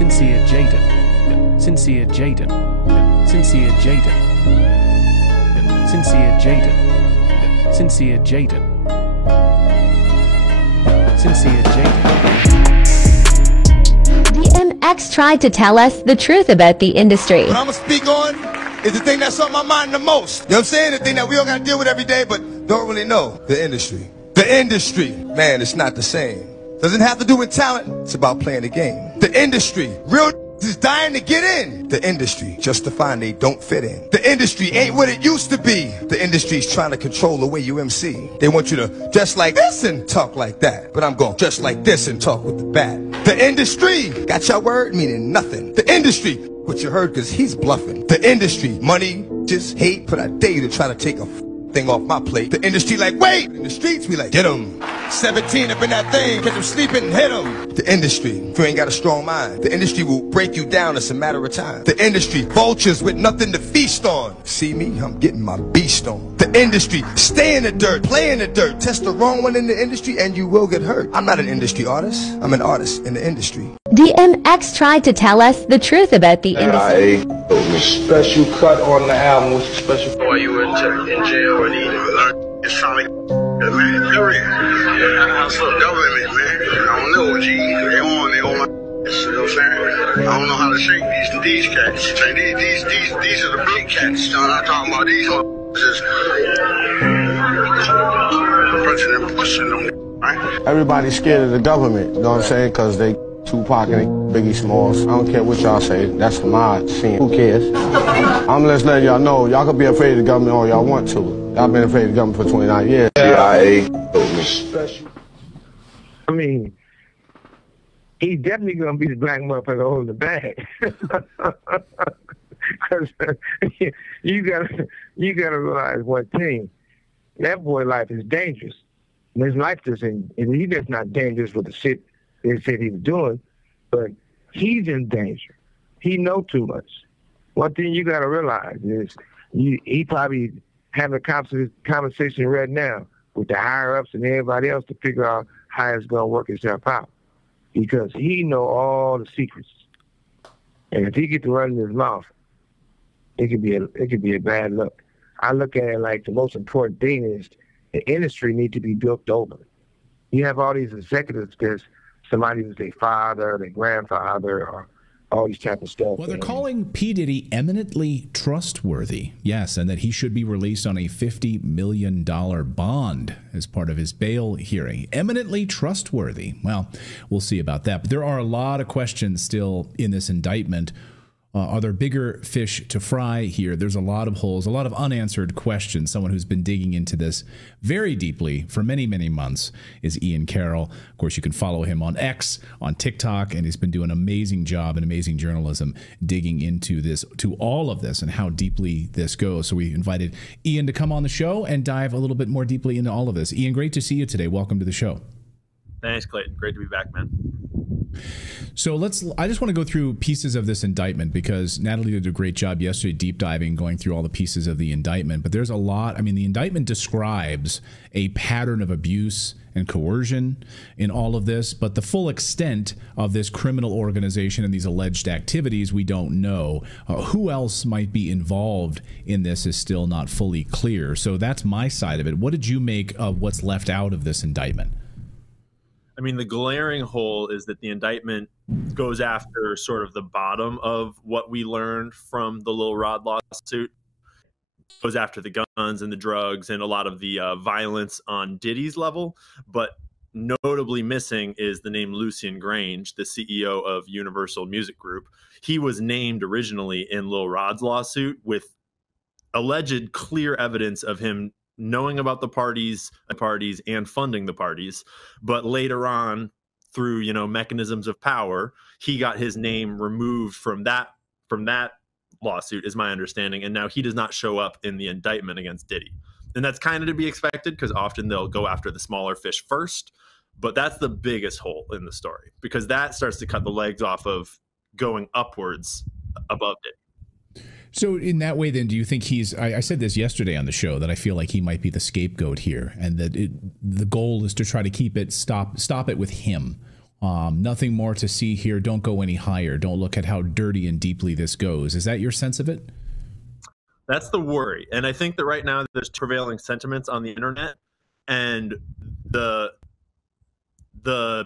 Sincere Jaden. Sincere Jaden. Sincere Jaden. Sincere Jaden. Sincere Jaden. Sincere Jaden. DMX tried to tell us the truth about the industry. What I'm gonna speak on is the thing that's on my mind the most. You know what I'm saying? The thing that we all gotta deal with every day, but don't really know. The industry. The industry. Man, it's not the same. Doesn't have to do with talent. It's about playing the game. The industry. Real is dying to get in. The industry justifying they don't fit in. The industry ain't what it used to be. The industry's trying to control the way you MC. They want you to dress like this and talk like that. But I'm going dress like this and talk with the bat. The industry got your word meaning nothing. The industry, what you heard because he's bluffing. The industry, money, just hate, but I dare you to try to take a thing off my plate. The industry like, wait! In the streets, we like, get him. 17 up in that thing, catch him sleeping and hit him. The industry, if you ain't got a strong mind, the industry will break you down, it's a matter of time. The industry, vultures with nothing to feast on. See me, I'm getting my beast on. The industry, stay in the dirt, play in the dirt, test the wrong one in the industry and you will get hurt. I'm not an industry artist, I'm an artist in the industry. DMX tried to tell us the truth about the industry. Special cut on the album. What's the special? While you were in jail or need to learn it's solid, man, period. Yeah, government, man. I don't know, G. They on. You know what I'm saying? I don't know how to shake these cats. These are the big cats. You know what I'm talking about? These just President Bush and them, right? Everybody's scared of the government. You know what I'm saying? Because they Tupac and Biggie Smalls. I don't care what y'all say. That's my scene. Who cares? I'm just letting y'all know. Y'all can be afraid of the government all y'all want to. Y'all been afraid of the government for 29 years. Special. I mean, he's definitely gonna be the black motherfucker holding the bag. Because you gotta realize one thing. That boy's life is dangerous. And his life isn't, and he's just not dangerous with the shit they said he was doing, but he's in danger. He know too much. One thing you got to realize is he probably having a conversation right now with the higher-ups and everybody else to figure out how it's going to work itself out, because he know all the secrets. And if he get to run his mouth, it could be a bad look. I look at it like the most important thing is the industry need to be built over. You have all these executives because somebody was their father, their grandfather, or all these type of stuff. Well, they're calling P. Diddy eminently trustworthy. Yes, and that he should be released on a $50 million bond as part of his bail hearing. Eminently trustworthy. Well, we'll see about that. But there are a lot of questions still in this indictment. Are there bigger fish to fry here? There's a lot of holes, a lot of unanswered questions. Someone who's been digging into this very deeply for many, many months is Ian Carroll. Of course, you can follow him on X, on TikTok, and he's been doing an amazing job and amazing journalism digging into this, to all of this and how deeply this goes. So we invited Ian to come on the show and dive a little bit more deeply into all of this. Ian, great to see you today. Welcome to the show. Thanks, Clayton. Great to be back, man. So I just want to go through pieces of this indictment because Natalie did a great job yesterday deep diving, going through all the pieces of the indictment. But there's a lot. I mean, the indictment describes a pattern of abuse and coercion in all of this, but the full extent of this criminal organization and these alleged activities, we don't know. Who else might be involved in this is still not fully clear. So that's my side of it. What did you make of what's left out of this indictment? I mean, the glaring hole is that the indictment goes after sort of the bottom of what we learned from the Lil Rod lawsuit. It goes after the guns and the drugs and a lot of the violence on Diddy's level. But notably missing is the name Lucian Grange, the CEO of Universal Music Group. He was named originally in Lil Rod's lawsuit with alleged clear evidence of him knowing about the parties and funding the parties, but later on, through mechanisms of power, he got his name removed from that lawsuit, is my understanding, and now he does not show up in the indictment against Diddy, and that's kind of to be expected because often they'll go after the smaller fish first, but that's the biggest hole in the story because that starts to cut the legs off of going upwards above Diddy. So in that way, then, do you think I said this yesterday on the show that I feel like he might be the scapegoat here and that the goal is to try to keep it, stop it with him Nothing more to see here. Don't go any higher. Don't look at how dirty and deeply this goes. Is that your sense of it? That's the worry. And I think that right now there's prevailing sentiments on the internet, and the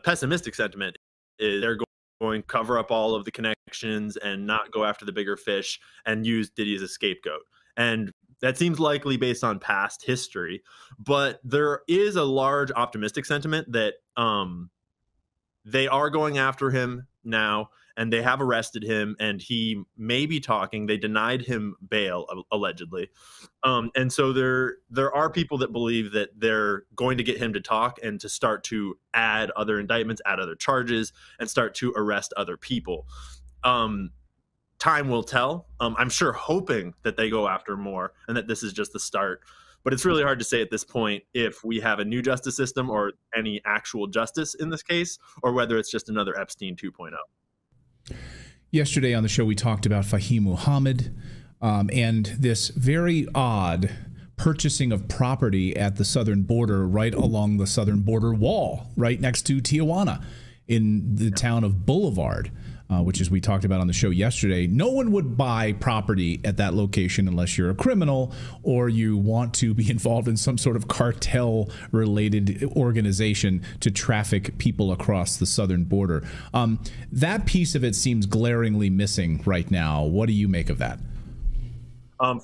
pessimistic sentiment is they're going to cover up all of the connections and not go after the bigger fish and use Diddy as a scapegoat. And that seems likely based on past history. But there is a large optimistic sentiment that they are going after him now, and they have arrested him, and he may be talking. They denied him bail, allegedly. And so there are people that believe that they're going to get him to talk and to start to add other indictments, add other charges, and start to arrest other people. Time will tell. I'm sure hoping that they go after more and that this is just the start. But it's really hard to say at this point if we have a new justice system or any actual justice in this case, or whether it's just another Epstein 2.0. Yesterday on the show, we talked about Fahim Muhammad and this very odd purchasing of property at the southern border, right along the southern border wall, right next to Tijuana in the town of Boulevard. Which, as we talked about on the show yesterday, no one would buy property at that location unless you're a criminal or you want to be involved in some sort of cartel-related organization to traffic people across the southern border. That piece of it seems glaringly missing right now. What do you make of that?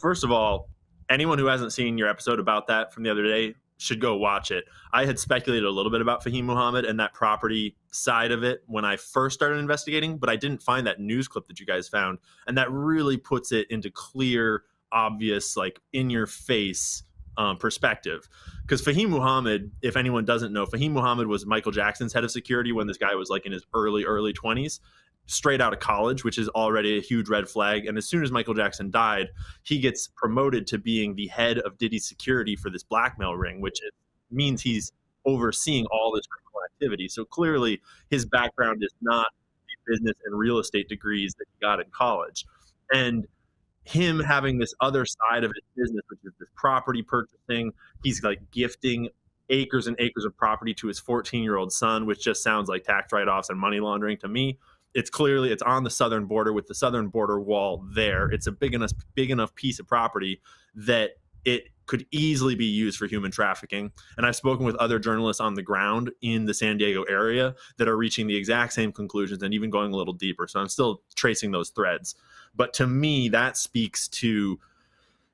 First of all, anyone who hasn't seen your episode about that from the other day should go watch it. I had speculated a little bit about Fahim Muhammad and that property side of it when I first started investigating, but I didn't find that news clip that you guys found. And that really puts it into clear, obvious, like in your face perspective. Because Fahim Muhammad, if anyone doesn't know, Fahim Muhammad was Michael Jackson's head of security when this guy was like in his early 20s. Straight out of college, which is already a huge red flag. And as soon as Michael Jackson died, he gets promoted to being the head of Diddy's security for this blackmail ring, which means he's overseeing all this criminal activity. So clearly his background is not the business and real estate degrees that he got in college. And him having this other side of his business, which is this property purchasing, he's like gifting acres and acres of property to his 14-year-old son, which just sounds like tax write-offs and money laundering to me. It's on the southern border with the southern border wall there. It's a big enough piece of property that it could easily be used for human trafficking. And I've spoken with other journalists on the ground in the San Diego area that are reaching the exact same conclusions and even going a little deeper. So I'm still tracing those threads. But to me, that speaks to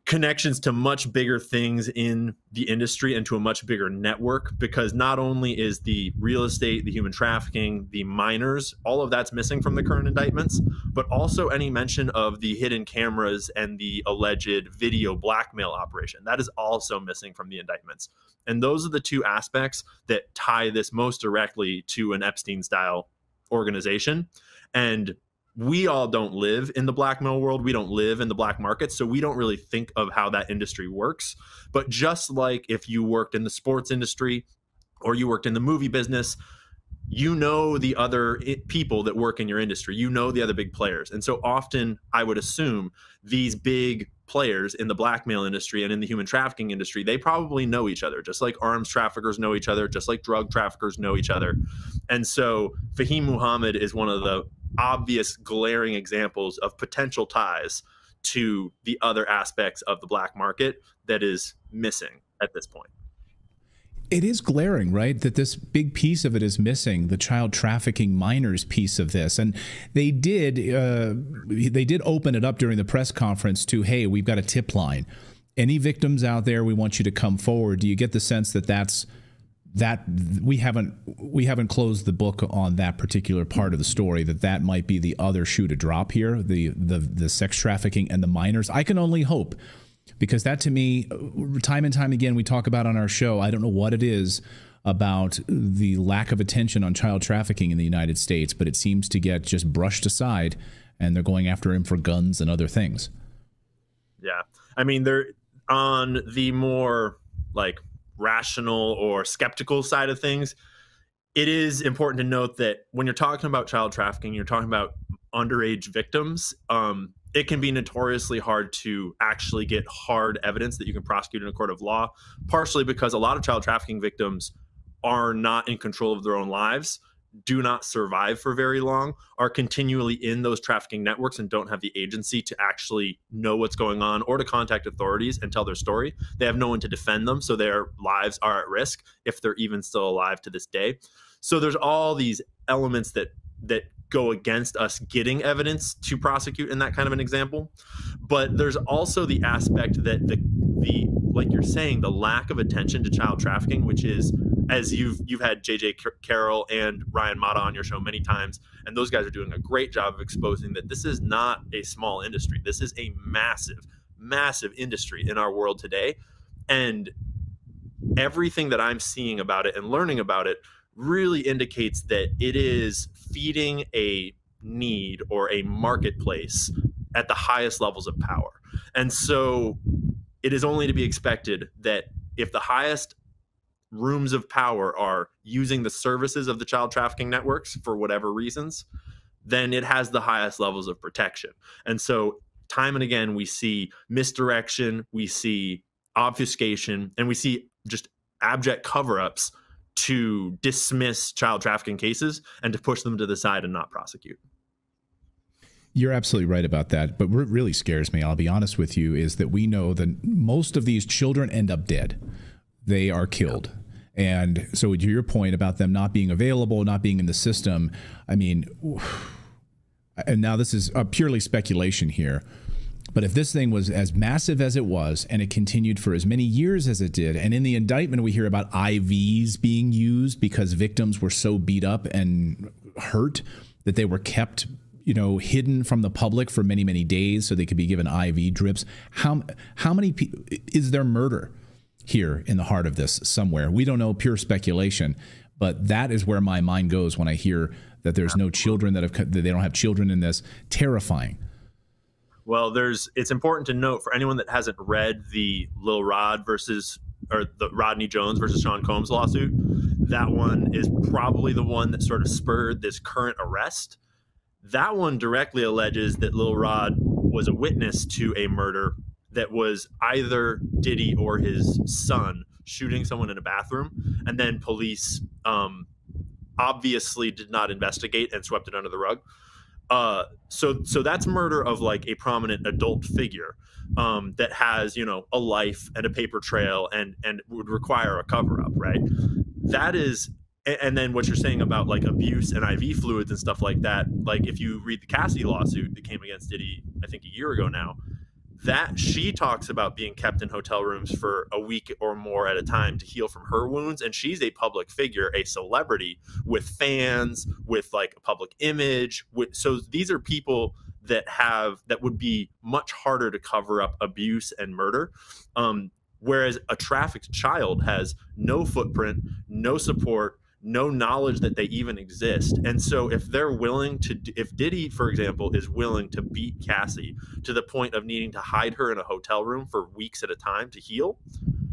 connections to much bigger things in the industry and to a much bigger network, because not only is the real estate, the human trafficking, the minors, all of that's missing from the current indictments, but also any mention of the hidden cameras and the alleged video blackmail operation. That is also missing from the indictments. And those are the two aspects that tie this most directly to an Epstein-style organization. And we all don't live in the blackmail world. We don't live in the black market. So we don't really think of how that industry works. But just like if you worked in the sports industry or you worked in the movie business, you know the other people that work in your industry. You know the other big players. And so often I would assume these big players in the blackmail industry and in the human trafficking industry, they probably know each other, just like arms traffickers know each other, just like drug traffickers know each other. And so Fahim Muhammad is one of the obvious glaring examples of potential ties to the other aspects of the black market that is missing at this point. It is glaring, right, that this big piece of it is missing, the child trafficking minors piece of this. And they did open it up during the press conference to, hey, we've got a tip line. Any victims out there, we want you to come forward. Do you get the sense that we haven't closed the book on that particular part of the story, that might be the other shoe to drop here, the sex trafficking and the minors? I can only hope, because that, to me, time and time again, we talk about on our show, I don't know what it is about the lack of attention on child trafficking in the United States, but it seems to get just brushed aside, and they're going after him for guns and other things. Yeah. I mean, they're on the more like rational or skeptical side of things. It is important to note that when you're talking about child trafficking, you're talking about underage victims. It can be notoriously hard to actually get hard evidence that you can prosecute in a court of law, partially because a lot of child trafficking victims are not in control of their own lives. do not survive for very long are continually in those trafficking networks and don't have the agency to actually know what's going on or to contact authorities and tell their story. They have no one to defend them, so their lives are at risk if they're even still alive to this day. So there's all these elements that go against us getting evidence to prosecute in that kind of an example. But there's also the aspect that the like you're saying, the lack of attention to child trafficking, which is, as you've had JJ Carroll and Ryan Mata on your show many times, and those guys are doing a great job of exposing that this is not a small industry. This is a massive industry in our world today. And everything that I'm seeing about it and learning about it really indicates that it is feeding a need or a marketplace at the highest levels of power. And so it is only to be expected that if the highest rooms of power are using the services of the child trafficking networks for whatever reasons, then it has the highest levels of protection. And so time and again, we see misdirection, we see obfuscation, and we see just abject cover-ups to dismiss child trafficking cases and to push them to the side and not prosecute. You're absolutely right about that. But what really scares me, I'll be honest with you, is that we know that most of these children end up dead. They are killed. And so to your point about them not being available, not being in the system, I mean, and now this is purely speculation here, but if this thing was as massive as it was and it continued for as many years as it did, and in the indictment we hear about IVs being used because victims were so beat up and hurt that they were kept, you know, hidden from the public for many, many days so they could be given IV drips. How many people, is there murder here in the heart of this somewhere? We don't know, pure speculation, but that is where my mind goes when I hear that there's no children that they don't have children in this. Terrifying. Well, it's important to note for anyone that hasn't read the Lil Rod the Rodney Jones versus Sean Combs lawsuit, that one is probably the one that sort of spurred this current arrest. That one directly alleges that Lil Rod was a witness to a murder that was either Diddy or his son shooting someone in a bathroom, and then police obviously did not investigate and swept it under the rug. So that's murder of like a prominent adult figure that has, you know, a life and a paper trail and would require a cover up, right? That is, and then what you're saying about like abuse and IV fluids and stuff like that, like if you read the Cassie lawsuit that came against Diddy, I think a year ago now, that she talks about being kept in hotel rooms for a week or more at a time to heal from her wounds. And she's a public figure, a celebrity with fans, with like a public image. So these are people that would be much harder to cover up abuse and murder. Whereas a trafficked child has no footprint, no support, no knowledge that they even exist. And so if they're willing to, if Diddy, for example, is willing to beat Cassie to the point of needing to hide her in a hotel room for weeks at a time to heal,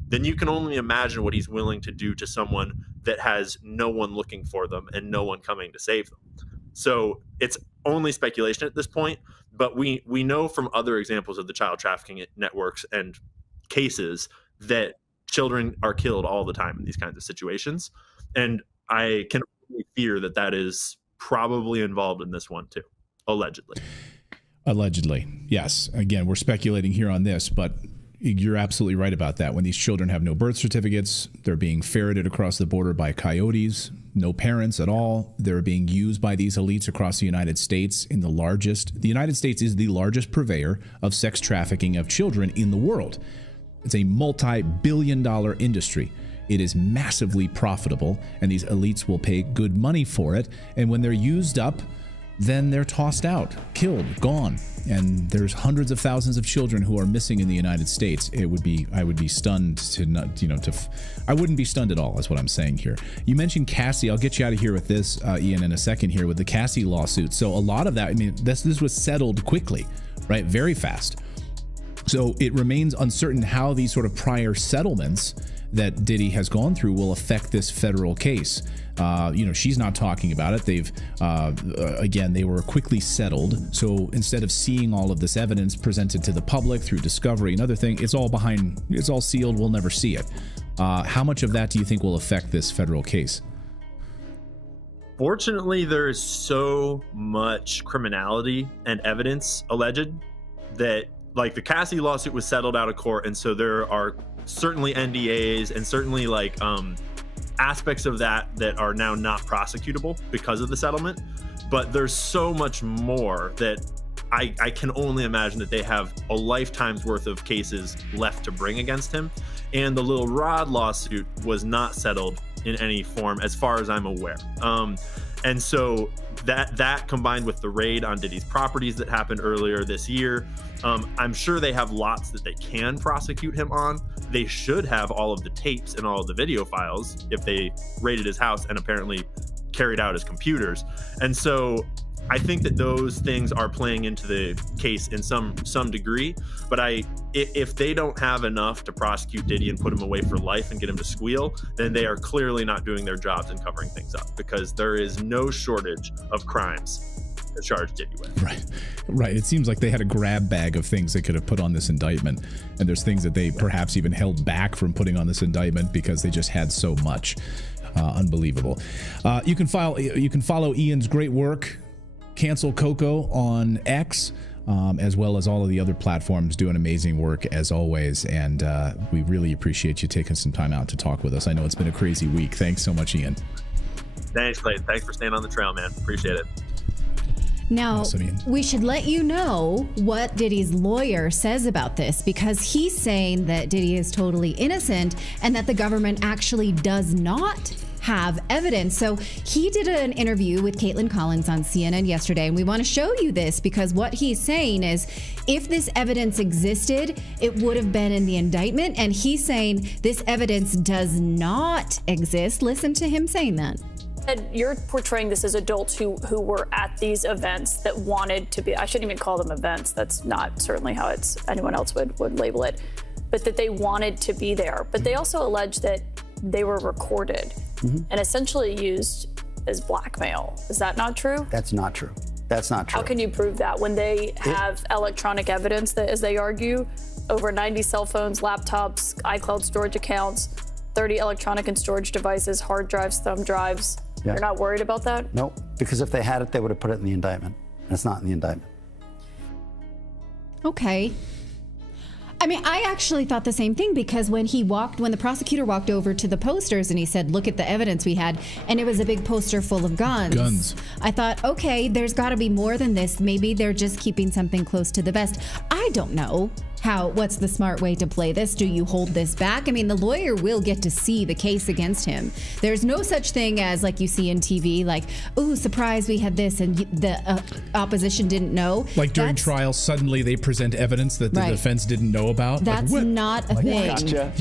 then you can only imagine what he's willing to do to someone that has no one looking for them and no one coming to save them. So it's only speculation at this point, but we know from other examples of the child trafficking networks and cases that children are killed all the time in these kinds of situations. And I can only fear that is probably involved in this one too, allegedly. Allegedly, yes. Again, we're speculating here on this, but you're absolutely right about that. When these children have no birth certificates, they're being ferreted across the border by coyotes, no parents at all. They're being used by these elites across the United States in the United States is the largest purveyor of sex trafficking of children in the world. It's a multi-billion-dollar industry. It is massively profitable, and these elites will pay good money for it. And when they're used up, then they're tossed out, killed, gone. And there's hundreds of thousands of children who are missing in the United States. I would be stunned to not, I wouldn't be stunned at all, is what I'm saying here. You mentioned Cassie. I'll get you out of here with this, Ian, in a second here with the Cassie lawsuit. So a lot of that, I mean, this was settled quickly, right? Very fast. So it remains uncertain how these sort of prior settlements that Diddy has gone through will affect this federal case. She's not talking about it. They've, again, they were quickly settled. So instead of seeing all of this evidence presented to the public through discovery and other things, it's all sealed. We'll never see it. How much of that do you think will affect this federal case? Fortunately, there is so much criminality and evidence alleged that, like, the Cassidy lawsuit was settled out of court, and so there are certainly NDAs and certainly like aspects of that are now not prosecutable because of the settlement. But there's so much more that I can only imagine that they have a lifetime's worth of cases left to bring against him. And the Lil Rod lawsuit was not settled in any form, as far as I'm aware. And so that combined with the raid on Diddy's properties that happened earlier this year, I'm sure they have lots that they can prosecute him on. They should have all of the tapes and all of the video files if they raided his house and apparently carried out his computers. And so I think that those things are playing into the case in some degree, but if they don't have enough to prosecute Diddy and put him away for life and get him to squeal, then they are clearly not doing their jobs and covering things up, because there is no shortage of crimes to charge Diddy with. Right. It seems like they had a grab bag of things they could have put on this indictment, and there's things that they perhaps even held back from putting on this indictment because they just had so much. Unbelievable. You can follow Ian's great work, Cancel Coco, on X, as well as all of the other platforms, doing amazing work as always. And we really appreciate you taking some time out to talk with us. I know it's been a crazy week. Thanks so much, Ian. Thanks, Clayton. Thanks for staying on the trail, man. Appreciate it. Now, Awesome. we should let you know what Diddy's lawyer says about this, because he's saying that Diddy is totally innocent and that the government actually does not have evidence. So he did an interview with Caitlin Collins on CNN yesterday, and we want to show you this because what he's saying is if this evidence existed, it would have been in the indictment, and he's saying this evidence does not exist. Listen to him saying that. You're portraying this as adults who were at these events that wanted to be, I shouldn't even call them events, that's not certainly how anyone else would label it, but that they wanted to be there. But they also allege that they were recorded and essentially used as blackmail. Is that not true? That's not true. That's not true. How can you prove that when they have electronic evidence that, as they argue, over 90 cell phones, laptops, iCloud storage accounts, 30 electronic and storage devices, hard drives, thumb drives? Yeah. You're not worried about that? No, because if they had it, they would have put it in the indictment. And it's not in the indictment. Okay. I mean, I actually thought the same thing, because when the prosecutor walked over to the posters and he said, look at the evidence we had, and it was a big poster full of guns. I thought, okay, there's got to be more than this. Maybe they're just keeping something close to the vest. I don't know. What's the smart way to play this? Do you hold this back? I mean, the lawyer will get to see the case against him. There's no such thing as, like you see in TV, like, ooh, surprise, we had this, and the opposition didn't know. Like during trials, suddenly they present evidence that the defense didn't know about. That's like, not a thing. Gotcha.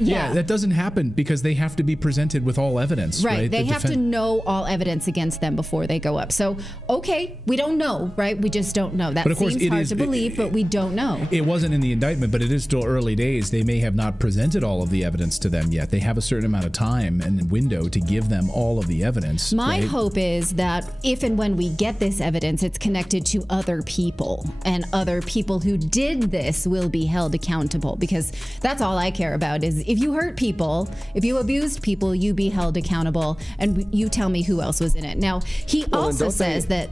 Yeah, that doesn't happen because they have to be presented with all evidence. Right. They have to know all evidence against them before they go up. So, okay, we don't know, right? We just don't know. That seems hard to believe, but we don't know. It wasn't in the indictment, but it is still early days. They may have not presented all of the evidence to them yet. They have a certain amount of time and window to give them all of the evidence. My hope is that if and when we get this evidence, it's connected to other people, and other people who did this will be held accountable, because that's all I care about is if you hurt people, if you abused people, you be held accountable, and you tell me who else was in it. Now, he also says that...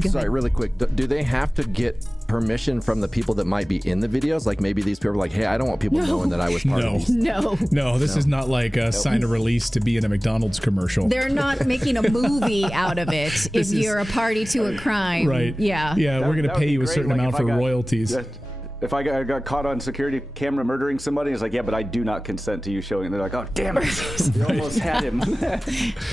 Sorry, really quick. Do they have to get permission from the people that might be in the videos? Like maybe these people are like, hey, I don't want people knowing that I was part of these. No, this is not like a sign a release to be in a McDonald's commercial. They're not making a movie out of it if you're a party to a crime. Right. Yeah. Yeah, we're going to pay you a certain amount for royalties. If I got caught on security camera murdering somebody, it's like, yeah, but I do not consent to you showing it. They're like, oh, damn it. You almost had him.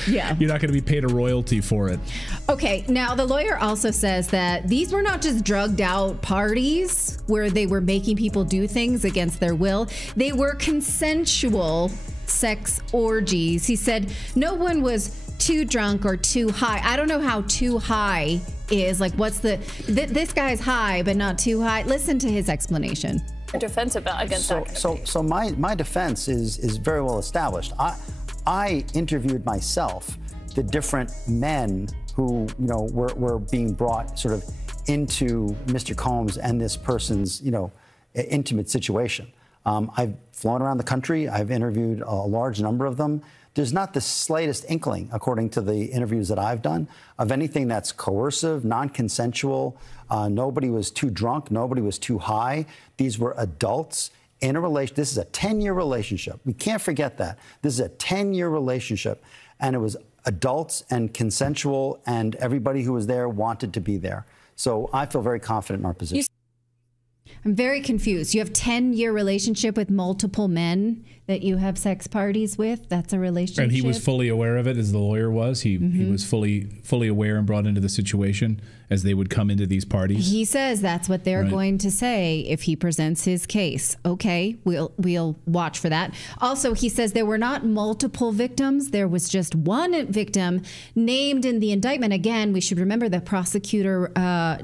Yeah. You're not going to be paid a royalty for it. Okay. Now, the lawyer also says that these were not just drugged out parties where they were making people do things against their will. They were consensual sex orgies. He said no one was too drunk or too high. I don't know how too high is. Like, what's this guy's high but not too high? Listen to his explanation. Defense against that. So my defense is very well established. I interviewed myself the different men who were being brought sort of into Mr. Combs and this person's intimate situation. I've flown around the country. I've interviewed a large number of them. there's not the slightest inkling, according to the interviews that I've done, of anything that's coercive, non-consensual. Nobody was too drunk. Nobody was too high. These were adults in a relation. This is a 10-year relationship. We can't forget that. This is a 10-year relationship, and it was adults and consensual, and everybody who was there wanted to be there. So I feel very confident in our position. I'm very confused. You have 10-year relationship with multiple men that you have sex parties with. That's a relationship. And he was fully aware of it, as the lawyer was. He was fully aware and brought into the situation as they would come into these parties. He says that's what they're going to say if he presents his case. Okay, we'll watch for that. Also, he says there were not multiple victims. There was just one victim named in the indictment. Again, we should remember the prosecutor,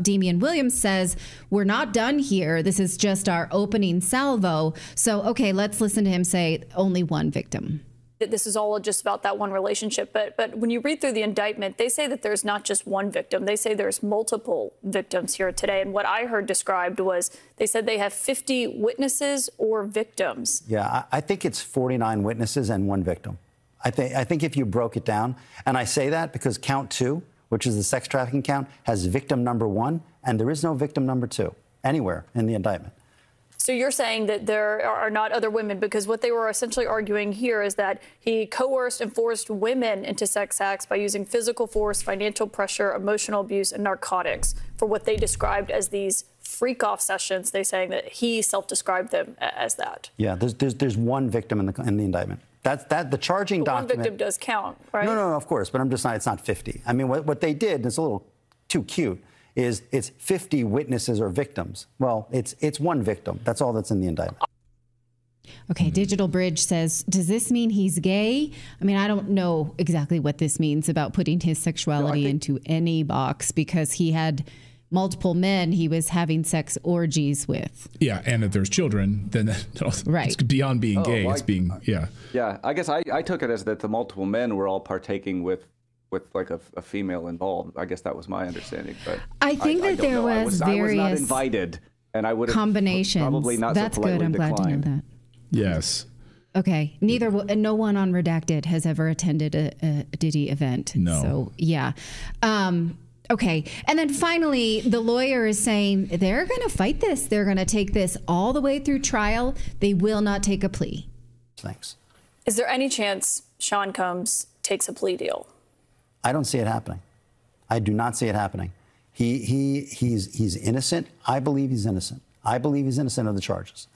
Damian Williams, says we're not done here. This is just our opening salvo. So, okay, let's listen to him say only one victim. This is all just about that one relationship. But when you read through the indictment, they say that there's not just one victim. They say there's multiple victims here today. And what I heard described was they said they have 50 witnesses or victims. Yeah, I think it's 49 witnesses and one victim. I think if you broke it down, and I say that because count 2, which is the sex trafficking count, has victim number 1, and there is no victim number 2 anywhere in the indictment. So you're saying that there are not other women, because what they were essentially arguing here is that he coerced and forced women into sex acts by using physical force, financial pressure, emotional abuse, and narcotics for what they described as these freak-off sessions. They're saying that he self-described them as that. Yeah, there's one victim in the indictment. The charging document. One victim does count, right? No, of course, but it's not 50. I mean, what they did, and it's a little too cute, is it's 50 witnesses or victims. Well, it's one victim. That's all that's in the indictment. Okay, Digital Bridge says, does this mean he's gay? I mean, I don't know exactly what this means about putting his sexuality into any box, because he had multiple men he was having sex orgies with. Yeah, and if there's children, then it's beyond being gay. It's being, Yeah, I guess I took it as that the multiple men were all partaking with like a female involved. I guess that was my understanding. But I think that there was various I was not invited, and I would have combinations. Probably not. That's so good. I'm glad to know that. Yes. Okay. No one on Redacted has ever attended a Diddy event. No. So yeah. Okay. And then finally, the lawyer is saying they're going to fight this. They're going to take this all the way through trial. They will not take a plea. Thanks. Is there any chance Sean Combs takes a plea deal? I don't see it happening. I do not see it happening. He's innocent. I believe he's innocent. I believe he's innocent of the charges.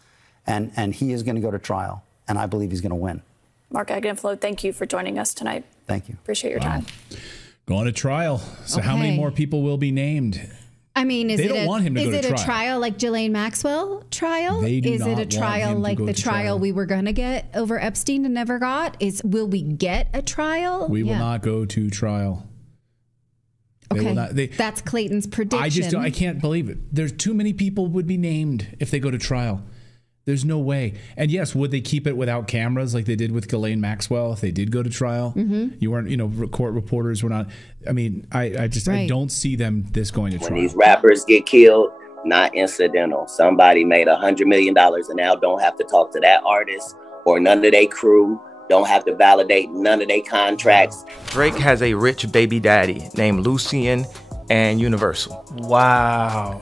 And he is going to go to trial. And I believe he's going to win. Mark Agnifilo, thank you for joining us tonight. Thank you. Appreciate your time. Going to trial. So how many more people will be named? I mean, they don't want him to go to trial. Is it a trial like Ghislaine Maxwell trial? They do is it a trial like the trial we were going to get over Epstein and never got? Will we get a trial? We will not go to trial. Okay, that's Clayton's prediction. I can't believe it. There's too many people would be named if they go to trial. There's no way. And yes, would they keep it without cameras like they did with Ghislaine Maxwell if they did go to trial? Mm-hmm. You weren't, court reporters were not. I mean, I don't see them going to trial. When these rappers get killed, not incidental. Somebody made $100 million and now don't have to talk to that artist or none of their crew. Don't have to validate none of their contracts. Drake has a rich baby daddy named Lucien and Universal. Wow.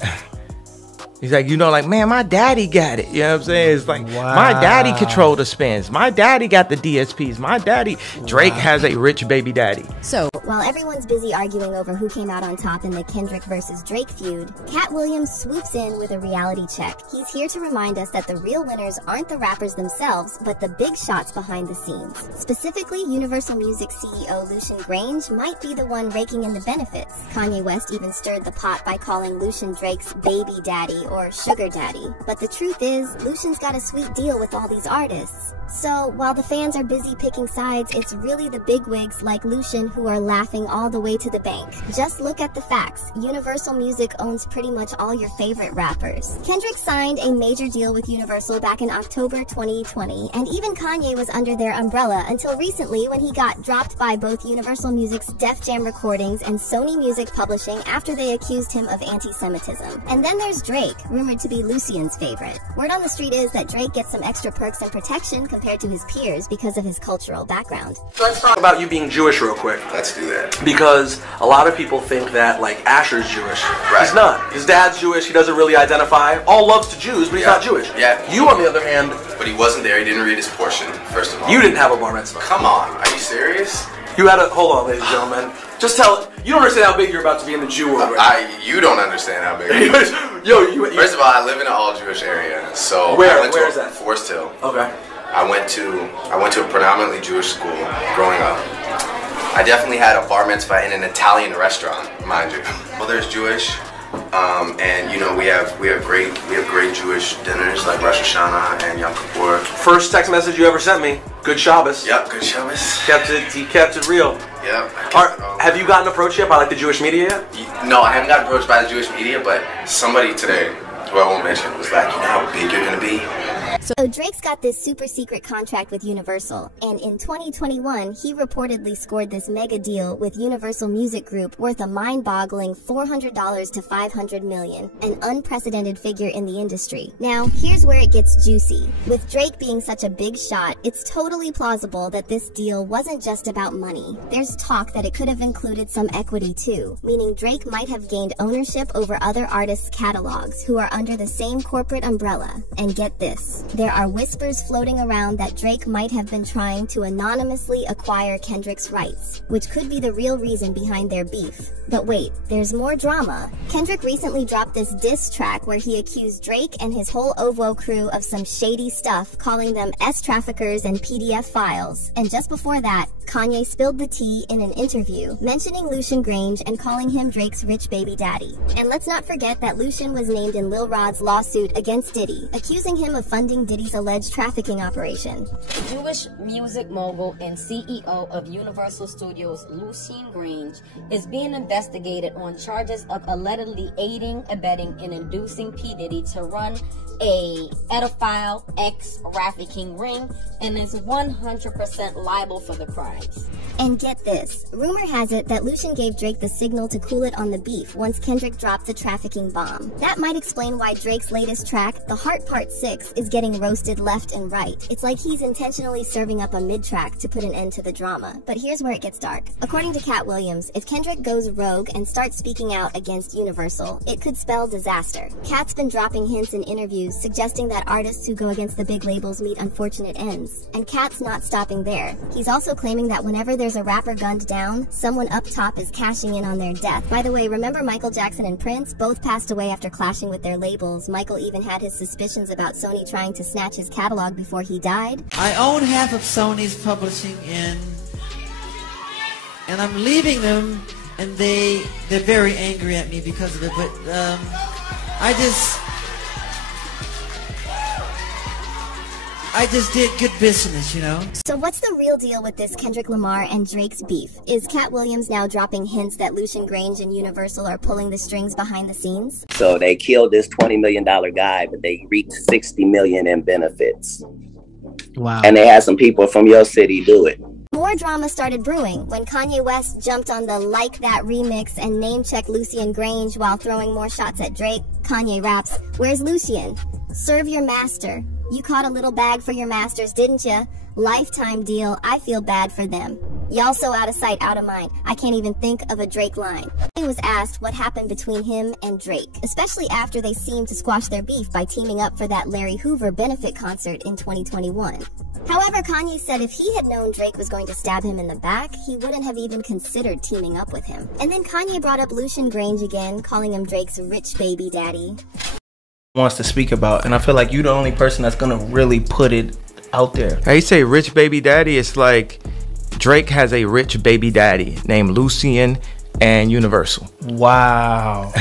He's like, man, my daddy got it. You know what I'm saying? It's like, my daddy controlled the spins. My daddy got the DSPs. Drake has a rich baby daddy. So, while everyone's busy arguing over who came out on top in the Kendrick versus Drake feud, Cat Williams swoops in with a reality check. He's here to remind us that the real winners aren't the rappers themselves, but the big shots behind the scenes. Specifically, Universal Music CEO Lucian Grange might be the one raking in the benefits. Kanye West even stirred the pot by calling Lucian Drake's baby daddy or sugar daddy. But the truth is, Lucian's got a sweet deal with all these artists. So while the fans are busy picking sides, it's really the bigwigs like Lucian who are loud laughing all the way to the bank. Just look at the facts. Universal Music owns pretty much all your favorite rappers. Kendrick signed a major deal with Universal back in October 2020, and even Kanye was under their umbrella until recently when he got dropped by both Universal Music's Def Jam Recordings and Sony Music Publishing after they accused him of anti-Semitism. And then there's Drake, rumored to be Lucian's favorite. Word on the street is that Drake gets some extra perks and protection compared to his peers because of his cultural background. Let's talk about you being Jewish real quick. Let's do that. Because a lot of people think that, like, Asher's Jewish. Right. He's not. His dad's Jewish. He doesn't really identify. All loves to Jews, but he's not Jewish. Yeah. You, on the other hand... But he wasn't there. He didn't read his portion, first of all. You didn't have a bar mitzvah. Come on. Are you serious? You had a... Hold on, ladies and gentlemen. Just tell it. You don't understand how big you're about to be in the Jew world. You don't understand how big. Yo, first of all, I live in an all-Jewish area. So where is that? Forest Hill. Okay. I went to a predominantly Jewish school growing up. I definitely had a bar mitzvah in an Italian restaurant, mind you. Well, there's Jewish, and you know we have great Jewish dinners like Rosh Hashanah and Yom Kippur. First text message you ever sent me. Good Shabbos. Yep, good Shabbos. He kept it real. Yep. Have you gotten approached yet by like the Jewish media yet? No, I haven't gotten approached by the Jewish media, but somebody today, who I won't mention, was like, you know how big you're gonna be? So Drake's got this super secret contract with Universal, and in 2021, he reportedly scored this mega deal with Universal Music Group worth a mind-boggling $400 to $500 million, an unprecedented figure in the industry. Now, here's where it gets juicy. With Drake being such a big shot, it's totally plausible that this deal wasn't just about money. There's talk that it could have included some equity too, meaning Drake might have gained ownership over other artists' catalogs who are under the same corporate umbrella. And get this. There are whispers floating around that Drake might have been trying to anonymously acquire Kendrick's rights, which could be the real reason behind their beef. But wait, there's more drama. Kendrick recently dropped this diss track where he accused Drake and his whole OVO crew of some shady stuff, calling them S-traffickers and PDF files. And just before that, Kanye spilled the tea in an interview, mentioning Lucian Grange and calling him Drake's rich baby daddy. And let's not forget that Lucian was named in Lil Rod's lawsuit against Diddy, accusing him of funding Diddy's alleged trafficking operation. Jewish music mogul and CEO of Universal Studios, Lucian Grange, is being investigated on charges of allegedly aiding, abetting, and inducing P. Diddy to run a pedophile ex-trafficking ring and is 100% liable for the crimes. And get this, rumor has it that Lucian gave Drake the signal to cool it on the beef once Kendrick dropped the trafficking bomb. That might explain why Drake's latest track, The Heart Part 6, is getting roasted left and right. It's like he's intentionally serving up a mid-track to put an end to the drama. But here's where it gets dark. According to Cat Williams, if Kendrick goes rogue and starts speaking out against Universal, it could spell disaster. Cat's been dropping hints in interviews suggesting that artists who go against the big labels meet unfortunate ends. And Cat's not stopping there. He's also claiming that whenever there's a rapper gunned down, someone up top is cashing in on their death. By the way, remember Michael Jackson and Prince? Both passed away after clashing with their labels. Michael even had his suspicions about Sony trying to snatch his catalog before he died. I own half of Sony's publishing and I'm leaving them, and they're very angry at me because of it, but I just did good business, you know? So what's the real deal with this Kendrick Lamar and Drake's beef? Is Cat Williams now dropping hints that Lucian Grange and Universal are pulling the strings behind the scenes? So they killed this $20 million guy, but they reaped $60 million in benefits. Wow. And they had some people from your city do it. More drama started brewing when Kanye West jumped on the Like That remix and name-checked Lucian Grange while throwing more shots at Drake. Kanye raps, "Where's Lucian? Serve your master. You caught a little bag for your masters, didn't ya? Lifetime deal, I feel bad for them. Y'all so out of sight, out of mind. I can't even think of a Drake line." He was asked what happened between him and Drake, especially after they seemed to squash their beef by teaming up for that Larry Hoover benefit concert in 2021. However, Kanye said if he had known Drake was going to stab him in the back, he wouldn't have even considered teaming up with him. And then Kanye brought up Lucian Grange again, calling him Drake's rich baby daddy. Wants to speak about, and I feel like you're the only person that's gonna really put it out there. Hey, you say rich baby daddy, it's like Drake has a rich baby daddy named Lucian and Universal. Wow.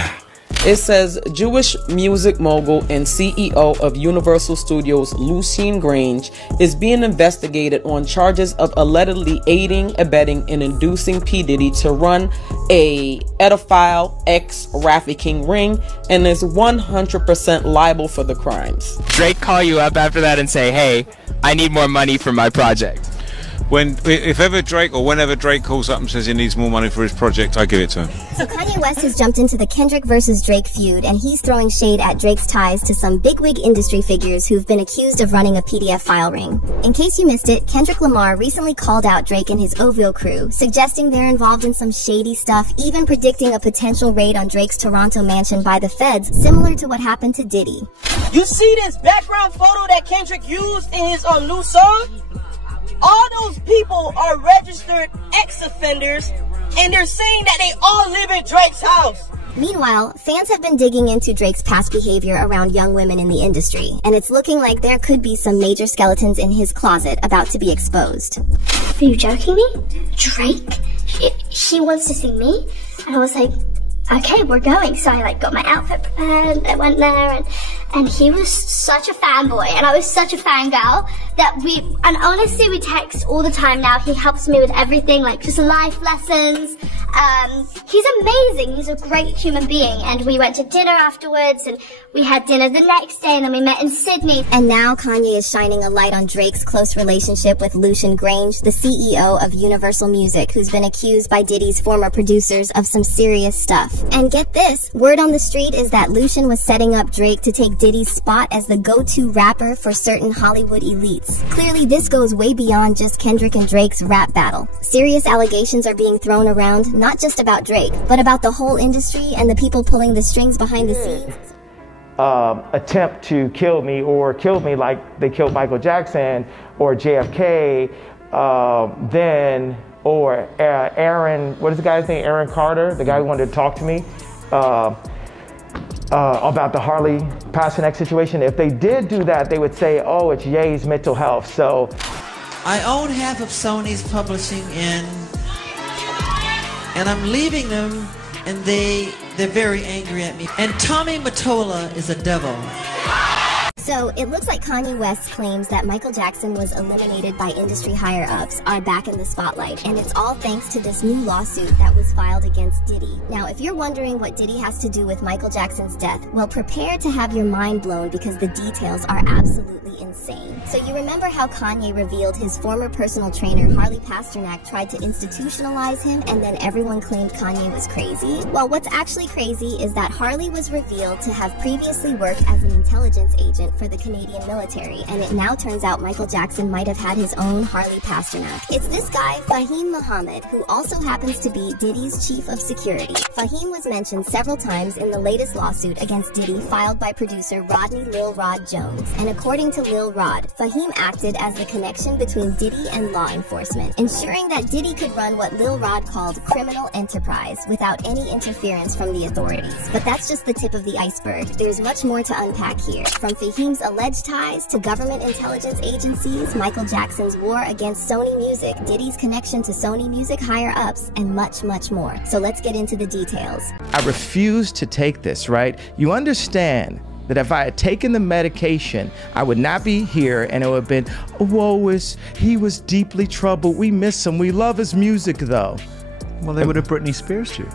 It says Jewish music mogul and CEO of Universal Studios, Lucien Grange, is being investigated on charges of allegedly aiding, abetting, and inducing P. Diddy to run a pedophile ex-trafficking ring and is 100% liable for the crimes. Drake call you up after that and say, hey, I need more money for my project. If ever Drake or whenever Drake calls up and says he needs more money for his project, I give it to him. So Kanye West has jumped into the Kendrick versus Drake feud, and he's throwing shade at Drake's ties to some bigwig industry figures who've been accused of running a PDF file ring. In case you missed it, Kendrick Lamar recently called out Drake and his OVO crew, suggesting they're involved in some shady stuff, even predicting a potential raid on Drake's Toronto mansion by the feds, similar to what happened to Diddy. You see this background photo that Kendrick used in his new song? All those people are registered ex-offenders, and they're saying that they all live at Drake's house. Meanwhile, fans have been digging into Drake's past behavior around young women in the industry, and it's looking like there could be some major skeletons in his closet about to be exposed. Are you joking me? Drake? She wants to see me? And I was like, okay, we're going. So I got my outfit prepared, and I went there, and he was such a fanboy, and I was such a fangirl that and honestly we text all the time now. He helps me with everything, just life lessons. He's amazing. He's a great human being, and we went to dinner afterwards, and we had dinner the next day, and then we met in Sydney. And now Kanye is shining a light on Drake's close relationship with Lucien Grange, the CEO of Universal Music, who's been accused by Diddy's former producers of some serious stuff. And get this, word on the street is that Lucien was setting up Drake to take Diddy's spot as the go-to rapper for certain Hollywood elites. Clearly, this goes way beyond just Kendrick and Drake's rap battle. Serious allegations are being thrown around, not just about Drake, but about the whole industry and the people pulling the strings behind the scenes. Attempt to kill me, or killed me like they killed Michael Jackson or JFK, or Aaron, what is the guy's name? Aaron Carter, the guy who wanted to talk to me about the Harley Pasternak situation. If they did do that, they would say, oh, it's Ye's mental health. So I own half of Sony's publishing, and I'm leaving them, and they're very angry at me. And Tommy Mottola is a devil. So it looks like Kanye West's claims that Michael Jackson was eliminated by industry higher-ups are back in the spotlight, and it's all thanks to this new lawsuit that was filed against Diddy. Now, if you're wondering what Diddy has to do with Michael Jackson's death, well, prepare to have your mind blown because the details are absolutely insane. So you remember how Kanye revealed his former personal trainer, Harley Pasternak, tried to institutionalize him, and then everyone claimed Kanye was crazy? Well, what's actually crazy is that Harley was revealed to have previously worked as an intelligence agent for the Canadian military, and it now turns out Michael Jackson might have had his own Harley Pasternak. It's this guy, Fahim Muhammad, who also happens to be Diddy's chief of security. Fahim was mentioned several times in the latest lawsuit against Diddy filed by producer Rodney Lil Rod Jones, and according to Lil Rod, Fahim acted as the connection between Diddy and law enforcement, ensuring that Diddy could run what Lil Rod called criminal enterprise without any interference from the authorities. But that's just the tip of the iceberg. There's much more to unpack here, from Fahim's alleged ties to government intelligence agencies, Michael Jackson's war against Sony Music, Diddy's connection to Sony Music higher-ups, and much, much more. So let's get into the details. I refuse to take this, right? You understand that if I had taken the medication, I would not be here, and it would have been, whoa, he was deeply troubled. We miss him. We love his music, though. Well, they would have Britney Spears you.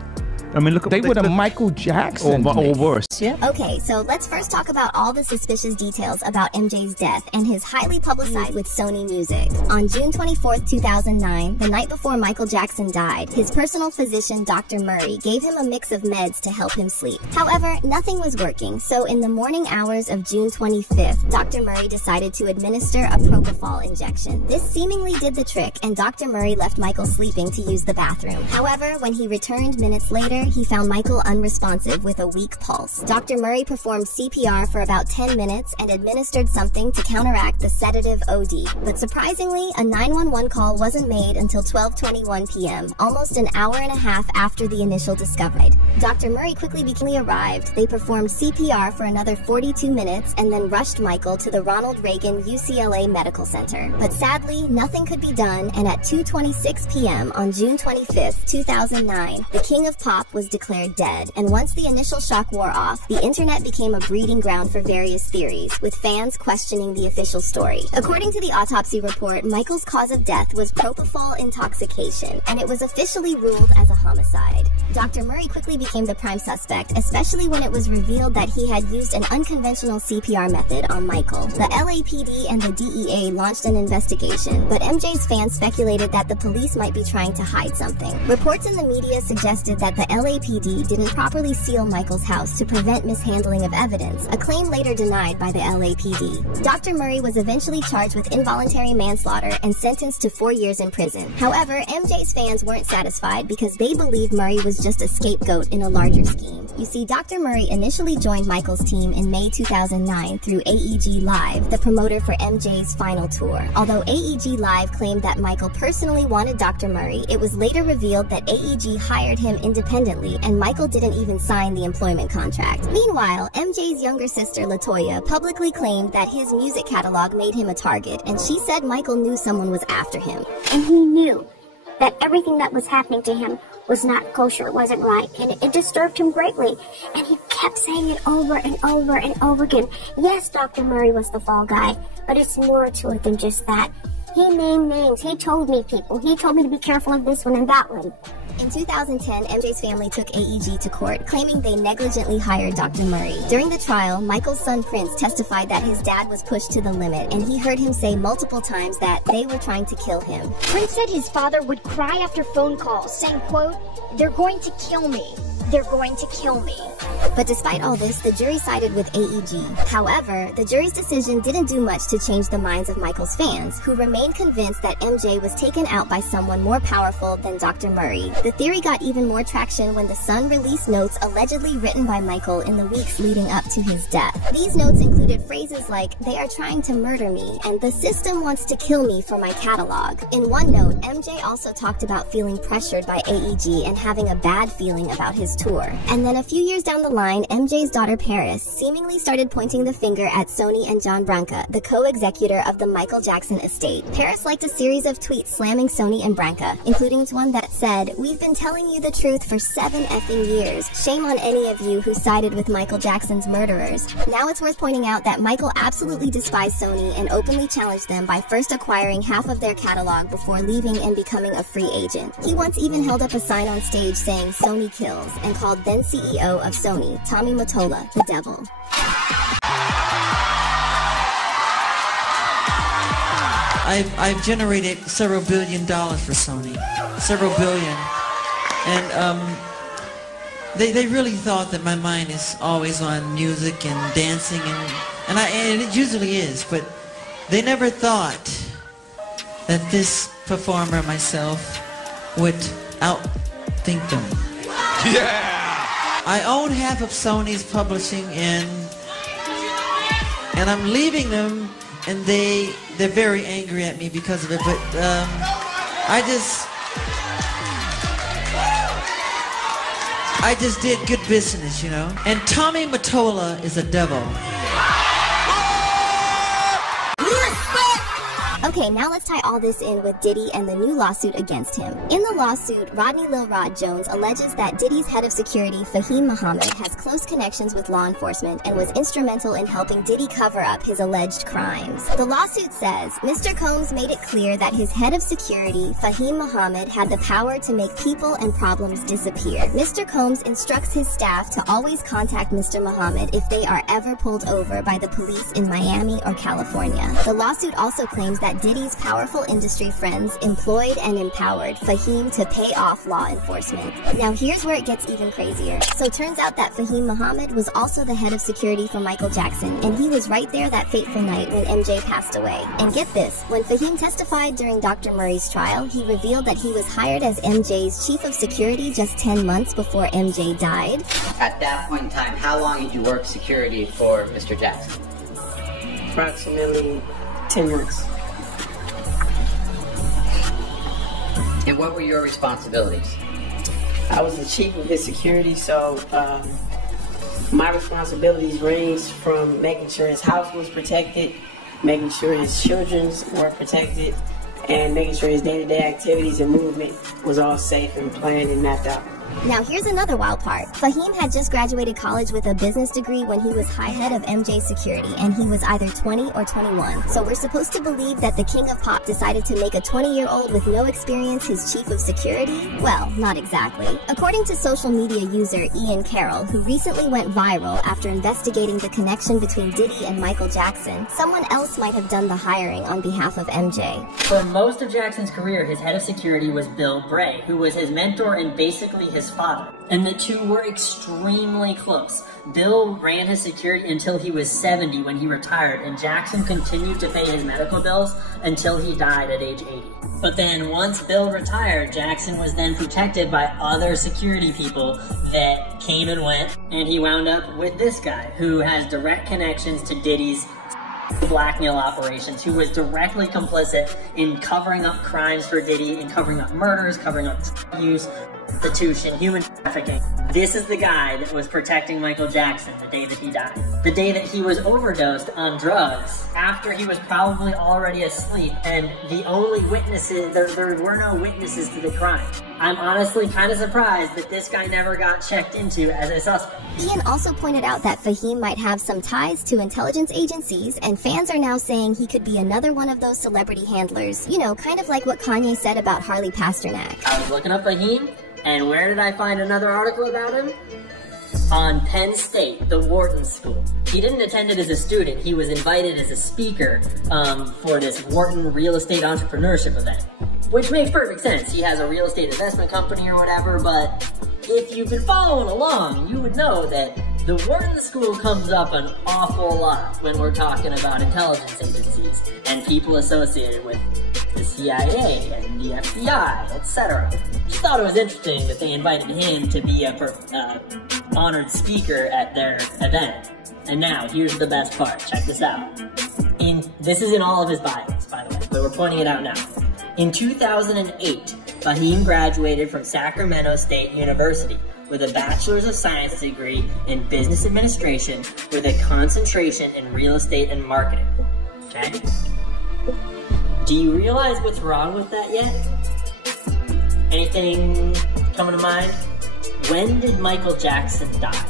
I mean, look at they would have Michael Jackson or worse. Yeah. Okay, so let's first talk about all the suspicious details about MJ's death and his highly publicized with Sony Music. On June 24th, 2009, the night before Michael Jackson died, his personal physician, Dr. Murray, gave him a mix of meds to help him sleep. However, nothing was working, so in the morning hours of June 25th, Dr. Murray decided to administer a propofol injection. This seemingly did the trick, and Dr. Murray left Michael sleeping to use the bathroom. However, when he returned minutes later, he found Michael unresponsive with a weak pulse. Dr. Murray performed CPR for about 10 minutes and administered something to counteract the sedative OD. But surprisingly, a 911 call wasn't made until 12:21 p.m., almost an hour and a half after the initial discovery. Dr. Murray quickly arrived. They performed CPR for another 42 minutes and then rushed Michael to the Ronald Reagan UCLA Medical Center. But sadly, nothing could be done, and at 2:26 p.m. on June 25th, 2009, the King of Pop, Pop was declared dead, and once the initial shock wore off, the internet became a breeding ground for various theories, with fans questioning the official story. According to the autopsy report, Michael's cause of death was propofol intoxication, and it was officially ruled as a homicide. Dr. Murray quickly became the prime suspect, especially when it was revealed that he had used an unconventional CPR method on Michael. The LAPD and the DEA launched an investigation, but MJ's fans speculated that the police might be trying to hide something. Reports in the media suggested that the LAPD didn't properly seal Michael's house to prevent mishandling of evidence, a claim later denied by the LAPD. Dr. Murray was eventually charged with involuntary manslaughter and sentenced to 4 years in prison. However, MJ's fans weren't satisfied because they believed Murray was just a scapegoat in a larger scheme. You see, Dr. Murray initially joined Michael's team in May 2009 through AEG Live, the promoter for MJ's final tour. Although AEG Live claimed that Michael personally wanted Dr. Murray, it was later revealed that AEG hired him independently and Michael didn't even sign the employment contract. Meanwhile, MJ's younger sister LaToya publicly claimed that his music catalog made him a target, and she said Michael knew someone was after him. And he knew that everything that was happening to him was not kosher, it wasn't right, and it disturbed him greatly. And he kept saying it over and over and over again. Yes, Dr. Murray was the fall guy, but it's more to it than just that. He named names. He told me people. He told me to be careful of this one and that one. In 2010, MJ's family took AEG to court, claiming they negligently hired Dr. Murray. During the trial, Michael's son Prince testified that his dad was pushed to the limit, and he heard him say multiple times that they were trying to kill him. Prince said his father would cry after phone calls, saying, quote, "They're going to kill me. They're going to kill me." But despite all this, the jury sided with AEG. However, the jury's decision didn't do much to change the minds of Michael's fans, who remained convinced that MJ was taken out by someone more powerful than Dr. Murray. The theory got even more traction when the Sun released notes allegedly written by Michael in the weeks leading up to his death. These notes included phrases like, "They are trying to murder me," and "The system wants to kill me for my catalog." In one note, MJ also talked about feeling pressured by AEG and having a bad feeling about his tour. And then a few years down the line, MJ's daughter Paris seemingly started pointing the finger at Sony and John Branca, the co-executor of the Michael Jackson estate. Paris liked a series of tweets slamming Sony and Branca, including one that said, "We've been telling you the truth for 7 effing years. Shame on any of you who sided with Michael Jackson's murderers." Now it's worth pointing out that Michael absolutely despised Sony and openly challenged them by first acquiring half of their catalog before leaving and becoming a free agent. He once even held up a sign on stage saying "Sony kills" and called then CEO of Sony, Tommy Mottola, the devil. I've generated several $1 billion for Sony, several billion, and they really thought that my mind is always on music and dancing, and it usually is, but they never thought that this performer myself would outthink them. Yeah. I own half of Sony's publishing, and I'm leaving them, and they're very angry at me because of it. But I just did good business, you know. And Tommy Mottola is a devil. Okay, now let's tie all this in with Diddy and the new lawsuit against him. In the lawsuit, Rodney Lil Rod Jones alleges that Diddy's head of security, Fahim Muhammad, has close connections with law enforcement and was instrumental in helping Diddy cover up his alleged crimes. The lawsuit says, Mr. Combs made it clear that his head of security, Fahim Muhammad, had the power to make people and problems disappear. Mr. Combs instructs his staff to always contact Mr. Muhammad if they are ever pulled over by the police in Miami or California. The lawsuit also claims that Diddy's powerful industry friends employed and empowered Fahim to pay off law enforcement. Now here's where it gets even crazier. So it turns out that Fahim Muhammad was also the head of security for Michael Jackson, and he was right there that fateful night when MJ passed away. And get this, when Fahim testified during Dr. Murray's trial, he revealed that he was hired as MJ's chief of security just 10 months before MJ died. At that point in time, how long did you work security for Mr. Jackson? Approximately 10 months. And what were your responsibilities? I was the chief of his security, so my responsibilities ranged from making sure his house was protected, making sure his children were protected, and making sure his day-to-day activities and movement was all safe and planned and mapped out. Now here's another wild part. Fahim had just graduated college with a business degree when he was high head of MJ Security, and he was either 20 or 21. So we're supposed to believe that the king of pop decided to make a 20-year-old with no experience his chief of security? Well, not exactly. According to social media user Ian Carroll, who recently went viral after investigating the connection between Diddy and Michael Jackson, someone else might have done the hiring on behalf of MJ. For most of Jackson's career, his head of security was Bill Bray, who was his mentor and basically his father. And the two were extremely close. Bill ran his security until he was 70 when he retired, and Jackson continued to pay his medical bills until he died at age 80. But then once Bill retired, Jackson was then protected by other security people that came and went, and he wound up with this guy who has direct connections to Diddy's blackmail operations, who was directly complicit in covering up crimes for Diddy, and covering up murders, covering up use, prostitution, human trafficking. This is the guy that was protecting Michael Jackson the day that he died. The day that he was overdosed on drugs, after he was probably already asleep, and the only witnesses, there were no witnesses to the crime. I'm honestly kind of surprised that this guy never got checked into as a suspect. Ian also pointed out that Fahim might have some ties to intelligence agencies, and fans are now saying he could be another one of those celebrity handlers. You know, kind of like what Kanye said about Harley Pasternak. I was looking up Fahim, and where did I find another article about him? On Penn State, the Wharton School. He didn't attend it as a student, he was invited as a speaker for this Wharton real estate entrepreneurship event. Which makes perfect sense. He has a real estate investment company or whatever, but if you've been following along, you would know that the Wharton School comes up an awful lot when we're talking about intelligence agencies and people associated with the CIA and the FBI, etc. Just thought it was interesting that they invited him to be a honored speaker at their event. And now, here's the best part. Check this out. This is in all of his bios, by the way, but we're pointing it out now. In 2008, Fahim graduated from Sacramento State University with a Bachelor's of Science degree in Business Administration with a concentration in Real Estate and Marketing. Okay? Do you realize what's wrong with that yet? Anything coming to mind? When did Michael Jackson die?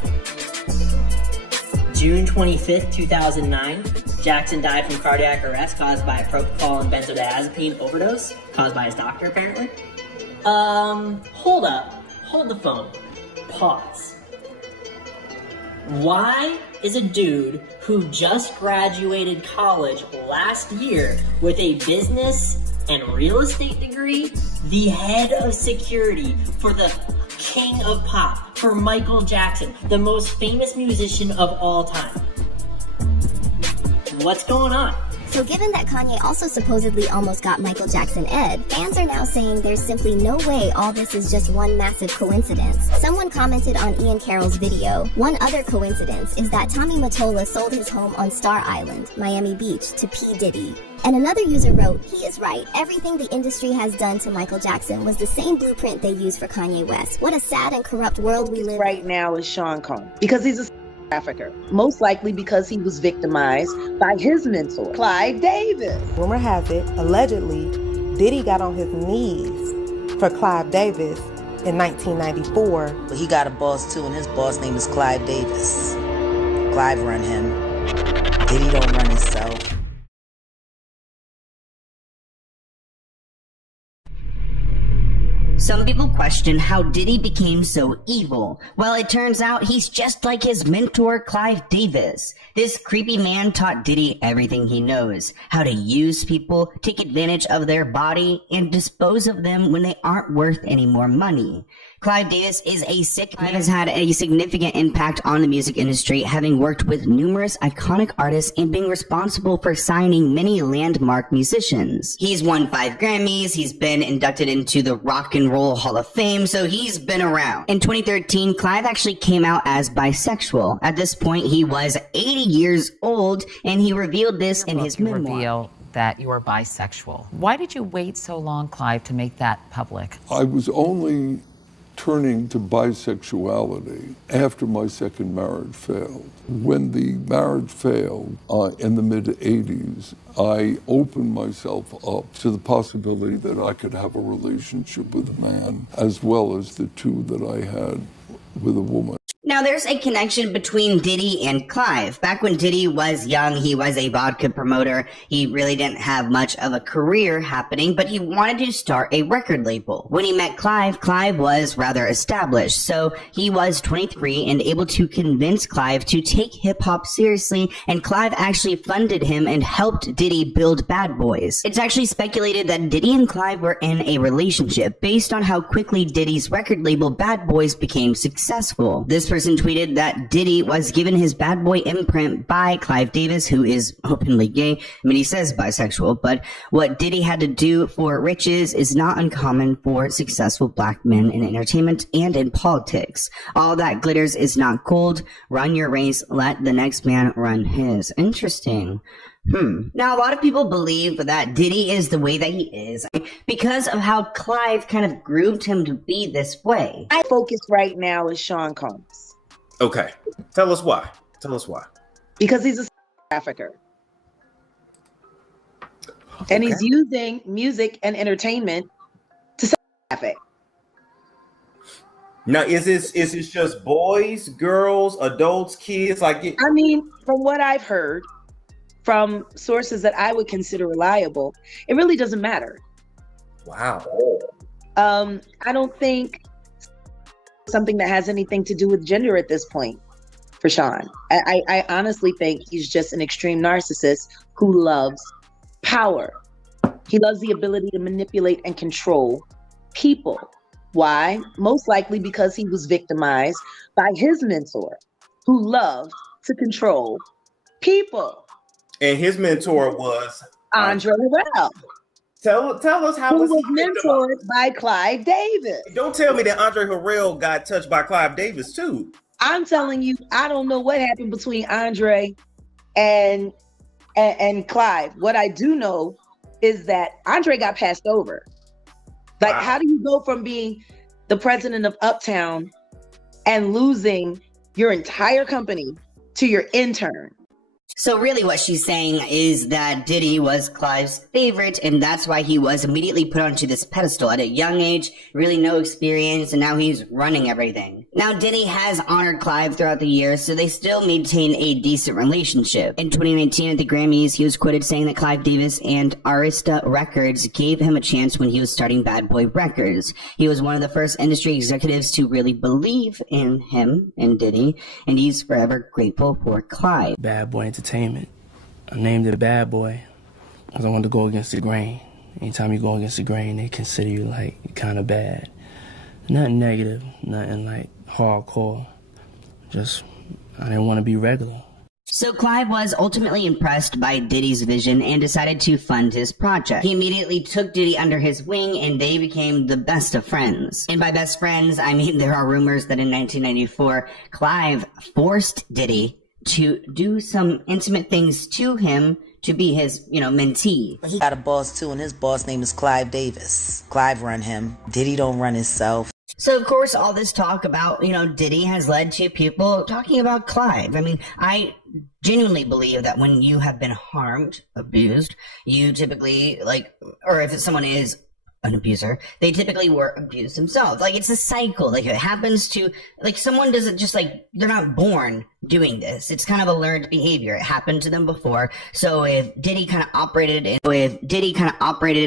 June 25th, 2009. Jackson died from cardiac arrest caused by a propofol and benzodiazepine overdose, caused by his doctor apparently. Hold up. Hold the phone. Pause. Why is a dude who just graduated college last year with a business and real estate degree the head of security for the king of pop, for Michael Jackson, the most famous musician of all time? What's going on? So given that Kanye also supposedly almost got Michael Jackson Ed, fans are now saying there's simply no way all this is just one massive coincidence. Someone commented on Ian Carroll's video, one other coincidence is that Tommy Mottola sold his home on Star Island, Miami Beach, to P. Diddy. And another user wrote, he is right, everything the industry has done to Michael Jackson was the same blueprint they used for Kanye West. What a sad and corrupt world we live in. Right now is Sean Combs, because he's a trafficker, most likely because he was victimized by his mentor, Clive Davis. Rumor has it, allegedly, Diddy got on his knees for Clive Davis in 1994. He got a boss too, and his boss name is Clive Davis. Clive run him. Diddy don't run himself. Some people question how Diddy became so evil. Well, it turns out he's just like his mentor, Clive Davis. This creepy man taught Diddy everything he knows. How to use people, take advantage of their body, and dispose of them when they aren't worth any more money. Clive Davis is a sick man, has had a significant impact on the music industry, having worked with numerous iconic artists and being responsible for signing many landmark musicians. He's won 5 Grammys, he's been inducted into the Rock and Roll Hall of Fame, so he's been around. In 2013, Clive actually came out as bisexual. At this point, he was 80 years old, and he revealed this in his memoir. Reveal that you are bisexual. Why did you wait so long, Clive, to make that public? I was only turning to bisexuality after my second marriage failed. When the marriage failed in the mid-'80s, I opened myself up to the possibility that I could have a relationship with a man as well as the two that I had with a woman. Now, there's a connection between Diddy and Clive. Back when Diddy was young, he was a vodka promoter. He really didn't have much of a career happening, but he wanted to start a record label. When he met Clive, Clive was rather established. So he was 23 and able to convince Clive to take hip-hop seriously, and Clive actually funded him and helped Diddy build Bad Boys. It's actually speculated that Diddy and Clive were in a relationship based on how quickly Diddy's record label Bad Boys became successful. This person tweeted that Diddy was given his bad boy imprint by Clive Davis, who is openly gay. I mean, he says bisexual, but what Diddy had to do for riches is not uncommon for successful black men in entertainment and in politics. All that glitters is not gold. Run your race, let the next man run his. Interesting. Now, a lot of people believe that Diddy is the way that he is because of how Clive kind of groomed him to be this way. My focus right now is Sean Combs. Okay. Tell us why. Tell us why. Because he's a trafficker. Okay. And he's using music and entertainment to traffic. Now, is this just boys, girls, adults, kids? I mean, from what I've heard, from sources that I would consider reliable, it really doesn't matter. Wow. I don't think something that has anything to do with gender at this point for Sean. I honestly think he's just an extreme narcissist who loves power. He loves the ability to manipulate and control people. Why? Most likely because he was victimized by his mentor, who loved to control people. And his mentor was Andre Harrell. Tell us how who was mentored by Clive Davis. Don't tell me that Andre Harrell got touched by Clive Davis too. I'm telling you, I don't know what happened between Andre and Clive. What I do know is that Andre got passed over. Like, how do you go from being the president of Uptown and losing your entire company to your intern? So really what she's saying is that Diddy was Clive's favorite, and that's why he was immediately put onto this pedestal at a young age, really no experience, and now he's running everything. Now Diddy has honored Clive throughout the years, so they still maintain a decent relationship. In 2019 at the Grammys, he was quoted saying that Clive Davis and Arista Records gave him a chance when he was starting Bad Boy Records. He was one of the first industry executives to really believe in him and Diddy, and he's forever grateful for Clive. Bad Boy Entertainment. I named it Bad Boy because I wanted to go against the grain. Anytime you go against the grain, they consider you like kind of bad. Nothing negative, nothing like hardcore. Just, I didn't want to be regular. So Clive was ultimately impressed by Diddy's vision and decided to fund his project. He immediately took Diddy under his wing and they became the best of friends. And by best friends, I mean there are rumors that in 1994, Clive forced Diddy to do some intimate things to him to be his, mentee. He got a boss too, and his boss name is Clive Davis. Clive run him. Diddy don't run himself. So, of course, all this talk about, Diddy has led to people talking about Clive. I mean, I genuinely believe that when you have been harmed, abused, you typically, or if someone is an abuser, they typically were abused themselves. Like, it's a cycle. Like, it happens to, someone doesn't just, they're not born doing this. It's kind of a learned behavior. It happened to them before. So if Diddy kind of operated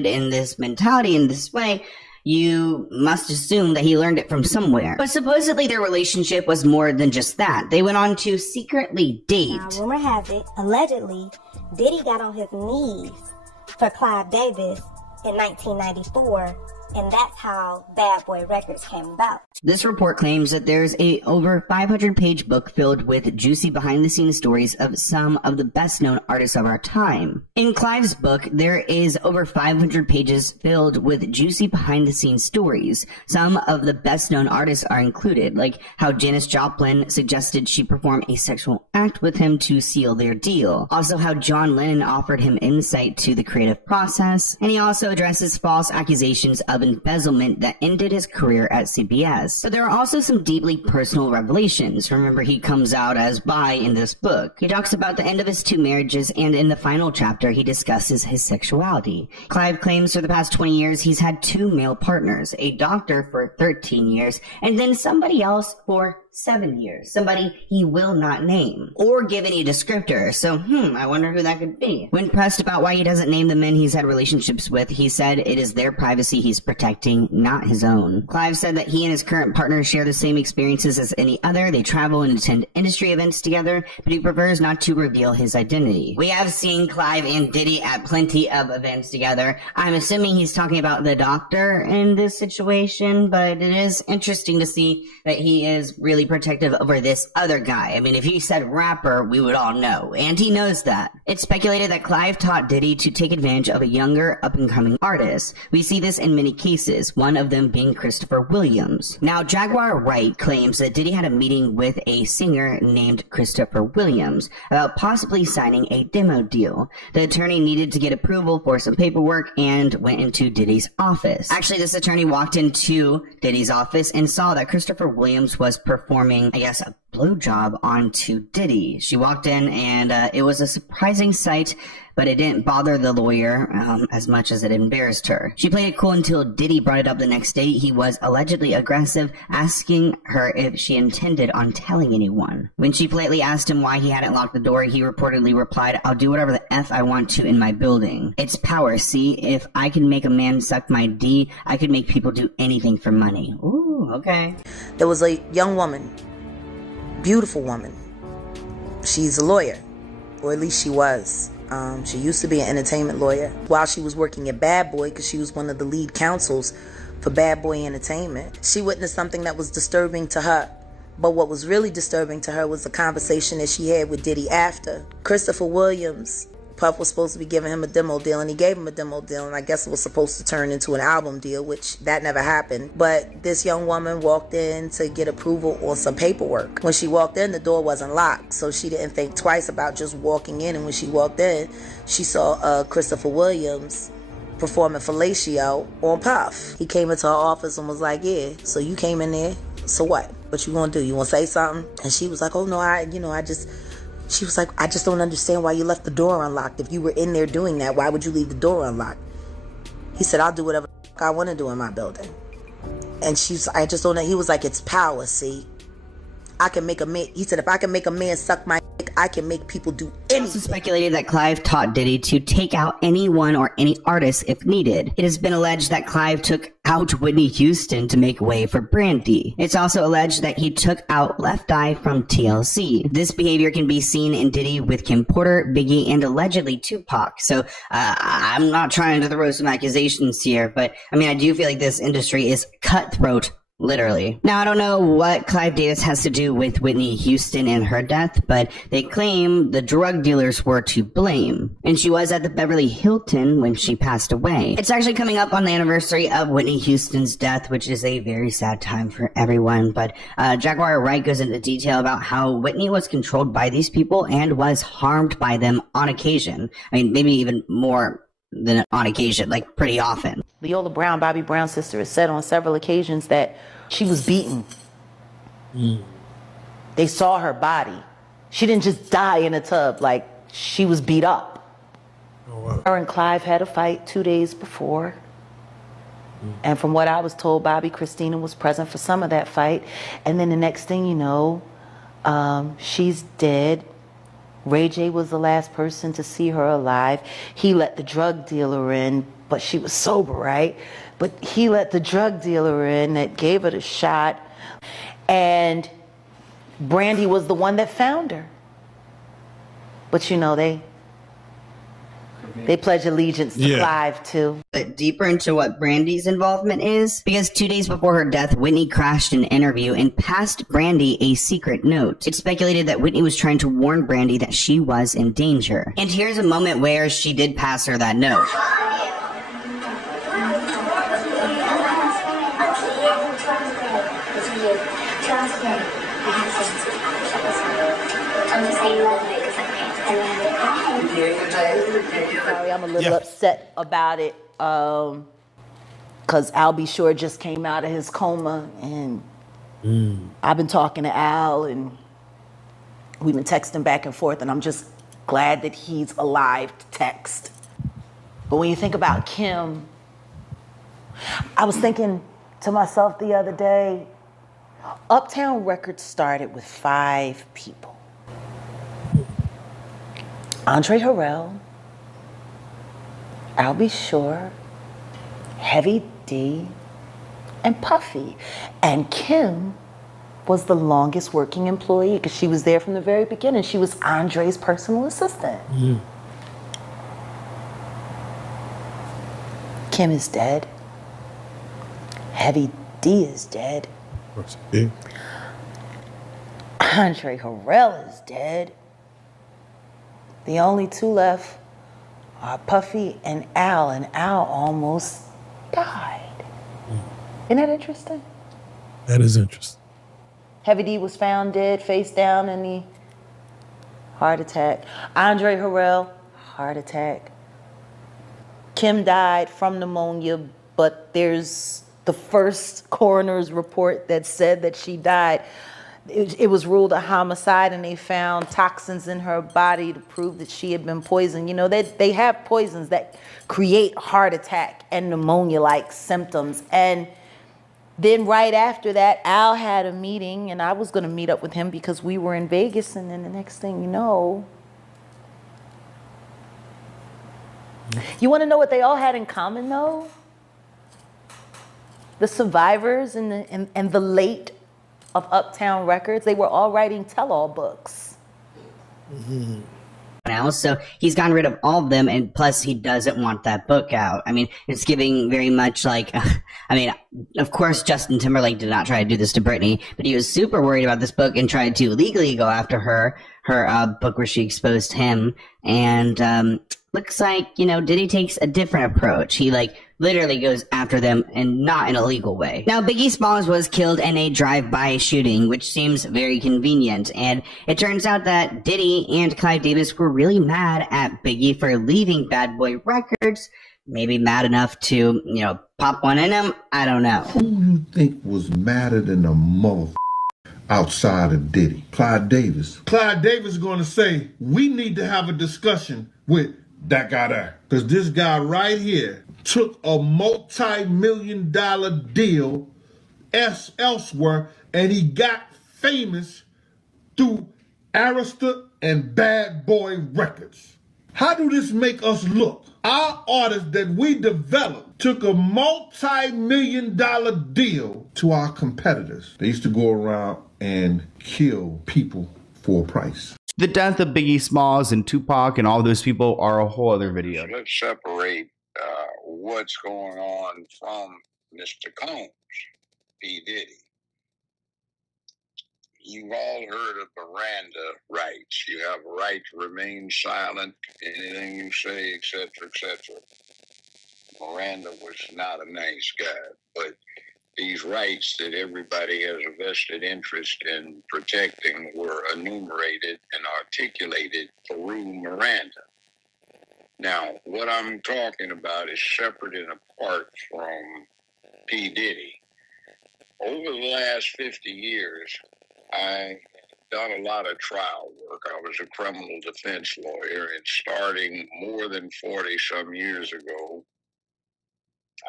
in this mentality in this way, you must assume that he learned it from somewhere. But supposedly their relationship was more than just that. They went on to secretly date. Now, rumor has it, allegedly, Diddy got on his knees for Clive Davis in 1994, and that's how Bad Boy Records came about. This report claims that there's a over 500-page book filled with juicy behind-the-scenes stories of some of the best-known artists of our time. In Clive's book, there is over 500 pages filled with juicy behind-the-scenes stories. Some of the best-known artists are included, like how Janis Joplin suggested she perform a sexual act with him to seal their deal. Also how John Lennon offered him insight to the creative process, and he also addresses false accusations of embezzlement that ended his career at CBS. But there are also some deeply personal revelations. Remember, he comes out as bi in this book. He talks about the end of his 2 marriages, and in the final chapter, he discusses his sexuality. Clive claims for the past 20 years he's had 2 male partners, a doctor for 13 years, and then somebody else for 7 years. Somebody he will not name or give any descriptor. So, I wonder who that could be. When pressed about why he doesn't name the men he's had relationships with, he said it is their privacy he's protecting, not his own. Clive said that he and his current partner share the same experiences as any other. They travel and attend industry events together, but he prefers not to reveal his identity. We have seen Clive and Diddy at plenty of events together. I'm assuming he's talking about the doctor in this situation, but it is interesting to see that he is really protective over this other guy. I mean, if he said rapper, we would all know, and he knows that. It's speculated that Clive taught Diddy to take advantage of a younger, up-and-coming artist. We see this in many cases, one of them being Christopher Williams. Now, Jaguar Wright claims that Diddy had a meeting with a singer named Christopher Williams about possibly signing a demo deal. The attorney needed to get approval for some paperwork and went into Diddy's office. Actually, this attorney walked into Diddy's office and saw that Christopher Williams was performing, I guess, a blowjob onto Diddy. She walked in and it was a surprising sight, but it didn't bother the lawyer as much as it embarrassed her. She played it cool until Diddy brought it up the next day. He was allegedly aggressive, asking her if she intended on telling anyone. When she politely asked him why he hadn't locked the door, he reportedly replied, "I'll do whatever the F I want to in my building. It's power, see? If I can make a man suck my D, I could make people do anything for money." Ooh, okay. There was a young woman, beautiful woman. She's a lawyer, or at least she was. She used to be an entertainment lawyer while she was working at Bad Boy, because she was one of the lead counsels for Bad Boy Entertainment. She witnessed something that was disturbing to her, but what was really disturbing to her was the conversation that she had with Diddy after. Christopher Williams, Puff was supposed to be giving him a demo deal, and he gave him a demo deal, and I guess it was supposed to turn into an album deal, which that never happened. But this young woman walked in to get approval on some paperwork. When she walked in, the door wasn't locked, so she didn't think twice about just walking in, and when she walked in, she saw Christopher Williams performing fellatio on Puff. He came into her office and was like, "Yeah, so you came in there, so what? What you gonna do? You wanna say something?" And she was like, "Oh no, She was like, "I just don't understand why you left the door unlocked. If you were in there doing that, why would you leave the door unlocked?" He said, "I'll do whatever I want to do in my building." And I just don't know. He was like, "It's power, see? I can make a man," he said, "if I can make a man suck my dick, I can make people do anything." It's also speculated that Clive taught Diddy to take out anyone or any artist if needed. It has been alleged that Clive took out Whitney Houston to make way for Brandy. It's also alleged that he took out Left Eye from TLC. This behavior can be seen in Diddy with Kim Porter, Biggie, and allegedly Tupac. So I'm not trying to throw some accusations here, but I mean, I do feel like this industry is cutthroat. Literally. Now, I don't know what Clive Davis has to do with Whitney Houston and her death, but they claim the drug dealers were to blame. And she was at the Beverly Hilton when she passed away. It's actually coming up on the anniversary of Whitney Houston's death, which is a very sad time for everyone. But Jaguar Wright goes into detail about how Whitney was controlled by these people and was harmed by them on occasion. I mean, maybe even more than on occasion, like pretty often. Leola Brown, Bobby Brown's sister, has said on several occasions that she was beaten. They saw her body. She didn't just die in a tub, like she was beat up. Her and Clive had a fight 2 days before. And from what I was told, Bobby Christina was present for some of that fight. And then the next thing you know, she's dead. Ray J was the last person to see her alive. He let the drug dealer in, but she was sober, right? But he let the drug dealer in that gave her the shot. And Brandy was the one that found her. But you know, they pledge allegiance to Clive too. But deeper into what Brandy's involvement is, because 2 days before her death, Whitney crashed an interview and passed Brandy a secret note. It's speculated that Whitney was trying to warn Brandy that she was in danger. And here's a moment where she did pass her that note. Sorry, I'm a little upset about it. because Al B. Shore just came out of his coma, and I've been talking to Al, and we've been texting back and forth, and I'm just glad that he's alive to text. But when you think about Kim, I was thinking to myself the other day, Uptown Records started with 5 people. Andre Harrell, Al B. Shore, Heavy D, and Puffy. And Kim was the longest working employee because she was there from the very beginning. She was Andre's personal assistant. Kim is dead. Heavy D is dead. Andre Harrell is dead. The only 2 left are Puffy and Al almost died. Isn't that interesting? That is interesting. Heavy D was found dead, face down in the heart attack. Andre Harrell, heart attack. Kim died from pneumonia, but there's the first coroner's report that said that she died. It was ruled a homicide, and they found toxins in her body to prove that she had been poisoned. You know, they have poisons that create heart attack and pneumonia-like symptoms. And then right after that, Al had a meeting, and I was going to meet up with him because we were in Vegas, and then the next thing you know, you want to know what they all had in common, though? The survivors and the late of Uptown Records, they were all writing tell-all books. Now, so he's gotten rid of all of them, and plus he doesn't want that book out. I mean, it's giving very much like, I mean, of course Justin Timberlake did not try to do this to Britney, but he was super worried about this book and tried to legally go after her book where she exposed him. And looks like, you know, Diddy takes a different approach. He literally goes after them, and not in a legal way. Now, Biggie Smalls was killed in a drive-by shooting, which seems very convenient, and it turns out that Diddy and Clive Davis were really mad at Biggie for leaving Bad Boy Records, maybe mad enough to, you know, pop one in him. I don't know. Who you think was madder than a motherfucker outside of Diddy? Clive Davis. Clive Davis is going to say, we need to have a discussion with that guy there. Because this guy right here took a multi-million-dollar deal elsewhere, and he got famous through Arista and Bad Boy Records. How do this make us look? Our artists that we developed took a multi-million-dollar deal to our competitors. They used to go around and kill people for a price. The death of Biggie Smalls and Tupac and all those people are a whole other video. Let's separate what's going on from Mr. Combs, P. Diddy. You've all heard of Miranda rights. You have a right to remain silent, anything you say, etc., etc. Miranda was not a nice guy, but these rights that everybody has a vested interest in protecting were enumerated and articulated through Miranda. Now, what I'm talking about is separate and apart from P. Diddy. Over the last 50 years, I've done a lot of trial work. I was a criminal defense lawyer, and starting more than 40-some years ago,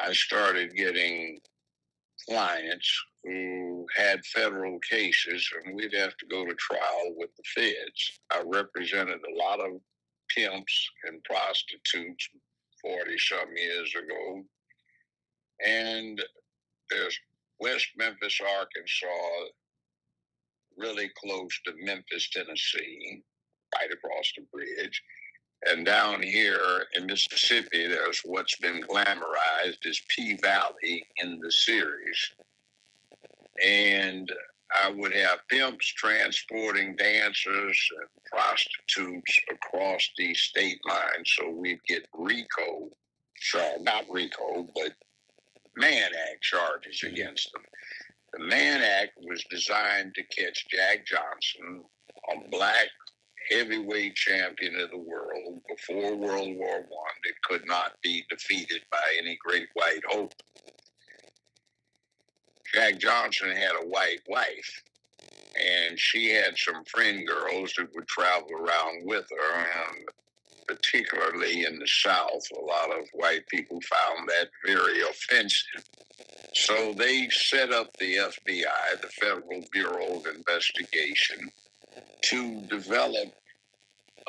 I started getting clients who had federal cases, and we'd have to go to trial with the feds. I represented a lot of pimps and prostitutes 40-some years ago. And there's West Memphis, Arkansas, really close to Memphis, Tennessee, right across the bridge. And down here in Mississippi, there's what's been glamorized as P Valley in the series. And I would have pimps transporting dancers and prostitutes across the state line. So we'd get RICO, not RICO, but Mann Act charges against them. The Mann Act was designed to catch Jack Johnson, a black heavyweight champion of the world before World War I that could not be defeated by any great white hope. Jack Johnson had a white wife, and she had some friend girls that would travel around with her, and particularly in the South, a lot of white people found that very offensive. So they set up the FBI, the Federal Bureau of Investigation, to develop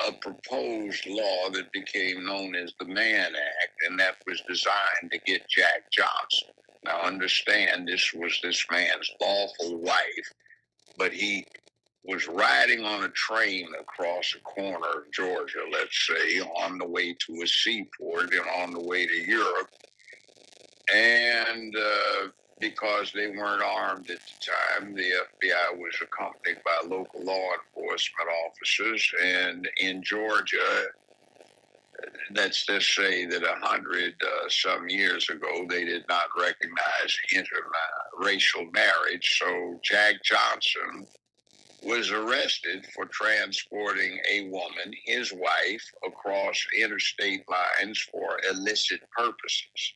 a proposed law that became known as the Mann Act, and that was designed to get Jack Johnson. Now understand, this was this man's lawful wife, but he was riding on a train across a corner of Georgia, let's say, on the way to a seaport and on the way to Europe. And because they weren't armed at the time, the FBI was accompanied by local law enforcement officers. And in Georgia, let's just say that 100 some years ago, they did not recognize interracial marriage. So Jack Johnson was arrested for transporting a woman, his wife, across interstate lines for illicit purposes.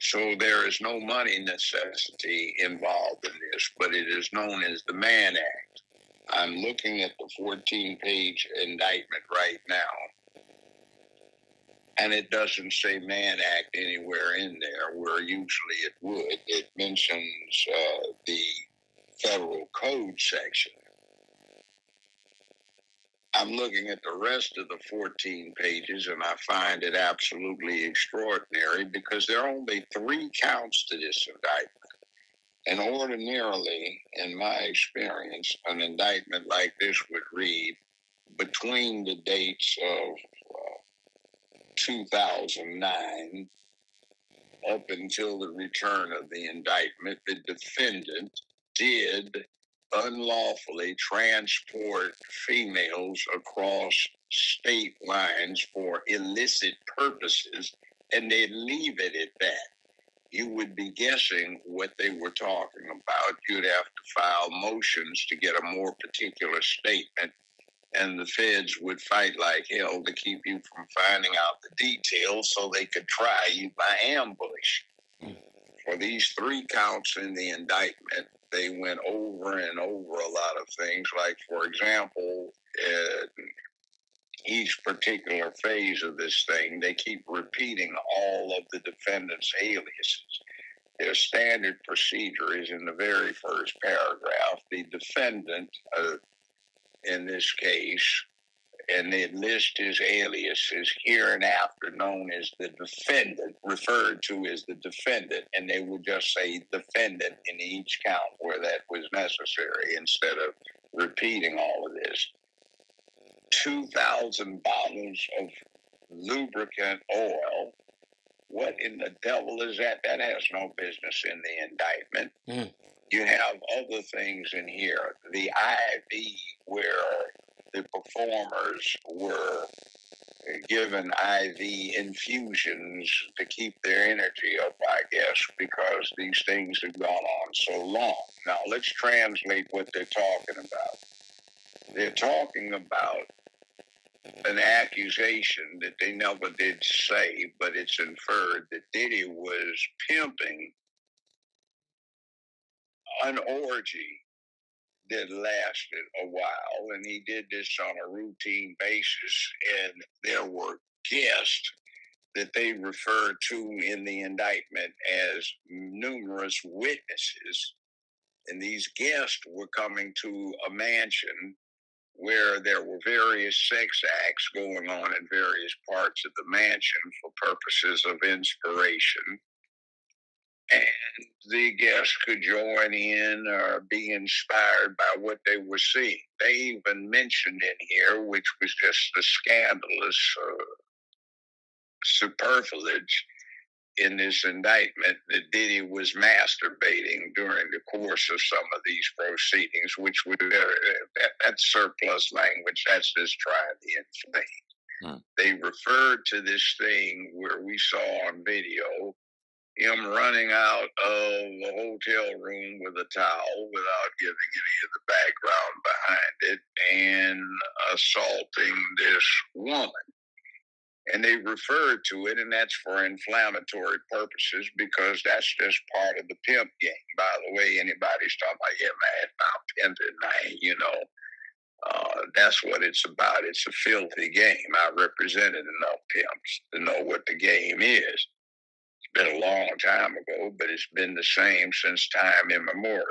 So there is no money necessity involved in this, but it is known as the Mann Act. I'm looking at the 14-page indictment right now, and it doesn't say Mann Act anywhere in there, where usually it would. It mentions the federal code section. I'm looking at the rest of the 14 pages, and I find it absolutely extraordinary because there are only 3 counts to this indictment. And ordinarily, in my experience, an indictment like this would read, between the dates of 2009 up until the return of the indictment, the defendant did unlawfully transport females across state lines for illicit purposes, and they'd leave it at that. You would be guessing what they were talking about. You'd have to file motions to get a more particular statement, and the feds would fight like hell to keep you from finding out the details so they could try you by ambush. For these 3 counts in the indictment, they went over and over a lot of things. Like, for example, each particular phase of this thing, they keep repeating all of the defendant's aliases. Their standard procedure is in the very first paragraph. The defendant, in this case, and they list his aliases, hereinafter known as the defendant, referred to as the defendant, and they would just say defendant in each count where that was necessary instead of repeating all of this. 2,000 bottles of lubricant oil. What in the devil is that? That has no business in the indictment. You have other things in here. The IV, where the performers were given IV infusions to keep their energy up, I guess, because these things have gone on so long. Now, let's translate what they're talking about. They're talking about an accusation that they never did say, but it's inferred that Diddy was pimping an orgy that lasted a while, and he did this on a routine basis, and there were guests that they referred to in the indictment as numerous witnesses, and these guests were coming to a mansion where there were various sex acts going on in various parts of the mansion for purposes of inspiration. And the guests could join in or be inspired by what they were seeing. They even mentioned in here, which was just the scandalous superfluous in this indictment, that Diddy was masturbating during the course of some of these proceedings, which would that's surplus language. That's just trying to inflate. They referred to this thing where we saw on video him running out of the hotel room with a towel without giving any of the background behind it and assaulting this woman. And they refer to it, and that's for inflammatory purposes because that's just part of the pimp game. By the way, anybody's talking about, yeah, man, I'm pimping, man, you know. That's what it's about. It's a filthy game. I represented enough pimps to know what the game is. It's been a long time ago, but it's been the same since time immemorial.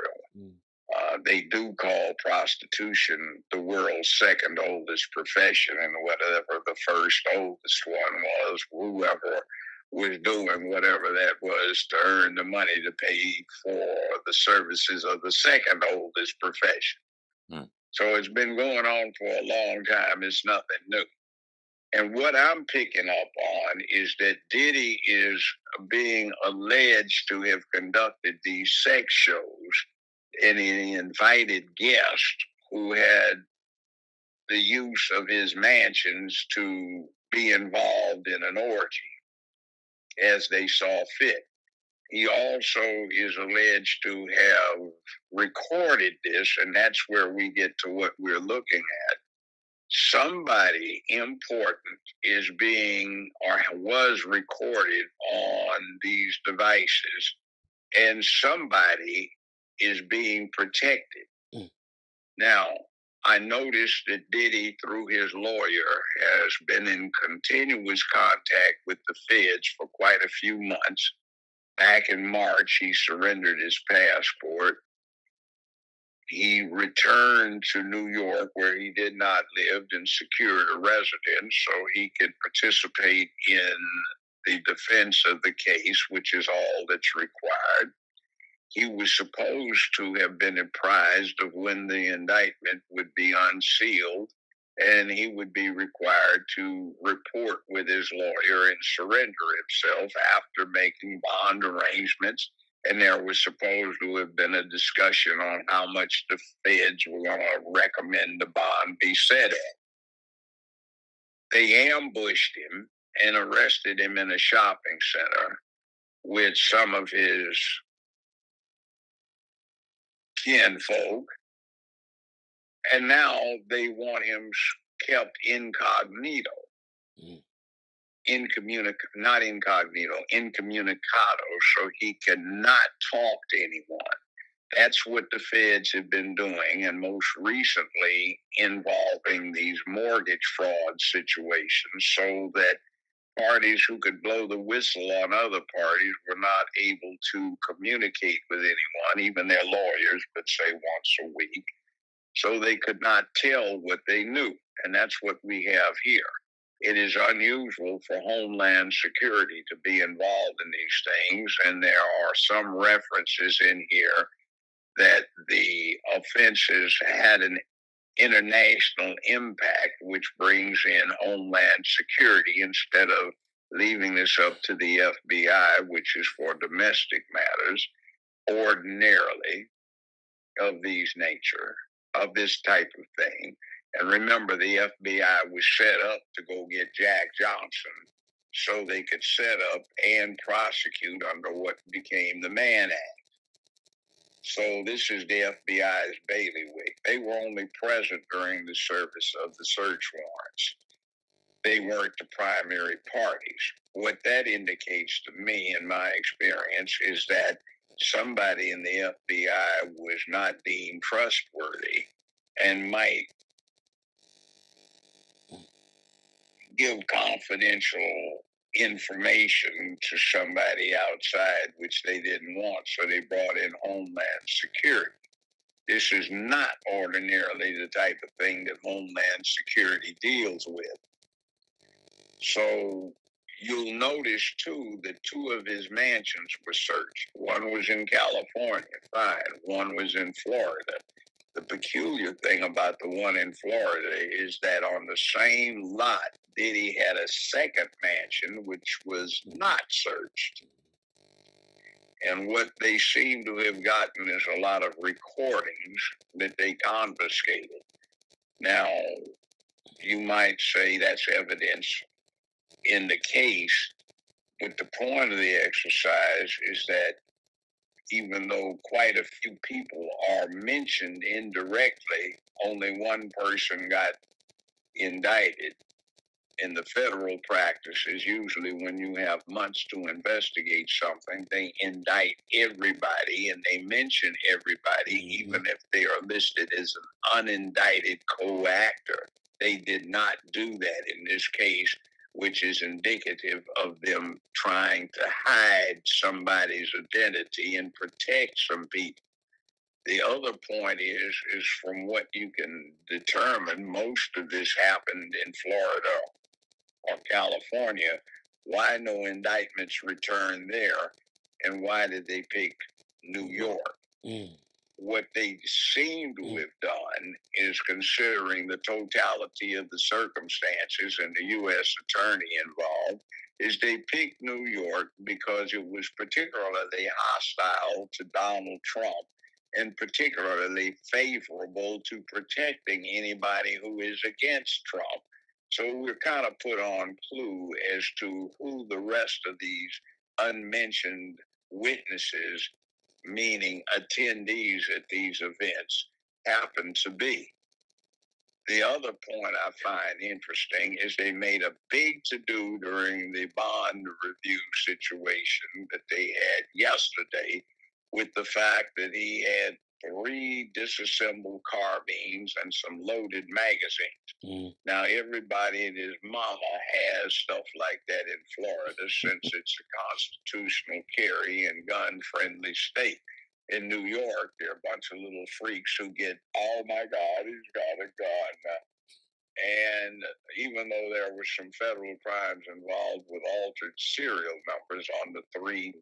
They do call prostitution the world's second oldest profession, and whatever the first oldest one was, whoever was doing whatever that was to earn the money to pay for the services of the second oldest profession. So it's been going on for a long time. It's nothing new. And what I'm picking up on is that Diddy is being alleged to have conducted these sex shows, and he invited guests who had the use of his mansions to be involved in an orgy as they saw fit. He also is alleged to have recorded this, and that's where we get to what we're looking at. Somebody important is being or was recorded on these devices, and somebody is being protected. Now, I noticed that Diddy, through his lawyer, has been in continuous contact with the feds for quite a few months. Back in March, he surrendered his passport. He returned to New York, where he did not live, and secured a residence so he could participate in the defense of the case, which is all that's required. He was supposed to have been apprised of when the indictment would be unsealed, and he would be required to report with his lawyer and surrender himself after making bond arrangements. And there was supposed to have been a discussion on how much the feds were going to recommend the bond be set at. They ambushed him and arrested him in a shopping center with some of his kinfolk. And now they want him kept incognito. Not incognito, incommunicado, so he cannot talk to anyone. That's what the feds have been doing, and most recently involving these mortgage fraud situations, so that parties who could blow the whistle on other parties were not able to communicate with anyone, even their lawyers, but say once a week. So they could not tell what they knew, and that's what we have here. It is unusual for Homeland Security to be involved in these things, and there are some references in here that the offenses had an international impact, which brings in Homeland Security instead of leaving this up to the FBI, which is for domestic matters, ordinarily of this type of thing. And remember, the FBI was set up to go get Jack Johnson so they could set up and prosecute under what became the Mann Act. So this is the FBI's bailiwick. They were only present during the service of the search warrants. They weren't the primary parties. What that indicates to me, in my experience, is that somebody in the FBI was not deemed trustworthy and might give confidential information to somebody outside, which they didn't want, so they brought in Homeland Security. This is not ordinarily the type of thing that Homeland Security deals with. So you'll notice, too, that 2 of his mansions were searched. One was in California, fine. One was in Florida. The peculiar thing about the one in Florida is that on the same lot, Diddy had a second mansion, which was not searched. And what they seem to have gotten is a lot of recordings that they confiscated. Now, you might say that's evidence in the case, but the point of the exercise is that even though quite a few people are mentioned indirectly, only one person got indicted, in the federal practice is usually when you have months to investigate something, they indict everybody and they mention everybody, even if they are listed as an unindicted co-actor. They did not do that in this case, which is indicative of them trying to hide somebody's identity and protect some people. The other point is from what you can determine, most of this happened in Florida or California. Why no indictments returned there? And why did they pick New York? What they seem to have done is, considering the totality of the circumstances and the U.S. attorney involved, is they picked New York because it was particularly hostile to Donald Trump and particularly favorable to protecting anybody who is against Trump. So we're kind of put on clue as to who the rest of these unmentioned witnesses, meaning attendees at these events, happen to be. The other point I find interesting is they made a big to-do during the bond review situation that they had yesterday with the fact that he had 3 disassembled carbines and some loaded magazines. Now, everybody and his mama has stuff like that in Florida since it's a constitutional carry and gun-friendly state. In New York, there are a bunch of little freaks who get, oh my God, he's got a gun. And even though there were some federal crimes involved with altered serial numbers on the 3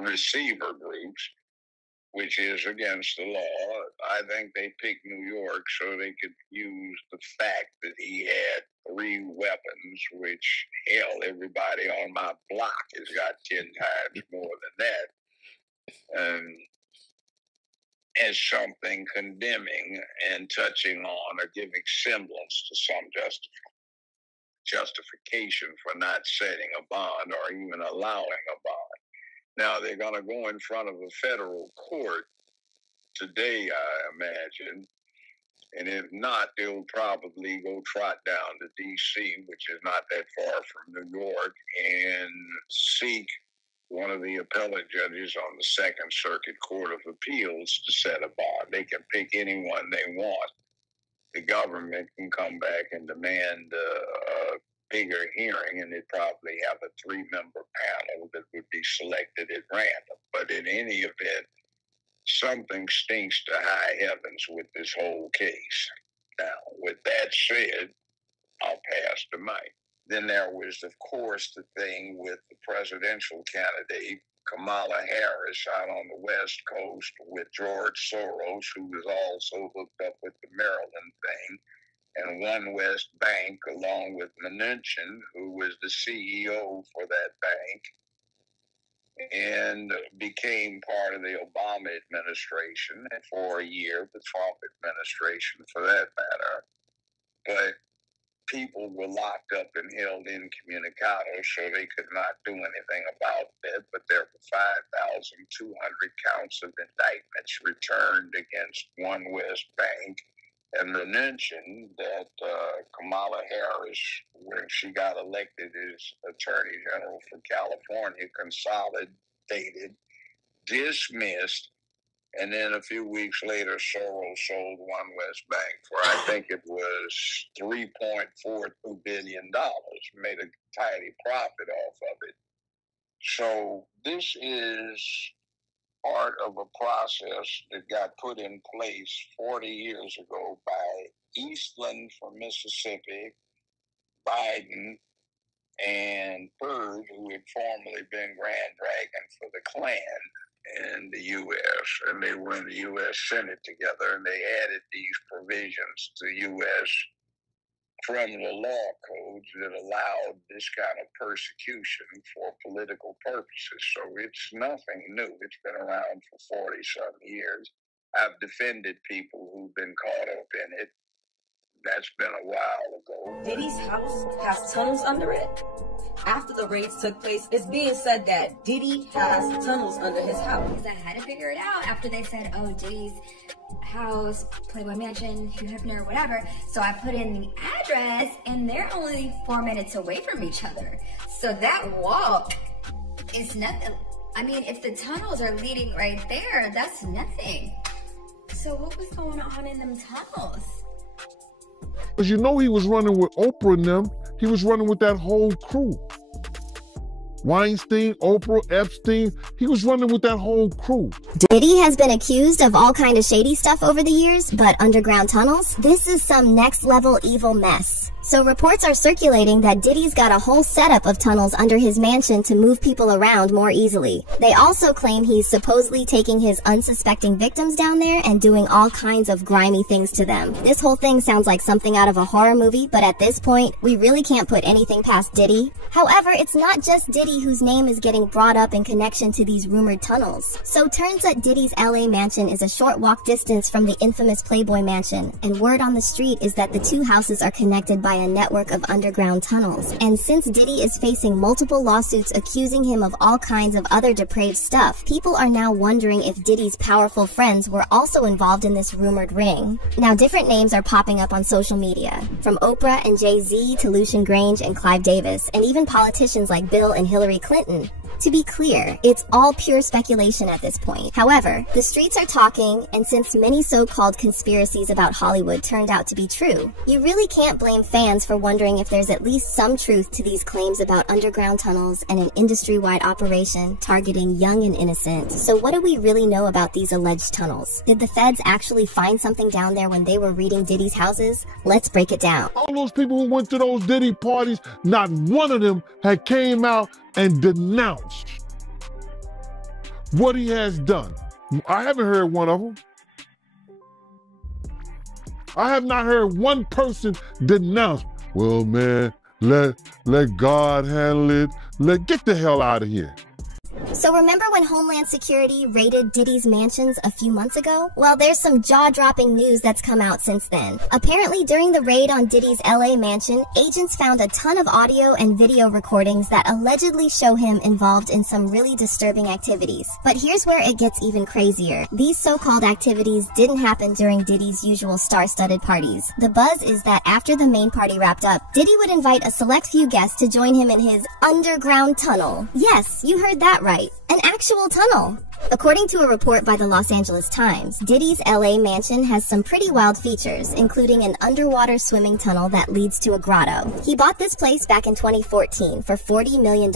receiver groups, which is against the law, I think they picked New York so they could use the fact that he had 3 weapons, which, hell, everybody on my block has got 10 times more than that, as something condemning and touching on or giving semblance to some justification for not setting a bond or even allowing a bond. Now, they're going to go in front of a federal court today, I imagine. And if not, they'll probably go trot down to D.C., which is not that far from New York, and seek one of the appellate judges on the Second Circuit Court of Appeals to set a bond. They can pick anyone they want. The government can come back and demand a bigger hearing, and they'd probably have a 3-member panel that would be selected at random. But in any event, something stinks to high heavens with this whole case. Now, with that said, I'll pass the mic. Then there was, of course, the thing with the presidential candidate, Kamala Harris, out on the West Coast with George Soros, who was also hooked up with the Maryland thing, and One West Bank, along with Mnuchin, who was the CEO for that bank, and became part of the Obama administration, and for a year, the Trump administration for that matter. But people were locked up and held incommunicado, so they could not do anything about it. But there were 5,200 counts of indictments returned against One West Bank. And Mnuchin, that Kamala Harris, when she got elected as Attorney General for California, consolidated, dismissed, and then a few weeks later, Soros sold One West Bank for, I think it was $3.42 billion, made a tidy profit off of it. So this is part of a process that got put in place 40 years ago by Eastland from Mississippi, Biden, and Byrd, who had formerly been Grand Dragon for the Klan in the U.S., and they were in the U.S. Senate together, and they added these provisions to U.S. criminal law codes that allowed this kind of persecution for political purposes. So it's nothing new. It's been around for 40-some years. I've defended people who've been caught up in it. That's been a while ago. Diddy's house has tunnels under it. after the raids took place, it's being said that Diddy has tunnels under his house. Because I had to figure it out after they said, oh, Diddy's house, Playboy Mansion, Hugh Hefner, whatever. So I put in the address, and they're only 4 minutes away from each other. So that walk is nothing. I mean, if the tunnels are leading right there, that's nothing. So what was going on in them tunnels? Because you know he was running with Oprah and them. He was running with that whole crew. Weinstein, Oprah, Epstein, he was running with that whole crew. Diddy has been accused of all kind of shady stuff over the years, but underground tunnels? This is some next level evil mess. So reports are circulating that Diddy's got a whole setup of tunnels under his mansion to move people around more easily. They also claim he's supposedly taking his unsuspecting victims down there and doing all kinds of grimy things to them. This whole thing sounds like something out of a horror movie, but at this point, we really can't put anything past Diddy. However, it's not just Diddy whose name is getting brought up in connection to these rumored tunnels. So turns out Diddy's LA mansion is a short walk distance from the infamous Playboy Mansion, and word on the street is that the two houses are connected by a network of underground tunnels. And since Diddy is facing multiple lawsuits accusing him of all kinds of other depraved stuff, people are now wondering if Diddy's powerful friends were also involved in this rumored ring. Now, different names are popping up on social media, from Oprah and Jay-Z to Lucian Grange and Clive Davis, and even politicians like Bill and Hillary Clinton. To be clear, it's all pure speculation at this point. However, the streets are talking, and since many so-called conspiracies about Hollywood turned out to be true, you really can't blame fans for wondering if there's at least some truth to these claims about underground tunnels and an industry-wide operation targeting young and innocent. So what do we really know about these alleged tunnels? Did the feds actually find something down there when they were raiding Diddy's houses? Let's break it down. All those people who went to those Diddy parties, not one of them had came out and denounced what he has done. I haven't heard one of them. I have not heard one person denounce, well, man, let God handle it. Get the hell out of here. So remember when Homeland Security raided Diddy's mansions a few months ago? Well, there's some jaw-dropping news that's come out since then. Apparently, during the raid on Diddy's LA mansion, agents found a ton of audio and video recordings that allegedly show him involved in some really disturbing activities. But here's where it gets even crazier. These so-called activities didn't happen during Diddy's usual star-studded parties. The buzz is that after the main party wrapped up, Diddy would invite a select few guests to join him in his underground tunnel. Yes, you heard that right. An actual tunnel. According to a report by the Los Angeles Times, Diddy's LA mansion has some pretty wild features, including an underwater swimming tunnel that leads to a grotto. He bought this place back in 2014 for $40 million,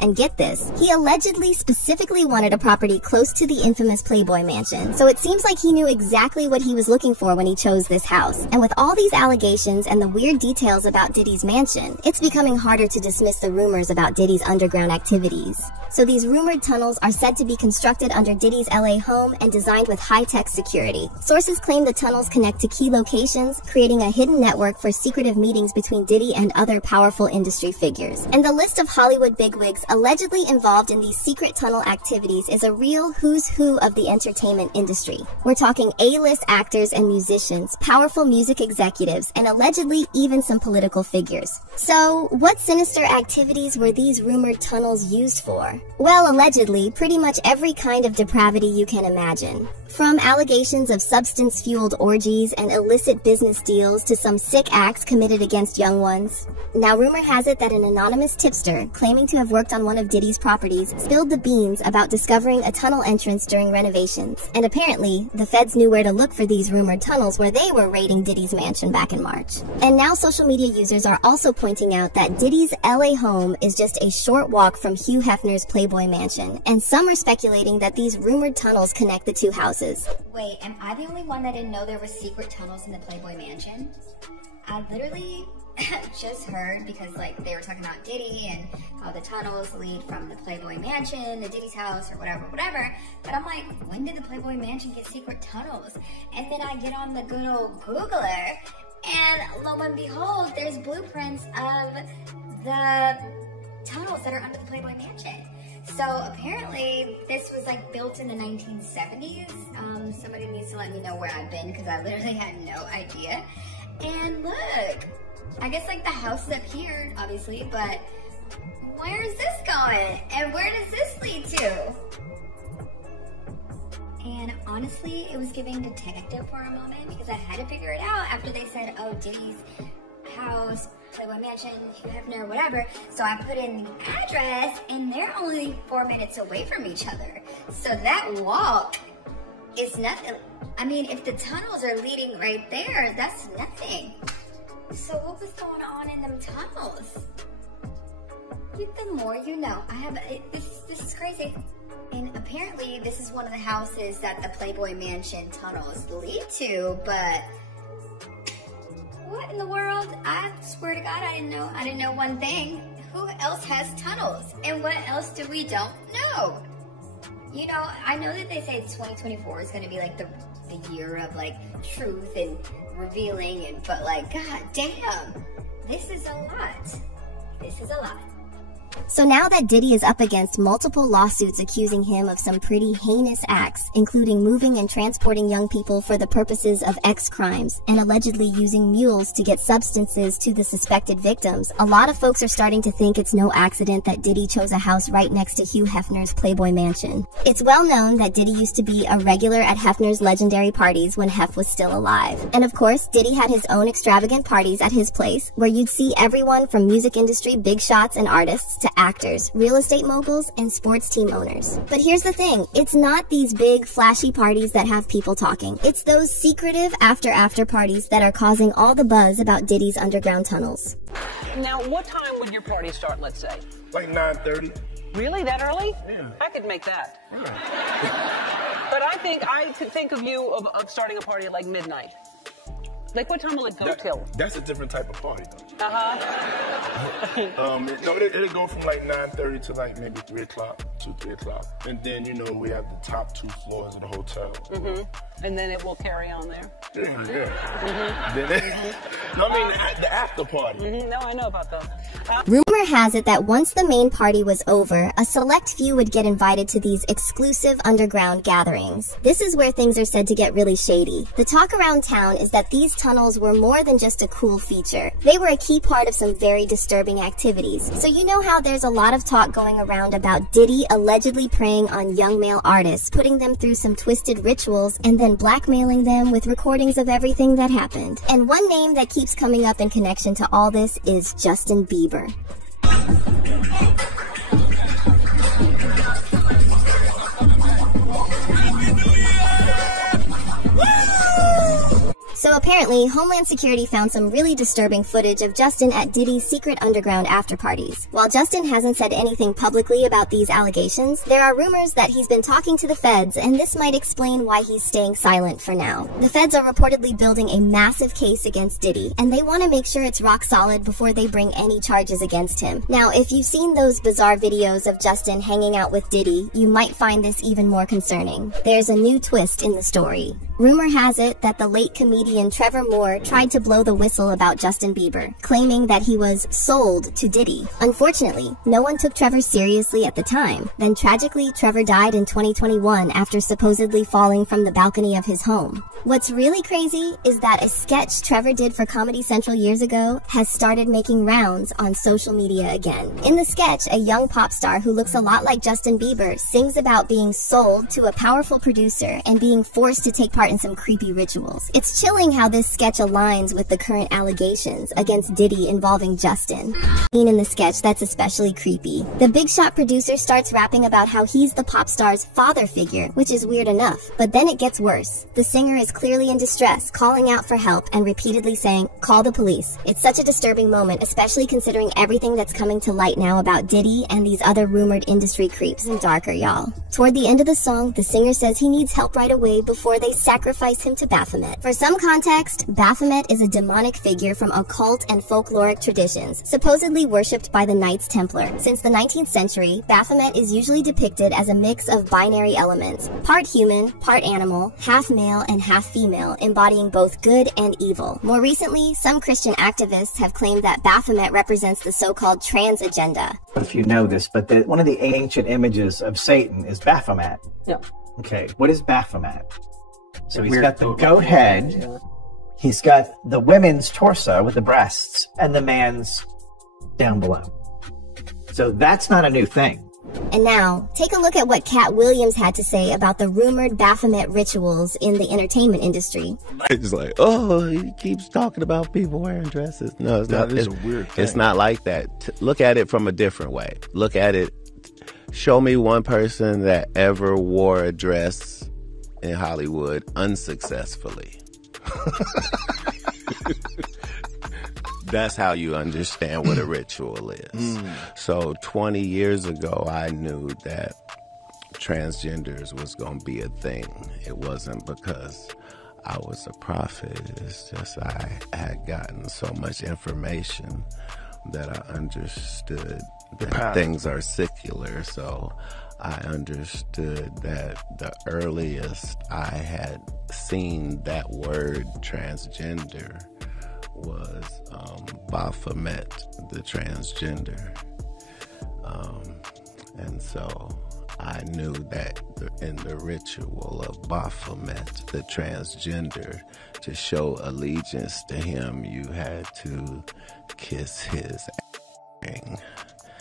and get this, he allegedly specifically wanted a property close to the infamous Playboy Mansion, so it seems like he knew exactly what he was looking for when he chose this house. And with all these allegations and the weird details about Diddy's mansion, it's becoming harder to dismiss the rumors about Diddy's underground activities. So these rumored tunnels are said to be constructed under Diddy's LA home and designed with high-tech security. Sources claim the tunnels connect to key locations, creating a hidden network for secretive meetings between Diddy and other powerful industry figures. And the list of Hollywood bigwigs allegedly involved in these secret tunnel activities is a real who's who of the entertainment industry. We're talking A-list actors and musicians, powerful music executives, and allegedly even some political figures. So, what sinister activities were these rumored tunnels used for? Well, allegedly, pretty much every kind of depravity you can imagine. From allegations of substance-fueled orgies and illicit business deals to some sick acts committed against young ones. Now, rumor has it that an anonymous tipster, claiming to have worked on one of Diddy's properties, spilled the beans about discovering a tunnel entrance during renovations. And apparently, the feds knew where to look for these rumored tunnels where they were raiding Diddy's mansion back in March. And now social media users are also pointing out that Diddy's LA home is just a short walk from Hugh Hefner's Playboy Mansion, and some are speculating that these rumored tunnels connect the two houses. Wait, am I the only one that didn't know there were secret tunnels in the Playboy Mansion? I literally just heard because like they were talking about Diddy and how the tunnels lead from the Playboy Mansion to Diddy's house or whatever. But I'm like, when did the Playboy Mansion get secret tunnels? And then I get on the good old Googler and lo and behold, there's blueprints of the tunnels that are under the Playboy Mansion. So apparently this was like built in the 1970s. Somebody needs to let me know where I've been because I literally had no idea. And look, I guess like the house is up here, obviously, but where is this going? And where does this lead to? And honestly, it was giving detective for a moment because I had to figure it out after they said, oh, Diddy's house, Playboy Mansion, Hugh Hefner, whatever. So I put in the address and they're only 4 minutes away from each other. So that walk is nothing. I mean, if the tunnels are leading right there, that's nothing. So what was going on in them tunnels? The more you know. This is crazy. And apparently this is one of the houses that the Playboy Mansion tunnels lead to, but what in the world? I swear to God, I didn't know one thing. Who else has tunnels? And what else do we don't know? You know, I know that they say 2024 is gonna be like the year of like truth and revealing, but like, God damn, this is a lot. This is a lot. So now that Diddy is up against multiple lawsuits accusing him of some pretty heinous acts, including moving and transporting young people for the purposes of X crimes, and allegedly using mules to get substances to the suspected victims, a lot of folks are starting to think it's no accident that Diddy chose a house right next to Hugh Hefner's Playboy Mansion. It's well known that Diddy used to be a regular at Hefner's legendary parties when Hef was still alive. And of course, Diddy had his own extravagant parties at his place, where you'd see everyone from music industry big shots and artists to actors, real estate moguls, and sports team owners. But here's the thing, it's not these big, flashy parties that have people talking. It's those secretive after parties that are causing all the buzz about Diddy's underground tunnels. Now, what time would your party start, let's say? Like 9:30. Really? That early? Yeah. I could make that. Yeah. But I could think of you of starting a party at like midnight. Like, what time will it go till? That's a different type of party, though. Uh-huh. It'll go from like 9:30 to like maybe 3 o'clock, 2, 3 o'clock. And then, you know, we have the top 2 floors of the hotel. Mm-hmm. And then it will carry on there? Yeah. Mm-hmm. Then no, I mean, the after party. Mm-hmm. No, I know about those. Rumor has it that once the main party was over, a select few would get invited to these exclusive underground gatherings. This is where things are said to get really shady. The talk around town is that these tunnels were more than just a cool feature. They were a key part of some very disturbing activities. So you know how there's a lot of talk going around about Diddy allegedly preying on young male artists, putting them through some twisted rituals, and then blackmailing them with recordings of everything that happened. And one name that keeps coming up in connection to all this is Justin Bieber. So apparently, Homeland Security found some really disturbing footage of Justin at Diddy's secret underground after-parties. While Justin hasn't said anything publicly about these allegations, there are rumors that he's been talking to the feds, and this might explain why he's staying silent for now. The feds are reportedly building a massive case against Diddy, and they want to make sure it's rock solid before they bring any charges against him. Now, if you've seen those bizarre videos of Justin hanging out with Diddy, you might find this even more concerning. There's a new twist in the story. Rumor has it that the late comedian Trevor Moore tried to blow the whistle about Justin Bieber, claiming that he was sold to Diddy. Unfortunately, no one took Trevor seriously at the time. Then tragically, Trevor died in 2021 after supposedly falling from the balcony of his home. What's really crazy is that a sketch Trevor did for Comedy Central years ago has started making rounds on social media again. In the sketch, a young pop star who looks a lot like Justin Bieber sings about being sold to a powerful producer and being forced to take part in some creepy rituals. It's chilling how this sketch aligns with the current allegations against Diddy involving Justin. In the sketch, that's especially creepy. The big shot producer starts rapping about how he's the pop star's father figure, which is weird enough. But then it gets worse. The singer is clearly in distress, calling out for help and repeatedly saying, "Call the police." It's such a disturbing moment, especially considering everything that's coming to light now about Diddy and these other rumored industry creeps. And darker, y'all. Toward the end of the song, the singer says he needs help right away before they sacrifice him to Baphomet. For some context, Baphomet is a demonic figure from occult and folkloric traditions, supposedly worshipped by the Knights Templar. Since the 19th century, Baphomet is usually depicted as a mix of binary elements, part human, part animal, half male and half female, embodying both good and evil. More recently, some Christian activists have claimed that Baphomet represents the so-called trans agenda. If you know this, but one of the ancient images of Satan is Baphomet. Yeah. Okay, what is Baphomet? So he's got the goat head, he's got the women's torso with the breasts, and the man's down below. So that's not a new thing. And now, take a look at what Cat Williams had to say about the rumored Baphomet rituals in the entertainment industry. It's like, oh, he keeps talking about people wearing dresses. No, it's not. That is a weird thing. It's not like that. Look at it from a different way. Look at it. Show me one person that ever wore a dress in Hollywood unsuccessfully. That's how you understand what a ritual is. So 20 years ago, I knew that transgenders was going to be a thing. It wasn't because I was a prophet. It's just I had gotten so much information that I understood that things are secular. So I understood that the earliest I had seen that word transgender was Baphomet, the transgender. And so I knew that in the ritual of Baphomet, the transgender, to show allegiance to him, you had to kiss his ass.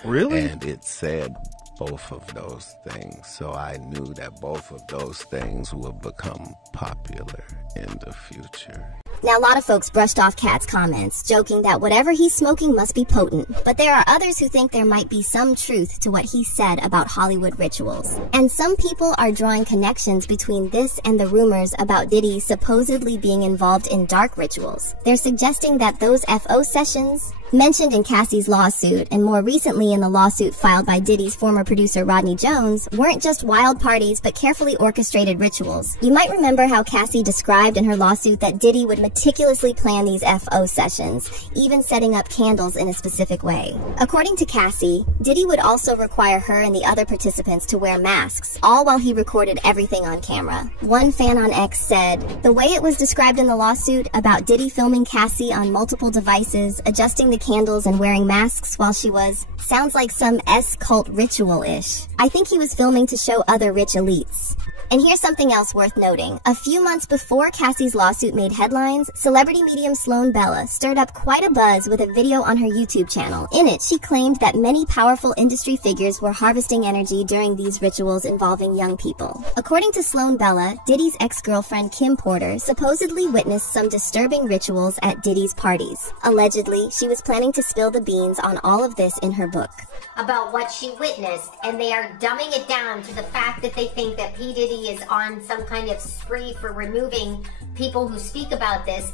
Really? And it said both of those things. So I knew that both of those things would become popular in the future. Now, a lot of folks brushed off Cat's comments, joking that whatever he's smoking must be potent. But there are others who think there might be some truth to what he said about Hollywood rituals. And some people are drawing connections between this and the rumors about Diddy supposedly being involved in dark rituals. They're suggesting that those FO sessions mentioned in Cassie's lawsuit, and more recently in the lawsuit filed by Diddy's former producer Rodney Jones, weren't just wild parties but carefully orchestrated rituals. You might remember how Cassie described in her lawsuit that Diddy would meticulously plan these FO sessions, even setting up candles in a specific way. According to Cassie, Diddy would also require her and the other participants to wear masks, all while he recorded everything on camera. One fan on X said, "The way it was described in the lawsuit about Diddy filming Cassie on multiple devices, adjusting the candles and wearing masks while she was, sounds like some S-cult ritual-ish. I think he was filming to show other rich elites." And here's something else worth noting. A few months before Cassie's lawsuit made headlines, celebrity medium Sloan Bella stirred up quite a buzz with a video on her YouTube channel. In it, she claimed that many powerful industry figures were harvesting energy during these rituals involving young people. According to Sloan Bella, Diddy's ex-girlfriend Kim Porter supposedly witnessed some disturbing rituals at Diddy's parties. Allegedly, she was planning to spill the beans on all of this in her book. About what she witnessed, and they are dumbing it down to the fact that they think that P. Diddy is on some kind of spree for removing people who speak about this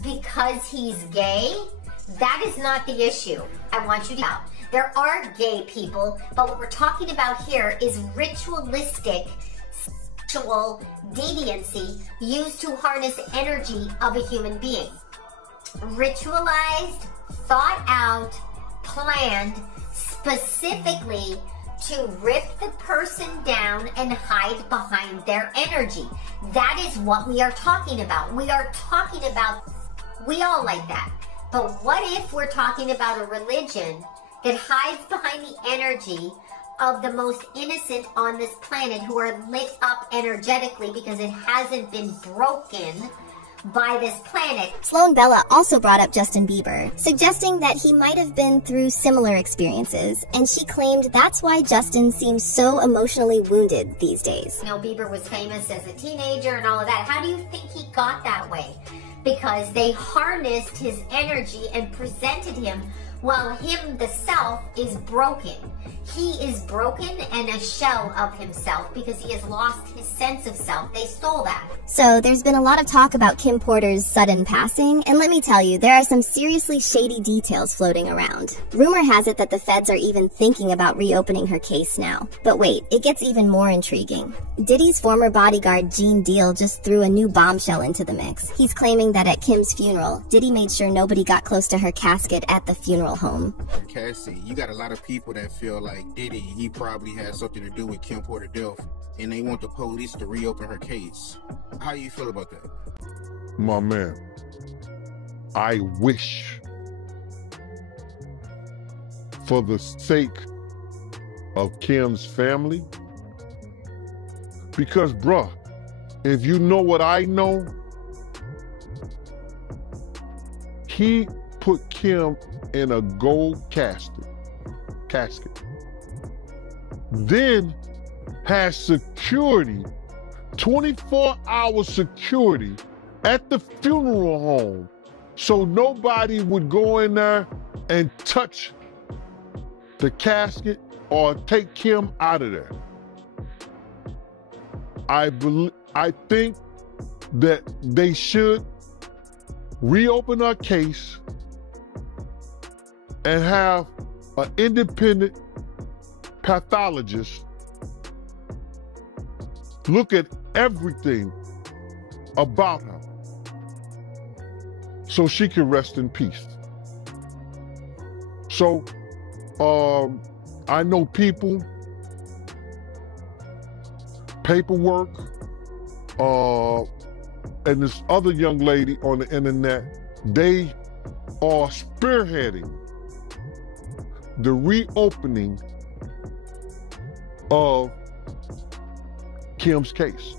because he's gay. That is not the issue. I want you to know. There are gay people, but what we're talking about here is ritualistic sexual deviancy used to harness energy of a human being. Ritualized, thought out, planned, specifically to rip the person down and hide behind their energy. That is what we are talking about. We are talking about, we all like that. But what if we're talking about a religion that hides behind the energy of the most innocent on this planet who are lit up energetically because it hasn't been broken by this planet? Sloan Bella also brought up Justin Bieber, suggesting that he might have been through similar experiences, and she claimed that's why Justin seems so emotionally wounded these days. You know, Bieber was famous as a teenager and all of that. How do you think he got that way? Because they harnessed his energy and presented him while him, the self, is broken. He is broken and a shell of himself because he has lost his sense of self. They stole that. So there's been a lot of talk about Kim Porter's sudden passing, and let me tell you, there are some seriously shady details floating around. Rumor has it that the feds are even thinking about reopening her case now. But wait, it gets even more intriguing. Diddy's former bodyguard Gene Deal just threw a new bombshell into the mix. He's claiming that at Kim's funeral, Diddy made sure nobody got close to her casket at the funeral home. Cassie, you got a lot of people that feel like Diddy, he probably had something to do with Kim Porter's death, and they want the police to reopen her case. How do you feel about that? My man, I wish, for the sake of Kim's family, because bruh, if you know what I know, he put Kim in a gold casket casket. Then has security, 24-hour security at the funeral home, so nobody would go in there and touch the casket or take Kim out of there. I think that they should reopen our case and have an independent pathologist look at everything about her so she can rest in peace. So, I know people, paperwork, and this other young lady on the internet, they are spearheading the reopening of Kim's case.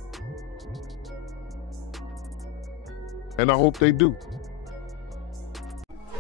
And I hope they do.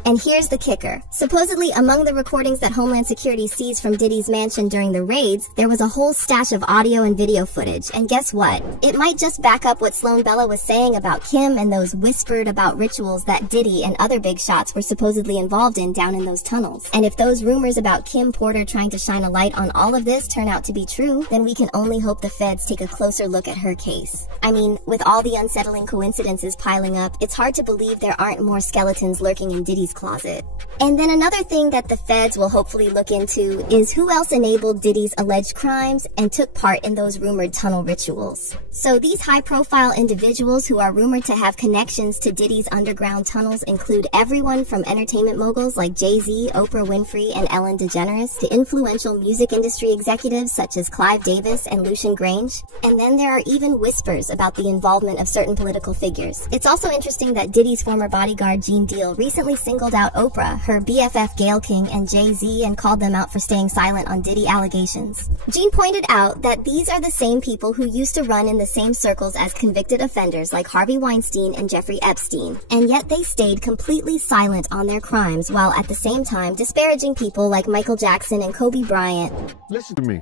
And here's the kicker. Supposedly, among the recordings that Homeland Security seized from Diddy's mansion during the raids, there was a whole stash of audio and video footage. And guess what? It might just back up what Sloan Bella was saying about Kim and those whispered about rituals that Diddy and other big shots were supposedly involved in down in those tunnels. And if those rumors about Kim Porter trying to shine a light on all of this turn out to be true, then we can only hope the feds take a closer look at her case. I mean, with all the unsettling coincidences piling up, it's hard to believe there aren't more skeletons lurking in Diddy's closet. And then another thing that the feds will hopefully look into is who else enabled Diddy's alleged crimes and took part in those rumored tunnel rituals. So these high-profile individuals who are rumored to have connections to Diddy's underground tunnels include everyone from entertainment moguls like Jay-Z, Oprah Winfrey, and Ellen DeGeneres to influential music industry executives such as Clive Davis and Lucian Grange. And then there are even whispers about the involvement of certain political figures. It's also interesting that Diddy's former bodyguard Gene Deal recently singled out Oprah, her BFF Gayle King, and Jay-Z and called them out for staying silent on Diddy allegations. Gene pointed out that these are the same people who used to run in the same circles as convicted offenders like Harvey Weinstein and Jeffrey Epstein, and yet they stayed completely silent on their crimes while at the same time disparaging people like Michael Jackson and Kobe Bryant. Listen to me.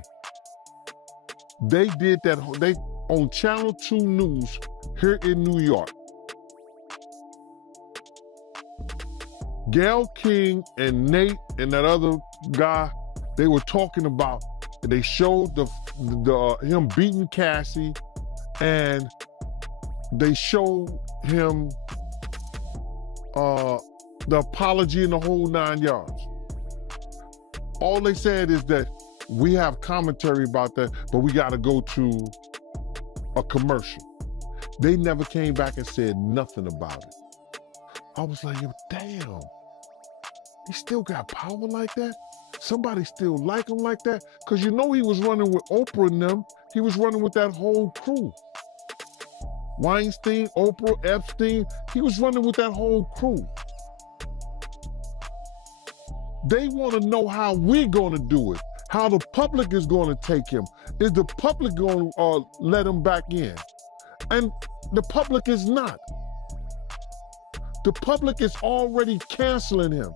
They did that, they on Channel 2 News here in New York. Gayle King and Nate and that other guy, they were talking about, they showed him beating Cassie, and they showed him the apology and the whole 9 yards. All they said is that we have commentary about that, but we got to go to a commercial. They never came back and said nothing about it. I was like, yo, damn. He still got power like that? Somebody still like him like that? Because you know he was running with Oprah and them. He was running with that whole crew. Weinstein, Oprah, Epstein. He was running with that whole crew. They want to know how we're going to do it, how the public is going to take him. Is the public going to let him back in? And the public is not. The public is already canceling him.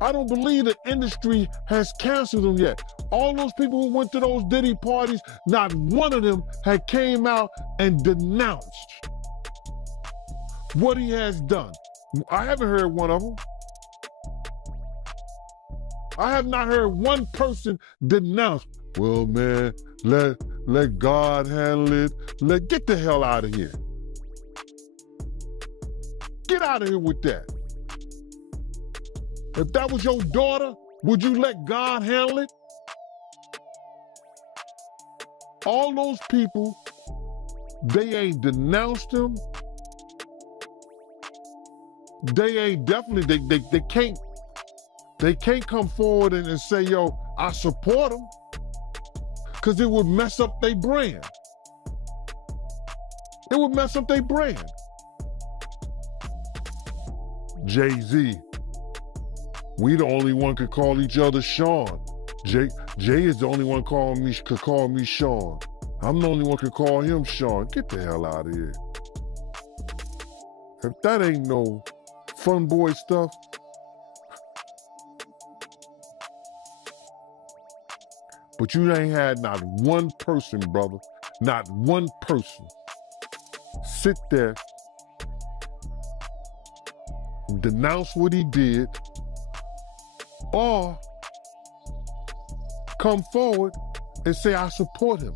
I don't believe the industry has canceled him yet. All those people who went to those Diddy parties, not one of them had came out and denounced what he has done. I haven't heard one of them. I have not heard one person denounce, well, man, let God handle it. Get the hell out of here. Get out of here with that. If that was your daughter, would you let God handle it? All those people, they ain't denounced him. They ain't definitely, they can't come forward and say, yo, I support him. Because it would mess up their brand. It would mess up their brand. Jay-Z. We the only one could call each other Sean. Jay is the only one could call me Sean. I'm the only one could call him Sean. Get the hell out of here. If that ain't no fun boy stuff, But you ain't had not one person, brother, not one person sit there, denounce what he did, or come forward and say, I support him.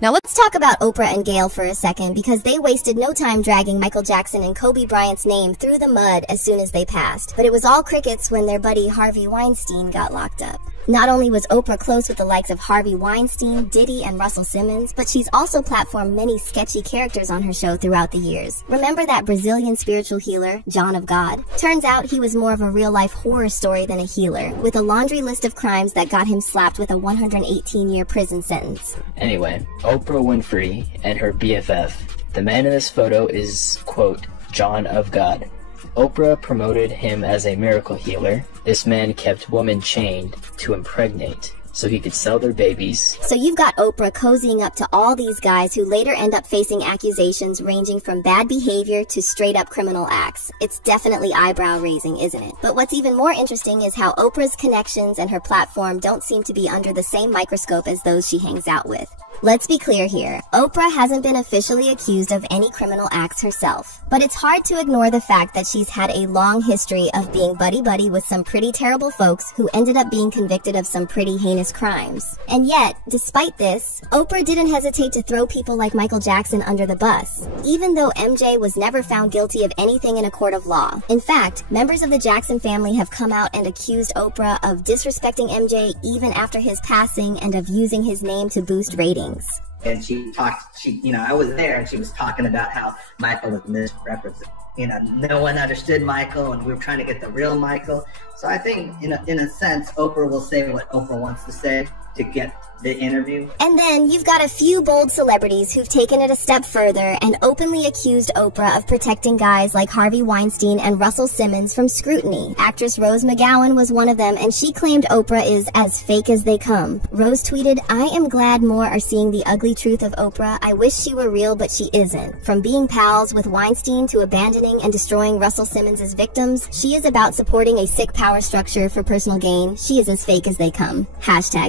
Now let's talk about Oprah and Gayle for a second, because they wasted no time dragging Michael Jackson and Kobe Bryant's name through the mud as soon as they passed. But it was all crickets when their buddy Harvey Weinstein got locked up. Not only was Oprah close with the likes of Harvey Weinstein, Diddy, and Russell Simmons, but she's also platformed many sketchy characters on her show throughout the years. Remember that Brazilian spiritual healer, John of God? Turns out he was more of a real-life horror story than a healer, with a laundry list of crimes that got him slapped with a 118-year prison sentence. Anyway, Oprah Winfrey and her BFF. The man in this photo is, quote, John of God. Oprah promoted him as a miracle healer. This man kept women chained to impregnate so he could sell their babies. So you've got Oprah cozying up to all these guys who later end up facing accusations ranging from bad behavior to straight-up criminal acts. It's definitely eyebrow-raising, isn't it? But what's even more interesting is how Oprah's connections and her platform don't seem to be under the same microscope as those she hangs out with. Let's be clear here, Oprah hasn't been officially accused of any criminal acts herself. But it's hard to ignore the fact that she's had a long history of being buddy-buddy with some pretty terrible folks who ended up being convicted of some pretty heinous crimes. And yet, despite this, Oprah didn't hesitate to throw people like Michael Jackson under the bus, even though MJ was never found guilty of anything in a court of law. In fact, members of the Jackson family have come out and accused Oprah of disrespecting MJ even after his passing and of using his name to boost ratings. And I was there, and she was talking about how Michael was misrepresented. No one understood Michael, and we were trying to get the real Michael. So I think, in a sense, Oprah will say what Oprah wants to say to get the interview. And then you've got a few bold celebrities who've taken it a step further and openly accused Oprah of protecting guys like Harvey Weinstein and Russell Simmons from scrutiny. Actress Rose McGowan was one of them, and she claimed Oprah is as fake as they come. Rose tweeted, I am glad more are seeing the ugly truth of Oprah. I wish she were real, but she isn't. From being pals with Weinstein to abandoning and destroying Russell Simmons' victims, she is about supporting a sick power structure for personal gain. She is as fake as they come.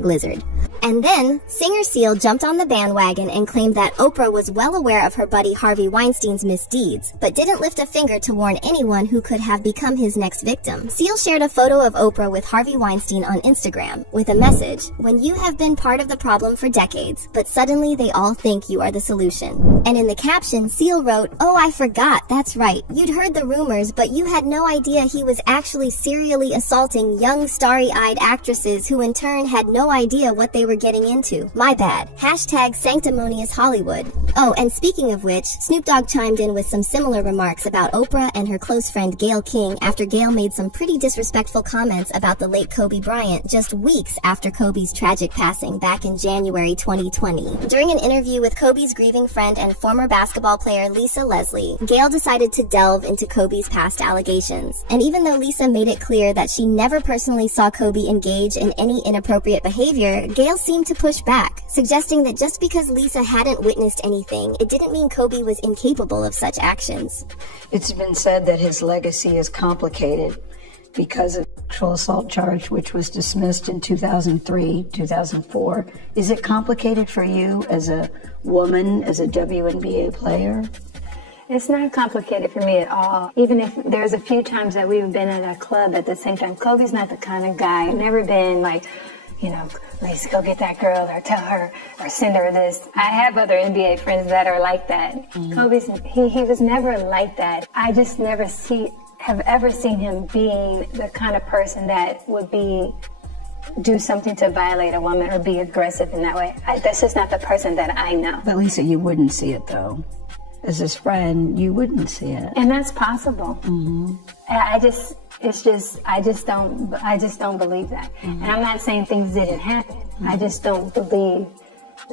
#lizard. And then, singer Seal jumped on the bandwagon and claimed that Oprah was well aware of her buddy Harvey Weinstein's misdeeds, but didn't lift a finger to warn anyone who could have become his next victim. Seal shared a photo of Oprah with Harvey Weinstein on Instagram, with a message, when you have been part of the problem for decades, but suddenly they all think you are the solution. And in the caption, Seal wrote, oh, I forgot, that's right, you'd heard the rumors, but you had no idea he was actually serially assaulting young starry-eyed actresses who in turn had no idea what they were getting into. My bad. #sanctimonious Hollywood. Oh, and speaking of which, Snoop Dogg chimed in with some similar remarks about Oprah and her close friend Gayle King after Gayle made some pretty disrespectful comments about the late Kobe Bryant just weeks after Kobe's tragic passing back in January 2020. During an interview with Kobe's grieving friend and former basketball player Lisa Leslie, Gayle decided to delve into Kobe's past allegations. And even though Lisa made it clear that she never personally saw Kobe engage in any inappropriate behavior, Gayle seemed to push back, suggesting that just because Lisa hadn't witnessed anything, it didn't mean Kobe was incapable of such actions. It's been said that his legacy is complicated because of the sexual assault charge, which was dismissed in 2003, 2004. Is it complicated for you as a woman, as a WNBA player? It's not complicated for me at all. Even if there's a few times that we've been at a club at the same time, Kobe's not the kind of guy, never been like, let's go get that girl or tell her or send her this. I have other NBA friends that are like that. Kobe's, he was never like that. I just never have ever seen him being the kind of person that would do something to violate a woman or be aggressive in that way. That's just not the person that I know. But Lisa, you wouldn't see it though. As his friend, you wouldn't see it. And that's possible. I just don't believe that. And I'm not saying things didn't happen. I just don't believe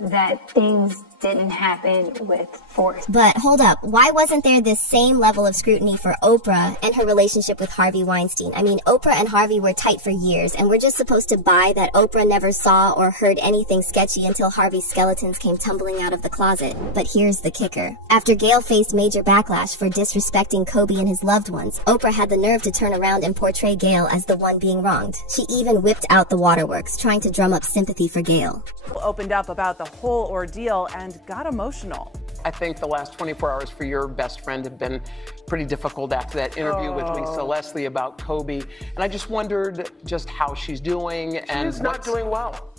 that things didn't happen with force. But hold up, why wasn't there this same level of scrutiny for Oprah and her relationship with Harvey Weinstein? I mean, Oprah and Harvey were tight for years, and we're just supposed to buy that Oprah never saw or heard anything sketchy until Harvey's skeletons came tumbling out of the closet. But here's the kicker. After Gayle faced major backlash for disrespecting Kobe and his loved ones, Oprah had the nerve to turn around and portray Gayle as the one being wronged. She even whipped out the waterworks, trying to drum up sympathy for Gayle. Opened up about the whole ordeal and got emotional. I think the last 24 hours for your best friend have been pretty difficult after that interview with Lisa Leslie about Kobe. And I just wondered just how she's doing. And She is not doing well.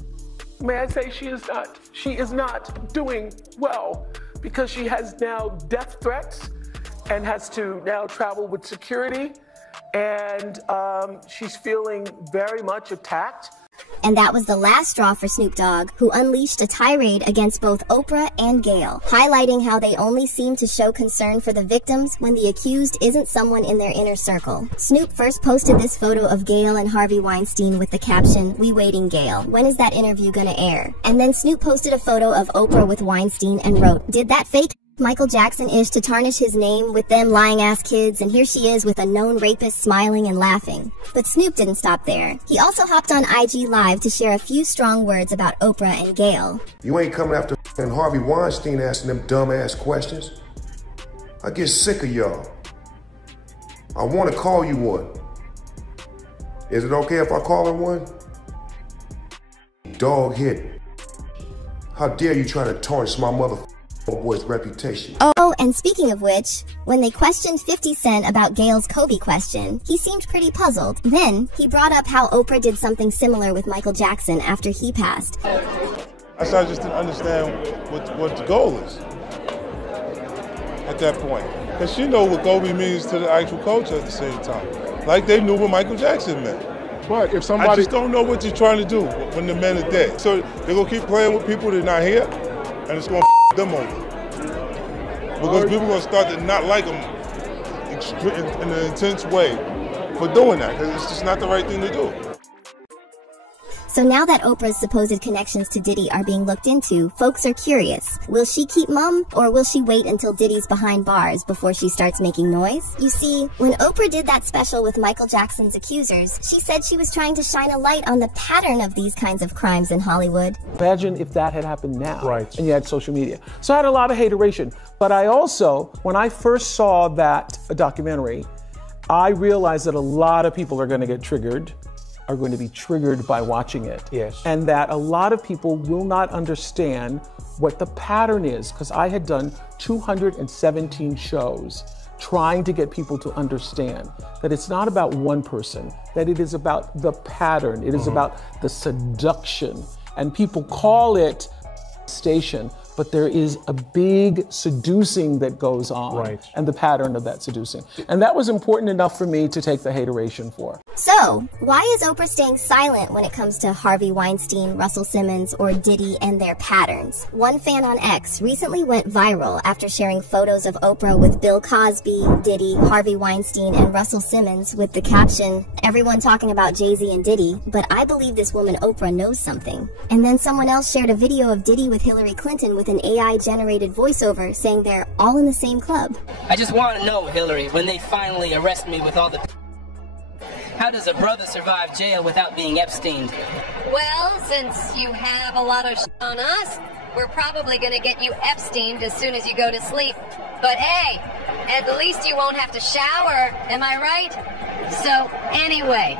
May I say she is not? She is not doing well because she has now death threats and has to now travel with security. And she's feeling very much attacked. And that was the last straw for Snoop Dogg, who unleashed a tirade against both Oprah and Gayle, highlighting how they only seem to show concern for the victims when the accused isn't someone in their inner circle. Snoop first posted this photo of Gayle and Harvey Weinstein with the caption, "We waiting Gayle. When is that interview gonna air?" And then Snoop posted a photo of Oprah with Weinstein and wrote, "Did that fake Michael Jackson-ish to tarnish his name with them lying-ass kids, and here she is with a known rapist smiling and laughing." But Snoop didn't stop there. He also hopped on IG Live to share a few strong words about Oprah and Gayle. You ain't coming after Harvey Weinstein asking them dumb-ass questions. I get sick of y'all. I want to call you one. Is it okay if I call her one? Dog hit. How dare you try to tarnish my boy's reputation. Oh, and speaking of which, when they questioned 50 Cent about Gayle's Kobe question, he seemed pretty puzzled. Then, he brought up how Oprah did something similar with Michael Jackson after he passed. I just didn't understand what the goal is at that point. Because she knows what Kobe means to the actual culture at the same time. Like they knew what Michael Jackson meant. But if somebody... I just don't know what they're trying to do when the men are dead. So they're going to keep playing with people that are not here, and it's going to them over. Because people are going to start to not like them in an intense way for doing that, because it's just not the right thing to do. So now that Oprah's supposed connections to Diddy are being looked into, folks are curious. Will she keep mum, or will she wait until Diddy's behind bars before she starts making noise? You see, when Oprah did that special with Michael Jackson's accusers, she said she was trying to shine a light on the pattern of these kinds of crimes in Hollywood. Imagine if that had happened now, and you had social media. So I had a lot of hateration. But I also, when I first saw that documentary, I realized that a lot of people are going to get triggered, are going to be triggered by watching it. Yes. And that a lot of people will not understand what the pattern is, because I had done 217 shows trying to get people to understand that it's not about one person, that it is about the pattern, it is about the seduction. And people call it station, but there is a big seducing that goes on, and the pattern of that seducing. And that was important enough for me to take the hateration for. So, why is Oprah staying silent when it comes to Harvey Weinstein, Russell Simmons, or Diddy and their patterns? One fan on X recently went viral after sharing photos of Oprah with Bill Cosby, Diddy, Harvey Weinstein, and Russell Simmons with the caption, "Everyone talking about Jay-Z and Diddy, but I believe this woman Oprah knows something." And then someone else shared a video of Diddy with Hillary Clinton with an AI-generated voiceover saying they're all in the same club. I just want to know, Hillary, when they finally arrest me with all the... How does a brother survive jail without being Epsteined? Well, since you have a lot of shit on us, we're probably gonna get you Epsteined as soon as you go to sleep. But hey, at least you won't have to shower, am I right? So, anyway,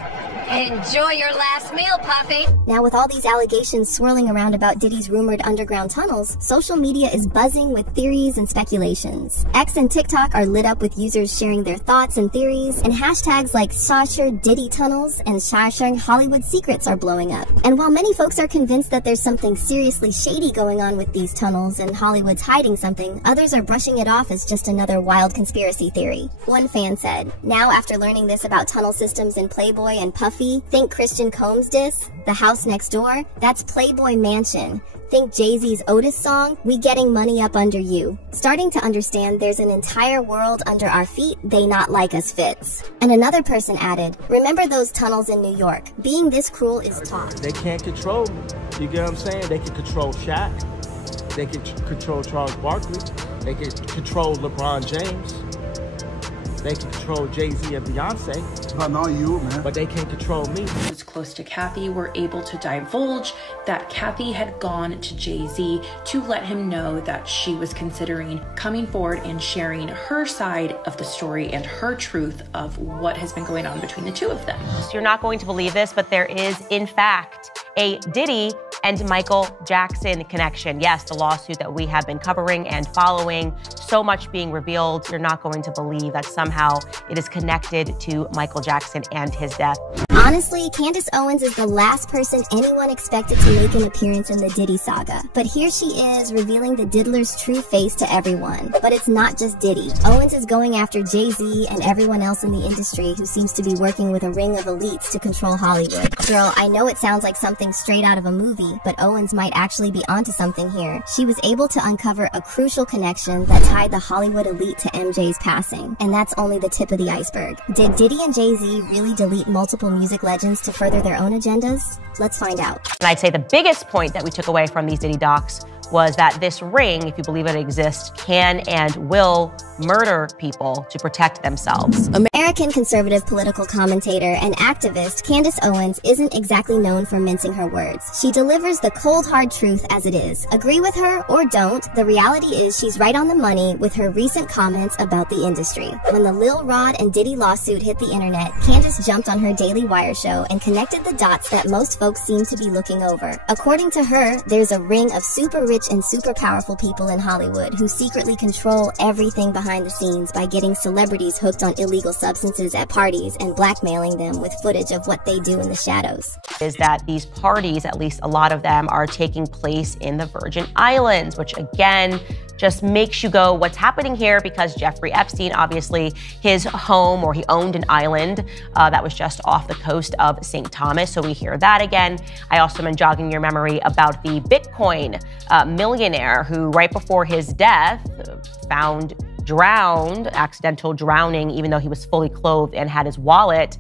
enjoy your last meal, Puffy. Now with all these allegations swirling around about Diddy's rumored underground tunnels, social media is buzzing with theories and speculations. X and TikTok are lit up with users sharing their thoughts and theories, and hashtags like Shasher Diddy Tunnels and Shasher Hollywood Secrets are blowing up. And while many folks are convinced that there's something seriously shady going on with these tunnels and Hollywood's hiding something, others are brushing it off as just another wild conspiracy theory. One fan said, "Now after learning this about tunnel systems in Playboy and Puffy, think Christian Combs diss? The house next door? That's Playboy Mansion. Think Jay-Z's Otis song? We getting money up under you." Starting to understand there's an entire world under our feet they not like us fits. And another person added, "Remember those tunnels in New York? Being this cruel is taught." They can't control me. You get what I'm saying? They can control Shaq. They can control Charles Barkley. They can control LeBron James. They can control Jay-Z and Beyonce. But not you, man. But they can't control me. Those close to Kathy were able to divulge that Kathy had gone to Jay-Z to let him know that she was considering coming forward and sharing her side of the story and her truth of what has been going on between the two of them. So you're not going to believe this, but there is, in fact, a Diddy and Michael Jackson connection. Yes, the lawsuit that we have been covering and following, so much being revealed. You're not going to believe that somehow it is connected to Michael Jackson and his death. Honestly, Candace Owens is the last person anyone expected to make an appearance in the Diddy saga. But here she is, revealing the diddler's true face to everyone. But it's not just Diddy. Owens is going after Jay-Z and everyone else in the industry who seems to be working with a ring of elites to control Hollywood. Girl, I know it sounds like something straight out of a movie, but Owens might actually be onto something here. She was able to uncover a crucial connection that tied the Hollywood elite to MJ's passing. And that's only the tip of the iceberg. Did Diddy and Jay-Z really delete multiple music legends to further their own agendas? Let's find out. And I'd say the biggest point that we took away from these Diddy docs was that this ring, if you believe it exists, can and will murder people to protect themselves. American conservative political commentator and activist Candace Owens isn't exactly known for mincing her words. She delivers the cold hard truth as it is. Agree with her or don't, the reality is she's right on the money with her recent comments about the industry. When the Lil Rod and Diddy lawsuit hit the internet, Candace jumped on her Daily Wire show and connected the dots that most folks seem to be looking over. According to her, there's a ring of super rich and super powerful people in Hollywood who secretly control everything behind the scenes by getting celebrities hooked on illegal substances at parties and blackmailing them with footage of what they do in the shadows. Is that these parties, at least a lot of them, are taking place in the Virgin Islands, which again, just makes you go, what's happening here? Because Jeffrey Epstein, obviously his home, or he owned an island that was just off the coast of St. Thomas. So we hear that again. I also been jogging your memory about the Bitcoin millionaire who right before his death found drowned, accidental drowning, even though he was fully clothed and had his wallet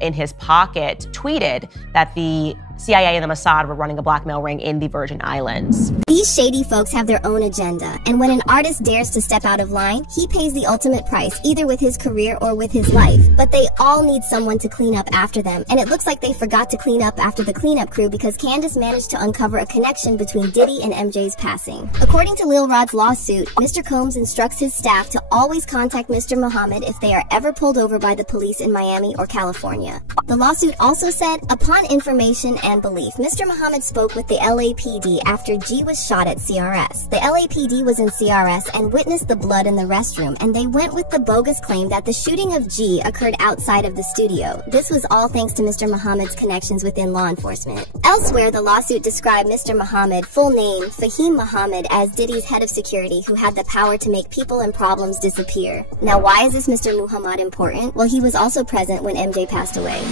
in his pocket, tweeted that the CIA and the Mossad were running a blackmail ring in the Virgin Islands. These shady folks have their own agenda, and when an artist dares to step out of line, he pays the ultimate price, either with his career or with his life. But they all need someone to clean up after them, and it looks like they forgot to clean up after the cleanup crew because Candace managed to uncover a connection between Diddy and MJ's passing. According to Lil Rod's lawsuit, Mr. Combs instructs his staff to always contact Mr. Muhammad if they are ever pulled over by the police in Miami or California. The lawsuit also said, upon information and belief, Mr. Muhammad spoke with the LAPD after G was shot at CRS. The LAPD was in CRS and witnessed the blood in the restroom, and they went with the bogus claim that the shooting of G occurred outside of the studio. This was all thanks to Mr. Muhammad's connections within law enforcement. Elsewhere, the lawsuit described Mr. Muhammad, full name Fahim Muhammad, as Diddy's head of security who had the power to make people and problems disappear. Now, why is this Mr. Muhammad important? Well, he was also present when MJ passed away.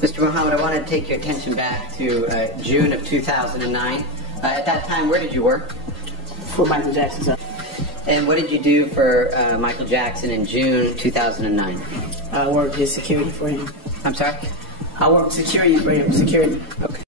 Mr. Muhammad, I want to take your attention back to June of 2009. At that time, where did you work? For Michael Jackson's son. And what did you do for Michael Jackson in June 2009? I worked his security for him. I'm sorry? I worked security for him. Security. Okay.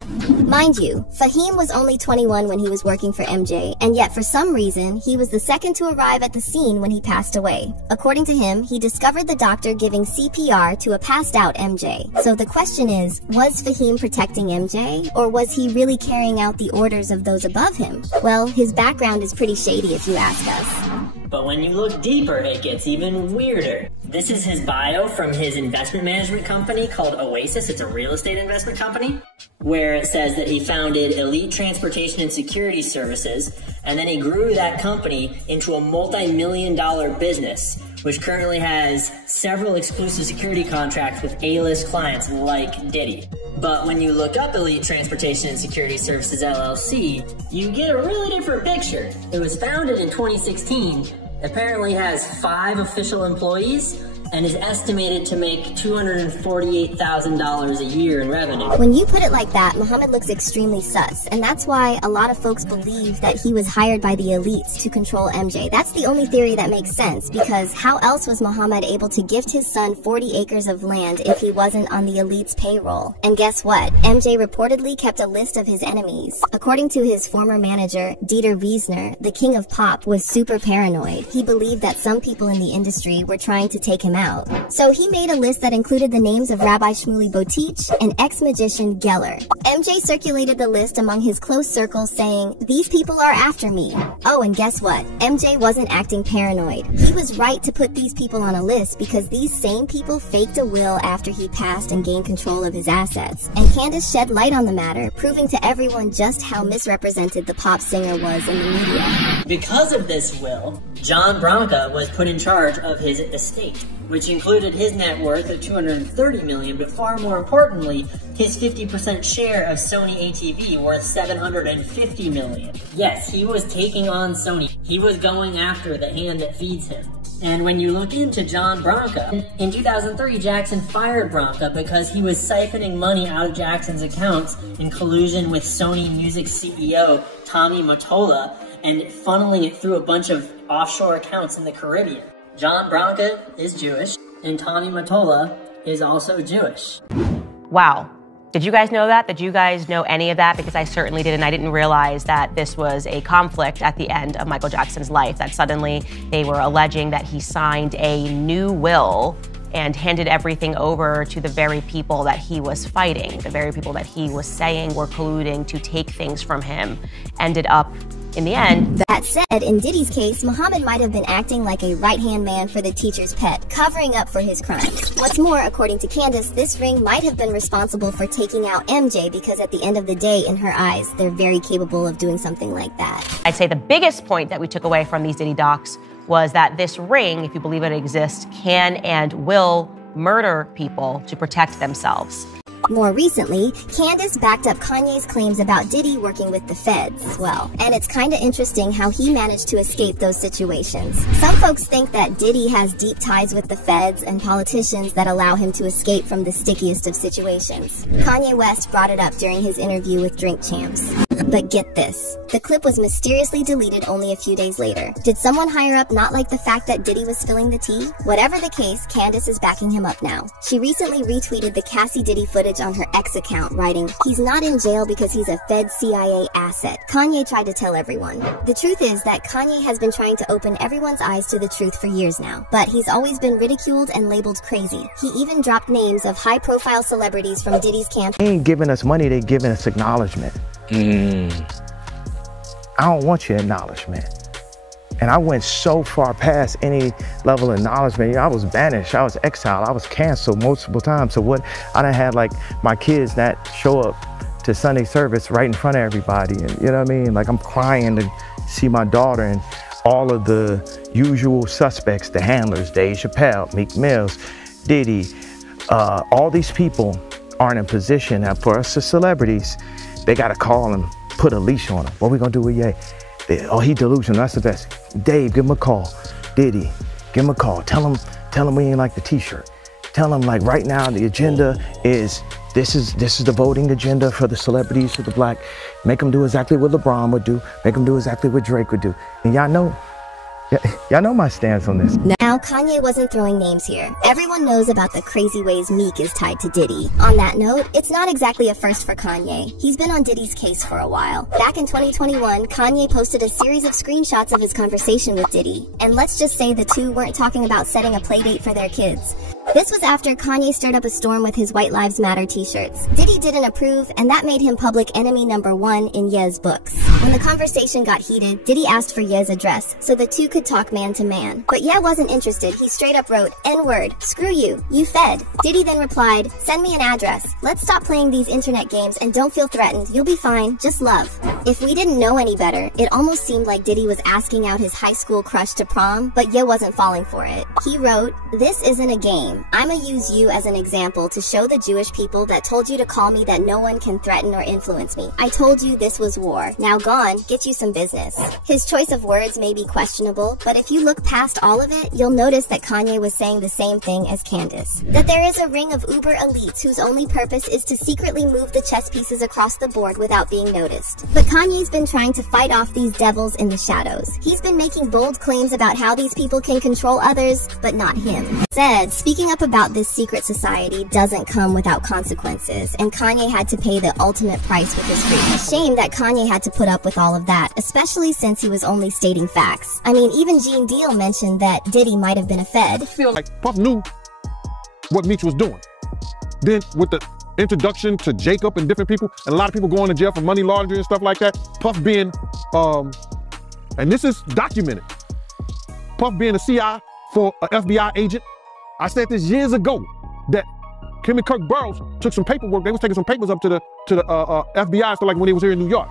Mind you, Fahim was only 21 when he was working for MJ, and yet for some reason, he was the second to arrive at the scene when he passed away. According to him, he discovered the doctor giving CPR to a passed out MJ. So the question is, was Fahim protecting MJ, or was he really carrying out the orders of those above him? Well, his background is pretty shady if you ask us. But when you look deeper, it gets even weirder. This is his bio from his investment management company called Oasis. It's a real estate investment company, where it says that he founded Elite Transportation and Security Services, and then he grew that company into a multi-million-dollar business, which currently has several exclusive security contracts with A-list clients like Diddy. But when you look up Elite Transportation and Security Services LLC, you get a really different picture. It was founded in 2016, apparently has 5 official employees, and is estimated to make $248,000 a year in revenue. When you put it like that, Muhammad looks extremely sus, and that's why a lot of folks believe that he was hired by the elites to control MJ. That's the only theory that makes sense, because how else was Muhammad able to gift his son 40 acres of land if he wasn't on the elite's payroll? And guess what? MJ reportedly kept a list of his enemies. According to his former manager, Dieter Wiesner, the king of pop was super paranoid. He believed that some people in the industry were trying to take him out. So he made a list that included the names of Rabbi Shmuley Botich and ex-magician Geller. MJ circulated the list among his close circle saying, "These people are after me." Oh, and guess what? MJ wasn't acting paranoid. He was right to put these people on a list because these same people faked a will after he passed and gained control of his assets. And Candace shed light on the matter, proving to everyone just how misrepresented the pop singer was in the media. Because of this will, John Branca was put in charge of his estate, which included his net worth of $230 million, but far more importantly, his 50% share of Sony ATV worth $750 million. Yes, he was taking on Sony. He was going after the hand that feeds him. And when you look into John Branca, in 2003, Jackson fired Branca because he was siphoning money out of Jackson's accounts in collusion with Sony Music CEO Tommy Mottola and funneling it through a bunch of offshore accounts in the Caribbean. John Branca is Jewish, and Tommy Mottola is also Jewish. Wow. Did you guys know that? Did you guys know any of that? Because I certainly didn't. I didn't realize that this was a conflict at the end of Michael Jackson's life, that suddenly they were alleging that he signed a new will and handed everything over to the very people that he was fighting, the very people that he was saying were colluding to take things from him, ended up in the end. That said, in Diddy's case, Muhammad might have been acting like a right-hand man for the teacher's pet, covering up for his crimes. What's more, according to Candace, this ring might have been responsible for taking out MJ because at the end of the day, in her eyes, they're very capable of doing something like that. I'd say the biggest point that we took away from these Diddy docs was that this ring, if you believe it exists, can and will murder people to protect themselves. More recently, Candace backed up Kanye's claims about Diddy working with the feds as well. And it's kinda interesting how he managed to escape those situations. Some folks think that Diddy has deep ties with the feds and politicians that allow him to escape from the stickiest of situations. Kanye West brought it up during his interview with Drink Champs. But get this, the clip was mysteriously deleted only a few days later. Did someone higher up not like the fact that Diddy was spilling the tea? Whatever the case, Candace is backing him up now. She recently retweeted the Cassie Diddy footage on her X account, writing, "He's not in jail because he's a Fed CIA asset. Kanye tried to tell everyone." The truth is that Kanye has been trying to open everyone's eyes to the truth for years now, but he's always been ridiculed and labeled crazy. He even dropped names of high-profile celebrities from Diddy's camp. They ain't giving us money, they giving us acknowledgement. I don't want your acknowledgement. And I went so far past any level of acknowledgement. You know, I was banished, I was exiled, I was canceled multiple times. So what, I done had like my kids that show up to Sunday service right in front of everybody. And you know what I mean? Like I'm crying to see my daughter and all of the usual suspects, the handlers, Dave Chappelle, Meek Mills, Diddy, all these people are in a position that for us as celebrities, they gotta call and put a leash on them. What we gonna do with Ye? Oh, he delusional, that's the best. Dave, give him a call. Diddy, give him a call. Tell him we ain't like the t-shirt. Tell him like right now the agenda is, this is the voting agenda for the celebrities, for the black. Make them do exactly what LeBron would do. Make them do exactly what Drake would do. And y'all know my stance on this. Now, Kanye wasn't throwing names here. Everyone knows about the crazy ways Meek is tied to Diddy. On that note, it's not exactly a first for Kanye. He's been on Diddy's case for a while. Back in 2021, Kanye posted a series of screenshots of his conversation with Diddy. And let's just say the two weren't talking about setting a playdate for their kids. This was after Kanye stirred up a storm with his White Lives Matter t-shirts. Diddy didn't approve, and that made him public enemy #1 in Ye's books. When the conversation got heated, Diddy asked for Ye's address so the two could talk man to man. But Ye wasn't interested. He straight up wrote, "N-word, screw you, you fed." Diddy then replied, "Send me an address. Let's stop playing these internet games and don't feel threatened. You'll be fine, just love." If we didn't know any better, it almost seemed like Diddy was asking out his high school crush to prom, but Ye wasn't falling for it. He wrote, "This isn't a game. I'ma use you as an example to show the Jewish people that told you to call me that no one can threaten or influence me. I told you this was war. Now go on, get you some business. His choice of words may be questionable, but if you look past all of it, you'll notice that Kanye was saying the same thing as Candace. That there is a ring of uber elites whose only purpose is to secretly move the chess pieces across the board without being noticed. But Kanye's been trying to fight off these devils in the shadows. He's been making bold claims about how these people can control others, but not him. Said, speaking up about this secret society doesn't come without consequences, and Kanye had to pay the ultimate price with his freedom. Shame that Kanye had to put up with all of that, especially since he was only stating facts. I mean, even Gene Deal mentioned that Diddy might have been a Fed. Like Puff knew what Meech was doing. Then with the introduction to Jacob and different people, and a lot of people going to jail for money laundering and stuff like that, Puff being, and this is documented, Puff being a CI for an FBI agent. I said this years ago, that Kim and Kirk Burroughs took some paperwork. They was taking some papers up to the FBI, so like when they was here in New York.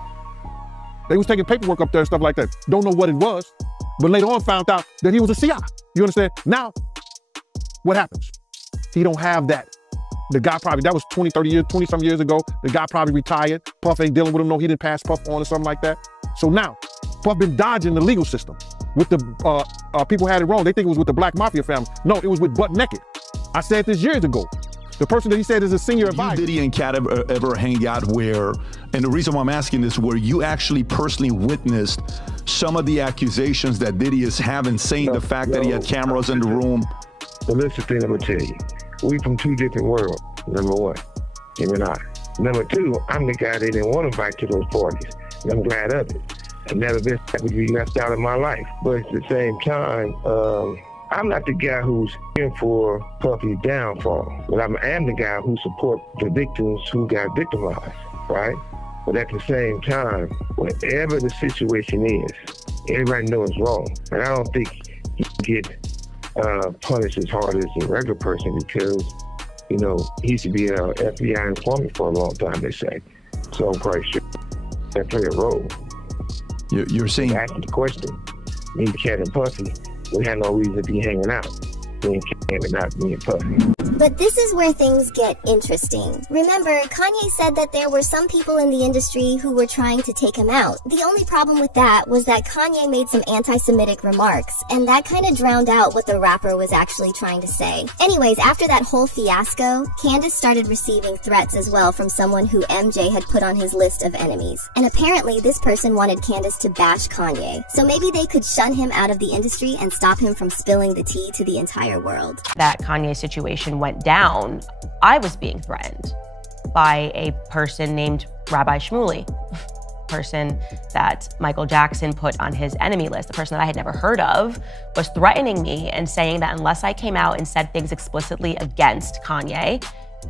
They was taking paperwork up there and stuff like that. Don't know what it was, but later on found out that he was a CI. You understand? Now, what happens? He don't have that. The guy probably, that was 20 some years ago. The guy probably retired. Puff ain't dealing with him. No, he didn't pass Puff on or something like that. So now, Puff been dodging the legal system. With the, people had it wrong. They think it was with the Black Mafia family. No, it was with Butt Naked. I said this years ago. The person that he said is a senior advisor. Diddy and Cat ever hang out where, and the reason why I'm asking this, where you actually personally witnessed some of the accusations that Diddy is having, saying the fact that he had cameras in the room? Well, listen, thing I'm gonna tell you. We from two different worlds, number one, him and I. Number two, I'm the guy they didn't want to invite to those parties, and I'm glad of it. I've never been happy to be left out of my life. But at the same time, I'm not the guy who's in for Puffy's downfall, but I am the guy who supports the victims who got victimized, right? But at the same time, whatever the situation is, everybody knows it's wrong. And I don't think he can get punished as hard as a regular person because, you know, he used to be an FBI informant for a long time, they say. So I'm quite sure that play a role. You're saying... Asking the question, me, Cat, and Puffy, we had no reason to be hanging out. Me and Cat and not me and Puffy. But this is where things get interesting. Remember, Kanye said that there were some people in the industry who were trying to take him out. The only problem with that was that Kanye made some anti-Semitic remarks, and that kind of drowned out what the rapper was actually trying to say. Anyways, after that whole fiasco, Candace started receiving threats as well from someone who MJ had put on his list of enemies. And apparently this person wanted Candace to bash Kanye. So maybe they could shun him out of the industry and stop him from spilling the tea to the entire world. That Kanye situation went down, I was being threatened by a person named Rabbi Shmuley, person that Michael Jackson put on his enemy list, the person that I had never heard of, was threatening me and saying that unless I came out and said things explicitly against Kanye,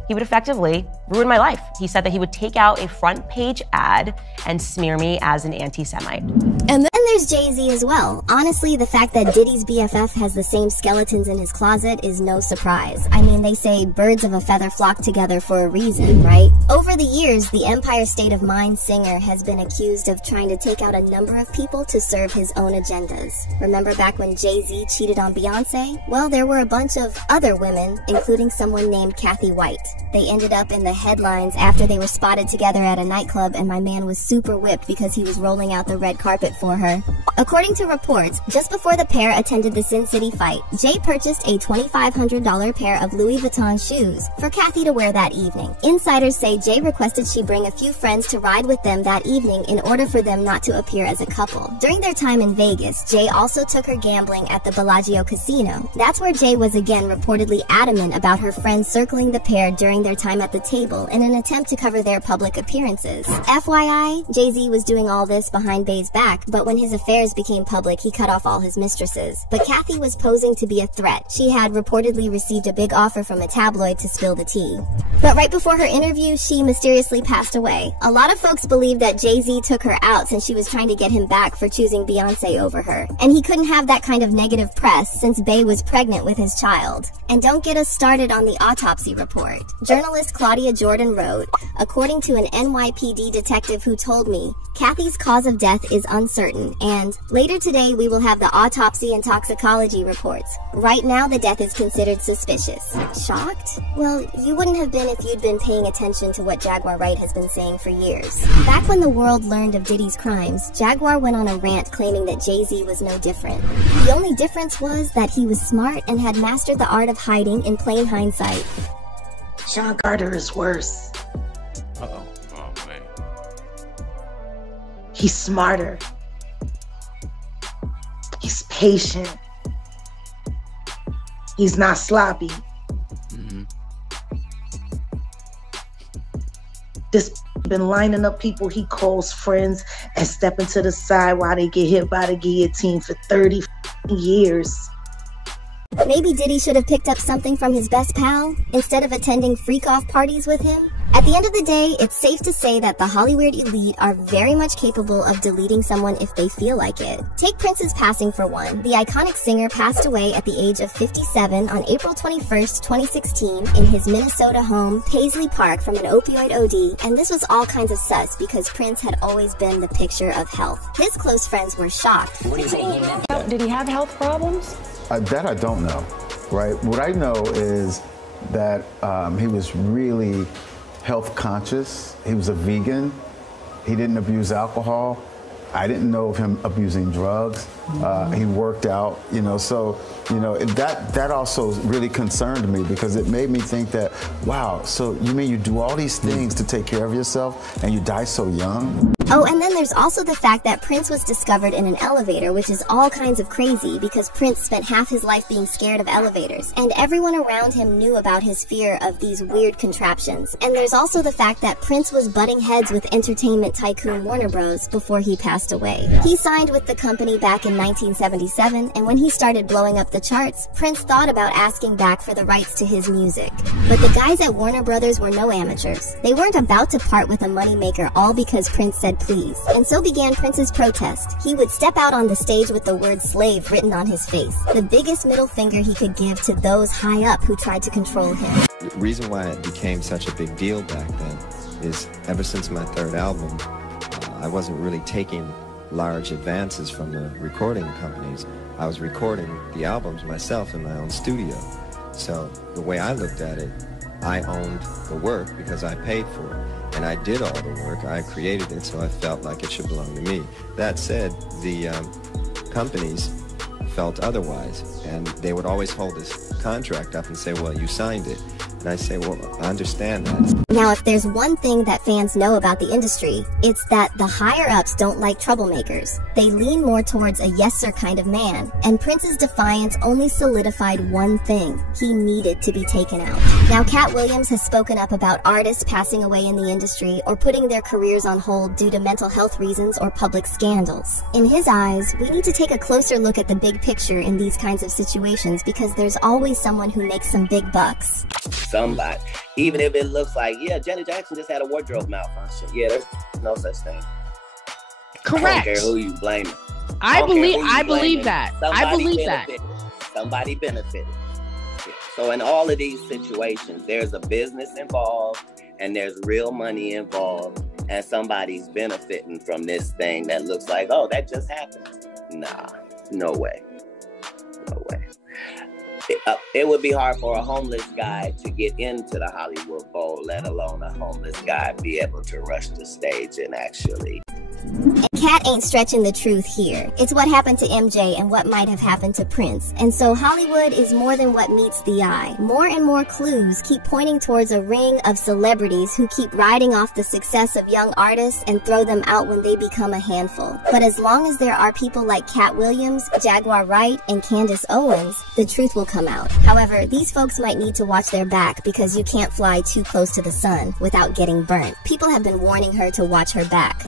he would effectively ruin my life. He said that he would take out a front page ad and smear me as an anti-Semite. And then there's Jay-Z as well. Honestly, the fact that Diddy's BFF has the same skeletons in his closet is no surprise. I mean, they say birds of a feather flock together for a reason, right? Over the years, the Empire State of Mind singer has been accused of trying to take out a number of people to serve his own agendas. Remember back when Jay-Z cheated on Beyonce? Well, there were a bunch of other women, including someone named Kathy White. They ended up in the headlines after they were spotted together at a nightclub, and my man was super whipped because he was rolling out the red carpet for her. According to reports, just before the pair attended the Sin City fight, Jay purchased a $2,500 pair of Louis Vuitton shoes for Kathy to wear that evening. Insiders say Jay requested she bring a few friends to ride with them that evening in order for them not to appear as a couple. During their time in Vegas, Jay also took her gambling at the Bellagio Casino. That's where Jay was again reportedly adamant about her friends circling the pair during their time at the table in an attempt to cover their public appearances. FYI, Jay-Z was doing all this behind Bey's back, but when his affairs became public, he cut off all his mistresses. But Kathy was posing to be a threat. She had reportedly received a big offer from a tabloid to spill the tea. But right before her interview, she mysteriously passed away. A lot of folks believe that Jay-Z took her out since she was trying to get him back for choosing Beyonce over her. And he couldn't have that kind of negative press since Bey was pregnant with his child. And don't get us started on the autopsy report. report. Journalist Claudia Jordan wrote, according to an NYPD detective who told me, Kathy's cause of death is uncertain, and later today we will have the autopsy and toxicology reports. Right now the death is considered suspicious. Shocked? Well, you wouldn't have been if you'd been paying attention to what Jaguar Wright has been saying for years. Back when the world learned of Diddy's crimes, Jaguar went on a rant claiming that Jay-Z was no different. The only difference was that he was smart and had mastered the art of hiding in plain hindsight. Sean Carter is worse. Uh-oh. Oh, man. He's smarter. He's patient. He's not sloppy. This been lining up people he calls friends and stepping to the side while they get hit by the guillotine for 30 years. Maybe Diddy should have picked up something from his best pal instead of attending freak-off parties with him. At the end of the day, it's safe to say that the Hollywood elite are very much capable of deleting someone if they feel like it. Take Prince's passing for one. The iconic singer passed away at the age of 57 on April 21st, 2016 in his Minnesota home, Paisley Park, from an opioid OD, and this was all kinds of sus because Prince had always been the picture of health. His close friends were shocked. Did he have health problems? That I don't know, right? What I know is that he was really health conscious. He was a vegan. He didn't abuse alcohol. I didn't know of him abusing drugs. He worked out, so, that also really concerned me because it made me think that, wow, so you mean you do all these things to take care of yourself and you die so young? Oh, and then there's also the fact that Prince was discovered in an elevator, which is all kinds of crazy because Prince spent half his life being scared of elevators, and everyone around him knew about his fear of these weird contraptions. And there's also the fact that Prince was butting heads with entertainment tycoon Warner Bros. Before he passed away. He signed with the company back in 1977, and when he started blowing up the charts, Prince thought about asking back for the rights to his music. But the guys at Warner Brothers were no amateurs. They weren't about to part with a moneymaker all because Prince said please. And so began Prince's protest. He would step out on the stage with the word slave written on his face, the biggest middle finger he could give to those high up who tried to control him. The reason why it became such a big deal back then is ever since my third album, I wasn't really taking large advances from the recording companies. I was recording the albums myself in my own studio. So the way I looked at it, I owned the work because I paid for it. And I did all the work, I created it, so I felt like it should belong to me. That said, the companies felt otherwise, and they would always hold this contract up and say, well, you signed it. And I say, well, I understand that. Now, if there's one thing that fans know about the industry, it's that the higher-ups don't like troublemakers. They lean more towards a yes-sir kind of man, and Prince's defiance only solidified one thing. He needed to be taken out. Now, Cat Williams has spoken up about artists passing away in the industry or putting their careers on hold due to mental health reasons or public scandals. In his eyes, we need to take a closer look at the big picture in these kinds of situations because there's always someone who makes some big bucks. Somebody, even if it looks like, yeah, Janet Jackson just had a wardrobe malfunction. Yeah, there's no such thing. Correct. I don't care who you blame. I believe that. Somebody benefited. Yeah. So in all of these situations, there's a business involved and there's real money involved, and somebody's benefiting from this thing that looks like, oh, that just happened. Nah, no way. No way. It would be hard for a homeless guy to get into the Hollywood Bowl, let alone a homeless guy be able to rush the stage and actually... And Cat ain't stretching the truth here. It's what happened to MJ and what might have happened to Prince. And so Hollywood is more than what meets the eye. More and more clues keep pointing towards a ring of celebrities who keep riding off the success of young artists and throw them out when they become a handful. But as long as there are people like Cat Williams, Jaguar Wright, and Candace Owens, the truth will come out. However, these folks might need to watch their back because you can't fly too close to the sun without getting burnt. People have been warning her to watch her back.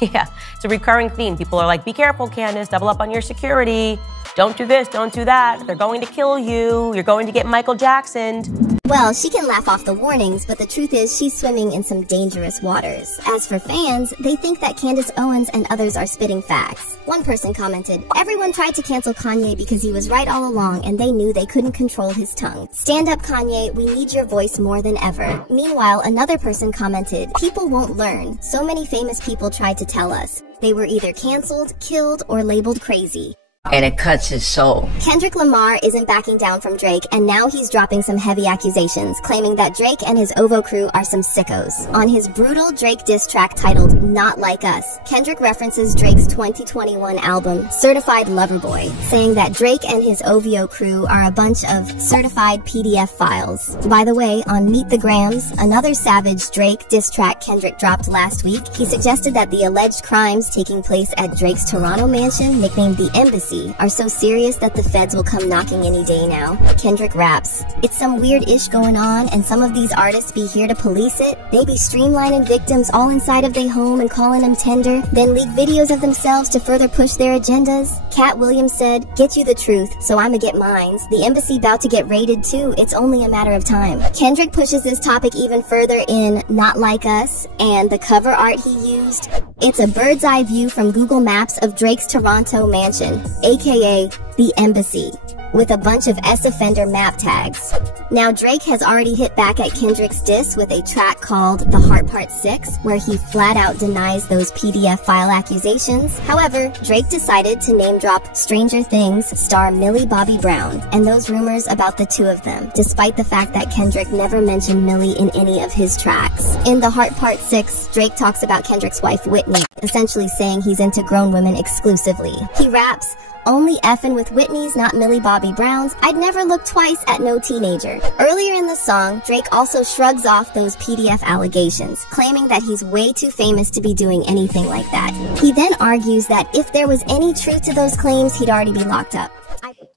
Yeah, it's a recurring theme. People are like, be careful, Candace, double up on your security. Don't do this, don't do that. They're going to kill you. You're going to get Michael Jacksoned. Well, she can laugh off the warnings, but the truth is she's swimming in some dangerous waters. As for fans, they think that Candace Owens and others are spitting facts. One person commented, "Everyone tried to cancel Kanye because he was right all along and they knew they couldn't control his tongue. Stand up, Kanye, we need your voice more than ever." Meanwhile, another person commented, "People won't learn. So many famous people tried to tell us. They were either canceled, killed, or labeled crazy." And it cuts his soul. Kendrick Lamar isn't backing down from Drake, and now he's dropping some heavy accusations, claiming that Drake and his OVO crew are some sickos. On his brutal Drake diss track titled Not Like Us, Kendrick references Drake's 2021 album, Certified Lover Boy, saying that Drake and his OVO crew are a bunch of certified PDF files. By the way, on Meet the Grams, another savage Drake diss track Kendrick dropped last week, he suggested that the alleged crimes taking place at Drake's Toronto mansion, nicknamed the Embassy, are so serious that the feds will come knocking any day now. Kendrick raps, "It's some weird ish going on, and some of these artists be here to police it. They be streamlining victims all inside of their home and calling them tender, then leak videos of themselves to further push their agendas." Cat Williams said, "Get you the truth, so I'ma get mines. The embassy bout to get raided too, it's only a matter of time." Kendrick pushes this topic even further in Not Like Us, and the cover art he used, it's a bird's eye view from Google Maps of Drake's Toronto mansion, aka the Embassy, with a bunch of S-offender map tags. Now, Drake has already hit back at Kendrick's diss with a track called The Heart Part 6, where he flat out denies those PDF file accusations. However, Drake decided to name drop Stranger Things star Millie Bobby Brown and those rumors about the two of them, despite the fact that Kendrick never mentioned Millie in any of his tracks. In The Heart Part 6, Drake talks about Kendrick's wife Whitney, essentially saying he's into grown women exclusively. He raps, "Only effing with Whitney's, not Millie Bobby Brown's. I'd never look twice at no teenager." Earlier in the song, Drake also shrugs off those PDF allegations, claiming that he's way too famous to be doing anything like that. He then argues that if there was any truth to those claims, he'd already be locked up.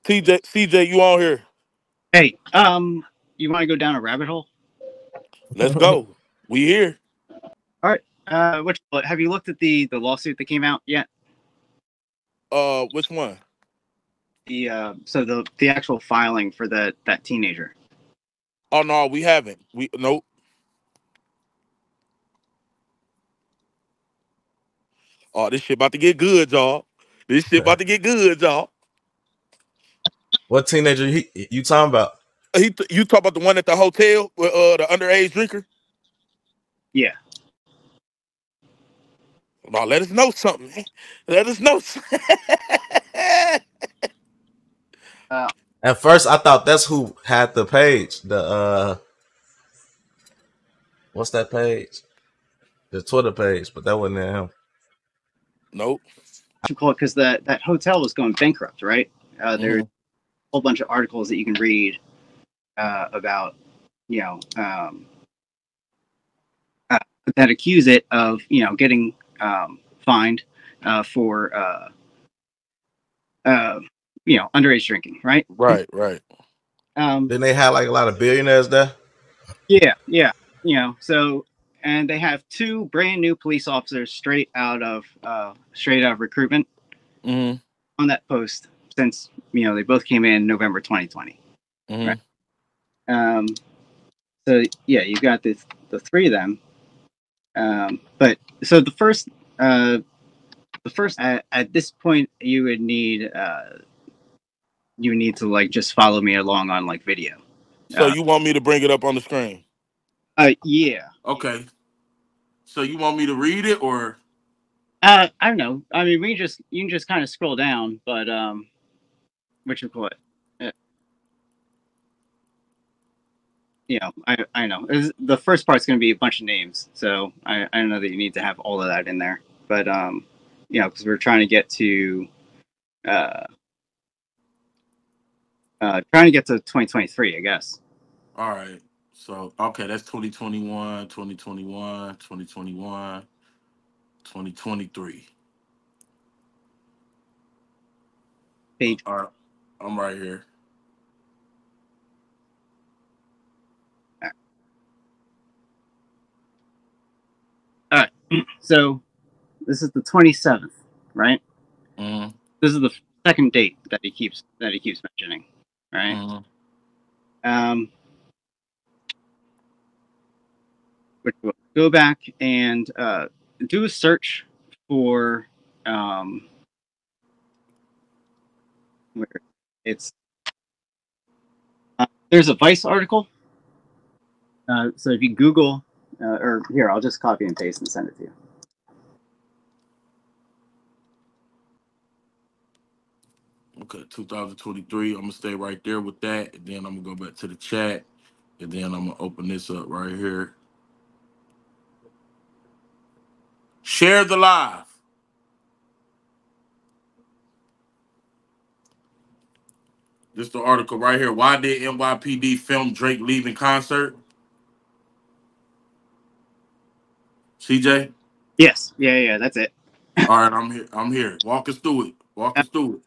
CJ, you on here? Hey, you want to go down a rabbit hole? Let's go. We here. All right. Have you looked at the lawsuit that came out yet? Which one? The actual filing for that teenager. Oh no, we haven't. Nope. Oh, this shit about to get good, y'all. This shit about to get good, y'all. What teenager you talking about? You talk about the one at the hotel with the underage drinker? Yeah. Now let us know something, man. Let us know something. At first, I thought that's who had the page. What's that page? The Twitter page, but that wasn't him. Nope. Because that hotel was going bankrupt, right? There's a whole bunch of articles that you can read about, that accuse it of, getting fined for, underage drinking, right? Right. Then they had like a lot of billionaires there. Yeah. And they have two brand new police officers straight out of recruitment on that post since they both came in November 2020. Right? So yeah, you got the three of them. But so the first at this point you would need to like just follow me along on like video. So you want me to bring it up on the screen? Yeah. Okay. So you want me to read it or? I don't know. I mean, you can just kind of scroll down, but which is what? I know. The first part's going to be a bunch of names, so I don't know that you need to have all of that in there, but because we're trying to get to 2023, I guess. All right. So, okay, that's 2021, 2021, 2021, 2023. Page. All right. I'm right here. All right. So, this is the 27th, right? This is the second date that he keeps mentioning, right? which will go back and do a search for where it's there's a Vice article. So if you Google, or here, I'll just copy and paste and send it to you. Okay, 2023. I'm gonna stay right there with that, and then I'm gonna go back to the chat, and then I'm gonna open this up right here. Share the live. This is the article right here. Why did NYPD film Drake leaving concert? CJ? Yes. Yeah. That's it. All right, I'm here. I'm here. Walk us through it. Walk us through it.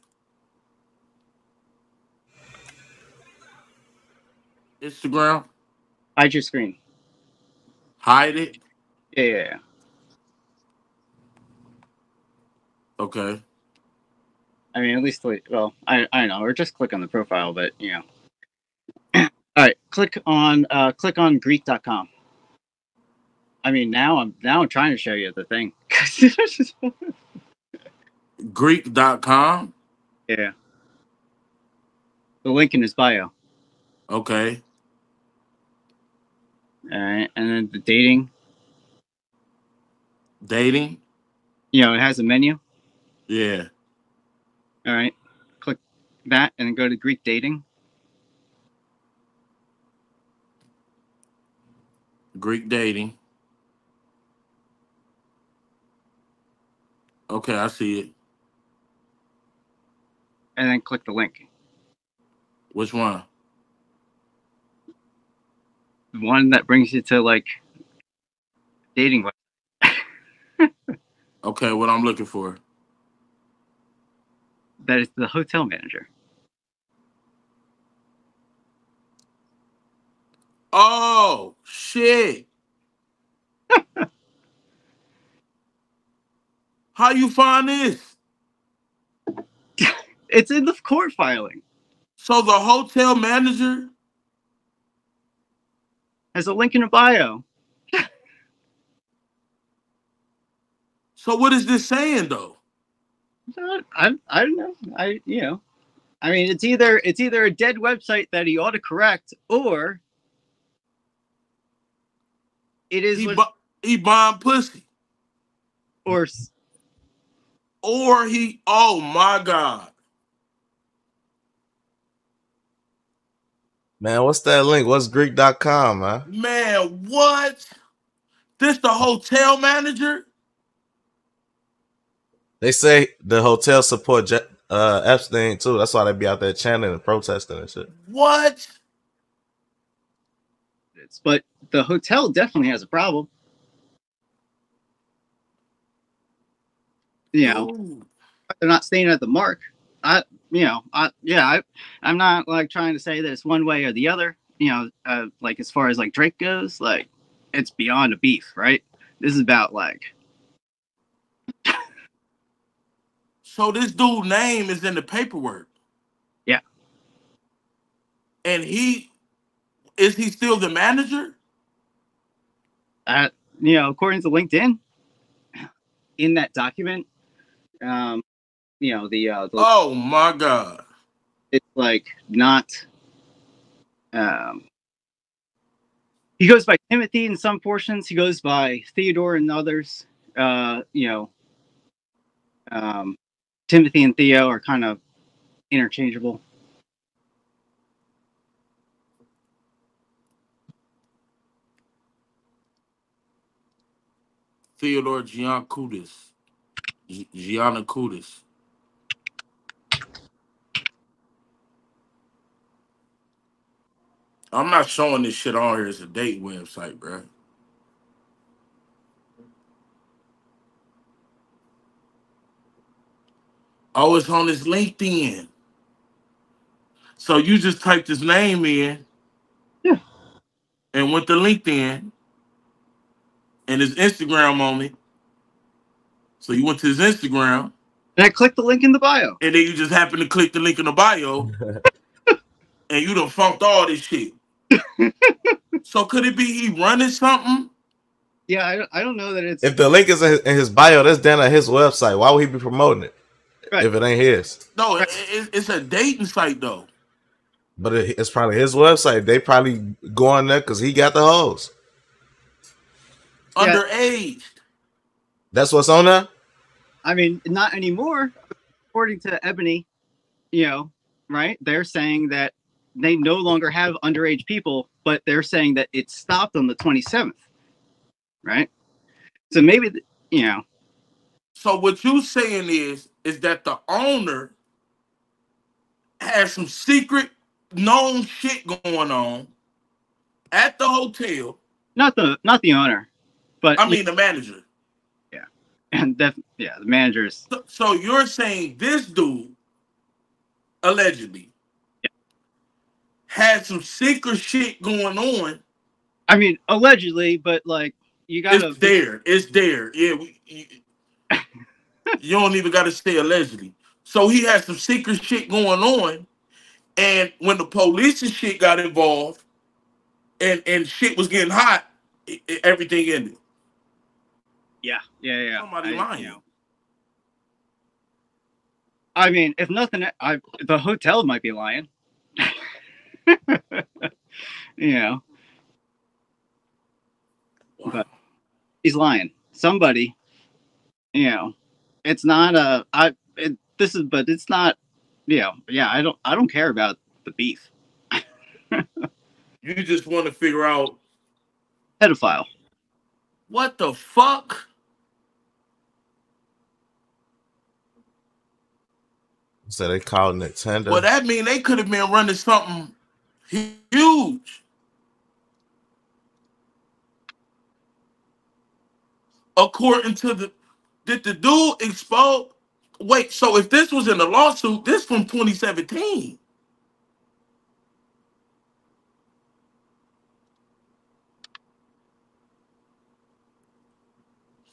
Instagram. Hide your screen. Hide it. Yeah. Okay. I mean, at least, well, I don't know, or just click on the profile, but you know. All right, click on Greek.com. I mean, now I'm trying to show you the thing. Greek.com. Yeah. The link in his bio. Okay. All right, and then the dating. Dating. You know, it has a menu. Yeah. All right, click that and then go to Greek dating. Greek dating. Okay, I see it. And then click the link. Which one? The one that brings you to like dating website. Okay, what I'm looking for. That is the hotel manager. Oh shit! How you find this? It's in the court filing. So the hotel manager has a link in the bio. So what is this saying though? I don't know. I mean, it's either a dead website that he ought to correct, or it is he buying pussy, or he. Oh my god, man! What's that link? What's Greek.com, man? Man, what? This the hotel manager? They say the hotel support Epstein too. That's why they be out there chanting and protesting and shit. What? But the hotel definitely has a problem. You know, they're not staying at the mark. I'm not like trying to say that it's one way or the other. You know, like as far as like Drake goes, like it's beyond a beef, right? This is about like. So this dude's name is in the paperwork. Yeah. And is he still the manager? You know, according to LinkedIn, in that document, you know, the oh my god, it's like not. He goes by Timothy in some portions. He goes by Theodore in others. You know, Timothy and Theo are kind of interchangeable. Theodore Giannakoulis. Giannakoulis. I'm not showing this shit on here as a date website, bro. Oh, it's on his LinkedIn. So you just typed his name in. Yeah. And went to LinkedIn. And his Instagram on it. So you went to his Instagram. And I clicked the link in the bio. And then you just happened to click the link in the bio. And you done funked all this shit. So could it be he running something? Yeah, I don't know that it's. If the link is in his bio, that's down at his website. Why would he be promoting it if it ain't his? No, it's a dating site though. But it's probably his website. They probably go on there because he got the hoes. Underage. That's what's on there? I mean, not anymore. According to Ebony, right? They're saying that they no longer have underage people, but they're saying that it stopped on the 27th. Right? So maybe, So what you saying is that the owner has some secret known shit going on at the hotel. Not the owner, but I mean the manager. Yeah. And the managers. So you're saying this dude allegedly had some secret shit going on. I mean, allegedly, but like you gotta. It's there. Yeah, you don't even gotta say allegedly. So he had some secret shit going on, and when the police and shit got involved, and shit was getting hot, everything ended. Yeah. Somebody lying. I mean, if nothing, the hotel might be lying. But he's lying. Somebody, it's not but it's not. I don't care about the beef. You just want to figure out pedophile. What the fuck? So they called it tender. Well, that mean they could have been running something huge. According to did the dude expose? Wait, so if this was in a lawsuit, this from 2017.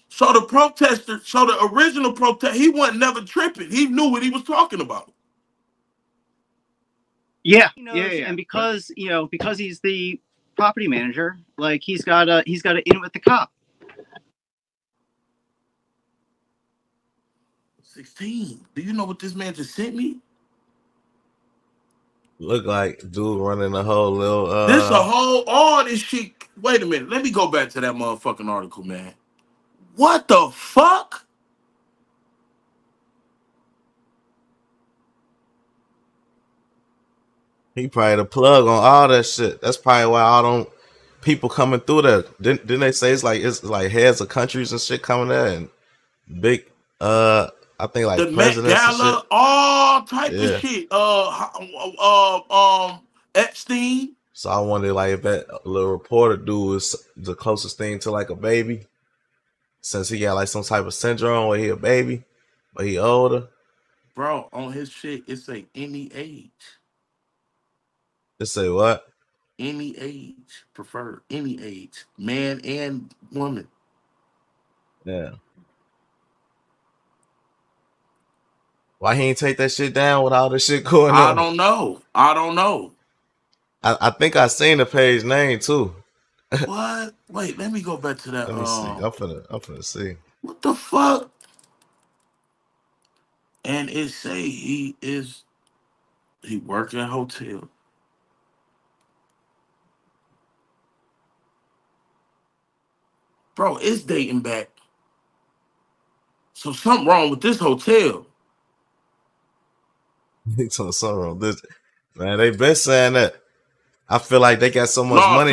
So the original protest, he wasn't never tripping. He knew what he was talking about. Yeah. And because he's the property manager, like he's got in with the cop. 16. Do you know what this man just sent me? Look like dude running a whole little all this shit. Wait a minute. Let me go back to that motherfucking article, man. What the fuck? He probably the plug on all that shit. That's probably why all them people coming through that. Didn't they say it's like heads of countries and shit coming there and big I think like the presidents Met and Gala, shit. all type of shit. Epstein. So I wonder like if that little reporter dude is the closest thing to like a baby. Since he got like some type of syndrome where he a baby, but he older. Bro, on his shit, it say any age. It say what? Any age. Preferred. Any age. Man and woman. Yeah. Why he ain't take that shit down with all this shit going on? I don't know. I think I seen the page name too. What? Wait, let me go back to that. Let me see. I'm finna see. What the fuck? And it say he work at a hotel. Bro, it's dating back. So something wrong with this hotel. He told something wrong with this. Man, they been saying that. I feel like they got so much money.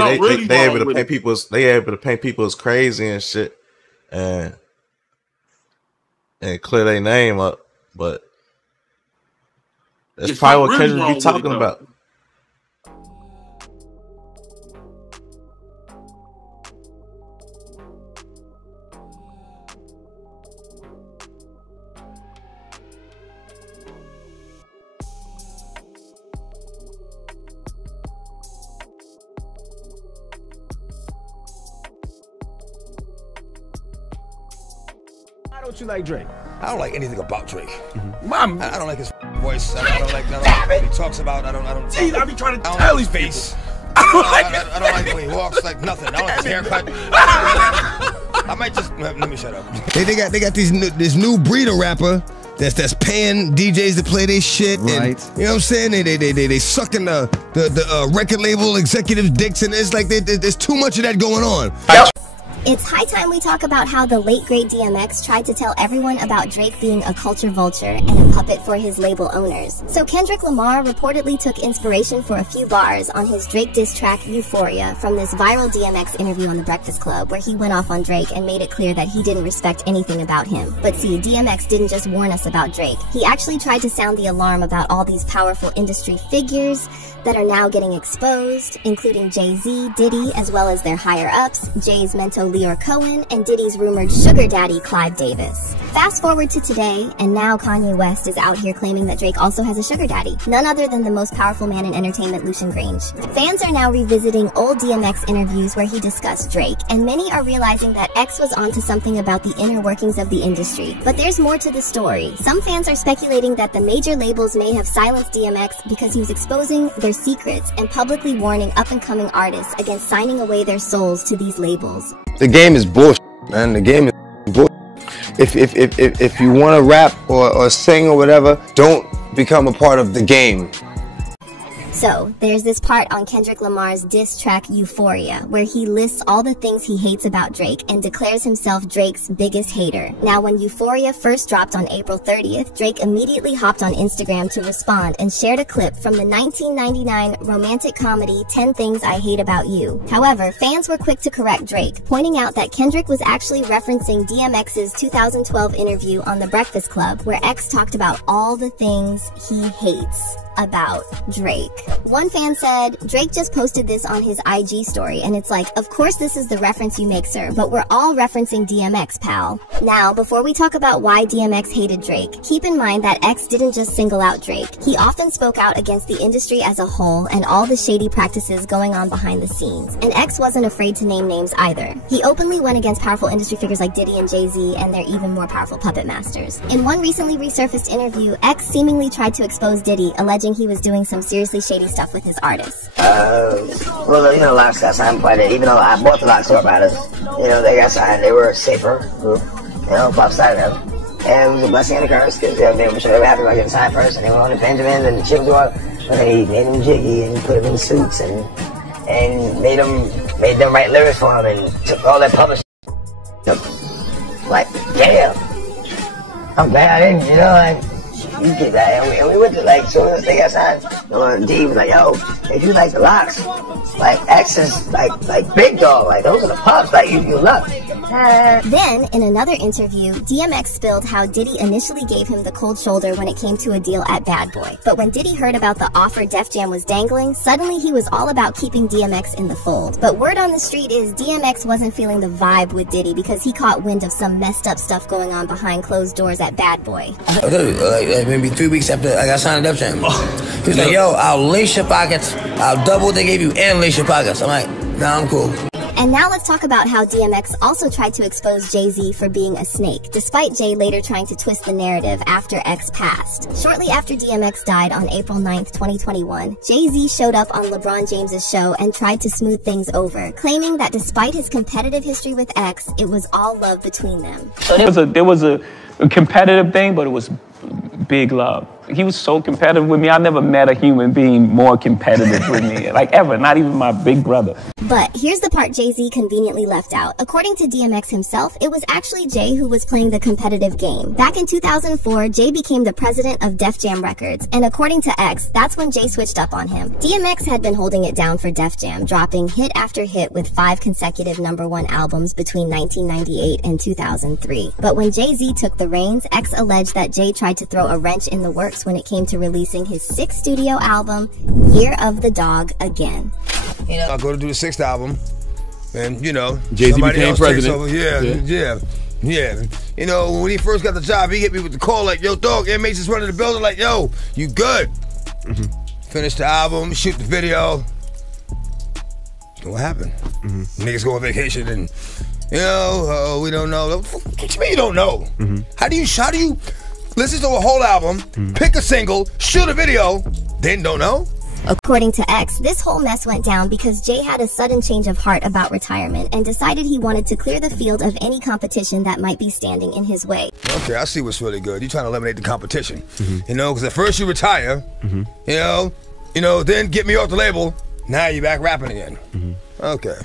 They able to pay people. They able to pay people as crazy and shit, and clear their name up. But that's probably what Kendrick be talking about. Why don't you like Drake? I don't like anything about Drake. I don't like his voice. I don't like what he talks about. I be trying to tell his face. I don't like the way he walks. Like nothing. I don't like his haircut. I might just let me shut up. They got this new breed of rapper that's paying DJs to play their shit. Right. And, you know what I'm saying? They sucking the record label executives' dicks, and it's like there's too much of that going on. It's high time we talk about how the late great DMX tried to tell everyone about Drake being a culture vulture and a puppet for his label owners. So Kendrick Lamar reportedly took inspiration for a few bars on his Drake diss track Euphoria from this viral DMX interview on The Breakfast Club, where he went off on Drake and made it clear that he didn't respect anything about him. But see, DMX didn't just warn us about Drake. He actually tried to sound the alarm about all these powerful industry figures that are now getting exposed, including Jay-Z, Diddy, as well as their higher-ups, Jay's mentor Leor Cohen, and Diddy's rumored sugar daddy Clive Davis. Fast forward to today, and now Kanye West is out here claiming that Drake also has a sugar daddy, none other than the most powerful man in entertainment, Lucian Grange. Fans are now revisiting old DMX interviews where he discussed Drake, and many are realizing that X was onto something about the inner workings of the industry. But there's more to the story. Some fans are speculating that the major labels may have silenced DMX because he was exposing their secrets and publicly warning up-and-coming artists against signing away their souls to these labels. The game is bullshit, man. The game is bullshit. If you want to rap or sing or whatever, don't become a part of the game. So, there's this part on Kendrick Lamar's diss track Euphoria, where he lists all the things he hates about Drake and declares himself Drake's biggest hater. Now, when Euphoria first dropped on April 30th, Drake immediately hopped on Instagram to respond and shared a clip from the 1999 romantic comedy 10 Things I Hate About You. However, fans were quick to correct Drake, pointing out that Kendrick was actually referencing DMX's 2012 interview on The Breakfast Club, where X talked about all the things he hates about Drake. One fan said, Drake just posted this on his IG story, and it's like, of course this is the reference you make, sir, but we're all referencing DMX, pal. Now, before we talk about why DMX hated Drake, keep in mind that X didn't just single out Drake. He often spoke out against the industry as a whole and all the shady practices going on behind the scenes. And X wasn't afraid to name names either. He openly went against powerful industry figures like Diddy and Jay-Z and their even more powerful puppet masters. In one recently resurfaced interview, X seemingly tried to expose Diddy, alleging he was doing some seriously shady stuff with his artists. Well, you know, Locks got signed by it. Even though I bought the Locks Corp artists, you know, they got signed. They were a safer group, you know, Pop signed them. And it was a blessing and a curse, because they were sure they were happy about getting signed first, and they went on to Benjamin, and the chips were up, but they made them jiggy and put them in suits and made them write lyrics for him and took all that publishing. Like, damn. I'm glad I didn't, you know, like, you get that, and we went to, like, as soon as they got signed, D was like, yo, if you like the Locks, like, X is like Big Dog, like, those are the pups, like, you love. Then, in another interview, DMX spilled how Diddy initially gave him the cold shoulder when it came to a deal at Bad Boy. But when Diddy heard about the offer Def Jam was dangling, suddenly he was all about keeping DMX in the fold. But word on the street is DMX wasn't feeling the vibe with Diddy because he caught wind of some messed up stuff going on behind closed doors at Bad Boy. Like maybe 3 weeks after I got signed to Def Jam. He's like, yo, I'll lace your pockets. I'll double what they gave you and lace your pockets. I'm like, nah, I'm cool. And now let's talk about how DMX also tried to expose Jay-Z for being a snake, despite Jay later trying to twist the narrative after X passed. Shortly after DMX died on April 9th, 2021, Jay-Z showed up on LeBron James's show and tried to smooth things over, claiming that despite his competitive history with X, it was all love between them. There was a competitive thing, but it was big love. He was so competitive with me. I never met a human being more competitive with me, like ever, not even my big brother. But here's the part Jay-Z conveniently left out. According to DMX himself, it was actually Jay who was playing the competitive game. Back in 2004, Jay became the president of Def Jam Records, and according to X, that's when Jay switched up on him. DMX had been holding it down for Def Jam, dropping hit after hit with 5 consecutive #1 albums between 1998 and 2003. But when Jay-Z took the reins, X alleged that Jay tried to throw a wrench in the works when it came to releasing his 6th studio album, Year of the Dog, again. You know, I go to do the 6th album, and you know, Jay-Z became president. Yeah. You know, when he first got the job, he hit me with the call like, "Yo, dog, MH is running the building." Like, "Yo, you good?" Finish the album, shoot the video. What happened? Niggas go on vacation, and you know, we don't know. What you mean you don't know? How do you listen to a whole album, pick a single, shoot a video, then don't know? According to X, this whole mess went down because Jay had a sudden change of heart about retirement and decided he wanted to clear the field of any competition that might be standing in his way. Okay, I see what's really good. You're trying to eliminate the competition. You know, because at first you retire, you know, then get me off the label. Now you're back rapping again. Okay.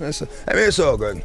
I mean, it's all good.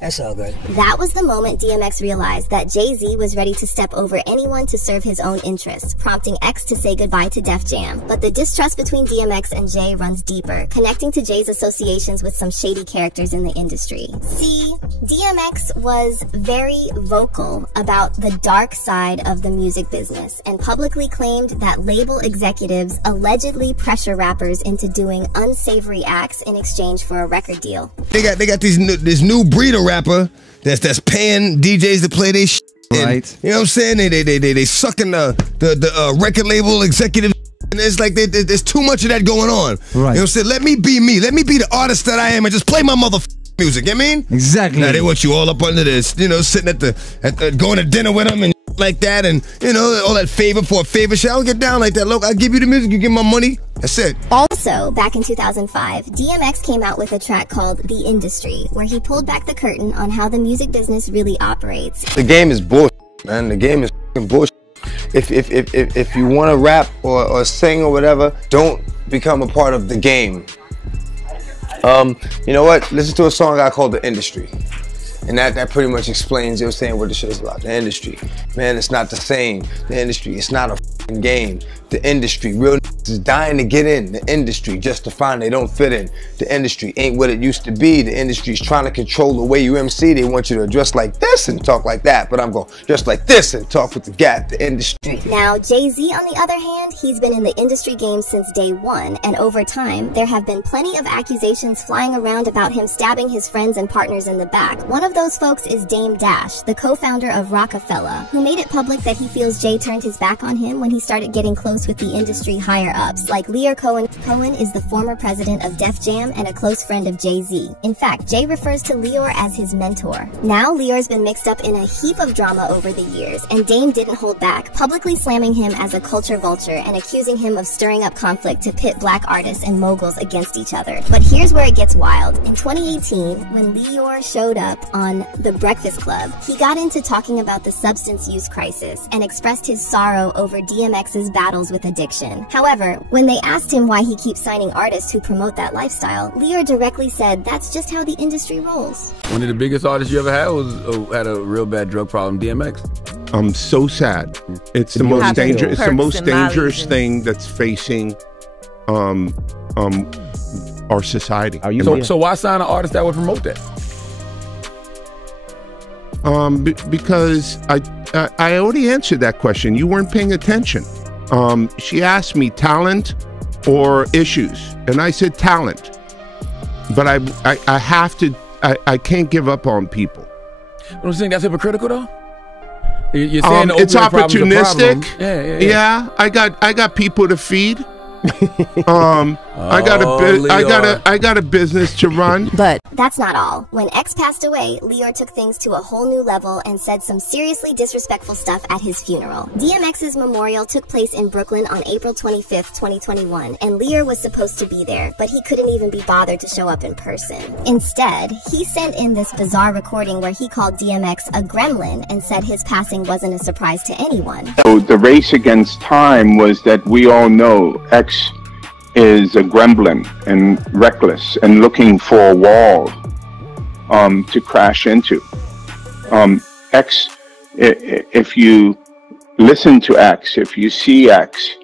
That's all good. That was the moment DMX realized that Jay-Z was ready to step over anyone to serve his own interests, prompting X to say goodbye to Def Jam. But the distrust between DMX and Jay runs deeper, connecting to Jay's associations with some shady characters in the industry. See, DMX was very vocal about the dark side of the music business and publicly claimed that label executives allegedly pressure rappers into doing unsavory acts in exchange for a record deal. They got this new breed of rapper that's paying DJs to play their shit. Right. You know what I'm saying? They sucking the record label executive, and it's like there's too much of that going on. Right. You know what I'm saying? Let me be me. Let me be the artist that I am and just play my music. You know what I mean? Exactly. Now they want you all up under this, you know, sitting at the going to dinner with them and like that, and you know, all that favor for a favor shit. I don't get down like that. Look, I'll give you the music, you give my money. That's it. Also, back in 2005, DMX came out with a track called The Industry, where he pulled back the curtain on how the music business really operates. The game is bullshit, man. The game is fucking bullshit. If you want to rap or sing or whatever, don't become a part of the game. You know what? Listen to a song I called The Industry. And that pretty much explains, you know what I'm saying, what the shit is about. The industry. Man, it's not the same. The industry, it's not a fucking game. The industry, real niggas is dying to get in the industry just to find they don't fit in. The industry ain't what it used to be. The industry is trying to control the way you MC. They want you to dress like this and talk like that. But I'm going dress like this and talk with the gap. The industry. Now, Jay-Z, on the other hand, he's been in the industry game since day one. And over time, there have been plenty of accusations flying around about him stabbing his friends and partners in the back. One of those folks is Dame Dash, the co-founder of Rockefeller, who made it public that he feels Jay turned his back on him when he started getting close with the industry higher-ups, like Lear Cohen. Cohen is the former president of Def Jam and a close friend of Jay-Z. In fact, Jay refers to Lear as his mentor. Now, Lear's been mixed up in a heap of drama over the years, and Dame didn't hold back, publicly slamming him as a culture vulture and accusing him of stirring up conflict to pit black artists and moguls against each other. But here's where it gets wild. In 2018, when Lear showed up on The Breakfast Club, he got into talking about the substance use crisis and expressed his sorrow over DMX's battles with addiction. However, when they asked him why he keeps signing artists who promote that lifestyle, Lear directly said that's just how the industry rolls. One of the biggest artists you ever had had a real bad drug problem, DMX. I'm so sad. It's the most dangerous. It's the most dangerous thing that's facing our society. So why sign an artist that would promote that? Because I already answered that question. You weren't paying attention. She asked me talent or issues, and I said talent. But I have to. I can't give up on people. I don't think that's hypocritical though. You're saying it's opportunistic. Yeah. I got people to feed. I got a business to run. But that's not all. When X passed away, Lear took things to a whole new level and said some seriously disrespectful stuff at his funeral. DMX's memorial took place in Brooklyn on April 25th, 2021, and Lear was supposed to be there, but he couldn't even be bothered to show up in person. Instead, he sent in this bizarre recording where he called DMX a gremlin and said his passing wasn't a surprise to anyone. So the race against time was that we all know X is a gremlin and reckless and looking for a wall to crash into. X, if you listen to X, if you see X,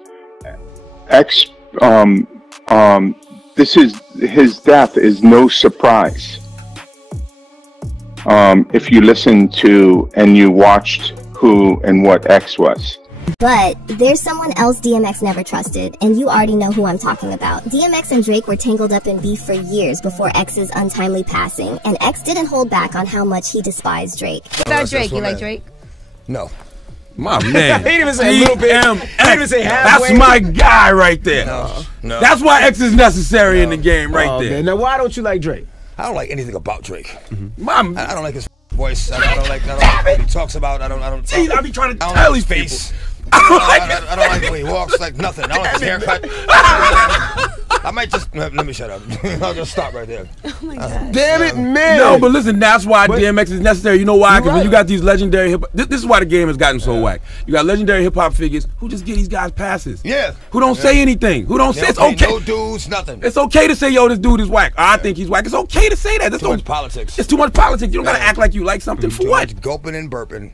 his death is no surprise. If you listen to and you watched who and what X was. But there's someone else DMX never trusted, and you already know who I'm talking about. DMX and Drake were tangled up in beef for years before X's untimely passing, and X didn't hold back on how much he despised Drake. What about Drake? You like Drake? No. My man. He didn't even say a little bit. He didn't even say halfway. That's my guy right there. No. That's why X is necessary in the game right there. Okay. Now, why don't you like Drake? I don't like anything about Drake. I don't like his voice. I don't like what he talks about. I don't. I be trying to tell these face. I don't like the way he walks, like nothing. I don't like his haircut. I might just let me shut up. I'll just stop right there. Oh my God. Damn it, man. No, but listen, that's why DMX is necessary. You know why? Because when you got these legendary hip, this is why the game has gotten so whack. You got legendary hip hop figures who just give these guys passes. Yeah. Who don't say anything. Who don't say it's pay okay. No dudes, nothing. It's okay to say, yo, this dude is whack. Or I think he's whack. It's okay to say that. That's Too much politics. It's too much politics. You don't gotta act like you like something for what? Gulping and burping.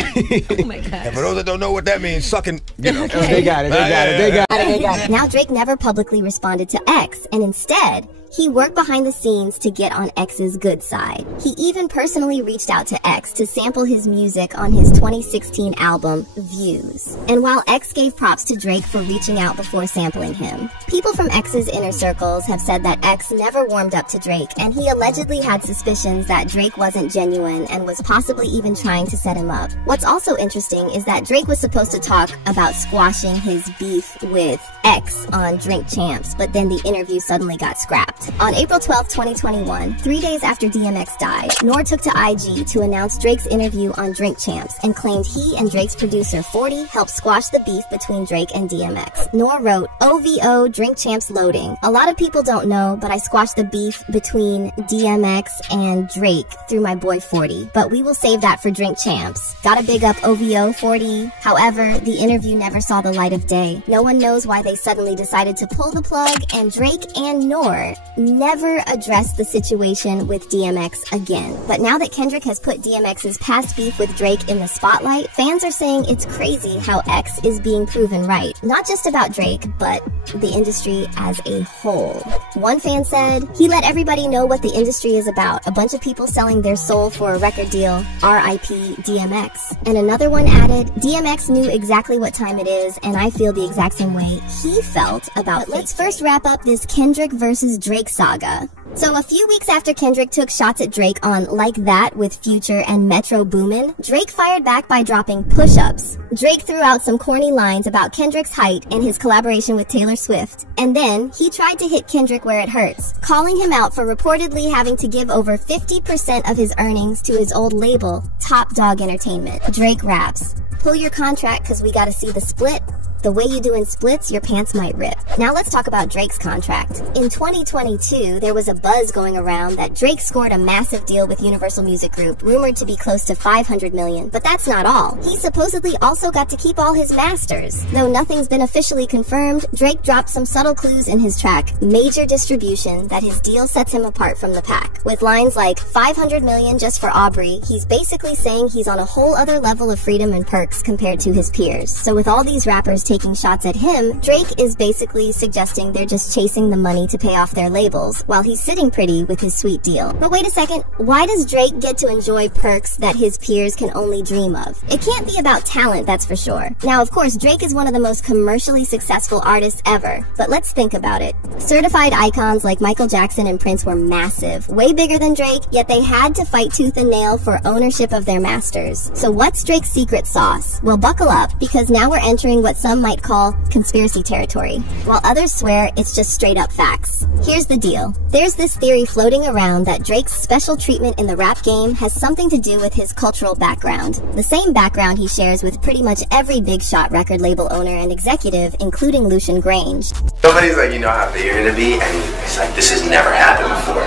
Oh my God. And for those that don't know what that means, sucking, you know. They got it. They got it. Now Drake never publicly responded to X, and instead, he worked behind the scenes to get on X's good side. He even personally reached out to X to sample his music on his 2016 album, Views. And while X gave props to Drake for reaching out before sampling him, people from X's inner circles have said that X never warmed up to Drake, and he allegedly had suspicions that Drake wasn't genuine and was possibly even trying to set him up. What's also interesting is that Drake was supposed to talk about squashing his beef with X on Drink Champs, but then the interview suddenly got scrapped. On April 12, 2021, 3 days after DMX died, Nor took to IG to announce Drake's interview on Drink Champs and claimed he and Drake's producer 40 helped squash the beef between Drake and DMX. Nor wrote, OVO Drink Champs loading. A lot of people don't know, but I squashed the beef between DMX and Drake through my boy 40, but we will save that for Drink Champs. Gotta big up OVO 40. However, the interview never saw the light of day. No one knows why they suddenly decided to pull the plug, and Drake and Nor never addressed the situation with DMX again. But now that Kendrick has put DMX's past beef with Drake in the spotlight, fans are saying it's crazy how X is being proven right. Not just about Drake, but the industry as a whole. One fan said, he let everybody know what the industry is about. A bunch of people selling their soul for a record deal. R.I.P. DMX. And another one added, DMX knew exactly what time it is, and I feel the exact same way he felt about it. But let's first wrap up this Kendrick versus Drake saga. So a few weeks after Kendrick took shots at Drake on Like That with Future and Metro Boomin, Drake fired back by dropping Push-Ups. Drake threw out some corny lines about Kendrick's height and his collaboration with Taylor Swift. And then he tried to hit Kendrick where it hurts, calling him out for reportedly having to give over 50% of his earnings to his old label, Top Dog Entertainment. Drake raps, pull your contract cause we gotta see the split. The way you do in splits, your pants might rip. Now let's talk about Drake's contract. In 2022, there was a buzz going around that Drake scored a massive deal with Universal Music Group, rumored to be close to $500 million. But that's not all. He supposedly also got to keep all his masters. Though nothing's been officially confirmed, Drake dropped some subtle clues in his track, Major Distribution, that his deal sets him apart from the pack. With lines like, $500 million just for Aubrey, he's basically saying he's on a whole other level of freedom and perks compared to his peers. So with all these rappers taking shots at him, Drake is basically suggesting they're just chasing the money to pay off their labels, while he's sitting pretty with his sweet deal. But wait a second, why does Drake get to enjoy perks that his peers can only dream of? It can't be about talent, that's for sure. Now, of course, Drake is one of the most commercially successful artists ever, but let's think about it. Certified icons like Michael Jackson and Prince were massive, way bigger than Drake, yet they had to fight tooth and nail for ownership of their masters. So what's Drake's secret sauce? Well, buckle up, because now we're entering what some might call conspiracy territory, while others swear it's just straight up facts. Here's the deal. There's this theory floating around that Drake's special treatment in the rap game has something to do with his cultural background. The same background he shares with pretty much every big shot record label owner and executive, including Lucian Grange. Somebody's like, you know how big you're gonna be, and it's like, this has never happened before.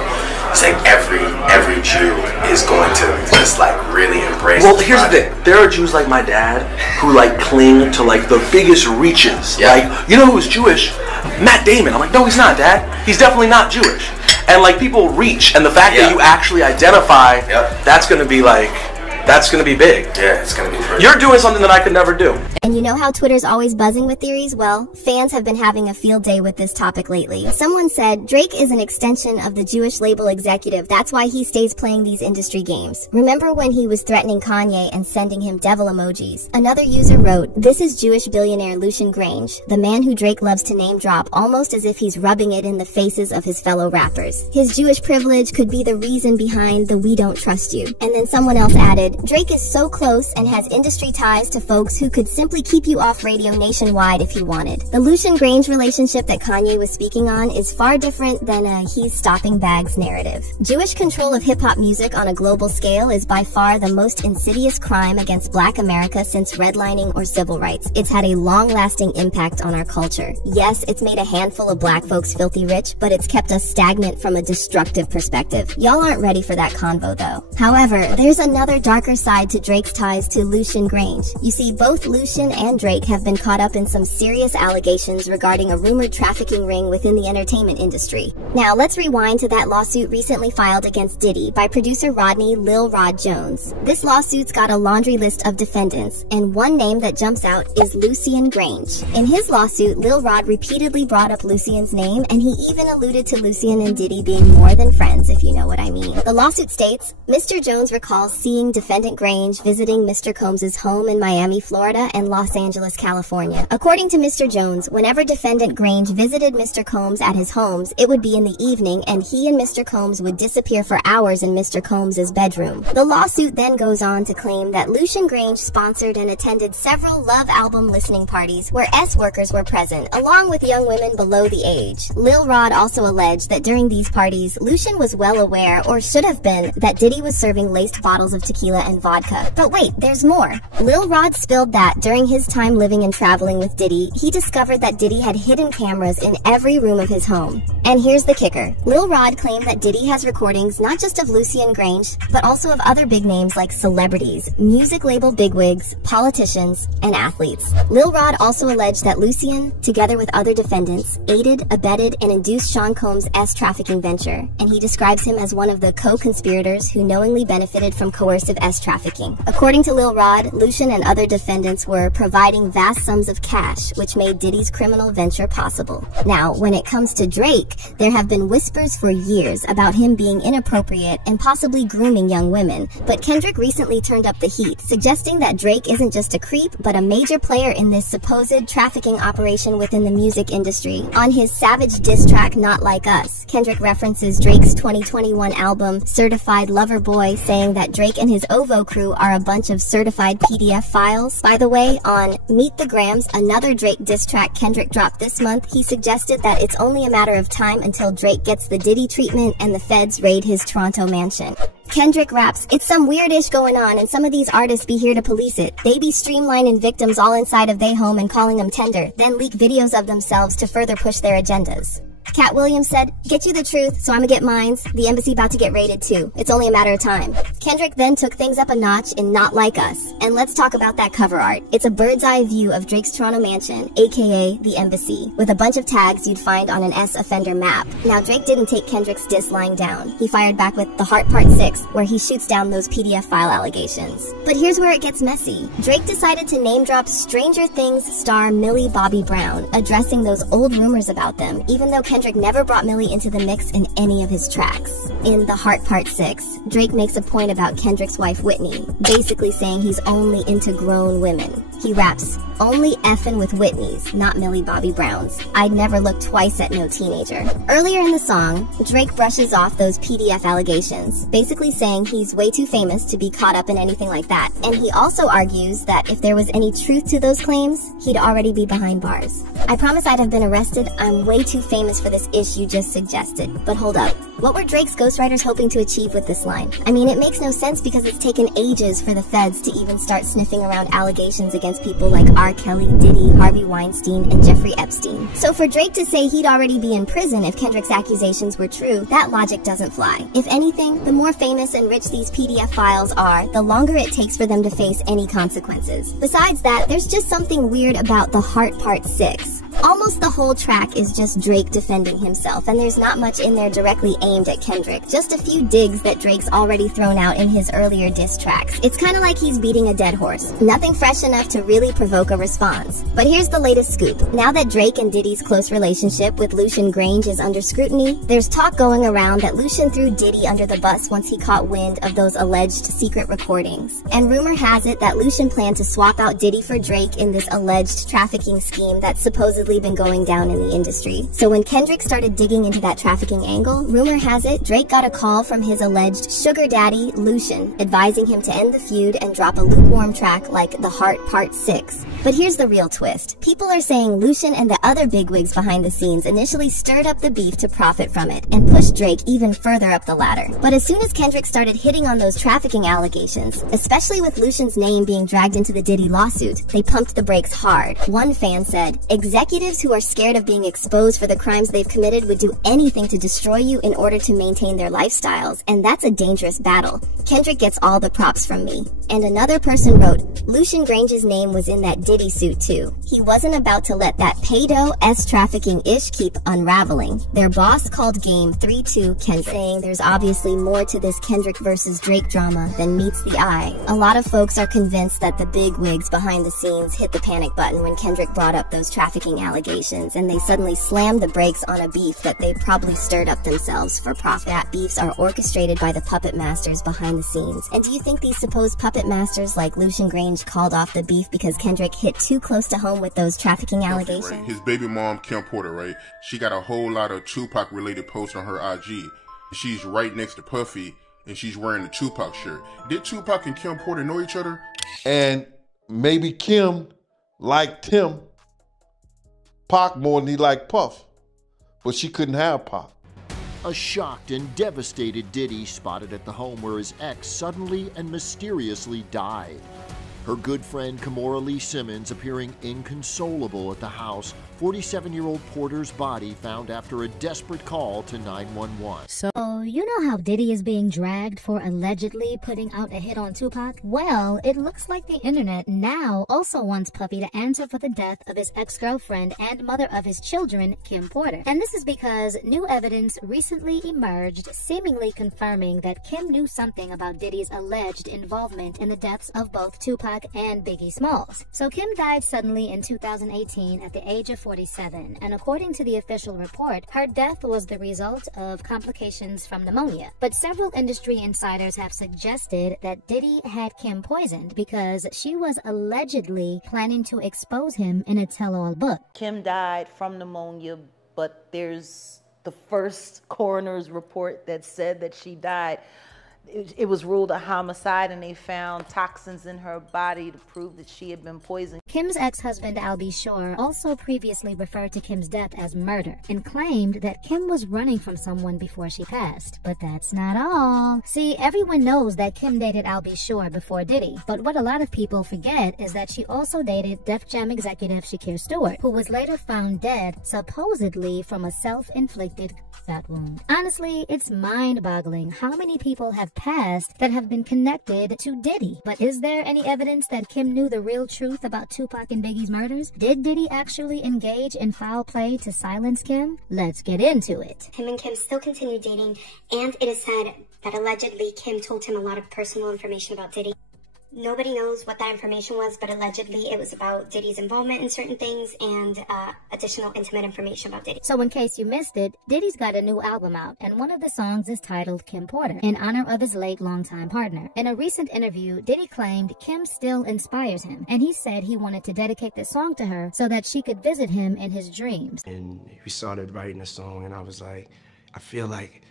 It's like every Jew is going to just like really embrace. Well, here's the thing. There are Jews like my dad who like cling to like the biggest reaches. Yeah. Like, you know who's Jewish? Matt Damon. I'm like, no, he's not, Dad. He's definitely not Jewish. And like people reach, and the fact that you actually identify, that's gonna be like, that's gonna be big. Yeah, it's gonna be big. You're doing something that I could never do. And you know how Twitter's always buzzing with theories? Well, fans have been having a field day with this topic lately. Someone said, Drake is an extension of the Jewish label executive. That's why he stays playing these industry games. Remember when he was threatening Kanye and sending him devil emojis? Another user wrote, this is Jewish billionaire Lucian Grange, the man who Drake loves to name drop almost as if he's rubbing it in the faces of his fellow rappers. His Jewish privilege could be the reason behind the we don't trust you. And then someone else added, Drake is so close and has industry ties to folks who could simply keep you off radio nationwide if he wanted. The Lucian Grange relationship that Kanye was speaking on is far different than a he's stopping bags narrative. Jewish control of hip-hop music on a global scale is by far the most insidious crime against Black America since redlining or civil rights. It's had a long-lasting impact on our culture. Yes, it's made a handful of Black folks filthy rich, but it's kept us stagnant from a destructive perspective. Y'all aren't ready for that convo though. However, there's another darker side to Drake's ties to Lucian Grange. You see, both Lucian and Drake have been caught up in some serious allegations regarding a rumored trafficking ring within the entertainment industry. Now, let's rewind to that lawsuit recently filed against Diddy by producer Rodney Lil Rod Jones. This lawsuit's got a laundry list of defendants, and one name that jumps out is Lucian Grange. In his lawsuit, Lil Rod repeatedly brought up Lucian's name, and he even alluded to Lucian and Diddy being more than friends, if you know what I mean. The lawsuit states, Mr. Jones recalls seeing defendant Grange visiting Mr. Combs' home in Miami, Florida and Los Angeles, California. According to Mr. Jones, whenever defendant Grange visited Mr. Combs at his homes, it would be in the evening, and he and Mr. Combs would disappear for hours in Mr. Combs' bedroom. The lawsuit then goes on to claim that Lucian Grange sponsored and attended several Love album listening parties where S-workers were present, along with young women below the age. Lil Rod also alleged that during these parties, Lucian was well aware, or should have been, that Diddy was serving laced bottles of tequila and vodka. But wait, there's more. Lil Rod spilled that during his time living and traveling with Diddy, he discovered that Diddy had hidden cameras in every room of his home. And here's the kicker. Lil Rod claimed that Diddy has recordings not just of Lucian Grange, but also of other big names like celebrities, music label bigwigs, politicians, and athletes. Lil Rod also alleged that Lucian, together with other defendants, aided, abetted, and induced Sean Combs' S-trafficking venture, and he describes him as one of the co-conspirators who knowingly benefited from coercive S-trafficking. According to Lil Rod, Lucian and other defendants were providing vast sums of cash, which made Diddy's criminal venture possible. Now, when it comes to Drake, there have been whispers for years about him being inappropriate and possibly grooming young women, but Kendrick recently turned up the heat, suggesting that Drake isn't just a creep, but a major player in this supposed trafficking operation within the music industry. On his savage diss track, Not Like Us, Kendrick references Drake's 2021 album, Certified Lover Boy, saying that Drake and his OVO crew are a bunch of certified PDF files. By the way, on Meet the Grams, another Drake diss track Kendrick dropped this month, he suggested that it's only a matter of time until Drake gets the Diddy treatment and the feds raid his Toronto mansion. Kendrick raps, it's some weird-ish going on and some of these artists be here to police it. They be streamlining victims all inside of their home and calling them tender, then leak videos of themselves to further push their agendas. Cat Williams said, get you the truth, so I'ma get mines. The embassy about to get raided too. It's only a matter of time. Kendrick then took things up a notch in Not Like Us. And let's talk about that cover art. It's a bird's eye view of Drake's Toronto mansion, aka the embassy, with a bunch of tags you'd find on an S-offender map. Now Drake didn't take Kendrick's diss lying down. He fired back with The Heart Part 6, where he shoots down those PDF file allegations. But here's where it gets messy. Drake decided to name drop Stranger Things star Millie Bobby Brown, addressing those old rumors about them, even though Kendrick never brought Millie into the mix in any of his tracks. In The Heart Part 6, Drake makes a point about Kendrick's wife Whitney, basically saying he's only into grown women. He raps, only effing with Whitney's, not Millie Bobby Brown's. I'd never look twice at no teenager. Earlier in the song, Drake brushes off those PDF allegations, basically saying he's way too famous to be caught up in anything like that. And he also argues that if there was any truth to those claims, he'd already be behind bars. I promise I'd have been arrested. I'm way too famous for this ish you just suggested. But hold up. What were Drake's ghostwriters hoping to achieve with this line? I mean, it makes no sense because it's taken ages for the feds to even start sniffing around allegations against people like R. Kelly, Diddy, Harvey Weinstein, and Jeffrey Epstein. So for Drake to say he'd already be in prison if Kendrick's accusations were true, that logic doesn't fly. If anything, the more famous and rich these PDF files are, the longer it takes for them to face any consequences. Besides that, there's just something weird about The Heart Part 6. Almost the whole track is just Drake defending himself, and there's not much in there directly aimed at Kendrick, just a few digs that Drake's already thrown out in his earlier diss tracks. It's kinda like he's beating a dead horse. Nothing fresh enough to really provoke a response. But here's the latest scoop. Now that Drake and Diddy's close relationship with Lucian Grange is under scrutiny, there's talk going around that Lucian threw Diddy under the bus once he caught wind of those alleged secret recordings. And rumor has it that Lucian planned to swap out Diddy for Drake in this alleged trafficking scheme that supposedly really been going down in the industry. So when Kendrick started digging into that trafficking angle, rumor has it Drake got a call from his alleged sugar daddy, Lucian, advising him to end the feud and drop a lukewarm track like The Heart Part 6. But here's the real twist. People are saying Lucian and the other bigwigs behind the scenes initially stirred up the beef to profit from it and pushed Drake even further up the ladder. But as soon as Kendrick started hitting on those trafficking allegations, especially with Lucian's name being dragged into the Diddy lawsuit, they pumped the brakes hard. One fan said, "Executives who are scared of being exposed for the crimes they've committed would do anything to destroy you in order to maintain their lifestyles, and that's a dangerous battle. Kendrick gets all the props from me." And another person wrote, "Lucian Grange's name was in that Diddy suit too. He wasn't about to let that pedo-s trafficking ish keep unraveling." Their boss called game 3-2 Kendrick, saying there's obviously more to this Kendrick versus Drake drama than meets the eye. A lot of folks are convinced that the big wigs behind the scenes hit the panic button when Kendrick brought up those trafficking allegations, and they suddenly slammed the brakes on a beef that they probably stirred up themselves for profit. That beefs are orchestrated by the puppet masters behind the scenes. And do you think these supposed puppet masters like Lucian Grange called off the beef because Kendrick hit too close to home with those trafficking allegations? Right. His baby mom, Kim Porter, right? She got a whole lot of Tupac-related posts on her IG. She's right next to Puffy, and she's wearing a Tupac shirt. Did Tupac and Kim Porter know each other? And maybe Kim liked him, Pac, more than he liked Puff, but she couldn't have Pac. A shocked and devastated Diddy spotted at the home where his ex suddenly and mysteriously died. Her good friend Kimora Lee Simmons appearing inconsolable at the house, 47-year-old Porter's body found after a desperate call to 911. So, you know how Diddy is being dragged for allegedly putting out a hit on Tupac? Well, it looks like the internet now also wants Puffy to answer for the death of his ex-girlfriend and mother of his children, Kim Porter. And this is because new evidence recently emerged seemingly confirming that Kim knew something about Diddy's alleged involvement in the deaths of both Tupac and Biggie Smalls. So Kim died suddenly in 2018 at the age of 47, and according to the official report, her death was the result of complications from pneumonia. But several industry insiders have suggested that Diddy had Kim poisoned because she was allegedly planning to expose him in a tell-all book. Kim died from pneumonia, but there's the first coroner's report that said that she died. It was ruled a homicide, and they found toxins in her body to prove that she had been poisoned. Kim's ex-husband, Albie Shore, also previously referred to Kim's death as murder and claimed that Kim was running from someone before she passed. But that's not all. See, everyone knows that Kim dated Albie Shore before Diddy, but what a lot of people forget is that she also dated Def Jam executive Shakir Stewart, who was later found dead, supposedly from a self-inflicted gunshot wound. Honestly, it's mind-boggling how many people have passed that have been connected to Diddy. But is there any evidence that Kim knew the real truth about Tupac and Biggie's murders? Did Diddy actually engage in foul play to silence Kim? Let's get into it. Him and Kim still continue dating, and it is said that allegedly Kim told him a lot of personal information about Diddy. Nobody knows what that information was, but allegedly it was about Diddy's involvement in certain things and additional intimate information about Diddy. So in case you missed it, Diddy's got a new album out, and one of the songs is titled Kim Porter, in honor of his late longtime partner. In a recent interview, Diddy claimed Kim still inspires him, and he said he wanted to dedicate the song to her so that she could visit him in his dreams. And we started writing the song, and I was like, I feel like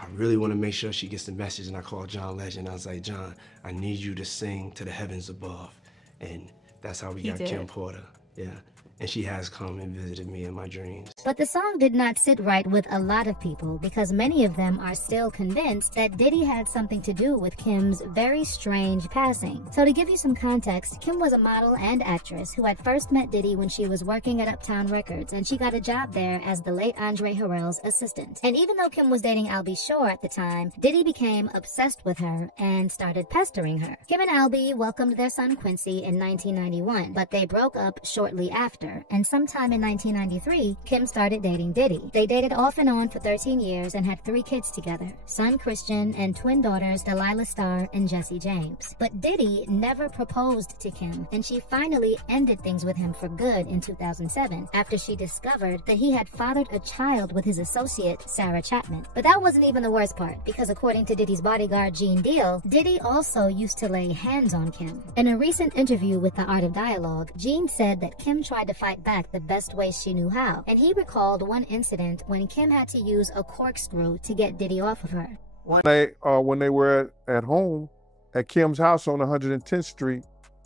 I really want to make sure she gets the message. And I called John Legend. I was like, John, I need you to sing to the heavens above. And that's how we got Kim Porter. Yeah. And she has come and visited me in my dreams. But the song did not sit right with a lot of people because many of them are still convinced that Diddy had something to do with Kim's very strange passing. So to give you some context, Kim was a model and actress who had first met Diddy when she was working at Uptown Records, and she got a job there as the late Andre Harrell's assistant. And even though Kim was dating Albie Shore at the time, Diddy became obsessed with her and started pestering her. Kim and Albie welcomed their son Quincy in 1991, but they broke up shortly after. And sometime in 1993, Kim started dating Diddy. They dated off and on for 13 years and had 3 kids together, son Christian and twin daughters Delilah Starr and Jesse James. But Diddy never proposed to Kim, and she finally ended things with him for good in 2007 after she discovered that he had fathered a child with his associate Sarah Chapman. But that wasn't even the worst part, because according to Diddy's bodyguard Gene Deal, Diddy also used to lay hands on Kim. In a recent interview with The Art of Dialogue, Gene said that Kim tried to fight back the best way she knew how, and he recalled one incident when Kim had to use a corkscrew to get Diddy off of her. When they were at home at Kim's house on 110th Street,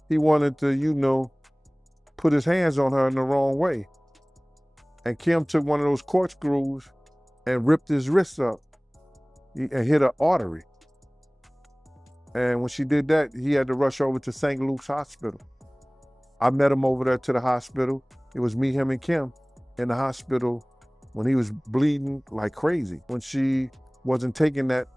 he wanted to, you know, put his hands on her in the wrong way. And Kim took one of those corkscrews and ripped his wrists up and hit an artery. And when she did that, he had to rush over to St. Luke's Hospital. I met him over there to the hospital. It was me, him, and Kim in the hospital when he was bleeding like crazy. When she wasn't taking that,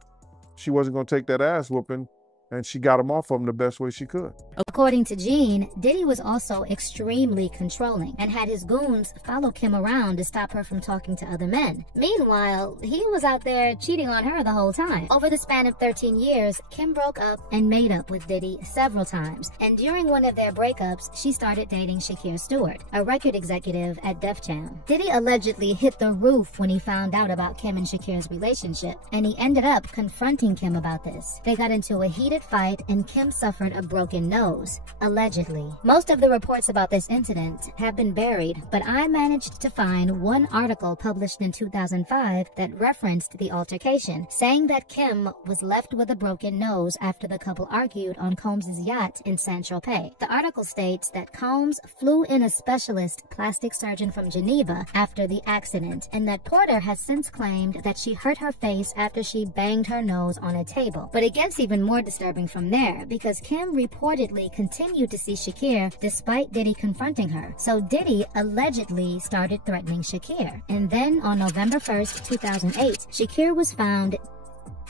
she wasn't gonna take that ass whooping, and she got him off of him the best way she could. According to Jean, Diddy was also extremely controlling and had his goons follow Kim around to stop her from talking to other men. Meanwhile, he was out there cheating on her the whole time. Over the span of 13 years, Kim broke up and made up with Diddy several times. And during one of their breakups, she started dating Shakir Stewart, a record executive at Def Jam. Diddy allegedly hit the roof when he found out about Kim and Shakir's relationship, and he ended up confronting Kim about this. They got into a heated fight and Kim suffered a broken nose, allegedly. Most of the reports about this incident have been buried, but I managed to find one article published in 2005 that referenced the altercation, saying that Kim was left with a broken nose after the couple argued on Combs' yacht in Saint-Tropez. The article states that Combs flew in a specialist plastic surgeon from Geneva after the accident, and that Porter has since claimed that she hurt her face after she banged her nose on a table. But it gets even more disturbing from there, because Kim reportedly continued to see Shakir despite Diddy confronting her. So Diddy allegedly started threatening Shakir. And then on November 1st, 2008, Shakir was found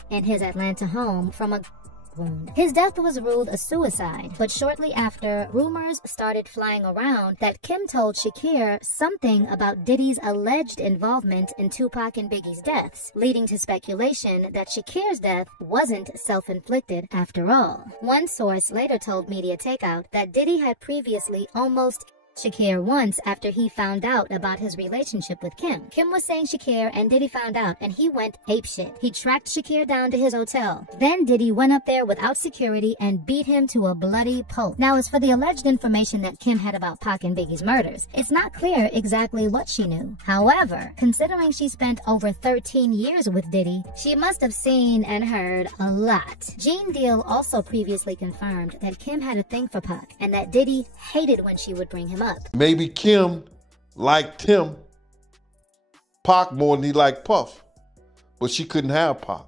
in his Atlanta home from a wound. His death was ruled a suicide, but shortly after, rumors started flying around that Kim told Shakir something about Diddy's alleged involvement in Tupac and Biggie's deaths, leading to speculation that Shakir's death wasn't self-inflicted after all. One source later told Media Takeout that Diddy had previously almost Shakir once after he found out about his relationship with Kim. Kim was saying Shakir and Diddy found out and he went apeshit. He tracked Shakir down to his hotel. Then Diddy went up there without security and beat him to a bloody pulp. Now as for the alleged information that Kim had about Pac and Biggie's murders, it's not clear exactly what she knew. However, considering she spent over 13 years with Diddy, she must have seen and heard a lot. Gene Deal also previously confirmed that Kim had a thing for Pac and that Diddy hated when she would bring him up. Maybe Kim liked him, Pac, more than he liked Puff, but she couldn't have Pac.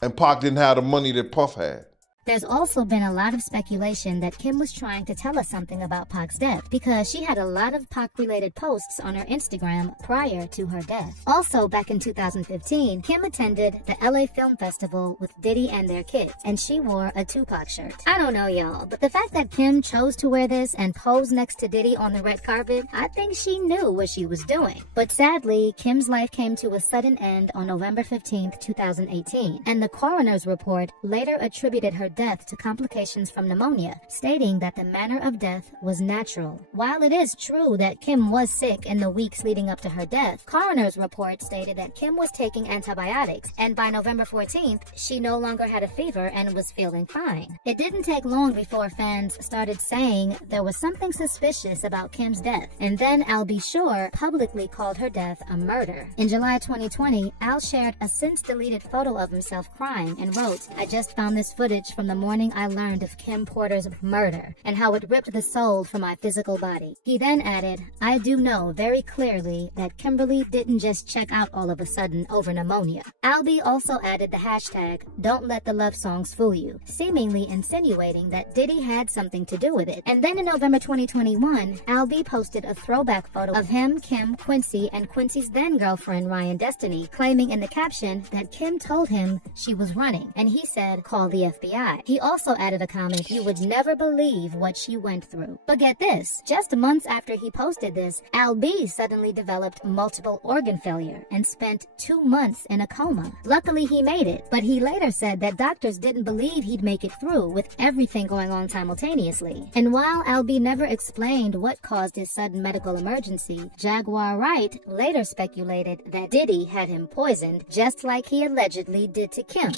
And Pac didn't have the money that Puff had. There's also been a lot of speculation that Kim was trying to tell us something about Pac's death because she had a lot of Pac-related posts on her Instagram prior to her death. Also, back in 2015, Kim attended the LA Film Festival with Diddy and their kids, and she wore a Tupac shirt. I don't know, y'all, but the fact that Kim chose to wear this and pose next to Diddy on the red carpet, I think she knew what she was doing. But sadly, Kim's life came to a sudden end on November 15th, 2018, and the coroner's report later attributed her death to complications from pneumonia, stating that the manner of death was natural. While it is true that Kim was sick in the weeks leading up to her death, coroner's report stated that Kim was taking antibiotics, and by November 14th, she no longer had a fever and was feeling fine. It didn't take long before fans started saying there was something suspicious about Kim's death, and then Al B. Sure publicly called her death a murder. In July 2020, Al shared a since-deleted photo of himself crying and wrote, "I just found this footage from the morning I learned of Kim Porter's murder and how it ripped the soul from my physical body." He then added, "I do know very clearly that Kimberly didn't just check out all of a sudden over pneumonia." Albie also added the hashtag, "Don't let the love songs fool you," seemingly insinuating that Diddy had something to do with it. And then in November 2021, Albie posted a throwback photo of him, Kim, Quincy, and Quincy's then-girlfriend Ryan Destiny, claiming in the caption that Kim told him she was running, and he said, "Call the FBI." He also added a comment, "You would never believe what she went through." But get this, just months after he posted this, Al B suddenly developed multiple organ failure and spent 2 months in a coma. Luckily he made it, but he later said that doctors didn't believe he'd make it through with everything going on simultaneously. And while Al B never explained what caused his sudden medical emergency, Jaguar Wright later speculated that Diddy had him poisoned, just like he allegedly did to Kim.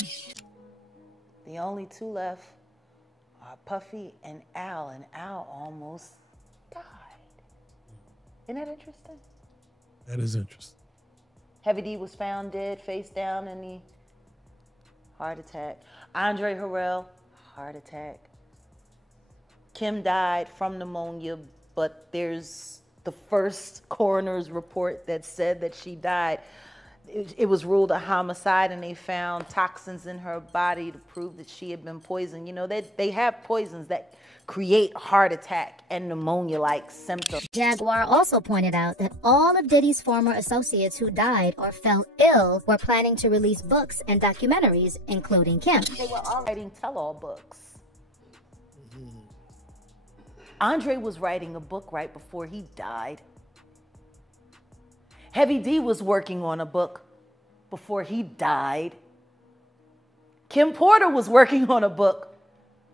The only two left are Puffy and Al almost died. Isn't that interesting? That is interesting. Heavy D was found dead, face down in the heart attack. Andre Harrell, heart attack. Kim died from pneumonia, but there's the first coroner's report that said that she died. It was ruled a homicide, and they found toxins in her body to prove that she had been poisoned. You know, they have poisons that create heart attack and pneumonia-like symptoms. Jaguar also pointed out that all of Diddy's former associates who died or fell ill were planning to release books and documentaries, including Kim. They were all writing tell-all books. Andre was writing a book right before he died. Heavy D was working on a book before he died. Kim Porter was working on a book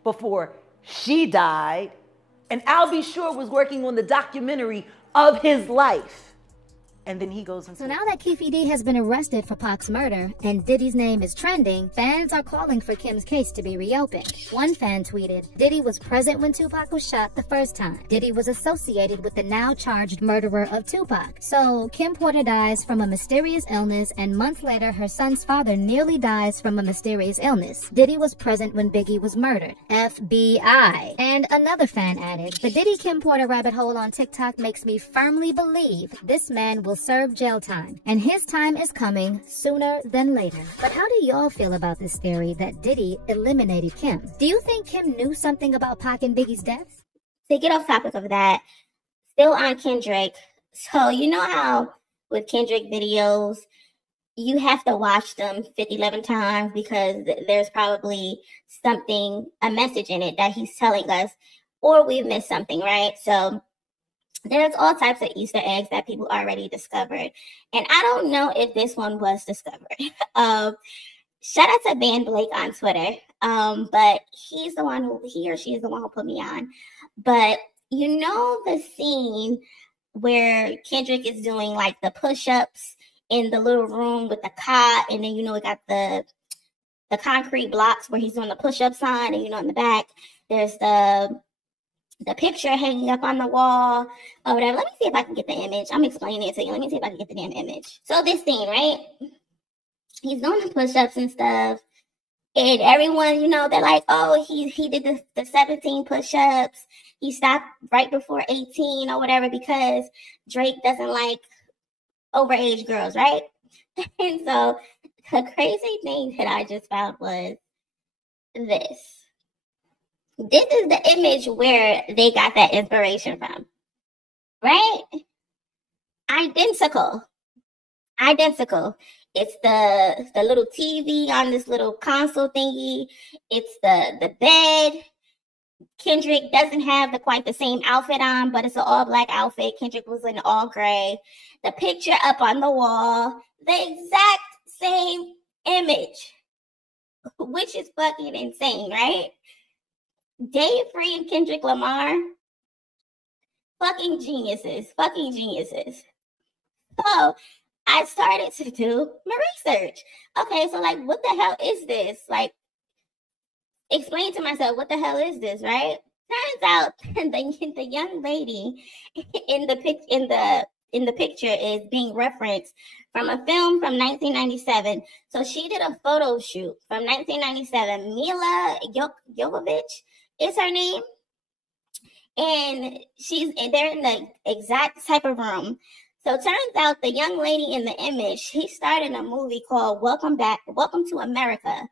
before she died. And Al B. Sure was working on the documentary of his life. And then he goes into... So now that Keefe D has been arrested for Pac's murder and Diddy's name is trending, fans are calling for Kim's case to be reopened. One fan tweeted, Diddy was present when Tupac was shot the first time. Diddy was associated with the now charged murderer of Tupac. So Kim Porter dies from a mysterious illness, and months later her son's father nearly dies from a mysterious illness. Diddy was present when Biggie was murdered. FBI. And another fan added, the Diddy Kim Porter rabbit hole on TikTok makes me firmly believe this man will serve jail time, and his time is coming sooner than later. But how do y'all feel about this theory that Diddy eliminated Kim? Do you think Kim knew something about Pac and Biggie's deaths? To get off topic of that, still on Kendrick. So you know how with Kendrick videos, you have to watch them 50, 11 times because there's probably something, a message in it that he's telling us, or we've missed something, right? So there's all types of Easter eggs that people already discovered. And I don't know if this one was discovered. Shout out to Ban Blake on Twitter. But he's the one who, he or she is the one who put me on. But you know the scene where Kendrick is doing like the push-ups in the little room with the cot, and then you know we got the concrete blocks where he's doing the push-ups on, and you know in the back there's the picture hanging up on the wall or whatever. Let me see if I can get the image. I'm explaining it to you. Let me see if I can get the damn image. So this scene, right? He's doing the push-ups and stuff. And everyone, you know, they're like, oh, he did the 17 push-ups. He stopped right before 18 or whatever because Drake doesn't like overage girls, right? And so the crazy thing that I just found was this. This is the image where they got that inspiration from, right? Identical. It's the little TV on this little console thingy. It's the bed. Kendrick doesn't have quite the same outfit on, but it's an all black outfit. Kendrick was in all gray. The picture up on the wall, the exact same image, which is fucking insane, right? Dave Free and Kendrick Lamar, fucking geniuses. So I started to do my research. Okay, so like, what the hell is this? Like, explain to myself, what the hell is this, right? Turns out the young lady in the picture is being referenced from a film from 1997. So she did a photo shoot from 1997. Mila Jovovich is her name, and they're in the exact type of room. So it turns out the young lady in the image, she starred in a movie called Welcome to America,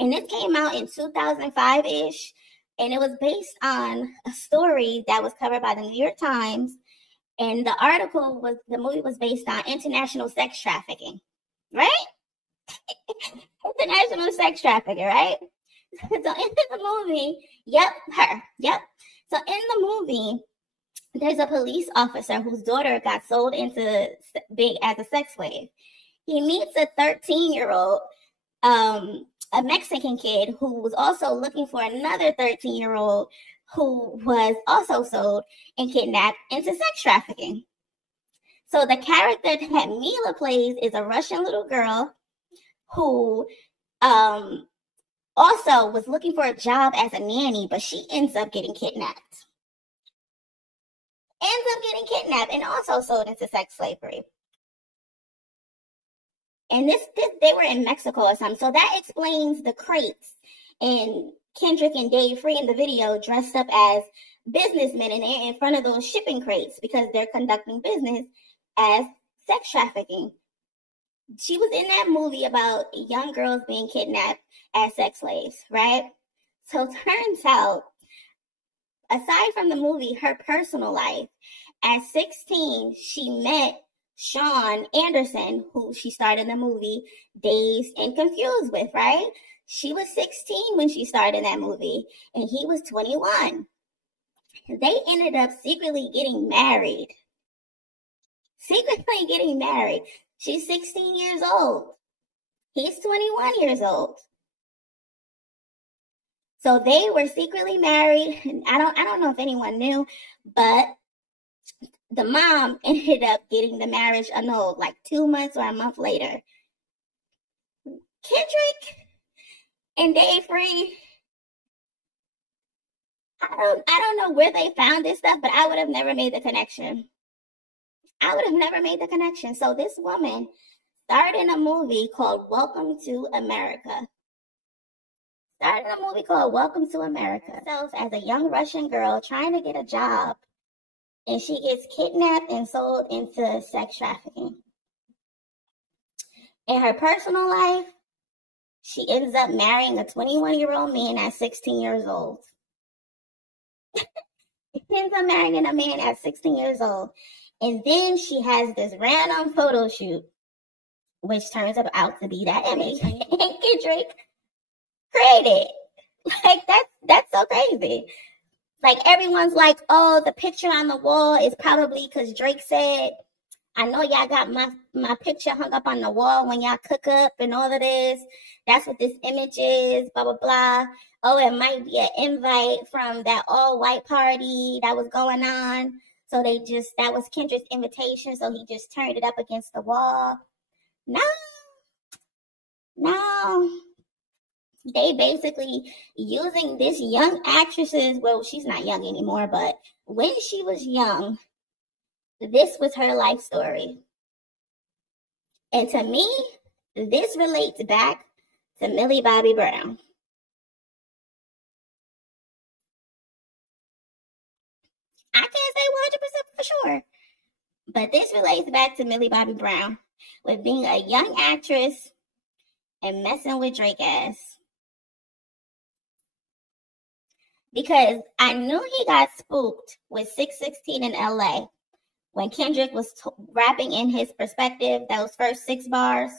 and this came out in 2005-ish, and it was based on a story that was covered by the New York Times, and the movie was based on international sex trafficking, right? International sex trafficking, right? So in the movie, her. So in the movie, there's a police officer whose daughter got sold into being as a sex slave. He meets a 13-year-old, a Mexican kid who was also looking for another 13-year-old who was also sold and kidnapped into sex trafficking. So the character that Mila plays is a Russian little girl who also was looking for a job as a nanny, but she ends up getting kidnapped. ends up getting kidnapped and also sold into sex slavery. And this they were in Mexico or something. So that explains the crates and Kendrick and Dave Free in the video dressed up as businessmen and they're in front of those shipping crates because they're conducting business as sex trafficking. She was in that movie about young girls being kidnapped as sex slaves, right? So turns out, aside from the movie, her personal life, at 16, she met Sean Anderson, who she starred in the movie Dazed and Confused with, right? She was 16 when she starred in that movie, and he was 21. They ended up secretly getting married. Secretly getting married. She's 16 years old. He's 21 years old. So they were secretly married. And I don't know if anyone knew, but the mom ended up getting the marriage annulled like 2 months or a month later. Kendrick and Dave Free, I don't know where they found this stuff, but I would have never made the connection. I would have never made the connection. So this woman starred in a movie called Welcome to America. Started in a movie called Welcome to America. Herself as a young Russian girl trying to get a job. And she gets kidnapped and sold into sex trafficking. In her personal life, she ends up marrying a 21-year-old man at 16 years old. She ends up marrying a man at 16 years old. And then she has this random photo shoot, which turns out to be that image. And Kendrick created. Like, that's so crazy. Like, everyone's like, oh, the picture on the wall is probably because Drake said, I know y'all got my picture hung up on the wall when y'all cook up and all of this. That's what this image is, blah, blah, blah. Oh, it might be an invite from that all-white party that was going on. So that was Kendrick's invitation, so he just turned it up against the wall. No. They basically using this young actress's, well, she's not young anymore, but when she was young, this was her life story. And to me, this relates back to Millie Bobby Brown. I can't say 100% for sure, but this relates back to Millie Bobby Brown with being a young actress and messing with Drake ass. Because I knew he got spooked with 616 in LA when Kendrick was rapping in his perspective, those first 6 bars.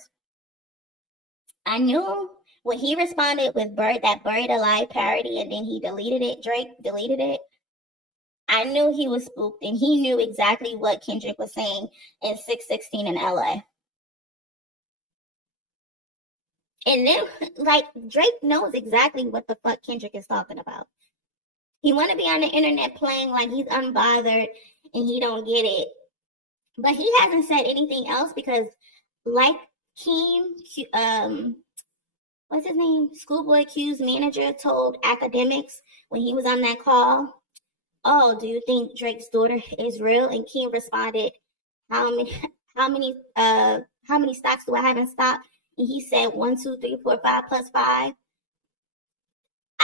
I knew when he responded with that Buried Alive parody and then he deleted it, Drake deleted it. I knew he was spooked and he knew exactly what Kendrick was saying in 616 in LA. And then, like, Drake knows exactly what the fuck Kendrick is talking about. He want to be on the internet playing like he's unbothered and he don't get it. But he hasn't said anything else because, like Keem, what's his name? Schoolboy Q's manager told Academics when he was on that call, oh, do you think Drake's daughter is real? And Keem responded, how many stocks do I have in stock? And he said 1, 2, 3, 4, 5 plus 5.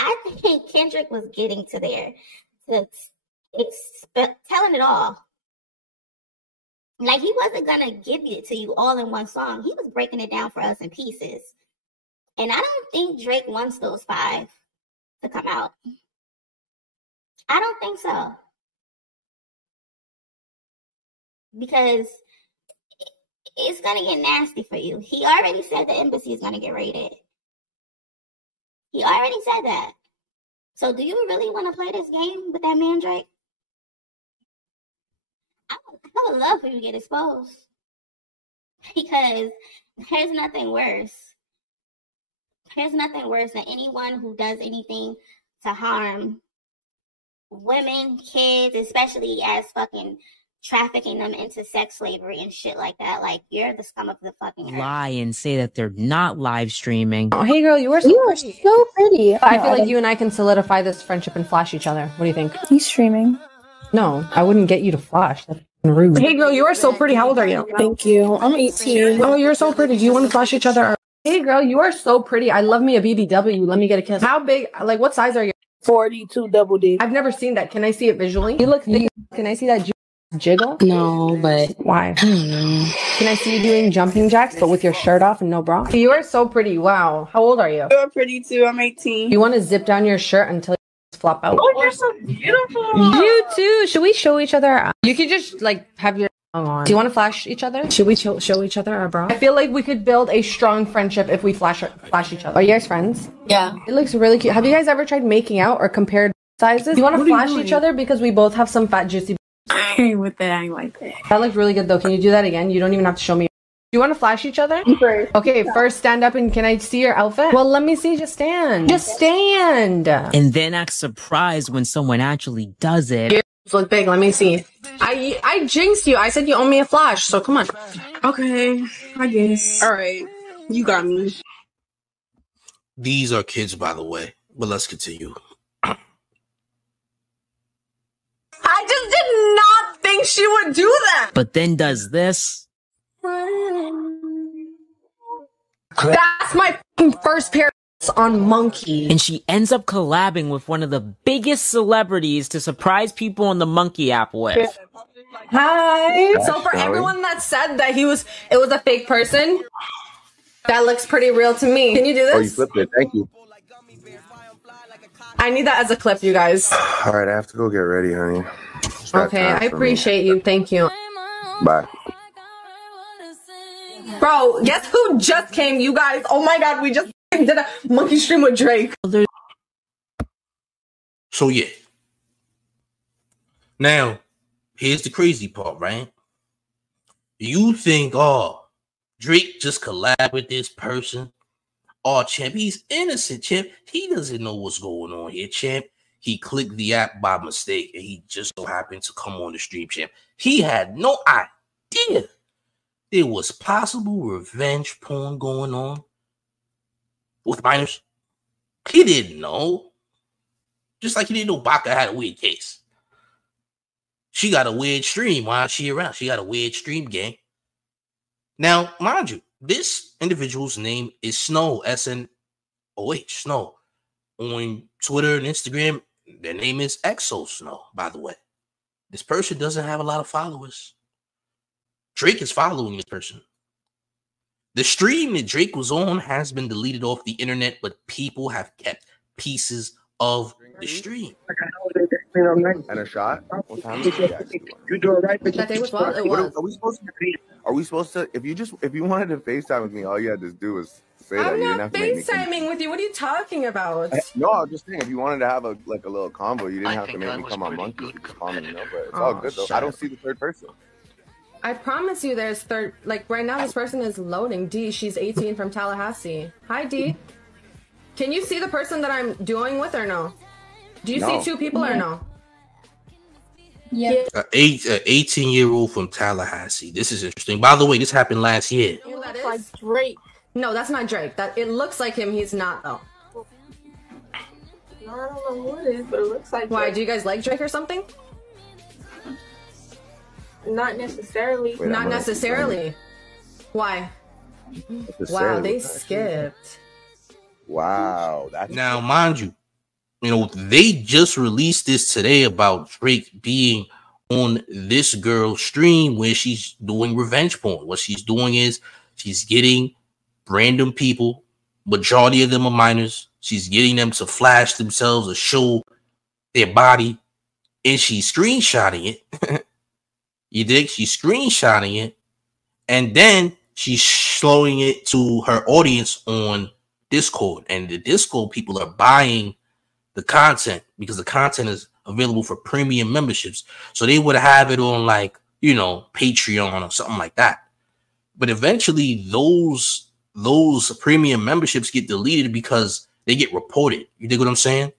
I think Kendrick was getting to there, telling it all. Like, he wasn't gonna give it to you all in one song. He was breaking it down for us in pieces. And I don't think Drake wants those 5 to come out. I don't think so. Because it's going to get nasty for you. He already said the embassy is going to get raided. He already said that. So do you really want to play this game with that man, Drake? I would love for you to get exposed. Because there's nothing worse. There's nothing worse than anyone who does anything to harm women, kids, especially as fucking trafficking them into sex slavery and shit like that. Like, you're the scum of the fucking earth. Lie and say that they're not live streaming. Oh, hey girl, you are so pretty. So pretty. I feel like you and I can solidify this friendship and flash each other. What do you think? He's streaming. No, I wouldn't get you to flash. That's rude. Hey girl, you are so pretty. How old are you? Thank you. I'm 18. Oh, you're so pretty. Do you want to flash each other? Hey girl, you are so pretty. I love me a BBW. Let me get a kiss. How big? Like, what size are you? 42 double D. I've never seen that. Can I see it visually? You look thick. Can I see that jiggle? No, but why? Can I see you doing jumping jacks, but with your shirt off and no bra? You are so pretty. Wow. How old are you? You're pretty too. I'm 18. You want to zip down your shirt until you flop out? Oh, you're so beautiful. You too. Should we show each other? You could just like have your song on. Do you want to flash each other? Should we show each other our bra? I feel like we could build a strong friendship if we flash each other. Are you guys friends? Yeah. It looks really cute. Have you guys ever tried making out or compared sizes? You want to flash each other because we both have some fat juicy. I ain't with that. I ain't like that. That looked really good though. Can you do that again? You don't even have to show me. Do you want to flash each other? First. Okay, first stand up and can I see your outfit? Well, let me see. Just stand. Just stand. And then act surprised when someone actually does it. Yours look big. Let me see. I jinxed you. I said you owe me a flash, so come on. Okay, I guess. All right, you got me. These are kids, by the way, but let's continue. I just did not think she would do that. But then does this. That's my first pair on Monkey. And she ends up collabing with one of the biggest celebrities to surprise people on the Monkey app with. Hi. So for everyone that said that it was a fake person, that looks pretty real to me. Can you do this? Oh, you flipped it. Thank you. I need that as a clip, you guys. All right, I have to go get ready, honey. Okay, I appreciate you. Thank you. Bye. Bro, guess who just came, you guys? Oh my god, we just did a monkey stream with Drake. So yeah. Now, here's the crazy part, right? You think, oh, Drake just collabed with this person. Oh, champ, he's innocent, champ. He doesn't know what's going on here, champ. He clicked the app by mistake, and he just so happened to come on the stream, champ. He had no idea there was possible revenge porn going on with minors. He didn't know. Just like he didn't know Baka had a weird case. She got a weird stream while she around. She got a weird stream gang. Now, mind you, this individual's name is Snow, S-N-O-H, Snow. On Twitter and Instagram, their name is Exo Snow, by the way. This person doesn't have a lot of followers. Drake is following this person. The stream that Drake was on has been deleted off the internet, but people have kept pieces of the stream. And a shot? What time is it? You do it right. That day was what? It was. Are we supposed to? If you wanted to FaceTime with me, all you had to do was say that. I'm You didn't not have to make me FaceTiming with you. What are you talking about? No, I'm just saying, if you wanted to have a little convo, you didn't have to make me come on Monkey. You could call me, you know, but it's all good though. I don't see the third person. I promise you there's third, like right now this person is loading. D, she's 18 from Tallahassee. Hi, D. Can you see the person that I'm doing with or no? Do you see two people or no? Yeah. An 18-year-old from Tallahassee. This is interesting. By the way, this happened last year. It looks like Drake. No, that's not Drake. That it looks like him. He's not though. I don't know who it is, but it looks like Why? Drake. Do you guys like Drake or something? Not necessarily. Wait, Not necessarily. Why? Wow, they skipped. Wow, that's Now, mind you, they just released this today about Drake being on this girl's stream where she's doing revenge porn. What she's doing is she's getting random people, majority of them are minors. She's getting them to flash themselves or show their body, and she's screenshotting it. You dig? She's screenshotting it, and then she's showing it to her audience on Discord, and the Discord people are buying the content because the content is available for premium memberships. So they would have it on Patreon or something like that. But eventually those premium memberships get deleted because they get reported. You dig what I'm saying?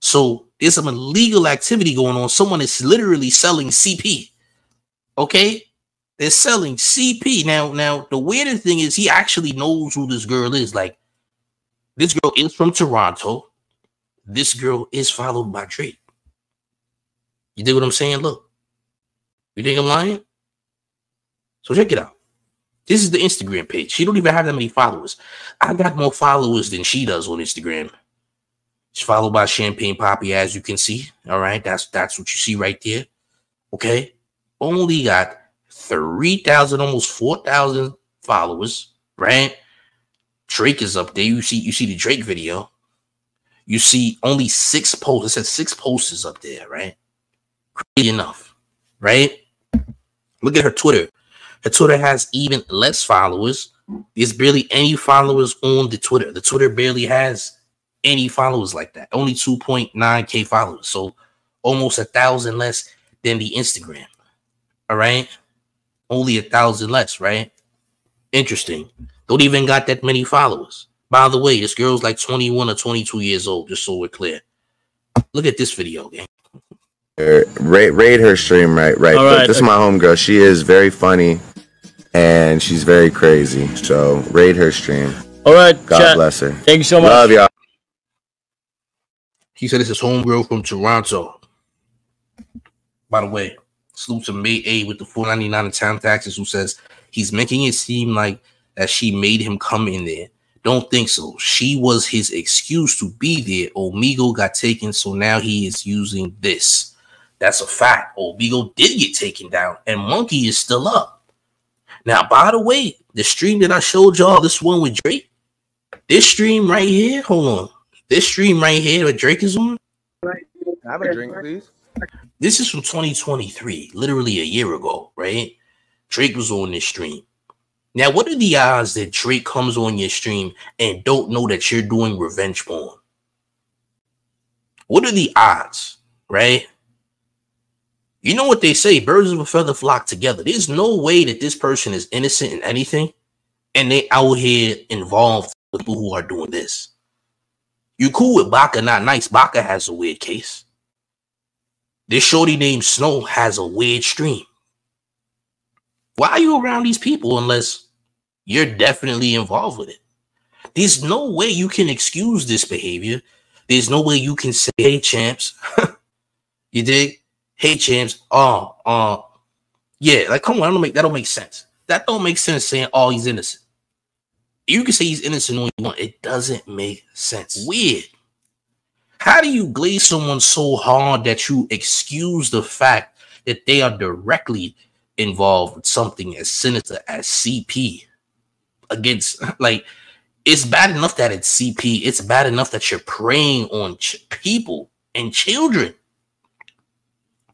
So there's some illegal activity going on. Someone is literally selling CP. Okay? They're selling CP. Now the weirdest thing is he actually knows who this girl is. Like, this girl is from Toronto. This girl is followed by Drake. You dig what I'm saying? Look. You think I'm lying? So check it out. This is the Instagram page. She don't even have that many followers. I got more followers than she does on Instagram. She's followed by Champagne Poppy, as you can see. All right, that's what you see right there. Okay, only got 3,000, almost 4,000 followers. Right, Drake is up there. You see the Drake video. You see only 6 posts. It says 6 posters up there. Right, crazy enough. Right. Look at her Twitter. Her Twitter has even less followers. There's barely any followers on the Twitter. The Twitter barely has any followers like that. Only 2.9K followers. So almost 1,000 less than the Instagram. All right. Only 1,000 less, right? Interesting. Don't even got that many followers. By the way, this girl's like 21 or 22 years old, just so we're clear. Look at this video, gang. Raid her stream, right? But this is my homegirl. She is very funny and she's very crazy. So raid her stream. All right, God chat. bless her. Thank you so much. Love y'all. He said this is homegirl from Toronto. By the way, salute to May A with the $4.99 in town taxes, who says he's making it seem like that she made him come in there. Don't think so. She was his excuse to be there. Omegle got taken, so now he is using this. That's a fact. Omegle did get taken down, and Monkey is still up. Now, by the way, the stream that I showed y'all, this one with Drake, this stream right here, hold on. This stream right here that Drake is on. Have a drink, please. This is from 2023, literally a year ago, right? Drake was on this stream. Now, what are the odds that Drake comes on your stream and don't know that you're doing revenge porn? What are the odds, right? You know what they say, birds of a feather flock together. There's no way that this person is innocent in anything and they out here involved with people who are doing this. You cool with Baka, not nice. Baka has a weird case. This shorty named Snow has a weird stream. Why are you around these people unless you're definitely involved with it? There's no way you can excuse this behavior. There's no way you can say, hey, champs. You dig? Hey, champs. Yeah, like, come on, that don't make sense. That don't make sense saying, oh, he's innocent. You can say he's innocent all you want. It doesn't make sense. Weird. How do you glaze someone so hard that you excuse the fact that they are directly involved with something as sinister as CP against, like, it's bad enough that it's CP. It's bad enough that you're preying on people and children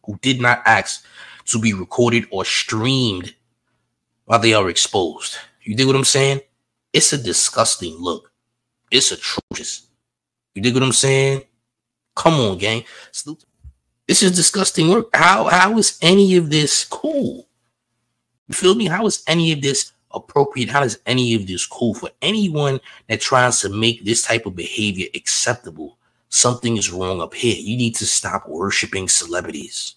who did not ask to be recorded or streamed while they are exposed. You dig what I'm saying? It's a disgusting look. It's atrocious. You dig what I'm saying? Come on, gang. This is disgusting work. How is any of this cool? You feel me? How is any of this appropriate? How is any of this cool for anyone that tries to make this type of behavior acceptable? Something is wrong up here. You need to stop worshiping celebrities.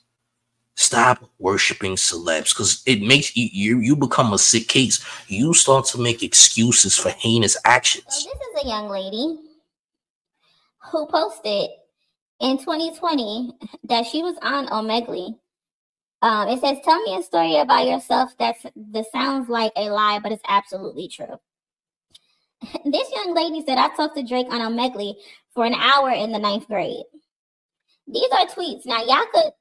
Stop worshiping celebs, because it makes you become a sick case. You start to make excuses for heinous actions. So this is a young lady who posted in 2020 that she was on Omegle. It says, tell me a story about yourself that sounds like a lie, but it's absolutely true. This young lady said, I talked to Drake on Omegle for an hour in the 9th grade. These are tweets. Now, y'all could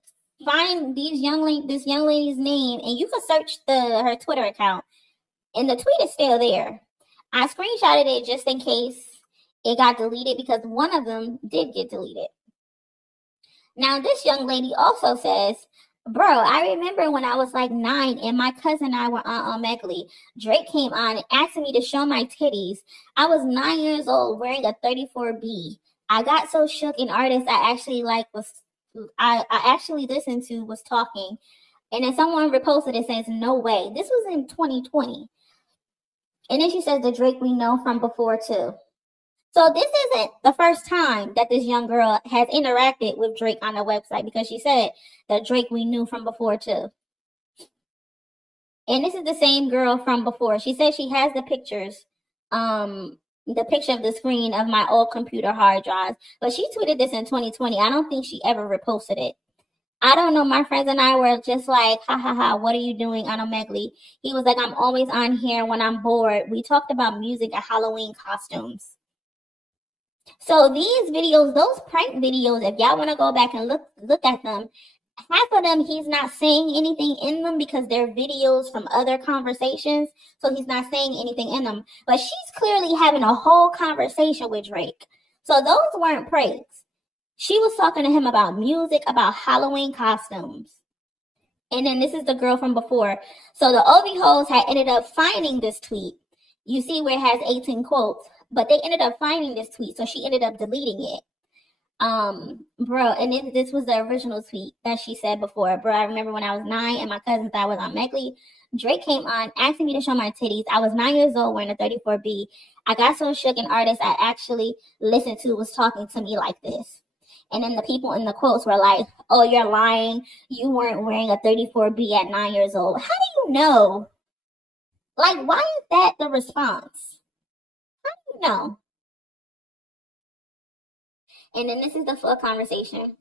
find this young lady's name, and you can search her Twitter account, and the tweet is still there. I screenshotted it just in case it got deleted, because one of them did get deleted. Now, this young lady also says, bro, I remember when I was like 9 and my cousin and I were on Omegle. Drake came on and asked me to show my titties. I was 9 years old wearing a 34B. I got so shook, an artist I actually listened to was talking, and then someone reposted it says, no way. This was in 2020. And then she says, the Drake we know from before too. So this isn't the first time that this young girl has interacted with Drake on the website, because she said the Drake we knew from before too. And this is the same girl from before. She says she has the pictures, the picture of the screen of my old computer hard drives, but she tweeted this in 2020. I don't think she ever reposted it. I don't know. My friends and I were just like, ha ha ha, what are you doing on Omegle? He was like, I'm always on here when I'm bored. We talked about music and Halloween costumes. So these videos, those prank videos, if y'all want to go back and look at them, half of them he's not saying anything in them because they're videos from other conversations. So he's not saying anything in them. But she's clearly having a whole conversation with Drake. So those weren't pranks. She was talking to him about music, about Halloween costumes. And then this is the girl from before. So the OB hoes had ended up finding this tweet. You see where it has 18 quotes. But they ended up finding this tweet. So she ended up deleting it. Bro, and this was the original tweet that she said before. Bro, I remember when I was 9 and my cousin thought I was on Omegle. Drake came on asking me to show my titties. I was 9 years old wearing a 34B. I got so shook, an artist I actually listened to was talking to me like this. And then the people in the quotes were like, oh, you're lying. You weren't wearing a 34B at 9 years old. How do you know? Like, why is that the response? How do you know? And then this is the full conversation.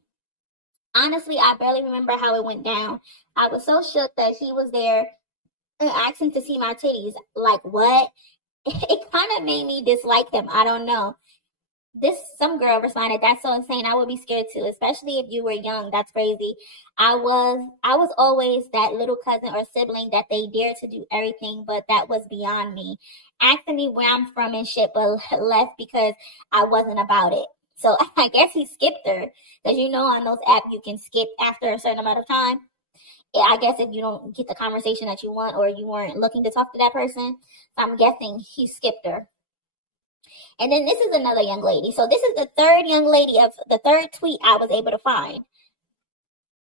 Honestly, I barely remember how it went down. I was so shook that he was there and asked him to see my titties. Like, what? It kind of made me dislike him. I don't know. Some girl responded, that's so insane. I would be scared too, especially if you were young. That's crazy. I was always that little cousin or sibling that they dared to do everything, but that was beyond me. Asking me where I'm from and shit, but left because I wasn't about it. So I guess he skipped her. Because you know on those apps you can skip after a certain amount of time. I guess if you don't get the conversation that you want or you weren't looking to talk to that person. So I'm guessing he skipped her. And then this is another young lady. So this is the third young lady of the third tweet I was able to find.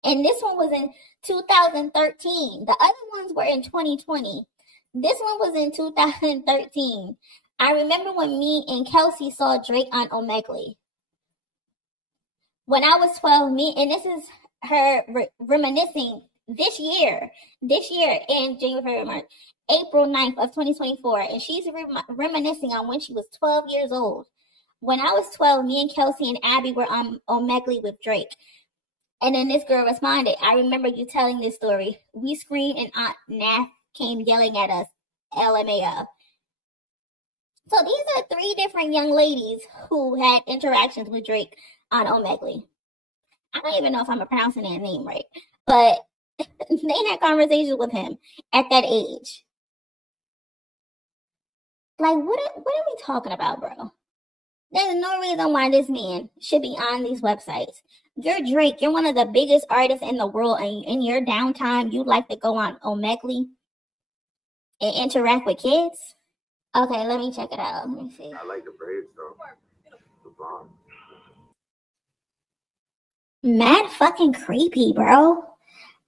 And this one was in 2013. The other ones were in 2020. This one was in 2013. I remember when me and Kelsey saw Drake on Omegle. When I was 12, and this is her reminiscing this year in January, February, March. April 9th of 2024, and she's reminiscing on when she was 12 years old. When I was 12, me and Kelsey and Abby were on Omegle with Drake. And then this girl responded, I remember you telling this story. We screamed and Aunt Nath came yelling at us, LMAO. So these are 3 different young ladies who had interactions with Drake on Omegle. I don't even know if I'm pronouncing that name right, but they had conversations with him at that age. Like, what are we talking about, bro? There's no reason why this man should be on these websites. You're Drake. You're one of the biggest artists in the world, and in your downtime, you like to go on Omegle and interact with kids? Okay, let me check it out. Let me see. I like the braids, though. The blonde. Mad fucking creepy, bro.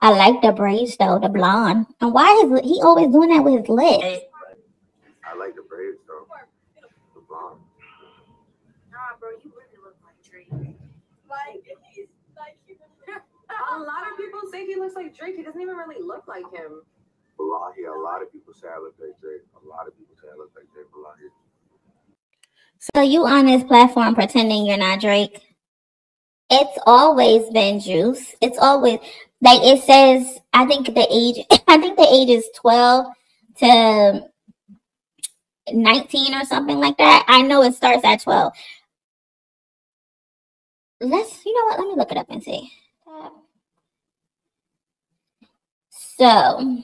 I like the braids, though, the blonde. And why is he always doing that with his lips? I like the braids, though. The blonde. Nah, bro, you really look like Drake. Like, he's like, a lot of people say he looks like Drake. He doesn't even really look like him. Yeah, a lot of people say I look like Drake. A lot of people say I look like Drake. So you on this platform pretending you're not Drake? It's always been Juice. It's always like it says. I think the age is 12 to 19 or something like that. I know it starts at 12. You know what? Let me look it up and see. So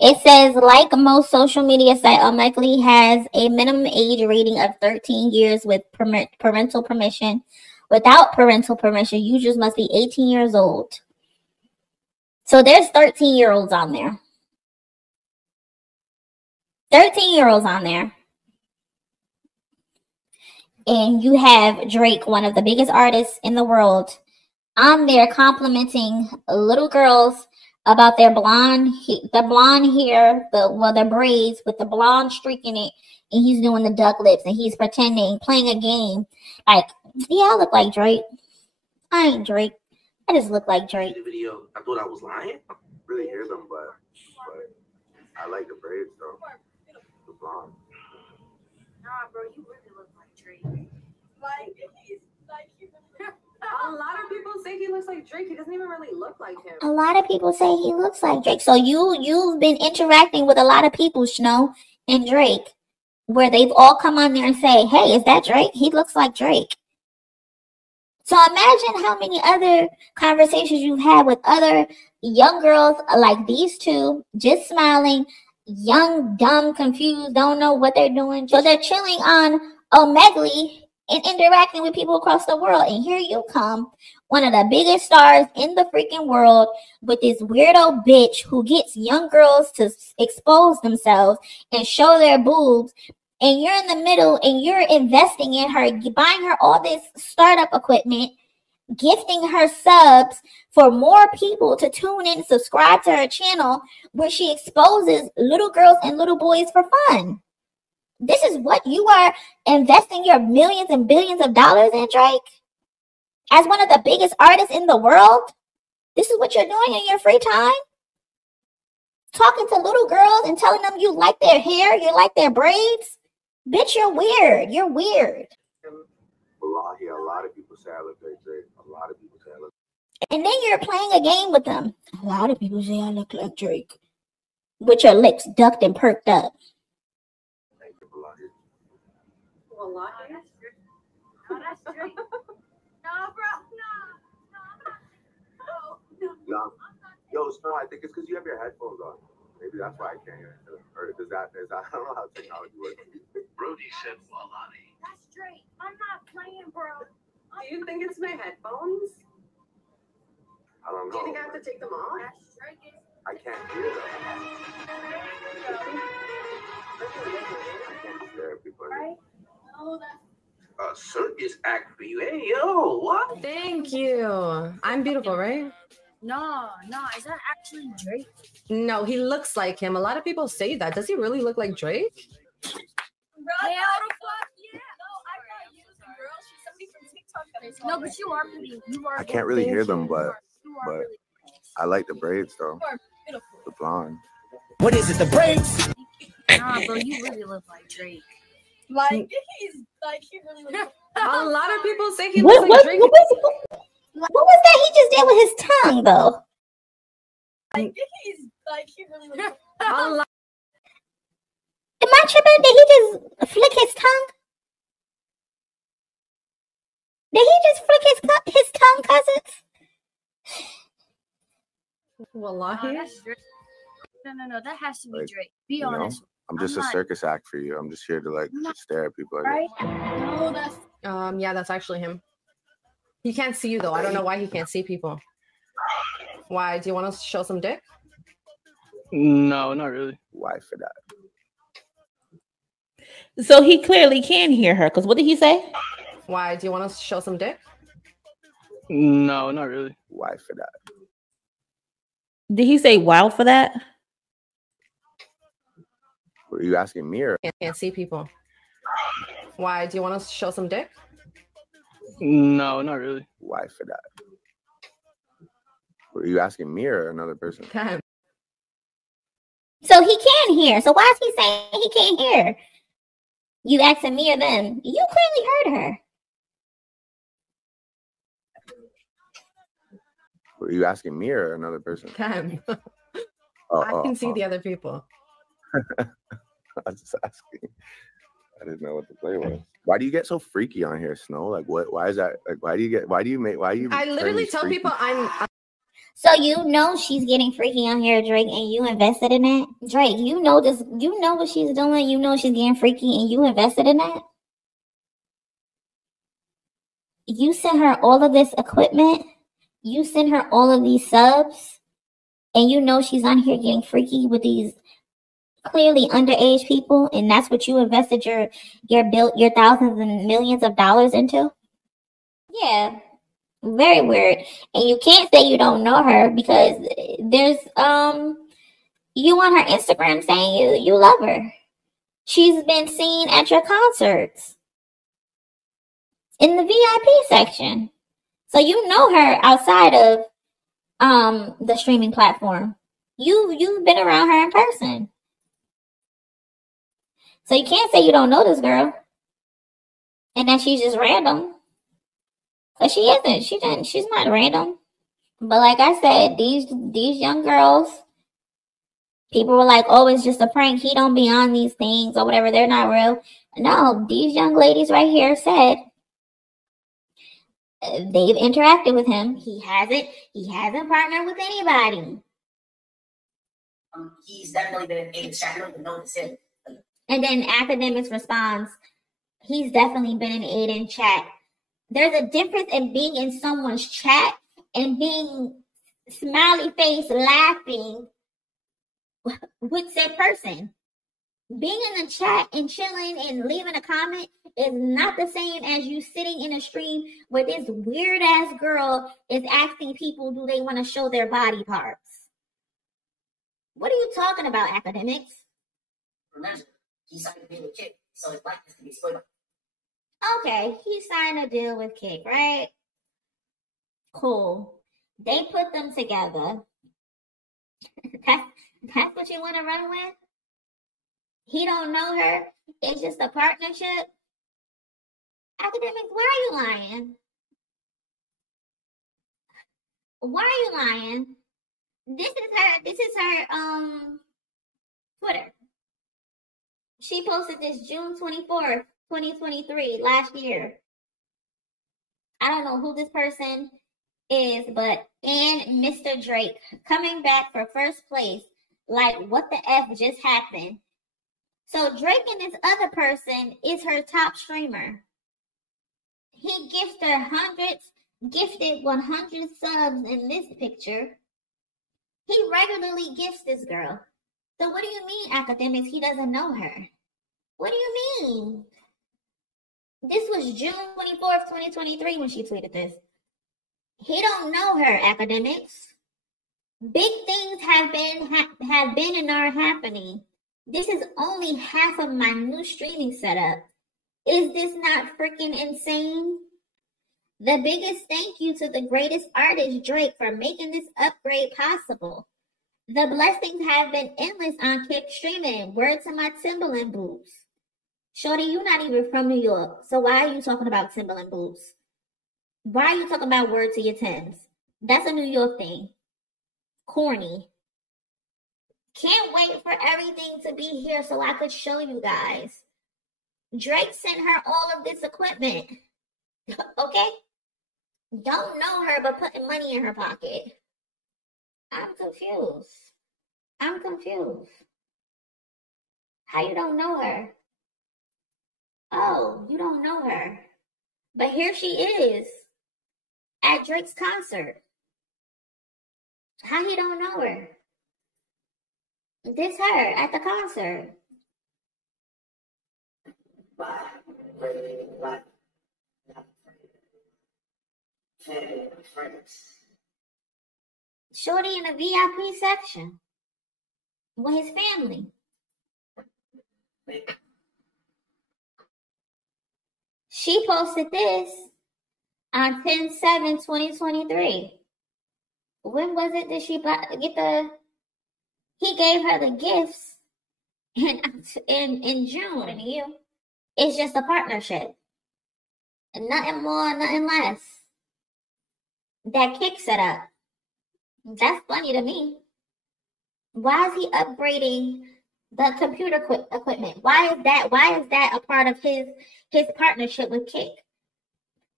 it says, like most social media site, Omegle has a minimum age rating of 13 years with parental permission. Without parental permission, users must be 18 years old. So there's 13-year-olds on there. 13-year-olds on there. And you have Drake, one of the biggest artists in the world, on there complimenting little girls about their blonde hair, their braids with the blonde streak in it, and he's doing the duck lips, and he's pretending, playing a game. Like, yeah, I look like Drake. I ain't Drake. I just look like Drake. The video, I thought I was lying. I really hear them, but I like the braids, though. The blonde. Nah, bro, you really look like Drake. Like, he's like, A lot of people say he looks like Drake. He doesn't even really look like him. A lot of people say he looks like Drake. So you've been interacting with a lot of people, Snow and Drake, where they've all come on there and say, "Hey, is that Drake? He looks like Drake." So imagine how many other conversations you've had with other young girls like these two, just smiling, young, dumb, confused, don't know what they're doing. So they're chilling on Omegle and interacting with people across the world. And here you come, one of the biggest stars in the freaking world, with this weirdo bitch who gets young girls to expose themselves and show their boobs. And you're in the middle and you're investing in her, buying her all this startup equipment, gifting her subs for more people to tune in and subscribe to her channel where she exposes little girls and little boys for fun. This is what you are investing your millions and billions of dollars in, Drake? As one of the biggest artists in the world? This is what you're doing in your free time? Talking to little girls and telling them you like their hair, you like their braids? Bitch, you're weird. You're weird. Wallahi, a lot of people say I look like Drake. A lot of people say I look. And then you're playing a game with them. A lot of people say I look like Drake. With your lips ducked and perked up. Wallahi. No, that's Drake. No, bro. No. Yo, Snow, I think it's because you have your headphones on. Maybe that's why I can't hear it. Or is that I don't know how technology works. Brody said Wallahi. That's Drake. I'm not playing, bro. Do you think it's my headphones? I don't know. Do you think I have to take them off? That's Drake. I can't hear them. I can't hear people. Right? No, that's A circus act for you. Hey, yo, what? Thank you. I'm beautiful, right? no. Is that actually Drake? No, he looks like him. A lot of people say that. Does he really look like Drake? Hell the fuck yeah. No, I thought you was a girl. She's somebody from TikTok. No, but you are pretty. You are. I can't really hear them, but really I like the braids though. You are beautiful. The blonde. What is it, the braids? Nah, bro, you really look like Drake. Like he really looks like A lot of people say he looks like Drake. What was that he just did with his tongue, though? he really looks like A lot. Am I tripping? Did he just flick his tongue? Did he just flick his tongue, cousins? Wallahi. that's Drake. No, that has to be Like, Drake. Be you know, honest. I'm just a not- circus act for you. I'm just here to like not- stare at people. Right? No, that's Yeah, that's actually him. He can't see you though. I don't know why he can't see people. Why? Do you want to show some dick? No, not really. Why for that? So he clearly can hear her. Because what did he say? Why? Do you want to show some dick? No, not really. Why for that? Did he say wild for that? Were you asking me or? Can't see people. Why? Do you want to show some dick? No, not really. Why for that? Were you asking me or another person? So he can hear. So why is he saying he can't hear? You asking me or them? You clearly heard her. Were you asking me or another person? Cam. Oh, I can see the other people. I was just asking. I didn't know what the play was. Why do you get so freaky on here, Snow? Like, what? Why is that? Like, why do you? I literally tell people I'm. So you know she's getting freaky on here, Drake, and you invested in that? Drake, you know this. You know what she's doing. You know she's getting freaky, and you invested in that? You sent her all of this equipment. You sent her all of these subs, and you know she's on here getting freaky with these clearly underage people, and that's what you invested your thousands and millions of dollars into? Yeah. Very weird. And you can't say you don't know her because there's you on her Instagram saying you love her. She's been seen at your concerts in the VIP section. So you know her outside of the streaming platform. You've been around her in person. So you can't say you don't know this girl and that she's just random. So she isn't. She's not random. But like I said, these young girls, people were like, "Oh, it's just a prank. He don't be on these things or whatever. They're not real." No, these young ladies right here said they've interacted with him. He hasn't partnered with anybody. He's definitely been in chat. I don't even know this is. And then Academics responds, he's definitely been in Aiden chat. There's a difference in being in someone's chat and being smiley face laughing with said person. Being in the chat and chilling and leaving a comment is not the same as you sitting in a stream where this weird ass girl is asking people do they want to show their body parts. What are you talking about, Academics? Remember, he signed a deal with Kick, so his likeness can be split up. Okay, he signed a deal with Kick, right? Cool. They put them together. That's what you want to run with? He don't know her. It's just a partnership. Academics, why are you lying? Why are you lying? This is her Twitter. She posted this June 24th, 2023, last year. I don't know who this person is, but and Mr. Drake coming back for first place. Like, what the F just happened? So Drake and this other person is her top streamer. He gifted 100 subs in this picture. He regularly gifts this girl. So what do you mean, Academics, he doesn't know her? What do you mean? This was June 24th, 2023 when she tweeted this. He don't know her, Academics. Big things have been and are happening. This is only half of my new streaming setup. Is this not freaking insane? The biggest thank you to the greatest artist, Drake, for making this upgrade possible. The blessings have been endless on Kick streaming. Word to my Timberland boobs. Shorty, you're not even from New York, so why are you talking about Timberland boobs? Why are you talking about word to your Timbs? That's a New York thing. Corny. Can't wait for everything to be here so I could show you guys. Drake sent her all of this equipment. Okay? Don't know her, but putting money in her pocket. I'm confused. How you don't know her? Oh, you don't know her. But here she is at Drake's concert. How you don't know her? This her at the concert. Shorty in the VIP section with his family. She posted this on 10/7/2023. When was it that she get the? He gave her the gifts in June. And it's just a partnership, nothing more, nothing less. That Kick set up. That's funny to me. Why is he upgrading the computer equipment? Why is that a part of his partnership with Kick?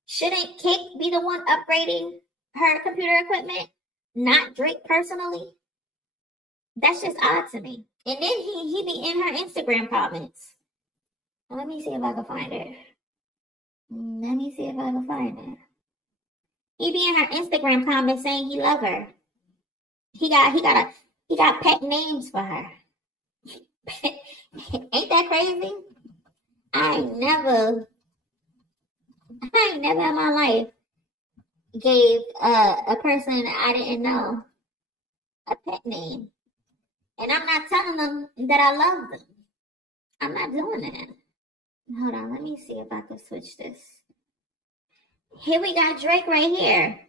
Shouldn't Kick be the one upgrading her computer equipment, not Drake personally? That's just odd to me. And then he be in her Instagram comments. Let me see if I can find it. He be in her Instagram comments saying he love her. He got pet names for her. Ain't that crazy? I ain't never in my life gave a person I didn't know a pet name. And I'm not telling them that I love them. I'm not doing that. Hold on, let me see if I can switch this. Here we got Drake right here.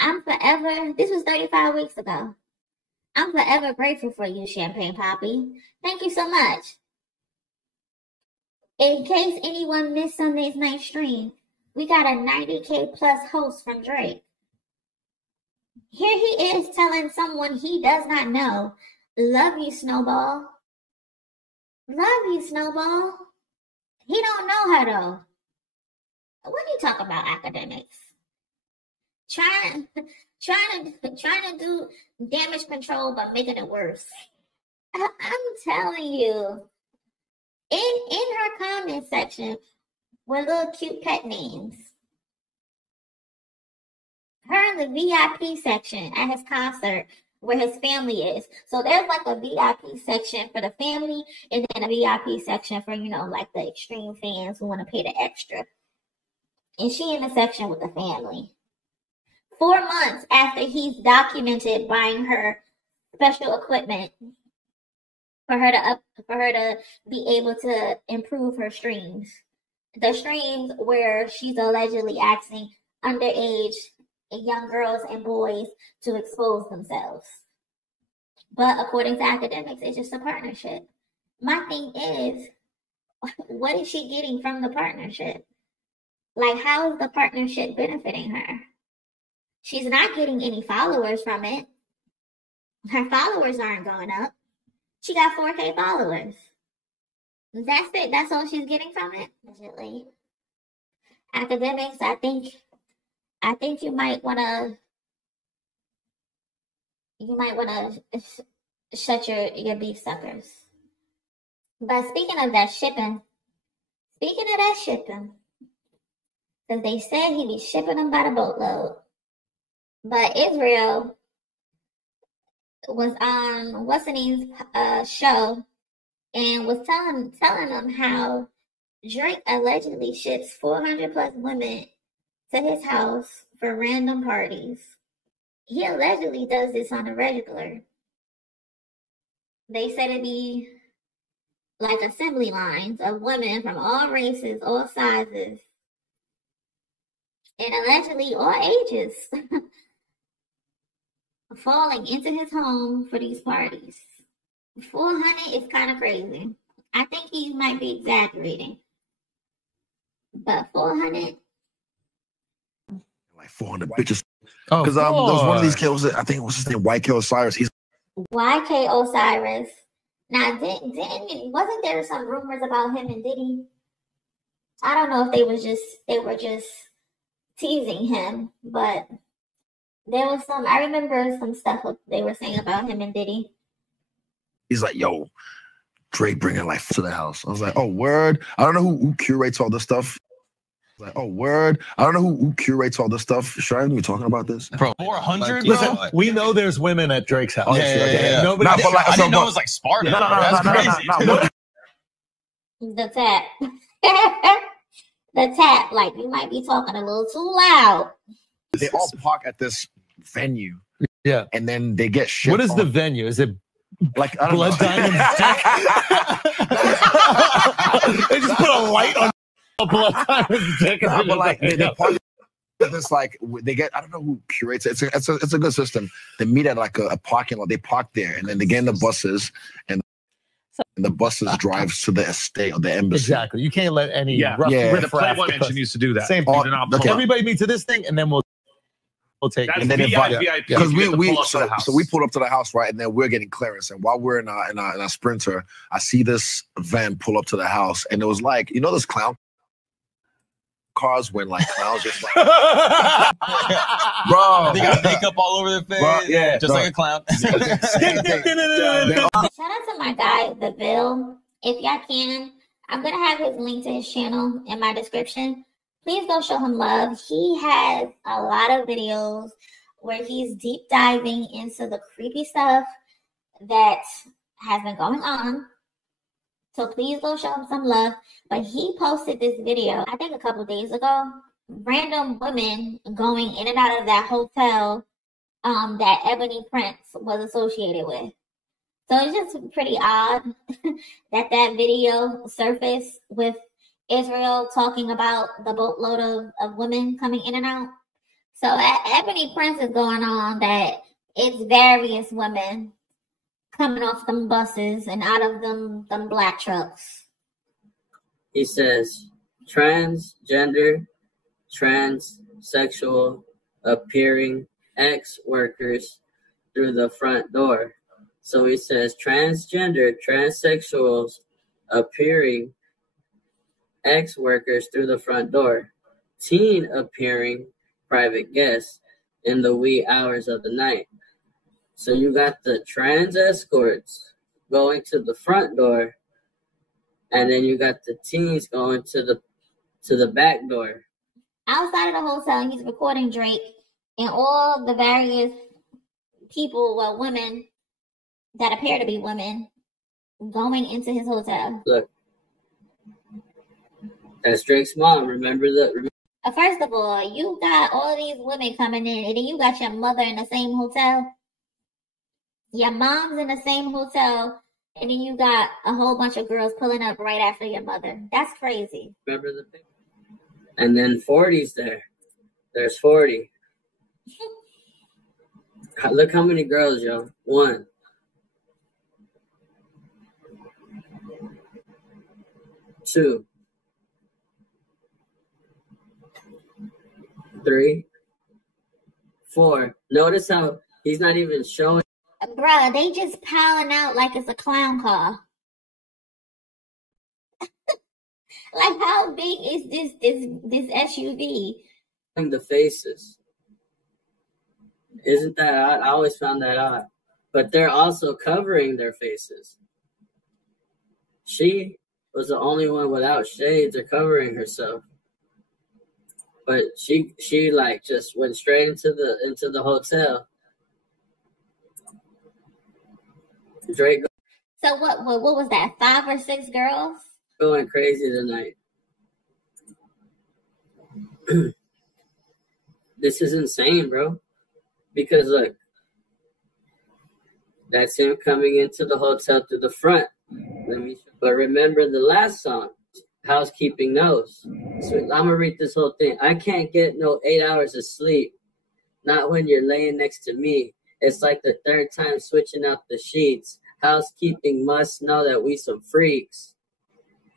I'm forever, this was 35 weeks ago. I'm forever grateful for you, Champagne Poppy. Thank you so much. In case anyone missed Sunday's night stream, We got a 90K plus host from Drake. Here he is telling someone he does not know, love you, Snowball. Love you, Snowball. He don't know her though. What do you talk about, academics? Trying to do damage control but making it worse. I'm telling you, in her comment section were little cute pet names. Her in the VIP section at his concert where his family is. So there's like a VIP section for the family and then a VIP section for, you know, like the extreme fans who want to pay the extra. And she in the section with the family. 4 months after he's documented buying her special equipment for her to be able to improve her streams. The streams where she's allegedly asking underage young girls and boys to expose themselves. But according to academics, it's just a partnership. My thing is, what is she getting from the partnership? Like, how is the partnership benefiting her? She's not getting any followers from it. Her followers aren't going up. She got 4K followers. That's it. That's all she's getting from it. Academics, I think you might wanna shut your beef suckers. But speaking of that shipping, because they said he be shipping them by the boatload. But Israel was on what's-her-name's show and was telling them how Drake allegedly ships 400 plus women to his house for random parties. He allegedly does this on a regular. They said it'd be like assembly lines of women from all races, all sizes, and allegedly all ages falling into his home for these parties. 400 is kind of crazy. I think he might be exaggerating. But 400... Like 400 bitches. Because there was one of these kids, I think it was his name, YK Osiris. He's YK Osiris. Now, wasn't there some rumors about him and Diddy? I don't know if they were just teasing him, but there was some. I remember some stuff they were saying about him and Diddy. He's like, yo, Drake bringing like to the house. I was like, oh, word. I don't know who curates all this stuff. Like, oh, word. I don't know who curates all this stuff. Should we talking about this? Bro, 400? Listen, we know there's women at Drake's house. Oh, yeah. Nobody. I didn't know it was like Sparta. That's crazy. The tap. The tap. Like, you might be talking a little too loud. They all park at this venue. Yeah. And then they get shipped. What is the venue? Is it like I don't Blood Diamond's dick? They just put a light on Blood Diamond's dick. But like they park at this, like they get, I don't know who curates it. It's a good system. They meet at like a parking lot. They park there and then they get in the buses and the buses drives to the estate or the embassy. Exactly. You can't let any The Playboy Mansion used to do that. Same thing. Everybody meets at this thing and then we'll take it. And then VIP. Because we pulled up to the house, right? And then we're getting clearance. And while we're in a Sprinter, I see this van pull up to the house, and it was like, you know, this clown cars when like clowns just like, bro, they got makeup all over their face, bro, just like a clown. Shout out to my guy, The Bill. If y'all can, I'm gonna have his link to his channel in my description. Please go show him love. He has a lot of videos where he's deep diving into the creepy stuff that has been going on. So please go show him some love. But he posted this video, I think a couple of days ago. Random women going in and out of that hotel that Ebony Prince was associated with. So it's just pretty odd that video surfaced with Israel talking about the boatload of women coming in and out. So Ebony Prince is going on that it's various women coming off them buses and out of them black trucks. He says transgender transsexual appearing ex-workers through the front door. So he says transgender, transsexuals appearing ex-workers through the front door. Teen appearing private guests in the wee hours of the night. So you got the trans escorts going to the front door, and then you got the teens going to the back door. Outside of the hotel, he's recording Drake and all the various people, well, women that appear to be women, going into his hotel. Look, that's Drake's mom. Remember the. First of all, you got all these women coming in, and then you got your mother in the same hotel. Your mom's in the same hotel, and then you got a whole bunch of girls pulling up right after your mother. That's crazy. Remember the picture? And then 40's there. There's 40. Look how many girls, yo. 1. 2. 3. 4. Notice how he's not even showing. Bruh, they just piling out like it's a clown car. Like, how big is this SUV? The faces. Isn't that odd? I always found that odd. But they're also covering their faces. She was the only one without shades or covering herself. But she like just went straight into the hotel. Drake. So what was that? 5 or 6 girls? Going crazy tonight. This is insane, bro. Because look, that's him coming into the hotel through the front. But remember the last song, Housekeeping Knows. So I'm gonna read this whole thing. I can't get no 8 hours of sleep. Not when you're laying next to me. It's like the 3rd time switching out the sheets. Housekeeping must know that we some freaks.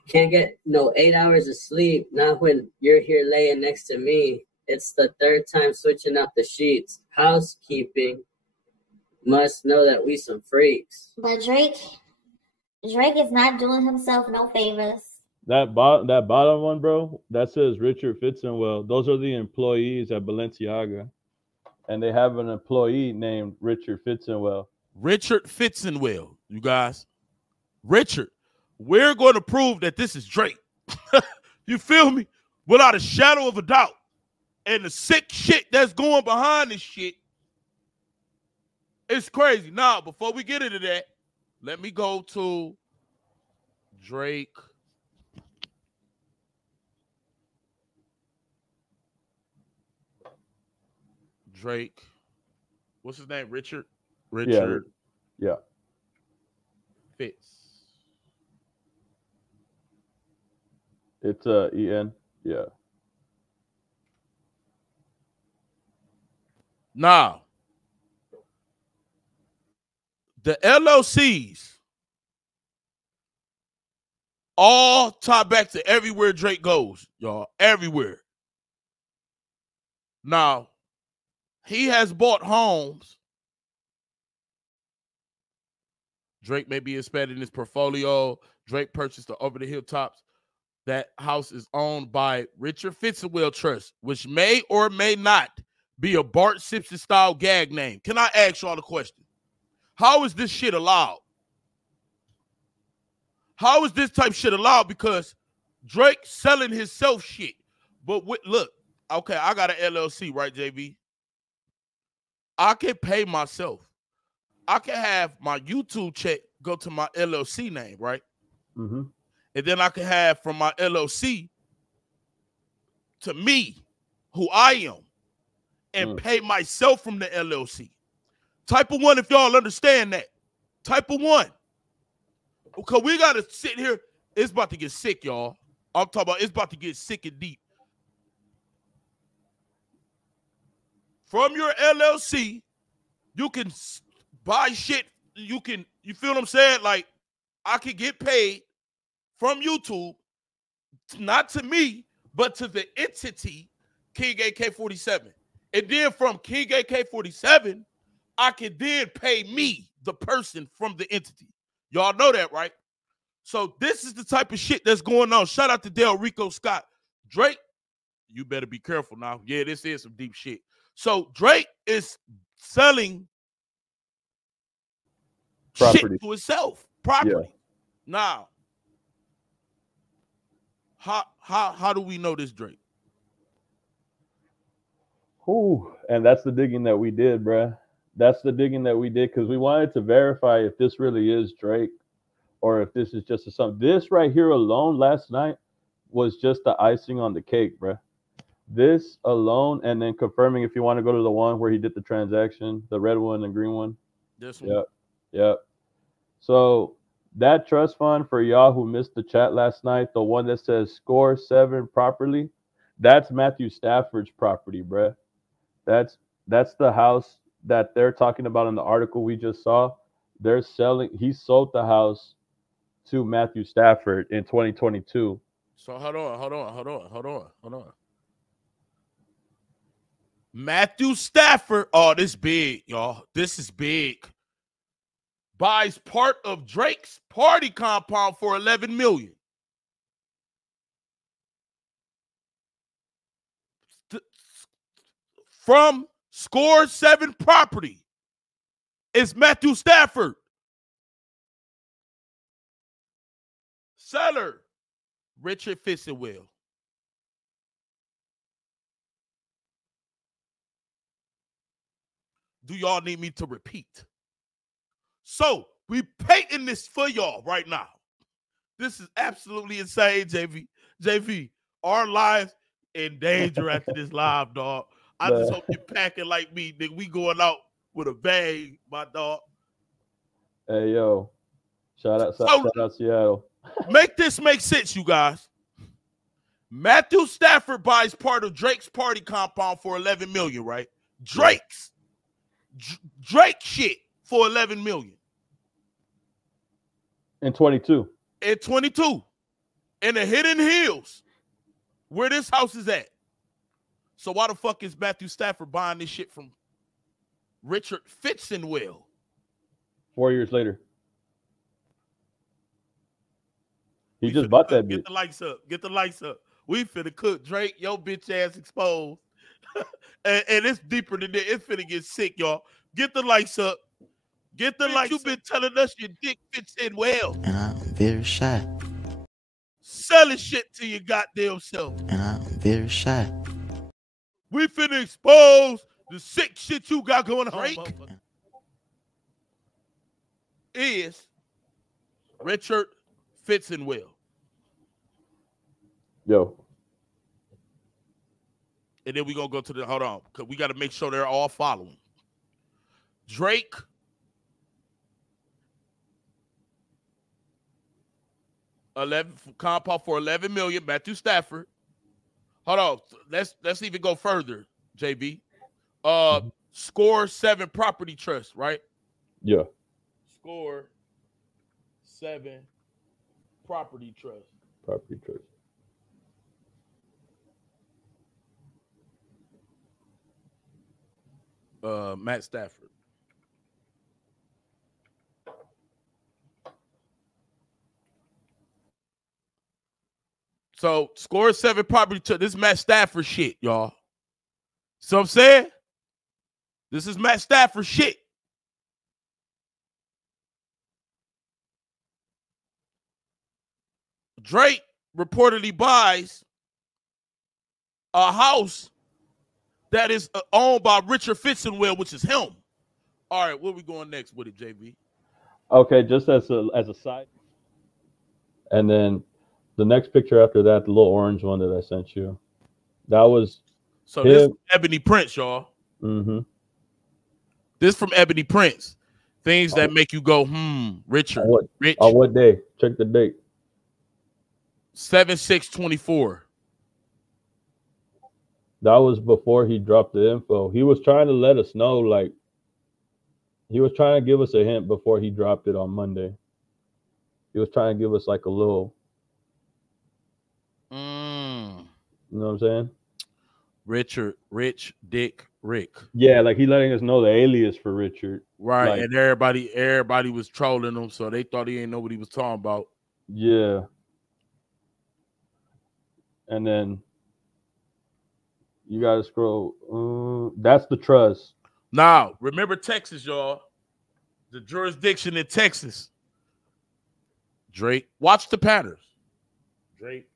Can't get no 8 hours of sleep, not when you're here laying next to me. It's the 3rd time switching out the sheets. Housekeeping must know that we some freaks. But Drake is not doing himself no favors. That bottom one, bro, that says Richard Fitzenwell. Those are the employees at Balenciaga. And they have an employee named Richard Fitzenwell. Richard Fitzenwell, you guys. Richard. We're going to prove that this is Drake. You feel me? Without a shadow of a doubt. And the sick shit that's going behind this shit, it's crazy. Now, before we get into that, let me go to Drake. Drake. What's his name? Richard? Richard. Yeah. Fitz. It's EN. Yeah. Now, the LLCs all tie back to everywhere Drake goes, y'all. Everywhere. Now, he has bought homes. Drake may be expanding his portfolio. Drake purchased the Over the Hilltops. That house is owned by Richard Fitzenwell Trust, which may or may not be a Bart Simpson style gag name. Can I ask y'all a question? How is this shit allowed? How is this type shit allowed? Because Drake selling himself shit. But look, okay, I got an LLC, right, JV? I can pay myself. I can have my YouTube check go to my LLC name, right? Mm-hmm. And then I can have from my LLC to me, who I am, and pay myself from the LLC. Type of 1, if y'all understand that. Type of 1. Because we got to sit here. It's about to get sick, y'all. I'm talking about it's about to get sick and deep. From your LLC, you can buy shit. You feel what I'm saying? Like, I could get paid from YouTube, not to me, but to the entity King AK-47. And then from King AK-47, I can then pay me, the person from the entity. Y'all know that, right? So this is the type of shit that's going on. Shout out to Del Rico Scott. Drake, you better be careful now. Yeah, this is some deep shit. So Drake is selling property shit to itself. Property. Yeah. Now, how do we know this Drake? Ooh, and that's the digging that we did, bruh. That's the digging that we did because we wanted to verify if this really is Drake or if this is just a song. This right here alone last night was just the icing on the cake, bruh. This alone, and then confirming if you want to go to the one where he did the transaction, the red one and green one. This one. Yep. Yep. So that trust fund for y'all who missed the chat last night, the one that says score 7 properly, that's Matthew Stafford's property, bruh. That's the house that they're talking about in the article we just saw. They're selling. He sold the house to Matthew Stafford in 2022. So hold on. Matthew Stafford. Oh, this big, y'all. This is big. Buys part of Drake's party compound for $11 million. From Score 7 property is Matthew Stafford. Seller, Richard Fitzgerald. Do y'all need me to repeat? So we painting this for y'all right now. This is absolutely insane, JV. JV, our lives in danger after this live, dog. I just hope you're packing like me, nigga. We going out with a bang, my dog. Hey, yo. Shout out Seattle. Make this make sense, you guys. Matthew Stafford buys part of Drake's party compound for $11 million, right? Drake's. Drake shit for $11 million. In 22. In 22. In the Hidden Hills, where this house is at. So why the fuck is Matthew Stafford buying this shit from Richard Fitzgerald? 4 years later. He just bought that bitch. Get the lights up. Get the lights up. We finna cook Drake, your bitch ass exposed. and it's deeper than that. It's finna get sick, y'all. Get the lights up. Get the lights. You've been telling us your dick fits in well. And I'm very shy. Selling shit to your goddamn self. And I'm very shy. We finna expose the sick shit you got going on. Drake is Richard Fitzgerald. Yo. And then we're going to go to the, hold on, because we got to make sure they're all following. Drake. Compound for $11 million. Matthew Stafford. Hold on. Let's even go further, JB. Score 7 property trust, right? Yeah. Score 7 property trust. Property trust. Matt Stafford. So Score 7 property trust. This is Matt Stafford shit, y'all. So I'm saying this is Matt Stafford shit. Drake reportedly buys a house that is owned by Richard Fitzgerald, which is him. All right, where we going next with it, JB? Okay, just as a side. And then the next picture after that, the little orange one that I sent you, that was so him. This is Ebony Prince, y'all. Mm-hmm. This from Ebony Prince. Things that make you go, Richard. Rich. On what day? Check the date. 7/6/24. That was before he dropped the info. He was trying to let us know, like, he was trying to give us a hint before he dropped it on Monday. He was trying to give us like a little, you know what I'm saying? Richard, Rich, Dick, Rick. Yeah, like he letting us know the alias for Richard. Right, Like, and everybody was trolling him, so they thought he didn't know what he was talking about. yeah. And then you gotta scroll. That's the trust. Now, remember Texas, y'all. The jurisdiction in Texas. Drake, watch the patterns. Drake,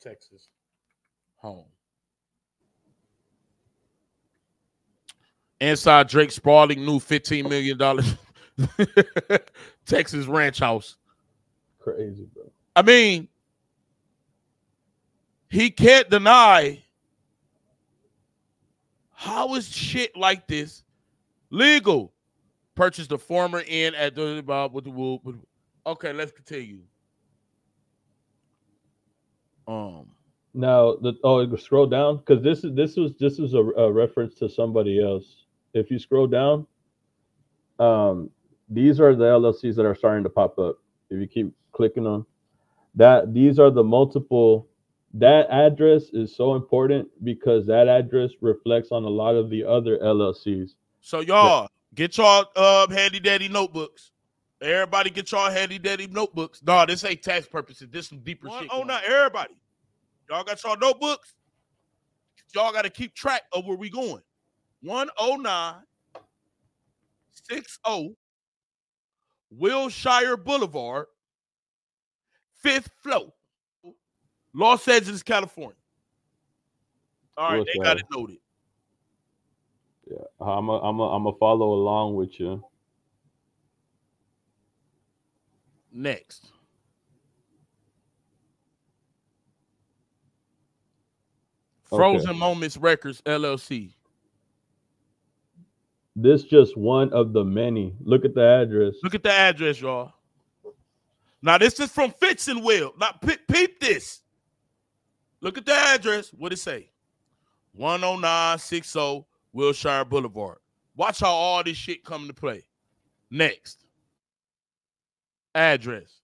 Texas, home. Inside Drake's sprawling new $15 million Texas ranch house. Crazy, bro. I mean, he can't deny how is shit like this legal. Purchased the former inn at the with the wool. Okay, let's continue. Now scroll down because this is a reference to somebody else. If you scroll down, these are the LLCs that are starting to pop up. If you keep clicking on that, these are the multiple. That address is so important because that address reflects on a lot of the other LLCs. So y'all get y'all handy dandy notebooks. Everybody get y'all handy dandy notebooks. No, this ain't tax purposes. This some deeper shit. Oh, not everybody. Y'all got y'all notebooks. Y'all got to keep track of where we going. 10960 Wilshire Boulevard, 5th floor, Los Angeles, California. All right, they got it noted. Yeah, I'm a follow along with you. Next. Frozen Moments Records, LLC. This just one of the many. Look at the address. Look at the address, y'all. Now, this is from Fitz and Will. Now, peep this. Look at the address. What it say? 10960 Wilshire Boulevard. Watch how all this shit come into play. Next. Address.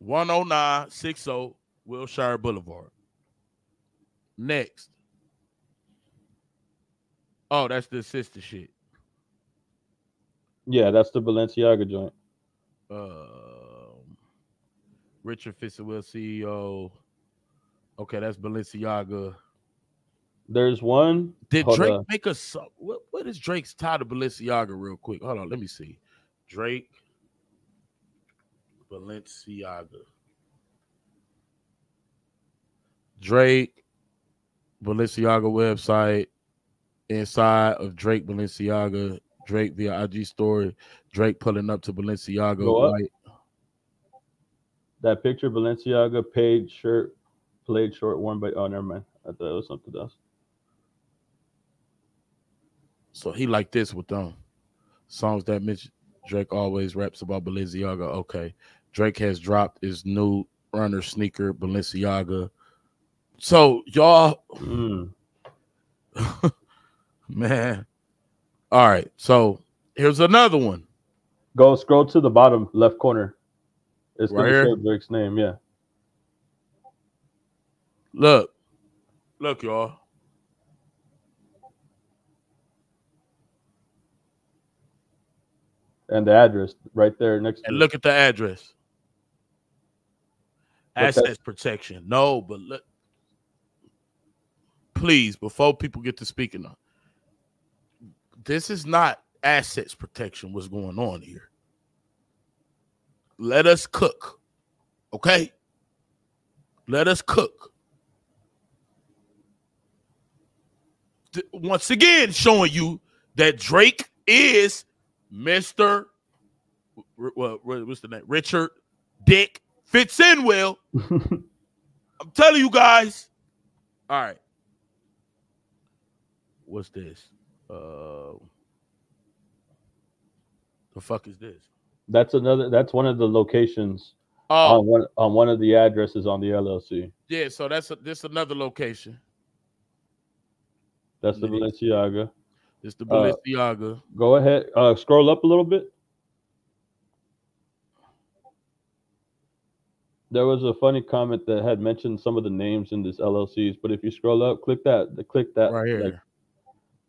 10960 Wilshire Boulevard. Next. Oh, that's the sister shit. Yeah, that's the Balenciaga joint. Richard Fitzgerald, CEO. Okay, that's Balenciaga. There's one. Did Drake make a song? What is Drake's tie to Balenciaga real quick? Hold on, let me see. Drake, Balenciaga. Drake, Balenciaga website. Inside of Drake, Balenciaga. Drake via IG story. Drake pulling up to Balenciaga. White. That picture, Balenciaga, paid shirt, played short, worn by. Oh, never mind. I thought it was something else. So he like this with them songs that mention Drake always raps about Balenciaga. Okay, Drake has dropped his new runner sneaker, Balenciaga. So y'all, man. All right, so here's another one. Go scroll to the bottom left corner. It's right gonna here. show Drake's name. Yeah. Look, y'all. And the address right there next to And it. look at the address. Assets protection. No, but look. Please, before people get to speaking on, this is not assets protection. What's going on here? Let us cook. Okay? Let us cook. Once again, showing you that Drake is Mr. What's the name? Richard Dick fits in well. I'm telling you guys. All right. What's this? The fuck is this? That's one of the locations on one of the addresses on the LLC. Yeah, so this another location. That's the Balenciaga. It's the Balenciaga. Go ahead. Scroll up a little bit. There was a funny comment that had mentioned some of the names in this LLCs, but if you scroll up, click that right like here.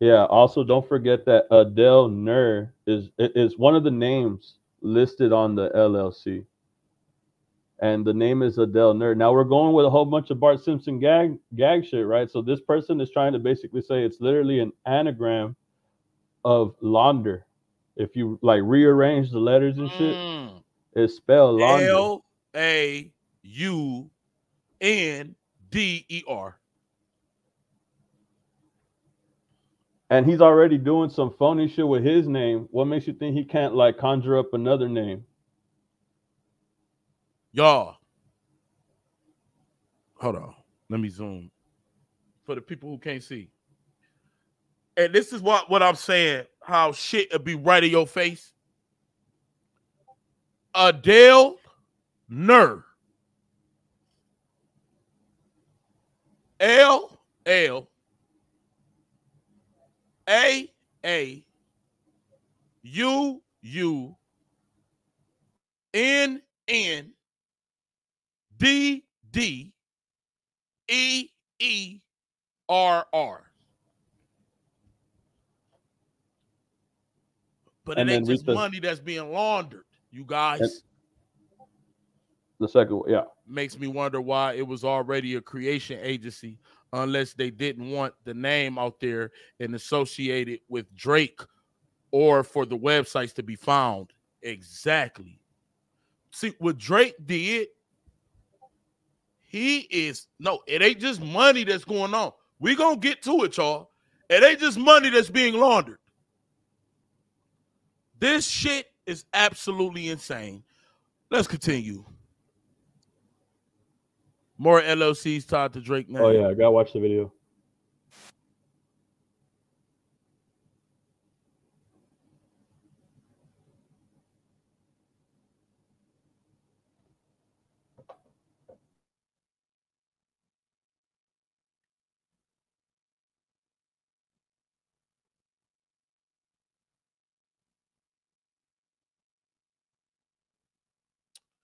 yeah. Also, don't forget that Adele Nur is one of the names listed on the LLC, and the name is Adele Nur. Now we're going with a whole bunch of Bart Simpson gag shit, right? So this person is trying to basically say it's literally an anagram of launder. If you like rearrange the letters and shit, it's spelled launder. LAUNDER. And he's already doing some phony shit with his name. What makes you think he can't like conjure up another name? Y'all, hold on. Let me zoom for the people who can't see. And this is what I'm saying, how shit will be right in your face. Adele Nur. LLAAUNDER. But it And ain't then just read money that's being laundered, you guys. The second, yeah. Makes me wonder why it was already a creation agency, unless they didn't want the name out there and associated with Drake, or for the websites to be found. Exactly. See, what Drake did, it ain't just money that's going on. We gonna get to it, y'all. It ain't just money that's being laundered. This shit is absolutely insane. Let's continue. More LLCs tied to Drake name. Oh yeah, I gotta watch the video.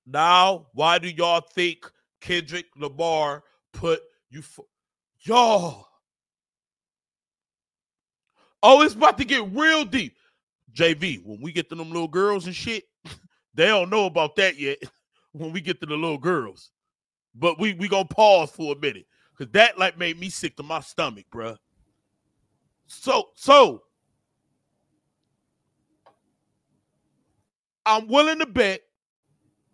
Now, why do y'all think Kendrick Lamar put you y'all? Oh, it's about to get real deep. JV, when we get to them little girls and shit, they don't know about that yet. When we get to the little girls. But we gonna pause for a minute. Cause that like made me sick to my stomach, bruh. So I'm willing to bet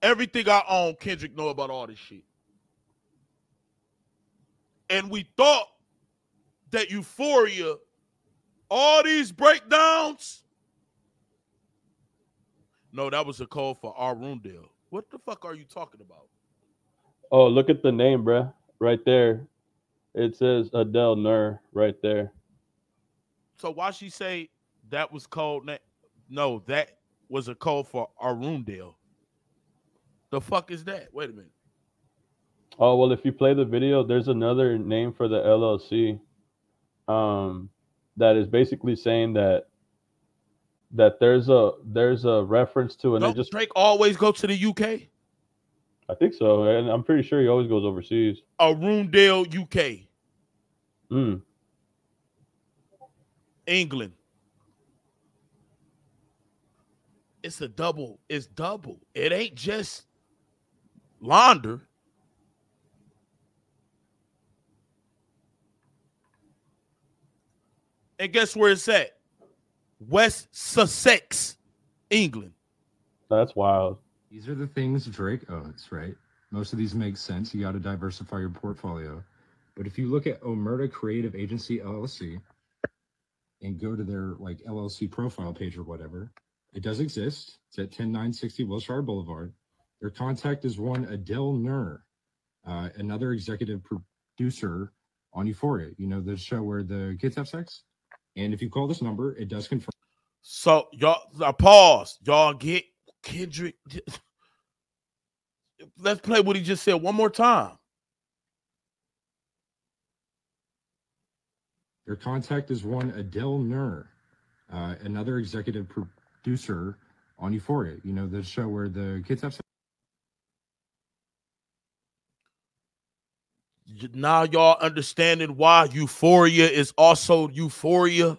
everything I own, Kendrick know about all this shit. And we thought that Euphoria, all these breakdowns. No, that was a code for Arundel. What the fuck are you talking about? Oh, look at the name, bruh. Right there. It says Adele Nur right there. So why she say that was code? No, that was a code for Arundel. The fuck is that? Wait a minute. Oh well, if you play the video, there's another name for the LLC. That is basically saying that there's a reference to, and Don't Drake always go to the UK? I think so, and I'm pretty sure he always goes overseas. Arundel, UK. Mm. England. It's a double. It's double. It ain't just launder. And guess where it's at? West Sussex, England. That's wild. These are the things Drake owns, right? Most of these make sense. You got to diversify your portfolio. But if you look at Omerta Creative Agency LLC and go to their like LLC profile page or whatever, it does exist. It's at 10960 Wilshire Boulevard. Their contact is one Adele Nur, another executive producer on Euphoria. You know, the show where the kids have sex? And if you call this number, it does confirm. So y'all, pause. Y'all get Kendrick. Let's play what he just said one more time. Their contact is one Adele Nur, another executive producer on Euphoria. You know, the show where the kids have sex? Now y'all understanding why Euphoria is also Euphoria.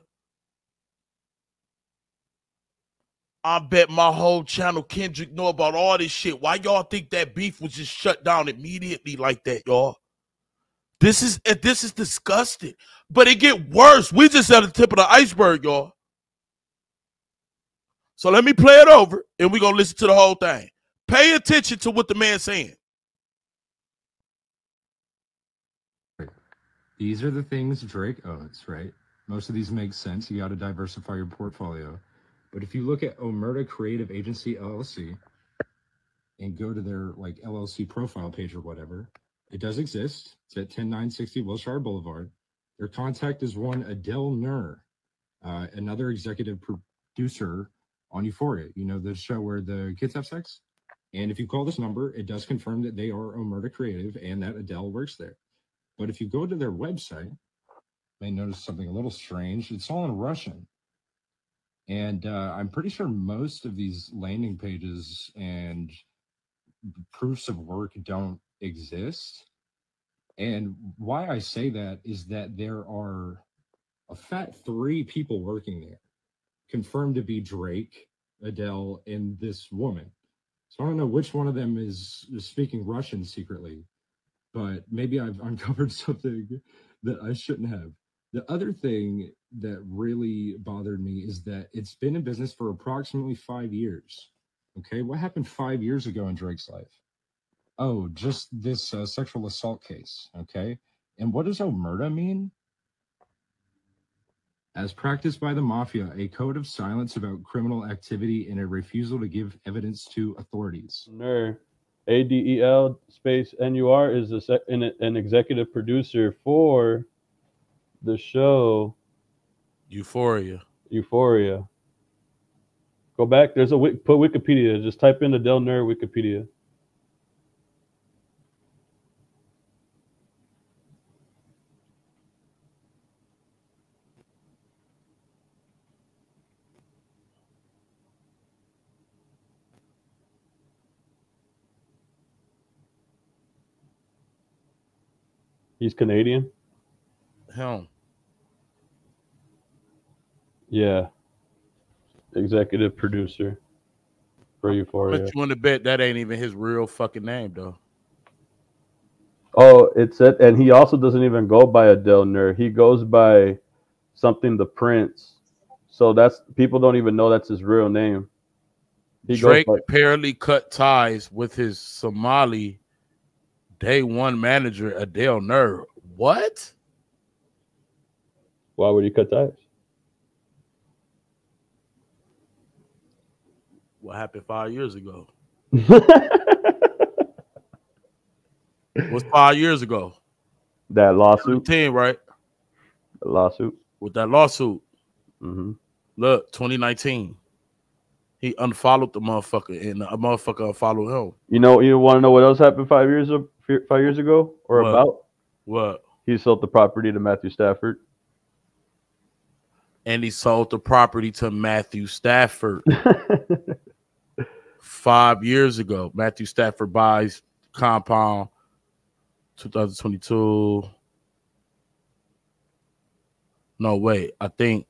I bet my whole channel Kendrick know about all this shit. Why y'all think that beef was just shut down immediately like that, y'all? This is disgusting. But it get worse. We just at the tip of the iceberg, y'all. So let me play it over, and we're going to listen to the whole thing. Pay attention to what the man's saying. These are the things Drake owns, right? Most of these make sense. You got to diversify your portfolio. But if you look at Omerta Creative Agency LLC and go to their like LLC profile page or whatever, it does exist. It's at 10960 Wilshire Boulevard. Their contact is one Adele Nur, another executive producer on Euphoria. You know, the show where the kids have sex? And if you call this number, it does confirm that they are Omerta Creative and that Adele works there. But if you go to their website, you may notice something a little strange. It's all in Russian. And I'm pretty sure most of these landing pages and proofs of work don't exist. And why I say that is that there are a fat 3 people working there, confirmed to be Drake, Adele, and this woman. So I don't know which one of them is speaking Russian secretly, but maybe I've uncovered something that I shouldn't have. The other thing that really bothered me is that it's been in business for approximately 5 years. Okay, what happened 5 years ago in Drake's life? Oh, just this sexual assault case. Okay, and what does Omerta mean? As practiced by the mafia, a code of silence about criminal activity and a refusal to give evidence to authorities. NUR, ADEL space NUR is an executive producer for the show Euphoria. Go back. There's put Wikipedia. Just type in Adele Nur Wikipedia. He's Canadian. Him. Yeah. Executive producer for Euphoria. But you want to bet that ain't even his real fucking name, though. Oh, and he also doesn't even go by Adele Nur. He goes by something the Prince. So people don't even know that's his real name. Drake apparently cut ties with his Somali day one manager, Adele Nur. What? Why would he cut ties? What happened 5 years ago? What's 5 years ago? That lawsuit. 10, right? The lawsuit. With that lawsuit. Mm-hmm. Look, 2019. He unfollowed the motherfucker, and the motherfucker unfollowed him. You want to know what else happened 5 years ago, or What? about? What? He sold the property to Matthew Stafford. And he sold the property to Matthew Stafford 5 years ago. Matthew Stafford buys compound 2022. No, wait. I think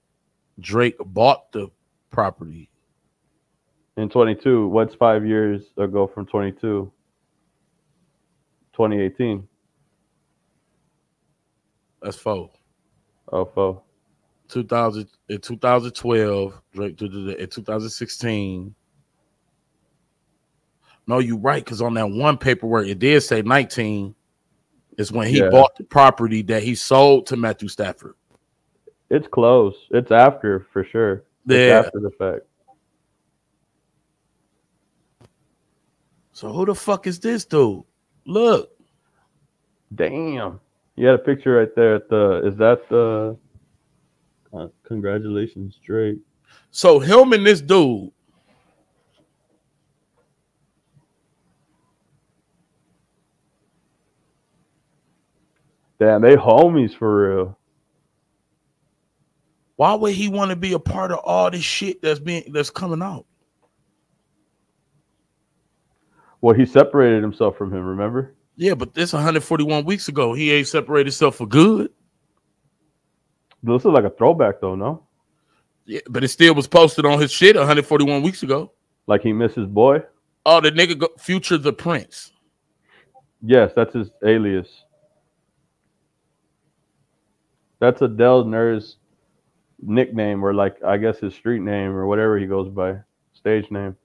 Drake bought the property. In 22. What's 5 years ago from 22? 2018. That's 4. Oh, 4. 2012, Drake did it in 2016. No, you're right, because on that one paperwork, it did say 19 is when he bought the property that he sold to Matthew Stafford. It's close. It's after, for sure. Yeah. It's after the fact. So who the fuck is this dude? Look. Damn. You had a picture right there is that the congratulations, Drake. So him and this dude. Damn, they homies for real. Why would he want to be a part of all this shit that's coming out? Well, he separated himself from him, remember? Yeah, but this 141 weeks ago. He ain't separated himself for good. This is like a throwback, though, no? Yeah, but it still was posted on his shit 141 weeks ago. Like he missed his boy? Oh, the nigga Future the Prince. Yes, that's his alias. That's Adele Nur's nickname, or like I guess his street name or whatever he goes by, stage name.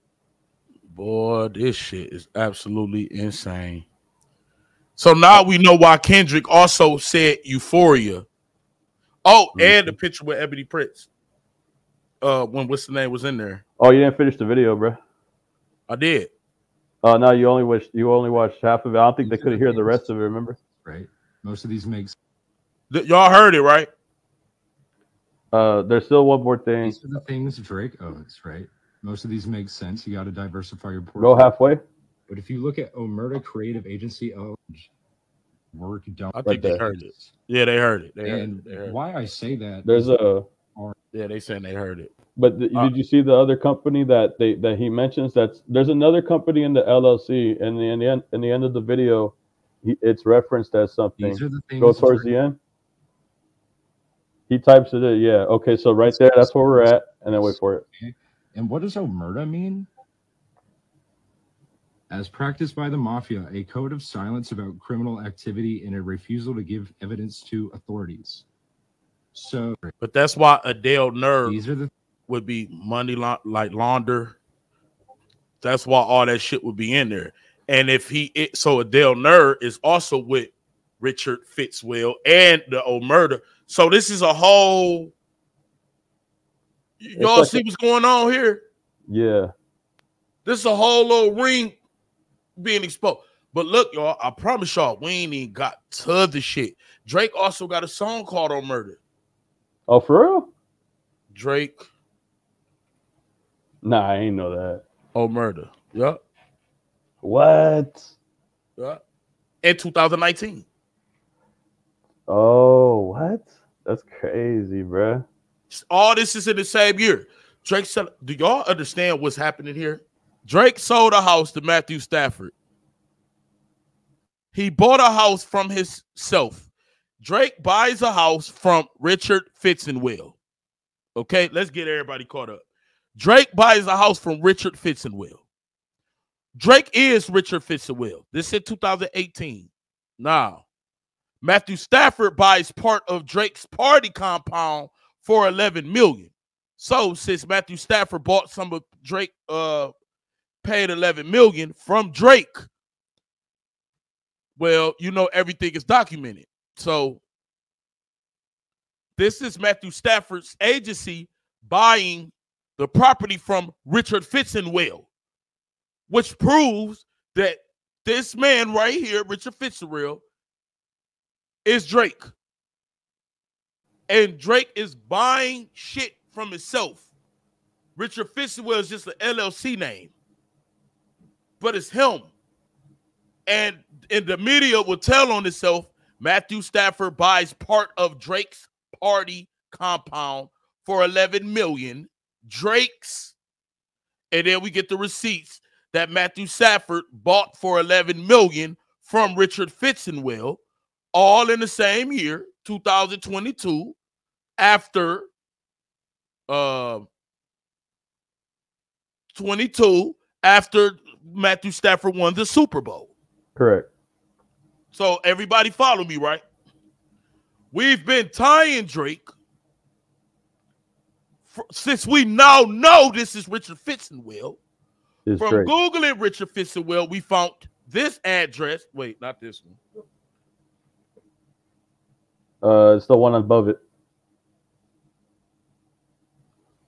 Boy, this shit is absolutely insane. So now we know why Kendrick also said Euphoria. Oh, and the picture with Ebony Prince. When what's the name was in there? Oh, you didn't finish the video, bro. I did. Oh, no, you only watched half of it. I don't think they could hear the rest of it. Remember? Right. Most of these makes. Y'all heard it, right? There's still one more thing. These are the things Drake owns, right? Most of these make sense. You got to diversify your portfolio. Go halfway. But if you look at Omerta Creative Agency, work done. I think they heard it. Yeah, they heard it. They heard it. Why I say that? There's a. Yeah, they saying they heard it. But did you see the other company that he mentions? There's another company in the LLC, and in the end of the video, it's referenced as something. These are the things Go towards the end. He types it in. Yeah. Okay. So right there, that's where we're at, and then wait for it. Okay. And what does Omerta mean? As practiced by the mafia, a code of silence about criminal activity and a refusal to give evidence to authorities. So, but that's why Adele Nerve would be money like launder. That's why all that shit would be in there. And if so Adele Nerve is also with Richard Fitzwill and the Omerta. So this is a whole. Y'all see what's going on here? Yeah. This is a whole little ring being exposed. But look, y'all, I promise y'all, we ain't even got to the shit. Drake also got a song called Omerta. Oh, for real? Drake. Nah, I ain't know that. Omerta. Yep. What? Yeah. In 2019. Oh, what? That's crazy, bruh. All this is in the same year. Drake said, do y'all understand what's happening here? Drake sold a house to Matthew Stafford. He bought a house from himself. Drake buys a house from Richard Fitzwill. Okay, let's get everybody caught up. Drake buys a house from Richard Fitzwill. Drake is Richard Fitzwill. This is 2018. Now, Matthew Stafford buys part of Drake's party compound for $11 million. So, since Matthew Stafford bought some of Drake, paid $11 million from Drake, well, you know everything is documented. So, this is Matthew Stafford's agency buying the property from Richard Fitzwill, which proves that this man right here, Richard Fitzwill, is Drake. And Drake is buying shit from himself. Richard Fitzwill is just an LLC name. But it's him. And the media will tell on itself, Matthew Stafford buys part of Drake's party compound for $11 million. Drake's. And then we get the receipts that Matthew Stafford bought for $11 million from Richard Fitzwill, all in the same year, 2022, after 22, after Matthew Stafford won the Super Bowl. Correct. So everybody follow me, right? We've been tying Drake since we now know this is Richard Fitzwill. From Drake. Googling Richard Fitzwill, we found this address. Wait, not this one. It's the one above it.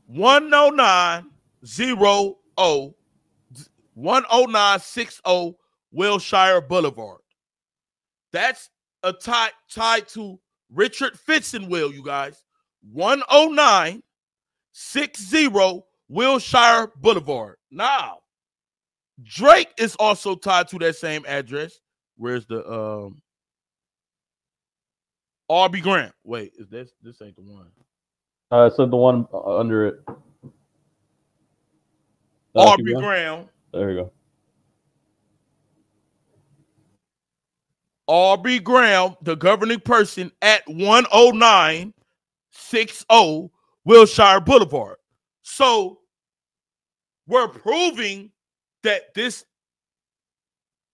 10960 Wilshire Boulevard. That's a tied to Richard Fitzwill, you guys. 10960 Wilshire Boulevard. Now, Drake is also tied to that same address. Where's the R.B. Grant? Wait, is this ain't the one? So the one under it. R.B. Grant. There we go. Aubrey Graham, the governing person, at 10960 Wilshire Boulevard. So we're proving that this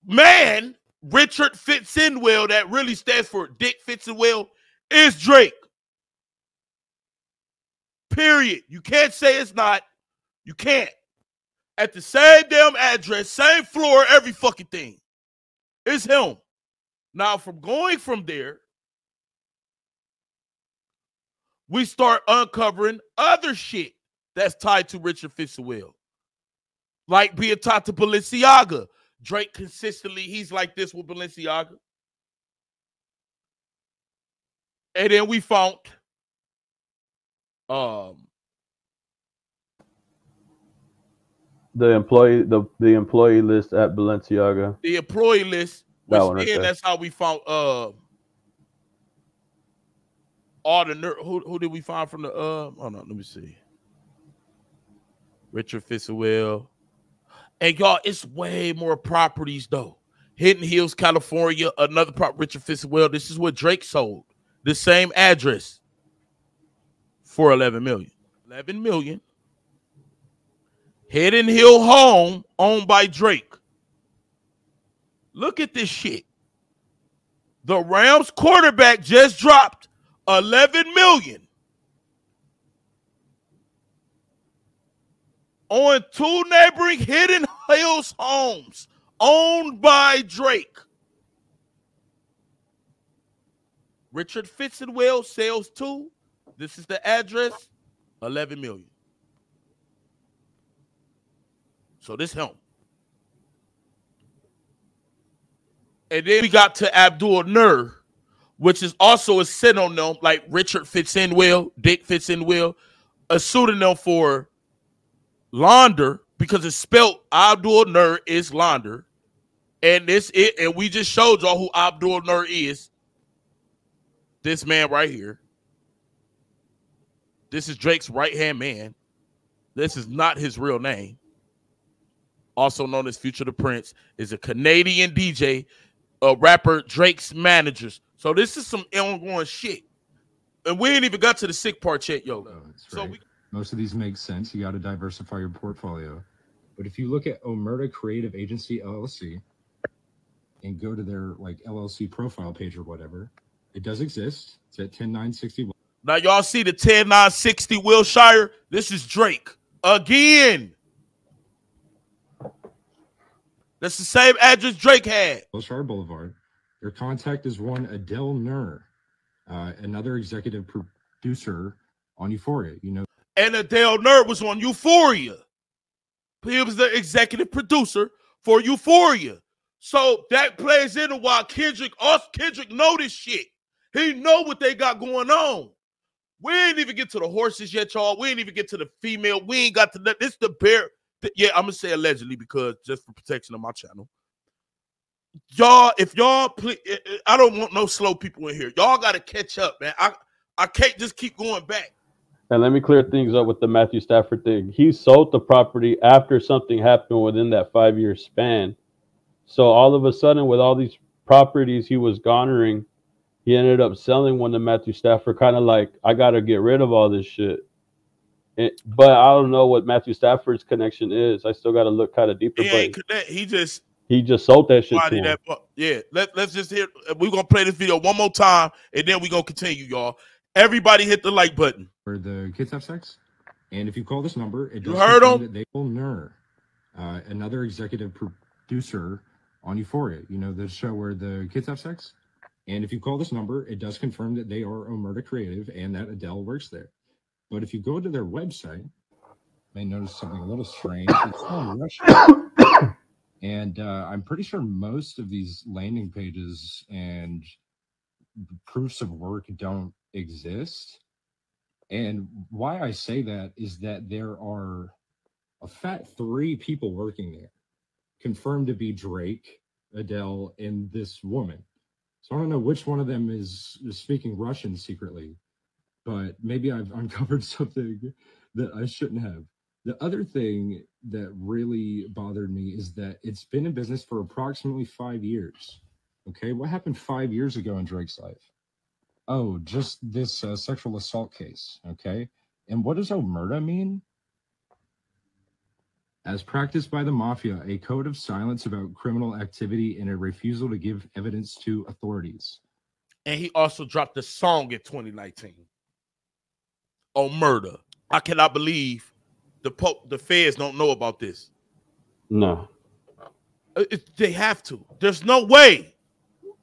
man, Richard Fitzenwell, that really stands for Dick Fitzenwell, is Drake. Period. You can't say it's not. You can't. At the same damn address, same floor, every fucking thing. It's him. Now, from going from there, we start uncovering other shit that's tied to Richard Fitzenwell. Like being tied to Balenciaga. Drake consistently, he's like this with Balenciaga. And then we found the employee list at Balenciaga. The employee list, That one right there. that's how we found all the who did we find from the hold on, let me see. Richard Fitzenwell. And y'all, it's way more properties though. Hidden Hills, California, another property, Richard Fitzenwell. This is what Drake sold. The same address for $11 million. $11 million. Hidden Hill home owned by Drake. Look at this shit. The Rams quarterback just dropped $11 million on 2 neighboring Hidden Hills homes owned by Drake. Richard Fitzenwell sells 2. This is the address. $11 million. So this him. And then we got to Abdul Nur, which is also a synonym like Richard Fitzenwell, Dick Fitzenwell, a pseudonym for Launder because it's spelled Abdul Nur is Launder. And and we just showed y'all who Abdul Nur is. This man right here. This is Drake's right-hand man. This is not his real name. Also known as Future the Prince, is a Canadian DJ, rapper, Drake's managers. So this is some ongoing shit. And we ain't even got to the sick part yet, yo. So right. Most of these make sense. You got to diversify your portfolio. But if you look at Omerta Creative Agency LLC and go to their like LLC profile page or whatever, it does exist. It's at 10960. Now y'all see the 10960 Wilshire? This is Drake again. That's the same address Drake had. Wilshire Boulevard. Your contact is one Adele Nur, another executive producer on Euphoria. You know, and Adele Nur was on Euphoria. He was the executive producer for Euphoria. So that plays into why Kendrick know this shit. He know what they got going on. We ain't even get to the horses yet, y'all. We ain't even get to the female. We ain't got to this the bear. Yeah, I'm gonna say allegedly because just for protection of my channel. Y'all, if y'all please, I don't want no slow people in here. Y'all gotta catch up, man. I can't just keep going back. And let me clear things up with the Matthew Stafford thing. He sold the property after something happened within that 5-year span. So all of a sudden, with all these properties he was garnering, he ended up selling one to Matthew Stafford, kind of like, I got to get rid of all this shit. But I don't know what Matthew Stafford's connection is. I still got to look kind of deeper. He just sold that shit to him. Yeah, let's just hear. We're going to play this video one more time, and then we're going to continue, y'all. Everybody hit the like button. Where the kids have sex. And if you call this number, it does you heard him? That they will Nur, another executive producer on Euphoria. You know, the show where the kids have sex. And if you call this number, it does confirm that they are Omerta Creative and that Adele works there. But if you go to their website, you may notice something a little strange. It's on Russian. And I'm pretty sure most of these landing pages and proofs of work don't exist. And why I say that is that there are a fat 3 people working there, confirmed to be Drake, Adele, and this woman. So I don't know which one of them is speaking Russian secretly, but maybe I've uncovered something that I shouldn't have. The other thing that really bothered me is that it's been in business for approximately 5 years. Okay, what happened 5 years ago in Drake's life? Oh, just this sexual assault case. Okay, and what does omerta mean? As practiced by the mafia, a code of silence about criminal activity and a refusal to give evidence to authorities. And he also dropped a song in 2019 on murder. I cannot believe the feds don't know about this. No. They have to. There's no way.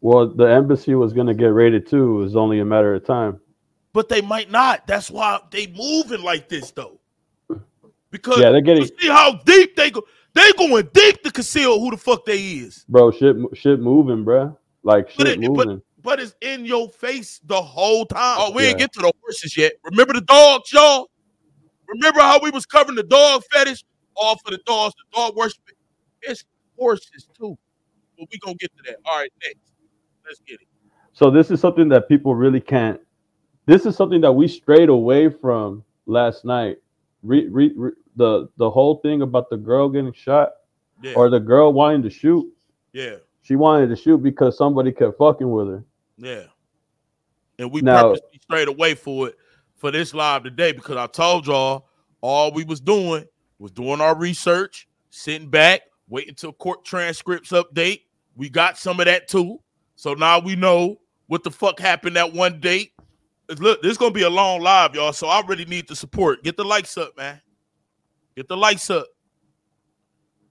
Well, the embassy was going to get raided too. It was only a matter of time. But they might not. That's why they moving like this, though. Because yeah, they're getting. You see how deep they go. They going deep to conceal who the fuck they is. Bro, shit moving, bro. Like shit moving. But it's in your face the whole time. Oh, we ain't get to the horses yet. Remember the dogs, y'all? Remember how we was covering the dog fetish? All for the dogs, the dog worship. It's horses too. But we gonna get to that. All right, next. Let's get it. So this is something that people really can't. This is something that we strayed away from last night. The whole thing about the girl getting shot, or the girl wanting to shoot. Yeah. She wanted to shoot because somebody kept fucking with her. Yeah. And we purposely strayed away for this live today because I told y'all all we was doing our research, sitting back, waiting till court transcripts update. We got some of that too. So now we know what the fuck happened that one date. Look, this is going to be a long live, y'all, so I really need the support. Get the likes up, man. Get the likes up.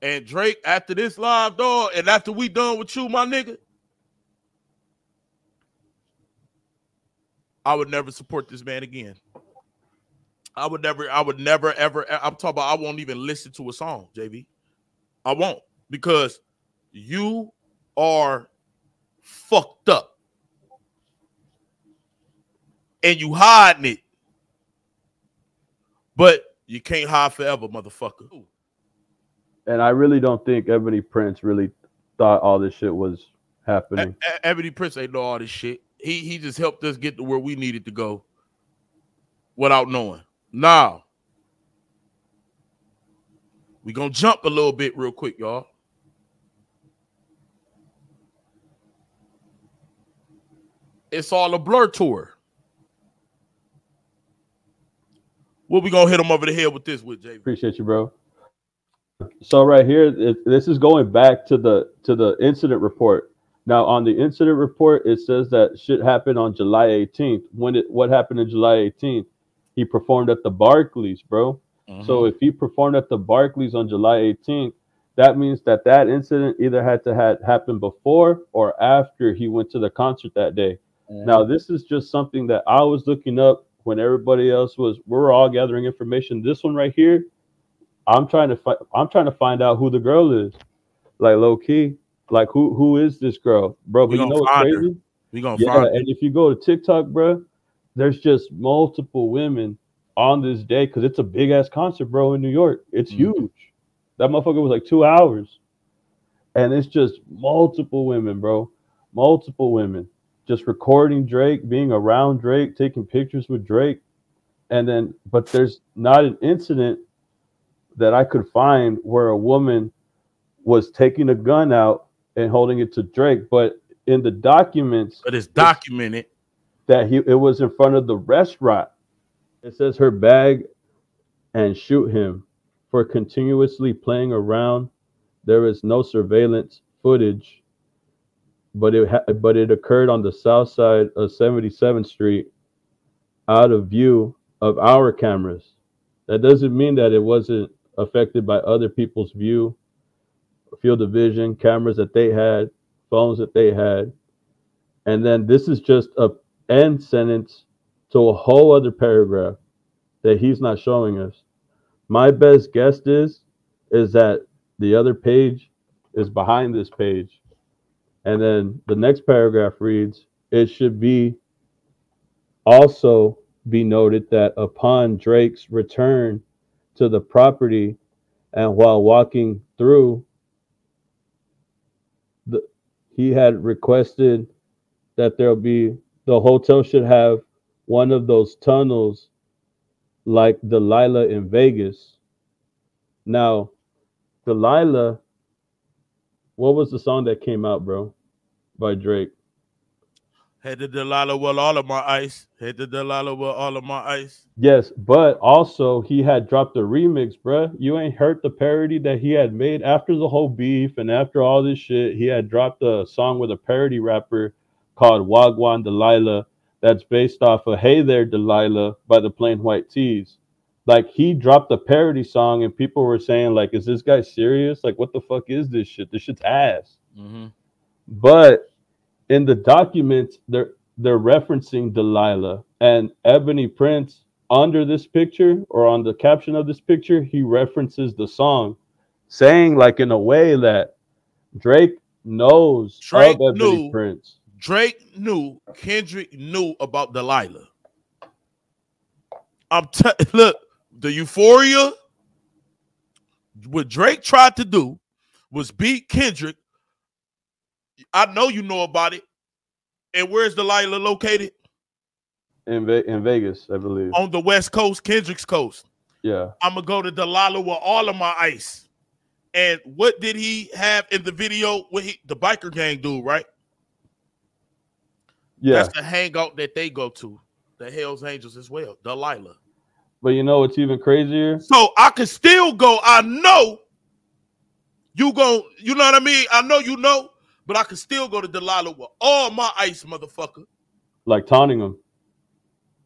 And Drake, after this live, dog, and after we done with you, my nigga, I would never support this man again. I would never, ever, I'm talking about I won't even listen to a song, JV. I won't, because you are fucked up. And you hiding it. But you can't hide forever, motherfucker. And I really don't think Ebony Prince really thought all this shit was happening. Ebony Prince ain't know all this shit. He just helped us get to where we needed to go without knowing. Now, we gonna jump a little bit real quick, y'all. It's all a Blur tour. What we gonna hit him over the head with this with, JV? Appreciate you, bro. So right here, this is going back to the incident report. Now, on the incident report, it says that shit happened on July 18th. What happened in July 18th? He performed at the Barclays, bro. Mm-hmm. So if he performed at the Barclays on July 18th, that means that incident either had to have happened before or after he went to the concert that day. Mm-hmm. Now, this is just something that I was looking up when everybody else we're all gathering information. This one right here, I'm trying to find out who the girl is, like low key, like who is this girl, bro? But you know what's crazy? We gonna find her. And if you go to TikTok, bro, there's just multiple women on this day because it's a big ass concert, bro, in New York. It's huge. That motherfucker was like 2 hours, and it's just multiple women, bro, multiple women. Just recording Drake, being around Drake, taking pictures with Drake. And then, but there's not an incident that I could find where a woman was taking a gun out and holding it to Drake. But in the documents, but it's documented that it was in front of the restaurant. It says her bag and shoot him for continuously playing around. There is no surveillance footage. But it occurred on the south side of 77th Street, out of view of our cameras. That doesn't mean that it wasn't affected by other people's view, field of vision, cameras that they had, phones that they had. And then this is just a end sentence to a whole other paragraph that he's not showing us. My best guess is that the other page is behind this page. And then the next paragraph reads, it should be also be noted that upon Drake's return to the property and while walking through, he had requested that the hotel should have one of those tunnels like Delilah in Vegas. Now, Delilah, what was the song that came out, bro? by Drake. Had the Delilah with all of my ice. Had the Delilah with all of my ice. Yes, but also he had dropped a remix, bruh. You ain't heard the parody that he had made after the whole beef and after all this shit. He had dropped a song with a parody rapper called Wagwan Delilah that's based off of Hey There Delilah by the Plain White Tees. Like he dropped a parody song and people were saying like, is this guy serious? Like what the fuck is this shit? This shit's ass. Mm-hmm. But in the documents, they're referencing Delilah and Ebony Prince under this picture or on the caption of this picture. He references the song, saying like in a way that Drake knows of Ebony Prince. Drake knew. Kendrick knew about Delilah. Look, the Euphoria. What Drake tried to do was beat Kendrick. I know you know about it. And where's Delilah located? In Vegas, I believe. On the West Coast, Kendrick's coast. Yeah. I'm going to go to Delilah with all of my ice. And what did he have in the video with the biker gang dude, right? Yeah. That's the hangout that they go to. The Hells Angels as well. Delilah. But you know what's even crazier? So I could still go. I know you go. You know what I mean? I know you know. But I could still go to Delilah with all my ice, motherfucker. Like taunting him.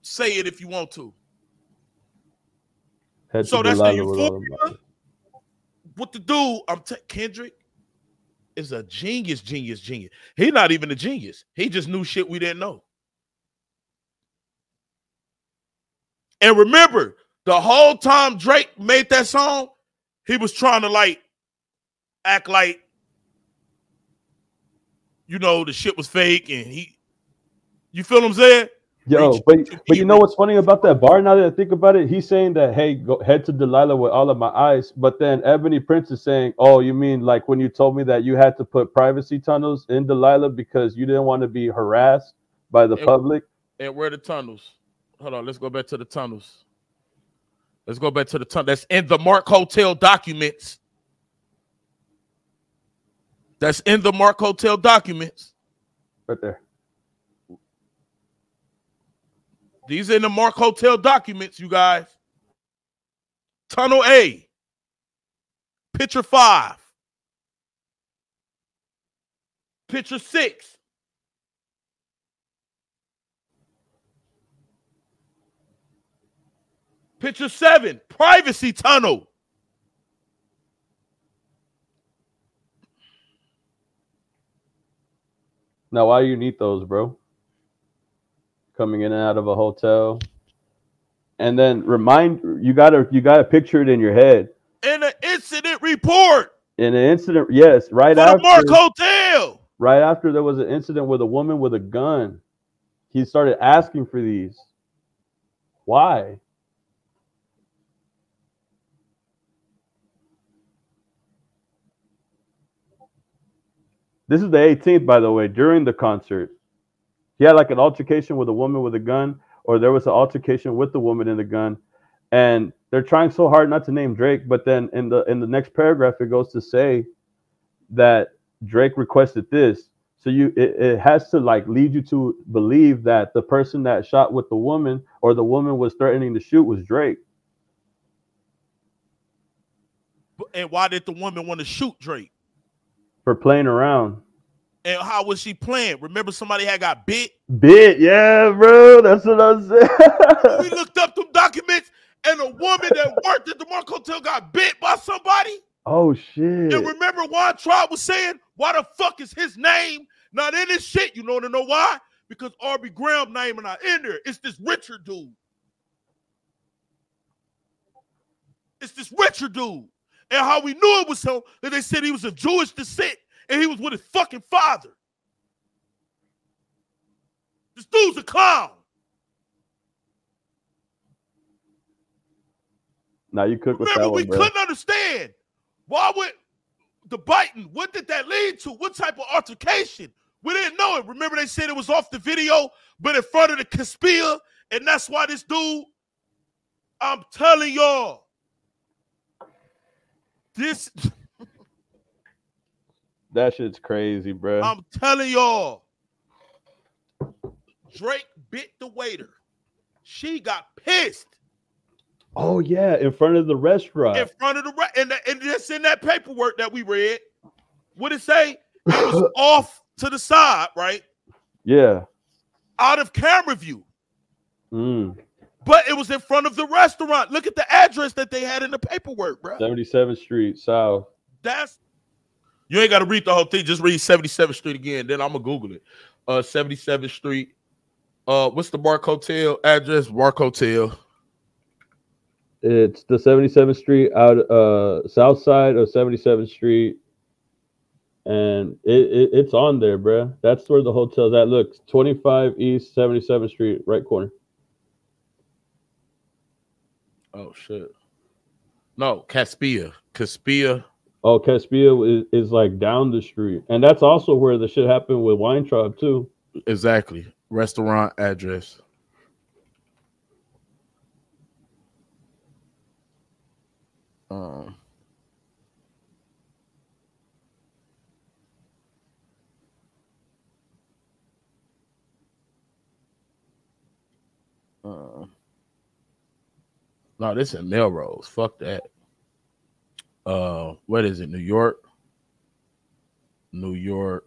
Say it if you want to. Head So to that's Delilah the with all of Euphoria. What the dude? Kendrick is a genius. He's not even a genius. He just knew shit we didn't know. And remember, the whole time Drake made that song, he was trying to like act like, you know, the shit was fake, and you feel what I'm saying? Yo, but you know what's funny about that bar? Now that I think about it, he's saying that, hey, go head to Delilah with all of my ice. But then Ebony Prince is saying, oh, you mean like when you told me that you had to put privacy tunnels in Delilah because you didn't want to be harassed by the public? And where are the tunnels? Hold on, let's go back to the tunnels. Let's go back to the tunnel. That's in the Mark Hotel documents. That's in the Mark Hotel documents. Right there. These are in the Mark Hotel documents, you guys. Tunnel A. Picture 5. Picture 6. Picture 7. Privacy tunnel. Now, why do you need those, bro? Coming in and out of a hotel, and then you gotta picture it in your head. In an incident report. In an incident, yes, right after the Mark Hotel. Right after there was an incident with a woman with a gun, he started asking for these. Why? This is the 18th, by the way, during the concert. He had like an altercation with a woman with a gun, or there was an altercation with the woman in the gun, and they're trying so hard not to name Drake, but then in the next paragraph it goes to say that Drake requested this. So it has to like lead you to believe that the person that shot with the woman or the woman was threatening to shoot was Drake. And why did the woman want to shoot Drake? For playing around. And how was she playing? Remember somebody had got bit? Bit, yeah, bro. That's what I said. We looked up them documents, and a woman that worked at the Mark Hotel got bit by somebody. Oh, shit. And remember Juan Tribe was saying, why the fuck is his name not in this shit? You know to know why? Because R.B. Graham's name is not in there. It's this Richard dude. It's this Richard dude. And how we knew it was him, that they said he was of Jewish descent, and he was with his fucking father. This dude's a clown. Now you cook with that Remember, one, we bro. couldn't understand. Why would the biting, what did that lead to? What type of altercation? We didn't know it. Remember they said it was off the video, but in front of the conspiracy, and that's why this dude, I'm telling y'all, this That shit's crazy, bro. I'm telling y'all. Drake bit the waiter. She got pissed. Oh yeah, in front of the restaurant. In front of the and just in that paperwork that we read, what it say? It was off to the side, right? Yeah. Out of camera view. Mm. But it was in front of the restaurant. Look at the address that they had in the paperwork, bro. 77th Street South. That's you ain't got to read the whole thing. Just read 77th Street again. Then I'm gonna Google it. 77th Street. What's the Bark Hotel address? Bark Hotel. It's the 77th Street out south side of 77th Street. And it's on there, bro. That's where the hotel's at. Look, 25 East 77th Street, right corner. Oh shit. No, Caspia. Oh, Caspia is like down the street. And that's also where the shit happened with Weintraub too. Exactly. Restaurant address. No, this is Melrose. Fuck that. What is it? New York. New York,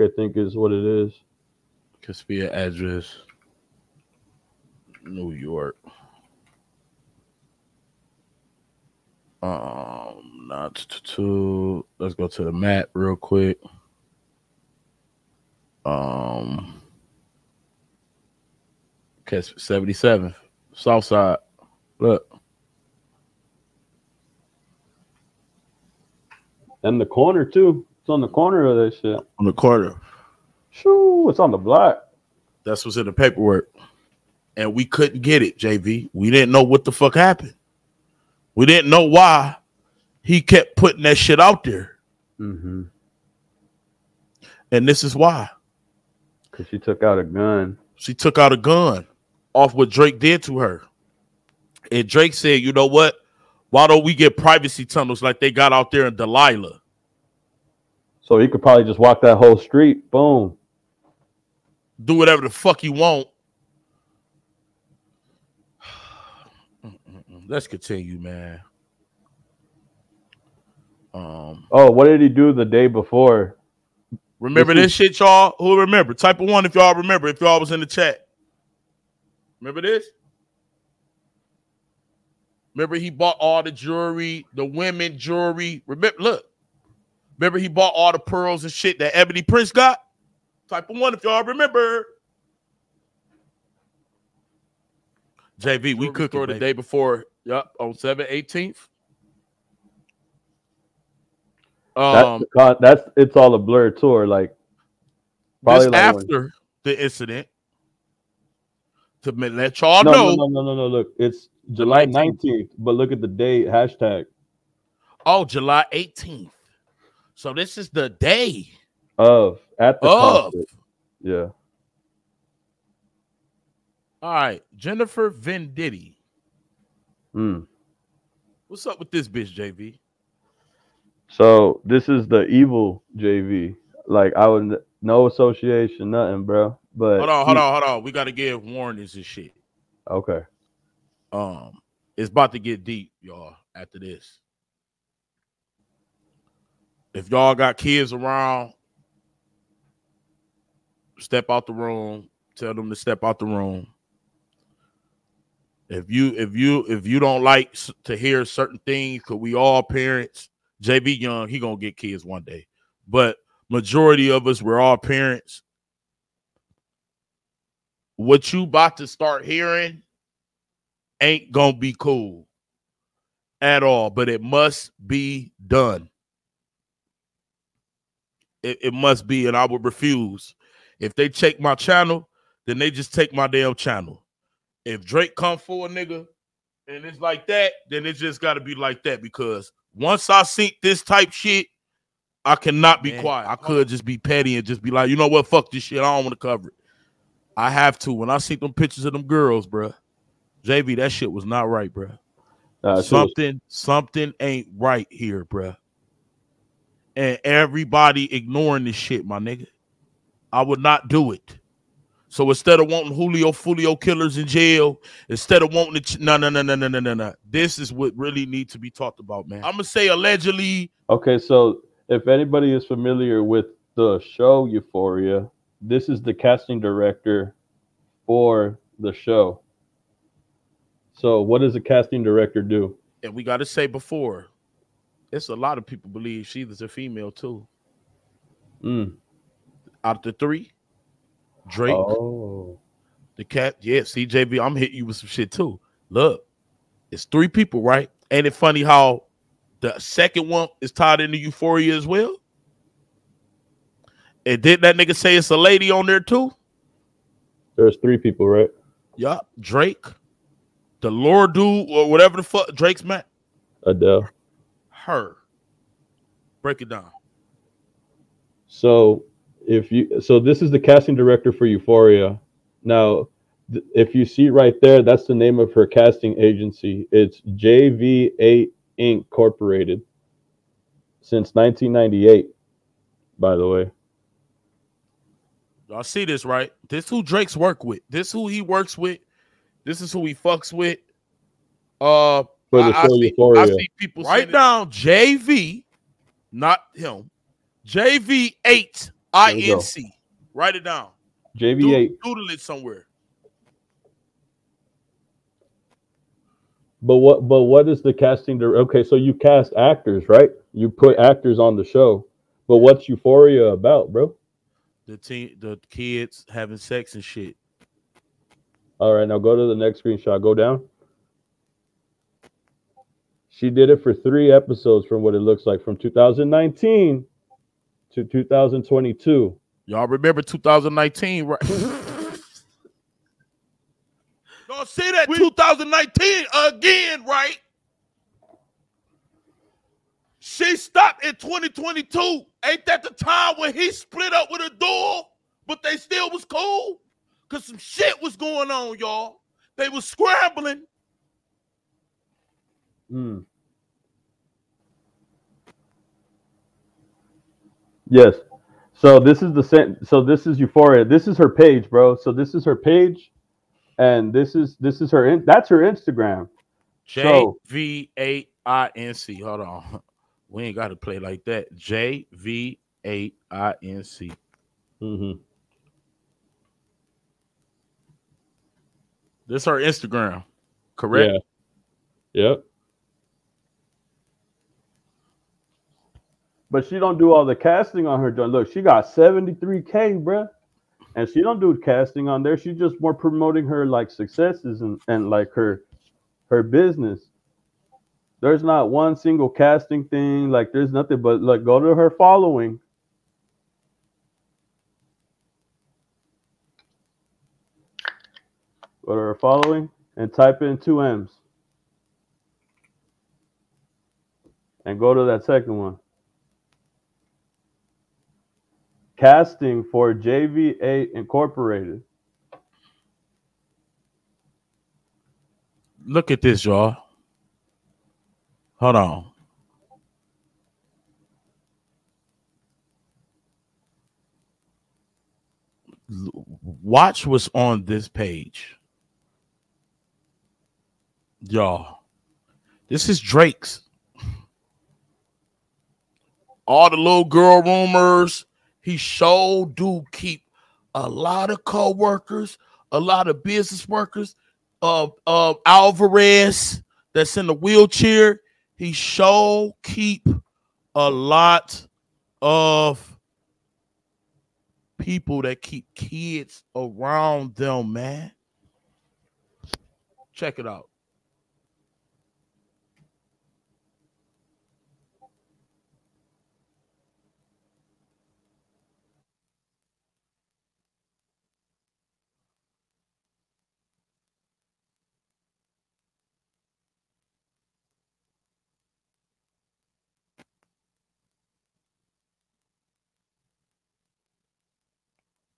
I think is what it is. Caspia address. New York. Not to let's go to the map real quick. 77, South Side. Look. And the corner too. It's on the corner of that shit. On the corner. Shoo, it's on the block. That's what's in the paperwork. And we couldn't get it, JV. We didn't know what the fuck happened. We didn't know why he kept putting that shit out there. Mm-hmm. And this is why. Because she took out a gun. She took out a gun off what Drake did to her. And Drake said, you know what? Why don't we get privacy tunnels like they got out there in Delilah? So he could probably just walk that whole street. Boom. Do whatever the fuck you want. Let's continue, man. Oh, what did he do the day before? Remember this shit, y'all? Who remember? Type of 1 if y'all remember, if y'all was in the chat. Remember this? Remember he bought all the jewelry, the women jewelry. Remember he bought all the pearls and shit that Ebony Prince got? Type of 1 if y'all remember. JV, we cooked the day before. Yup, on 7/18th. That's it's all a blur tour. Like probably like after the incident. To let y'all know. No. Look, it's July 19th, but look at the date, hashtag. Oh, July 18th. So this is the day at the concert. Yeah. All right, Jennifer Venditti. What's up with this bitch, JV? So this is the evil JV. Like I would no association, nothing, bro. But hold on. We gotta give warnings and shit. Okay. It's about to get deep, y'all. After this, if y'all got kids around, step out the room. Tell them to step out the room. If you don't like to hear certain things, because we all parents. JV Young, he gonna get kids one day, but majority of us, we're all parents. What you about to start hearing ain't gonna be cool at all, but it must be done. It must be, and I would refuse. If they take my channel, then they just take my damn channel. If Drake come for a nigga and it's like that, then it just got to be like that, because once I see this type shit, I cannot be quiet. I could just be petty and just be like, you know what, fuck this shit. I don't want to cover it. I have to. When I see them pictures of them girls, bro, JV, that shit was not right, bro. Something ain't right here, bro. and everybody ignoring this shit, my nigga. I would not do it. So instead of wanting Fulio killers in jail, instead of wanting to, no. This is what really needs to be talked about, man. I'm gonna say allegedly. Okay, so if anybody is familiar with the show Euphoria, this is the casting director for the show. So what does the casting director do? And we got to say before, it's a lot of people believe she's a female too. Out of the three, Drake, the cat, yeah, CJB. I'm hitting you with some shit too. Look, it's three people, right? Ain't it funny how the second one is tied into Euphoria as well? And did that nigga say it's a lady on there too? There's three people, right? Yup, Drake, the Lord dude, or whatever the fuck Drake's met. Adele. Her. Break it down. So this is the casting director for Euphoria. Now, if you see right there, that's the name of her casting agency. It's JV8 Incorporated. Since 1998, by the way. Y'all see this, right? This who Drake's work with. This who he works with. This is who he fucks with. I see people write down JV, not him. JV8 INC. Write it down. JV8. Doodle it somewhere. But what is the casting director? Okay, so you cast actors, right? You put actors on the show. But what's Euphoria about, bro? The kids having sex and shit. All right, now go to the next screenshot. Go down. She did it for 3 episodes from what it looks like, from 2019 to 2022. Y'all remember 2019, right? Y'all see that 2019 again, right? She stopped in 2022. Ain't that the time when he split up with a duel, but they still was cool? Because some shit was going on, y'all. They was scrambling. Yes. So this is this is Euphoria. This is her page, bro. So this is her page, and this is her. That's her Instagram. JV8INC. Hold on. We ain't got to play like that. JV8INC. This is her Instagram, correct? Yeah. Yep. But she don't do all the casting on her. Look, she got 73K, bruh. And she don't do casting on there. She's just more promoting her like successes and like her business. There's not one single casting thing. Like there's nothing but like go to her following. Go to her following and type in 2 M's. And go to that second one. Casting for JV8 Incorporated. Look at this, y'all. Hold on. Watch what's on this page. Y'all. This is Drake's. All the little girl rumors. He sure do keep a lot of co-workers, a lot of business workers. Alvarez that's in the wheelchair. He sure keep a lot of people that keep kids around them, man. Check it out.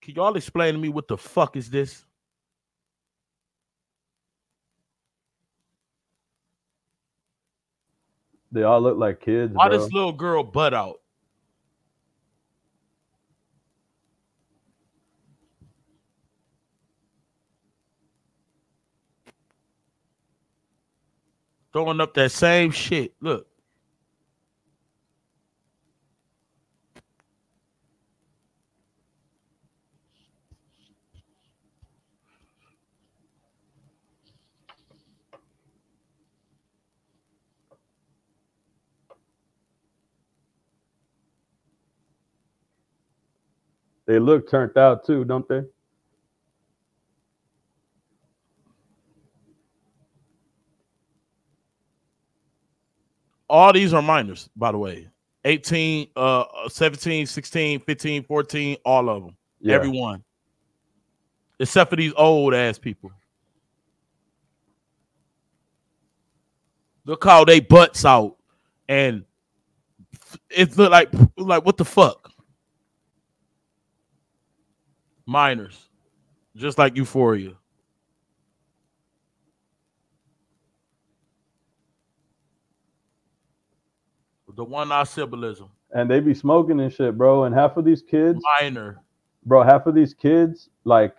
Can y'all explain to me what the fuck is this? They all look like kids, Why bro. this little girl butt out? Throwing up that same shit. Look. They look turned out too, don't they? All these are minors, by the way. 18, 17, 16, 15, 14, all of them. Yeah. Everyone. Except for these old ass people. Look how they butts out. And it's like what the fuck? Minors. Just like Euphoria. The one-eye symbolism. And they be smoking and shit, bro. And half of these kids, Minor. bro, half of these kids, like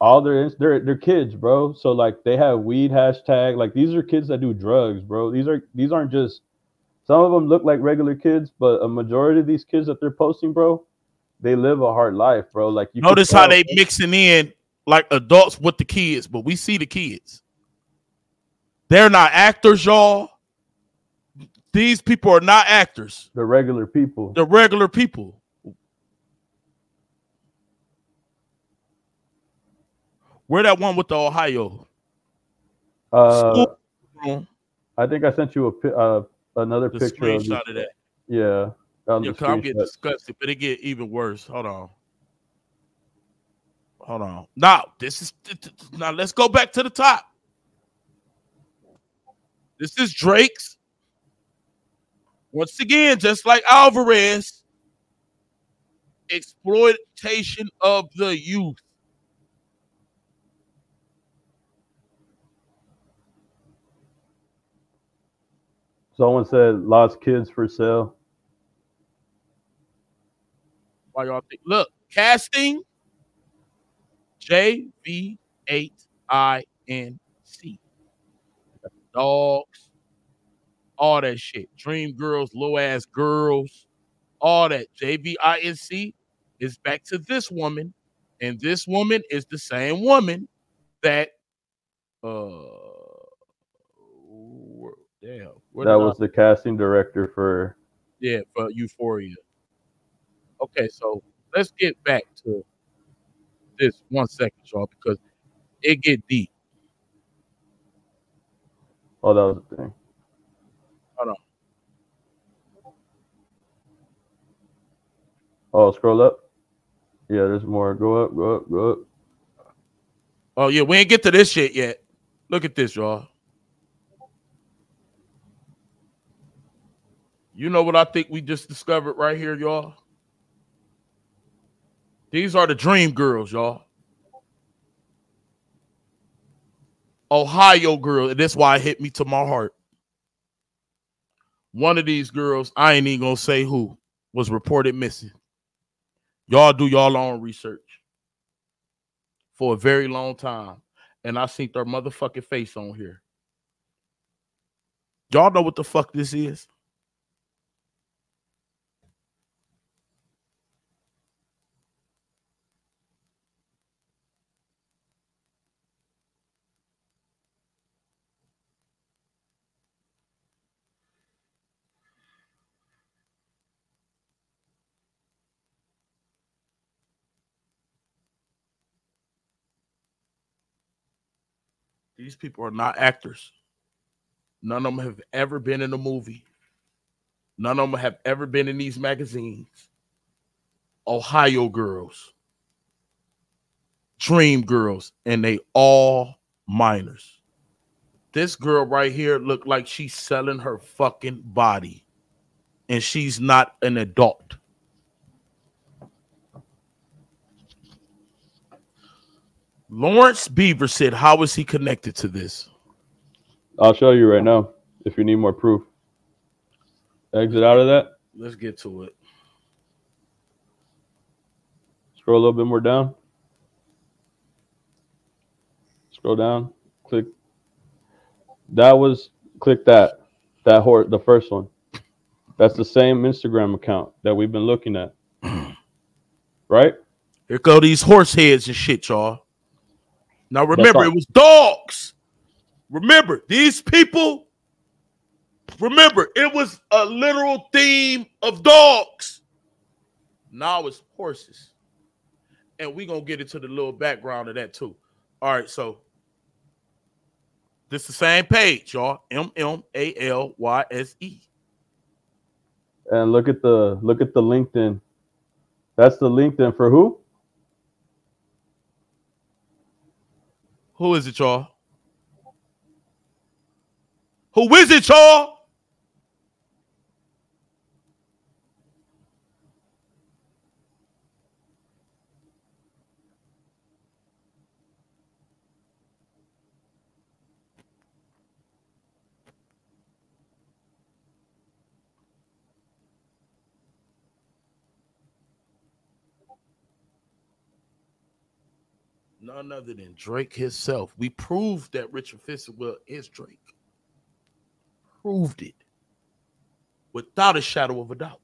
all they're kids, bro. So like they have weed hashtag. Like these are kids that do drugs, bro. These aren't just, some of them look like regular kids, but a majority of these kids that they're posting, bro, they live a hard life, bro. Like you notice how they mixing in like adults with the kids, but we see the kids. They're not actors, y'all. These people are not actors. The regular people. The regular people. Where that one with the Ohio? I think I sent you another the picture screenshot of that. Yeah. Yeah, I'm getting disgusted, but it get even worse. Hold on. Now let's go back to the top. This is Drake's. Once again, just like Alvarez, exploitation of the youth. Someone said lost kids for sale. Why y'all think? Look, casting JV8INC. Dogs, all that shit. Dream girls, low ass girls, all that. JVINC is back to this woman, and this woman is the same woman that damn. That was the casting director for for Euphoria. Okay, so let's get back to this 1 second, y'all, because it get deep. Oh, that was the thing. Hold on. Oh, scroll up. Yeah, there's more. Go up, go up, go up. Oh, yeah, we ain't get to this shit yet. Look at this, y'all. You know what I think we just discovered right here, y'all? These are the dream girls, y'all. Ohio girl, and that's why it hit me to my heart. One of these girls, I ain't even gonna say who, was reported missing. Y'all do y'all own research for a very long time, and I seen their motherfucking face on here. Y'all know what the fuck this is? These people are not actors. None of them have ever been in a movie. None of them have ever been in these magazines. Ohio girls. Dream girls. And they all minors. This girl right here looked like she's selling her fucking body. And she's not an adult. Lawrence Beaver said, how is he connected to this? I'll show you right now if you need more proof. Exit out of that. Let's get to it. Scroll a little bit more down. Scroll down. Click. That was Click that horse, the first one. That's the same Instagram account that we've been looking at. Right? Here go these horse heads and shit, y'all. Now remember, all. it was dogs. Remember, these people, remember, it was a literal theme of dogs. Now it's horses. And we're going to get into the little background of that too. All right, so this the same page, y'all. MMALYSE. And look at the LinkedIn. That's the LinkedIn for who? Who is it, y'all? Who is it, y'all? None other than Drake himself. We proved that Richard Fisherwell is Drake. Proved it. Without a shadow of a doubt.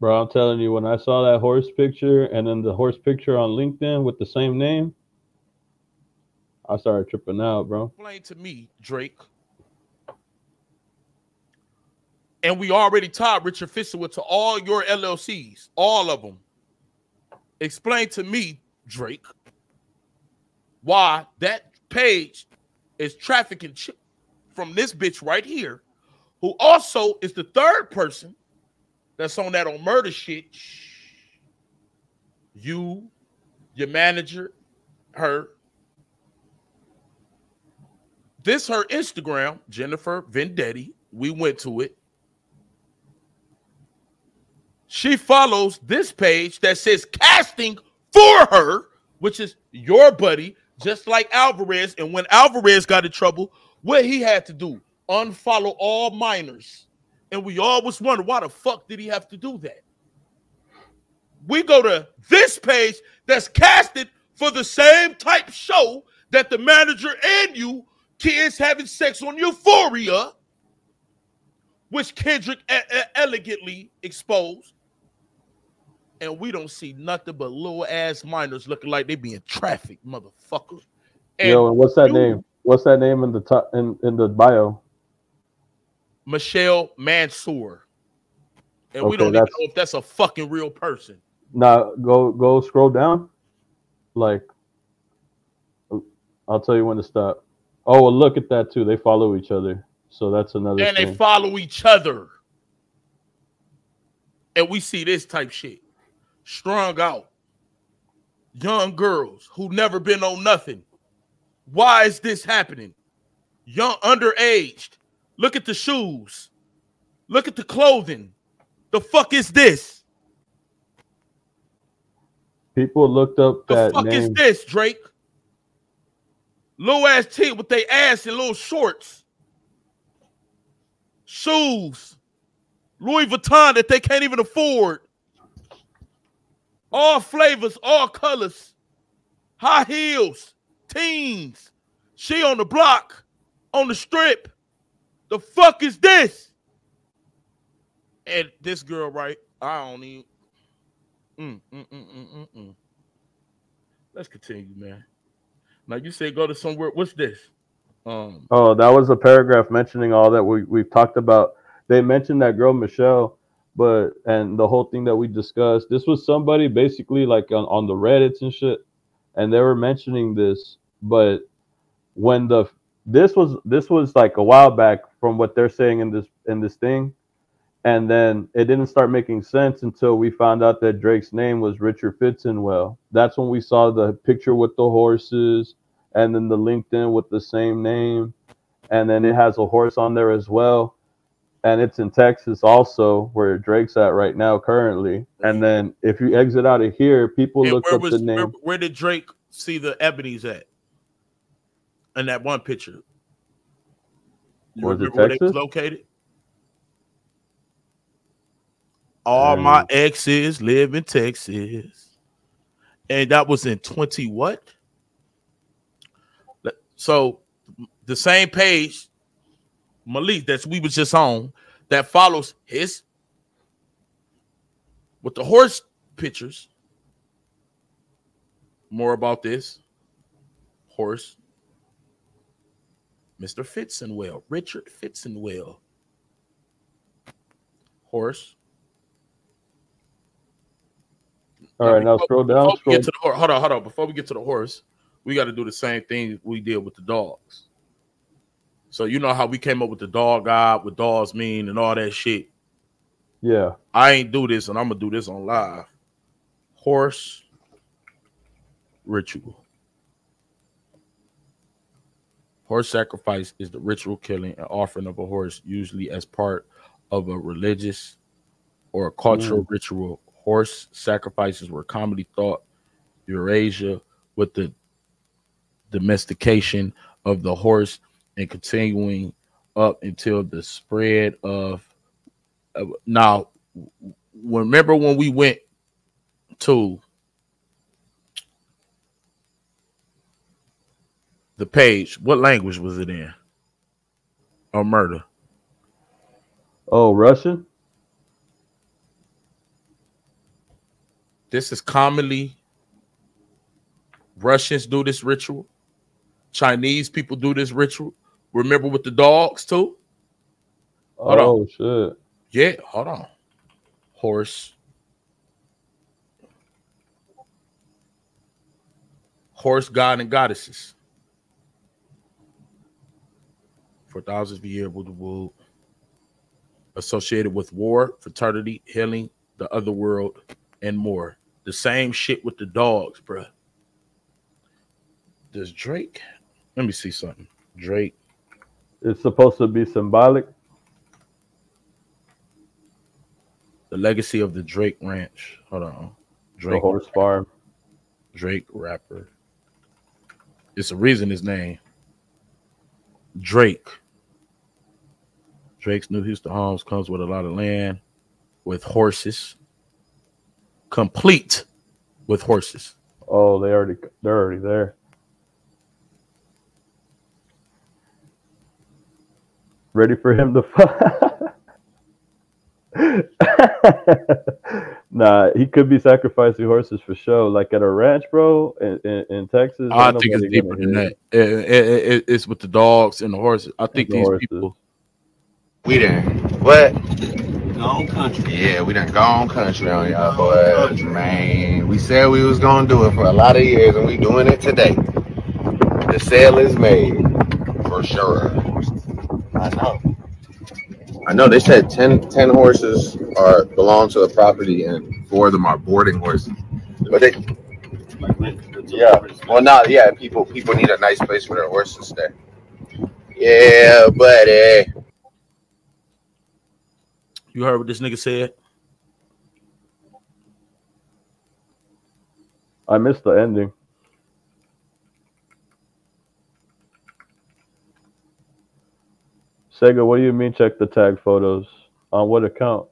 Bro, I'm telling you, when I saw that horse picture and then the horse picture on LinkedIn with the same name, I started tripping out, bro. Explain to me, Drake. And we already tied Richard Fisherwell to all your LLCs. All of them. Explain to me, Drake, why that page is trafficking from this bitch right here, who also is the third person that's on that on murder shit. You, your manager, her. This her Instagram, Jennifer Vendetti. We went to it. She follows this page that says casting for her, which is your buddy, just like Alvarez. And when Alvarez got in trouble, what he had to do? Unfollow all minors. And we always wonder, why the fuck did he have to do that? We go to this page that's casted for the same type show that the manager and you kids having sex on Euphoria, which Kendrick elegantly exposed. And we don't see nothing but little ass minors looking like they being trafficked, motherfucker. And yo, and what's that name? What's that name in the top in the bio? Michelle Mansour. And okay, we don't even know if that's a fucking real person. Now go scroll down. Like, I'll tell you when to stop. Oh, well, look at that too. They follow each other, so that's another. And thing. they follow each other. And we see this type shit. Strung out. Young girls who never been on nothing. Why is this happening? Young, underaged. Look at the shoes. Look at the clothing. The fuck is this? People looked up that name. The fuck is this, Drake? Low ass tee with their ass in little shorts. Shoes. Louis Vuitton that they can't even afford. All flavors, all colors. High heels. Teens. She on the block. On the strip. The fuck is this? And this girl, right? I don't even. Let's continue, man. Now you say go to somewhere. What's this? Oh, that was a paragraph mentioning all that we've talked about. They mentioned that girl Michelle, and the whole thing that we discussed. This was somebody basically like on the Reddits and shit, and they were mentioning this. But when this was like a while back from what they're saying in this thing, and then it didn't start making sense until we found out that Drake's name was Richard Fisherwell. That's when we saw the picture with the horses, and then the LinkedIn with the same name, and then it has a horse on there as well. And it's in Texas also, where Drake's at right now currently. And then if you exit out of here, people look up the name. Where did Drake see the Ebony's at? In that one picture. You remember where they was located? All my exes live in Texas. And that was in 20 what? So the same page, Malik, that we was just on, that follows his with the horse pictures. More about this horse, Mr. Fitzenwell, Richard Fitzenwell. Horse. All right, now scroll down. Hold on. Before we get to the horse, we got to do the same thing we did with the dogs. So you know how we came up with the dog god, what dogs mean, and all that shit. Yeah. I ain't do this, and I'm gonna do this on live. Horse ritual. Horse sacrifice is the ritual killing and offering of a horse, usually as part of a religious or a cultural ritual. Horse sacrifices were commonly thought Eurasia with the domestication of the horse and continuing up until the spread of now. Remember when we went to the page, what language was it in? Or murder? Oh, Russian? This is commonly Russians do this ritual. Chinese people do this ritual. Remember with the dogs too? Hold on. Shit. Yeah, hold on. Horse god and goddesses. For thousands of years, associated with war, fraternity, healing, the other world, and more. The same shit with the dogs, bruh. Does Drake? Let me see something. Drake. It's supposed to be symbolic. The legacy of the Drake Ranch. Hold on. Drake. The horse farm. Drake rapper. It's a reason his name. Drake. Drake's New Houston homes comes with a lot of land, with horses. Complete with horses. Oh, they're already there. Ready for him to Nah, he could be sacrificing horses for sure. Like at a ranch, bro, in Texas. I think it's deeper than that. It's with the dogs and the horses. I think these people. We done what? Gone country. Yeah, we done gone country on y'all boys, man. We said we was gonna do it for a lot of years, and we doing it today. The sale is made for sure. I know. They said 10 horses belong to the property, and 4 of them are boarding horses. But they, yeah. Well, no, yeah. People need a nice place for their horses to stay. Yeah, buddy. You heard what this nigga said? I missed the ending. Sega, what do you mean check the tag photos? On what account?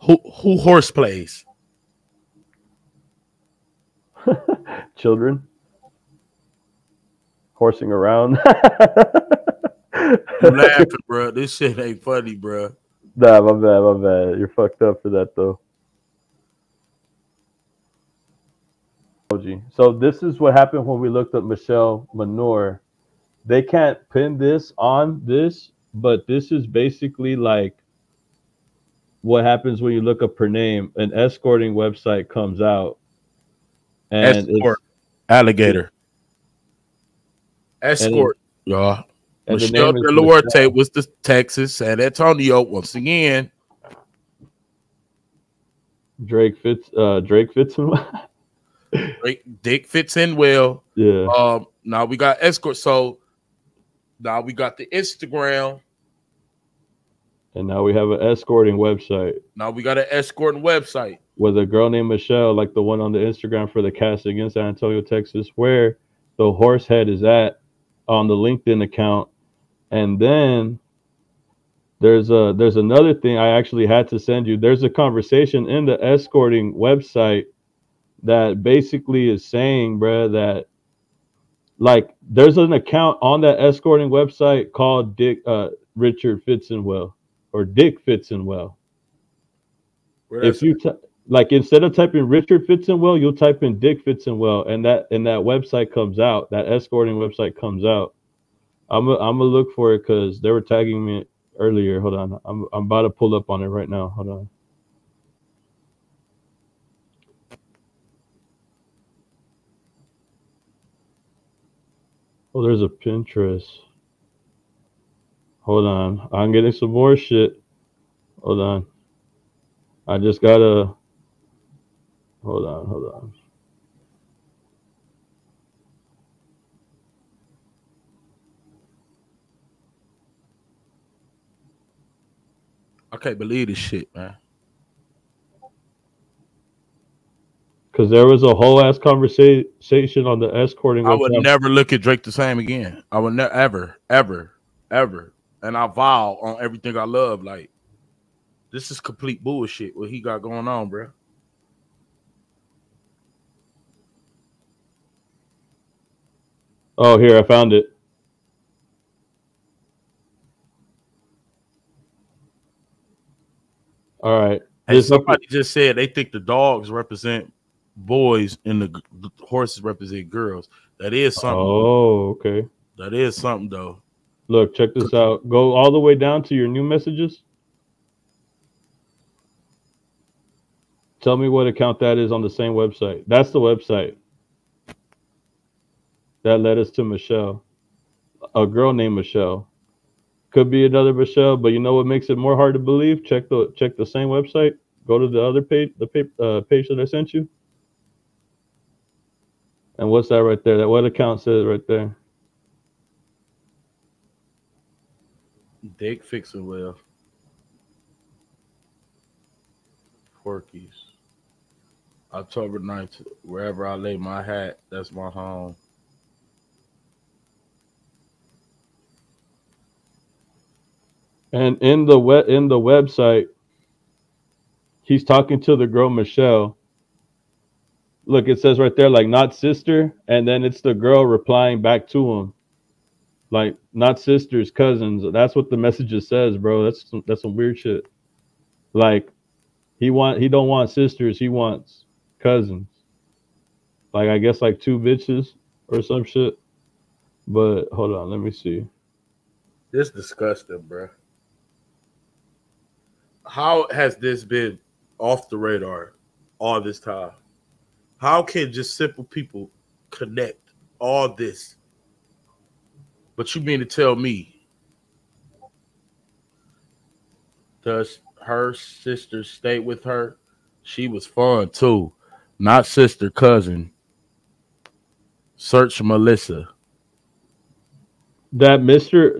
Who horse plays? Children horsing around. You laughing, bro? This shit ain't funny, bro. Nah, my bad. You're fucked up for that though. So this is what happened when we looked up Michelle Manor. They can't pin this on this, but this is basically like what happens when you look up her name. An escorting website comes out, and Escort alligator. Escort, y'all. Michelle Delorte was the Texas San Antonio once again. Drake fits in. Dick fits in well. Yeah. Now we got escort. So now we got the Instagram. And now we have an escorting website. Now we got an escorting website. With a girl named Michelle, like the one on the Instagram for the casting in San Antonio, Texas, where the horse head is at on the LinkedIn account. And then There's another thing I actually had to send you. There's a conversation in the escorting website that basically is saying, bruh, that like there's an account on that escorting website called Richard Fitzenwell or Dick Fitzenwell. If you like instead of typing Richard Fitzenwell, you'll type in Dick Fitzenwell, and that website comes out. That escorting website comes out. I'm gonna look for it because they were tagging me earlier. Hold on, I'm about to pull up on it right now. Hold on. Oh, there's a Pinterest. Hold on, I'm getting some more shit. Hold on. I just gotta. Hold on. I can't believe this shit, man. Because there was a whole ass conversation on the escorting I would website. never look at Drake the same again. I would never, ever. And I vow on everything I love. Like, this is complete bullshit. What he got going on, bro? Oh, here I found it. All right. And somebody just said they think the dogs represent boys and the horses represent girls. That is something. Oh, okay. That is something, though. Look, check this out. Go all the way down to your new messages. Tell me what account that is on the same website. That's the website that led us to Michelle. A girl named Michelle. Could be another Michelle, but you know what makes it more hard to believe? Check the same website. Go to the other page, the page that I sent you. And what's that right there? That what account says right there? Dick fixing well. Porkies. October 9th, wherever I lay my hat, that's my home. And in the website, he's talking to the girl Michelle. Look, it says right there, like not sister, and then it's the girl replying back to him, like not sisters, cousins. That's what the message says, bro. That's some weird shit. Like he don't want sisters, he wants cousins. Like I guess like two bitches or some shit. But hold on, let me see. This disgusting, bro. How has this been off the radar all this time? How can just simple people connect all this? But you mean to tell me, does her sister stay with her? She was fun too. Not sister, cousin. Search Melissa. That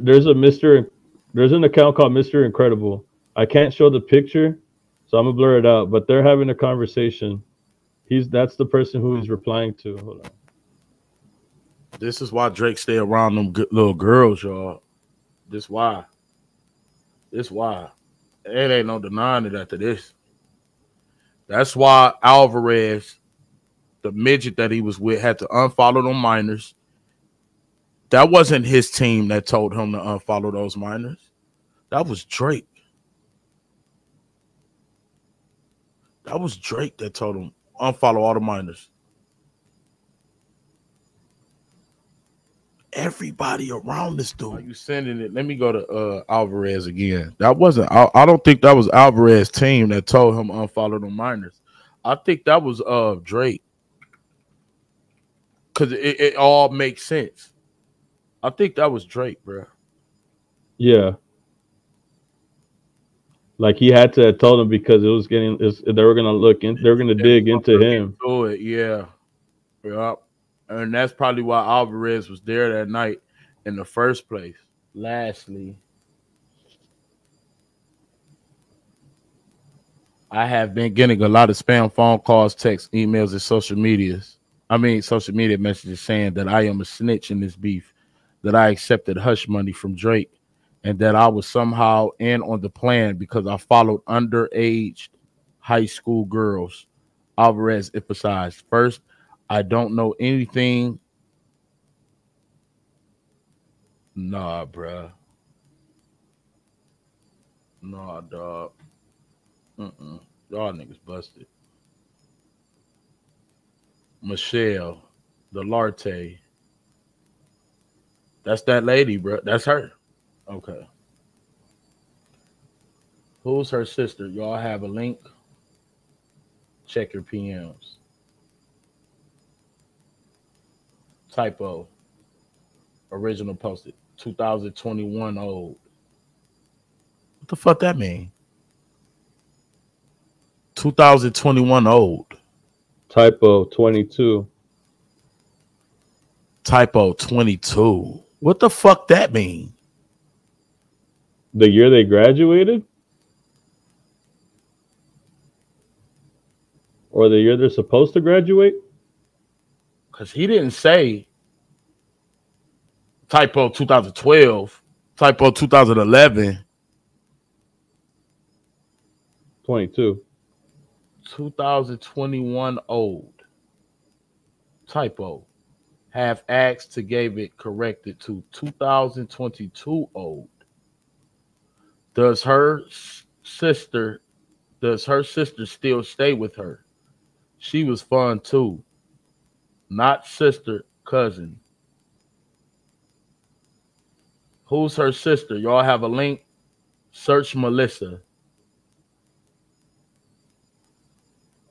there's an account called Mr. Incredible. I can't show the picture, so I'm gonna blur it out. But they're having a conversation. That's the person who he's replying to. Hold on. This is why Drake stay around them little girls, y'all. This why. It ain't no denying it after this. That's why Alvarez, the midget that he was with, had to unfollow them minors. That wasn't his team that told him to unfollow those minors. That was Drake. That was Drake that told him unfollow all the minors. Everybody around this dude. Are you sending it? Let me go to Alvarez again. That wasn't. I don't think that was Alvarez's team that told him unfollow the minors. I think that was Drake. Because it all makes sense. I think that was Drake, bro. Yeah. Like he had to have told him because it was getting. They were gonna they were gonna dig into him. Yeah. And that's probably why Alvarez was there that night in the first place. Lastly, I have been getting a lot of spam phone calls, texts, emails, and social media messages saying that I am a snitch in this beef, that I accepted hush money from Drake, and that I was somehow in on the plan because I followed underage high school girls. Alvarez emphasized. First, I don't know anything. Nah, bruh. Nah, dog. Y'all niggas busted. Michelle, the Larte. That's that lady, bro. That's her. Okay. Who's her sister? Y'all have a link? Check your PMs. Typo. Original posted. 2021 old. What the fuck that mean? 2021 old. Typo 22. Typo 22. What the fuck that mean? The year they graduated? Or the year they're supposed to graduate? Because he didn't say typo 2012, typo 2011. 22. 2021 old. Typo. Have asked to give it corrected to 2022 old. Does her sister still stay with her? She was fun too. Not sister, cousin. Who's her sister? Y'all have a link? Search Melissa.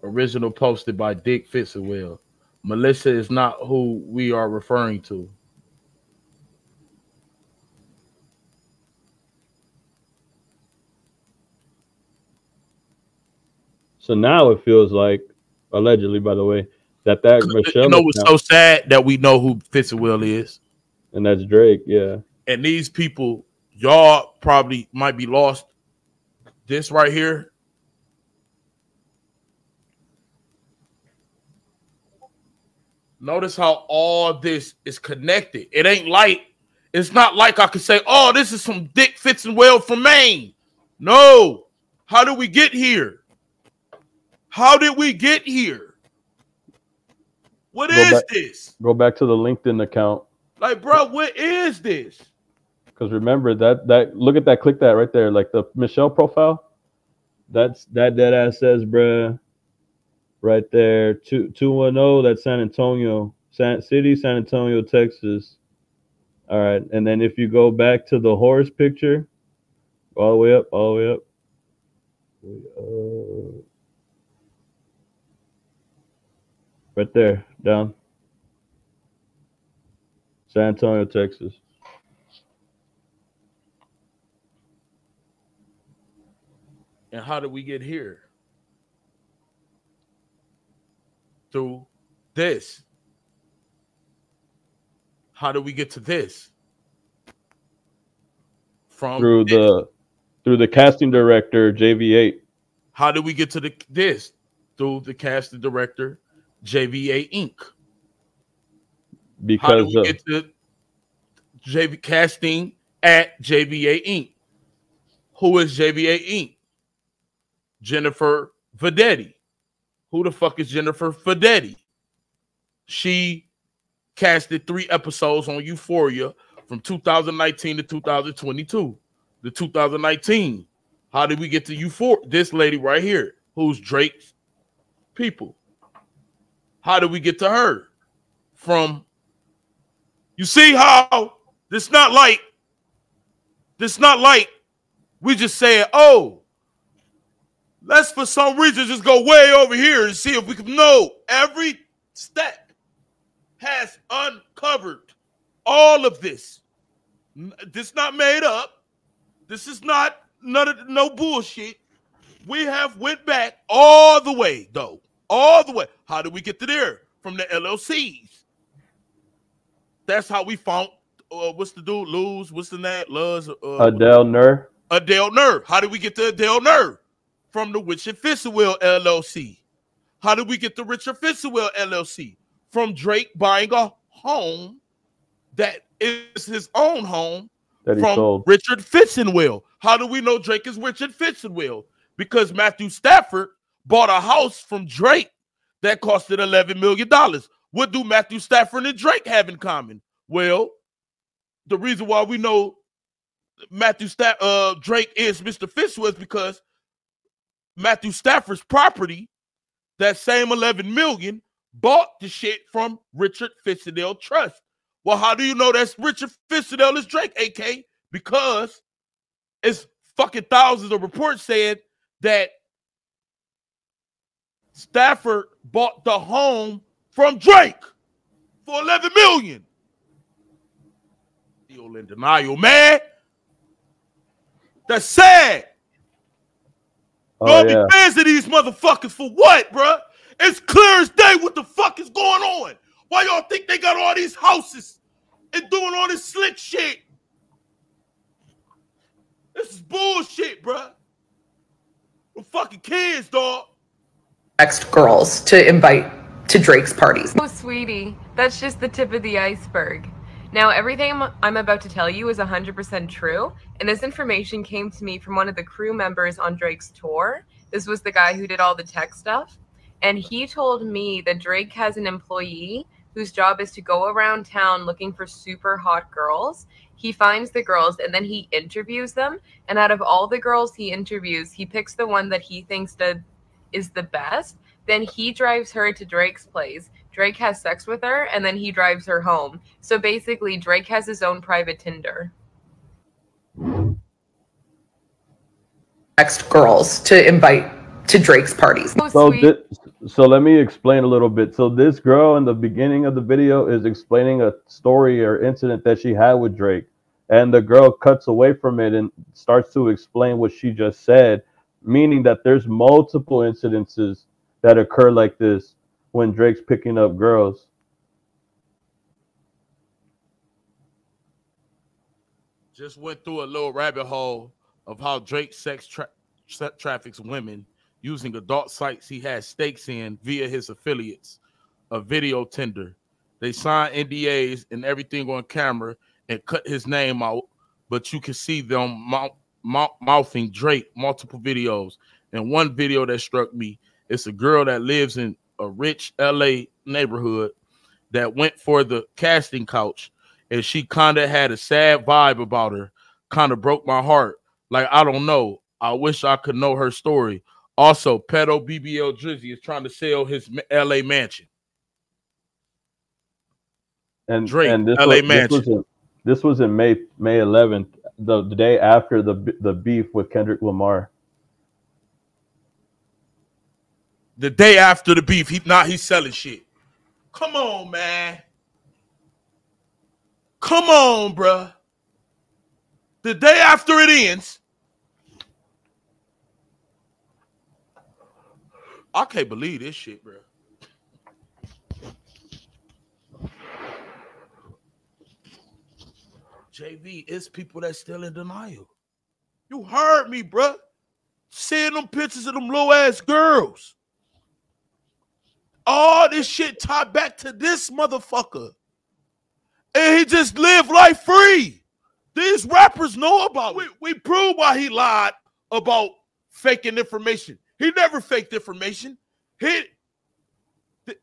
Original posted by Dick Fitzgerald. Melissa is not who we are referring to. So now it feels like, allegedly, by the way, that Michelle. You know what's so sad? That we know who Fitzgerald is. And that's Drake, yeah. And these people, y'all probably might be lost. This right here. Notice how all this is connected. It ain't like, it's not like I could say, oh, this is from Dick Fitzgerald from Maine. No. How did we get here? How did we get here? What is this? Go back to the LinkedIn account. Like, bro, what is this? Because remember that look at that, click that right there, like the Michelle profile. That dead ass says, bruh, right there, 210. That's San Antonio, San Antonio, Texas. All right, and then if you go back to the horse picture, all the way up, right there, down, San Antonio, Texas. And how did we get here? Through this. How did we get to this? From through the casting director, JV8. How did we get to this? Through the casting director, JVA Inc. Because how did we get to JV casting at JVA Inc. Who is JVA Inc? Jennifer Vedetti. Who the fuck is Jennifer Vedetti? She casted 3 episodes on Euphoria from 2019 to 2022. The 2019. How did we get to Euphoria? This lady right here, who's Drake's people. How did we get to her? From, you see how this not like we just said, oh, let's for some reason just go way over here and see if we can know. Every step has uncovered all of this. This not made up. This is not no bullshit. We have went back all the way, though. All the way. How did we get to there? From the LLCs. That's how we found, what's the dude? Luz, what's the name? Luz. Adele Nur. Adele Nur. How did we get to Adele Nur? From the Richard Fitzgerald LLC. How did we get to Richard Fitzgerald LLC? From Drake buying a home that is his own home that he from sold. Richard Fitzenwell. How do we know Drake is Richard Fitzenwell? Because Matthew Stafford bought a house from Drake that costed $11 million. What do Matthew Stafford and Drake have in common? Well, the reason why we know Drake is Mr. Fitzenwell is because Matthew Stafford's property, that same $11 million, bought the shit from Richard Fitzenwell Trust. Well, how do you know that's Richard Fitzenwell is Drake, AK? Because it's fucking thousands of reports said that Stafford bought the home from Drake for $11 million. Still in denial, man. That's sad. Don't be fans of these motherfuckers for what, bruh? It's clear as day what the fuck is going on. Why y'all think they got all these houses and doing all this slick shit? This is bullshit, bruh. We're fucking kids, dog. Next girls to invite to Drake's parties. Oh, sweetie, that's just the tip of the iceberg. Now, everything I'm about to tell you is 100% true, and this information came to me from one of the crew members on Drake's tour. This was the guy who did all the tech stuff, and he told me that Drake has an employee whose job is to go around town looking for super hot girls. He finds the girls, and then he interviews them, and out of all the girls he interviews, he picks the one that he thinks is the best. Then he drives her to Drake's place. Drake has sex with her, and then he drives her home. So basically, Drake has his own private Tinder. Next girls to invite to Drake's parties. So let me explain a little bit. So this girl in the beginning of the video is explaining a story or incident that she had with Drake. And the girl cuts away from it and starts to explain what she just said, meaning that there's multiple incidences that occur like this when Drake's picking up girls. Just went through a little rabbit hole of how Drake traffics women using adult sites he has stakes in via his affiliates, a video Tinder. They sign NDAs and everything on camera and cut his name out, but you can see them mouthing Drake multiple videos. And one video that struck me, it's a girl that lives in a rich LA neighborhood that went for the casting couch, and she kind of had a sad vibe about her, kind of broke my heart. Like, I don't know. I wish I could know her story. Also, pedo BBL Drizzy is trying to sell his LA mansion. And Drake, and LA mansion. This was in May 11th, the day after the beef with Kendrick Lamar. The day after the beef, he's selling shit. Come on, man. Come on, bruh. The day after it ends, I can't believe this shit, bro. JV, it's people that's still in denial. You heard me, bro. Seeing them pictures of them low-ass girls. All this shit tied back to this motherfucker. And he just lived life free. These rappers know about it. We prove why he lied about faking information. He never faked information. But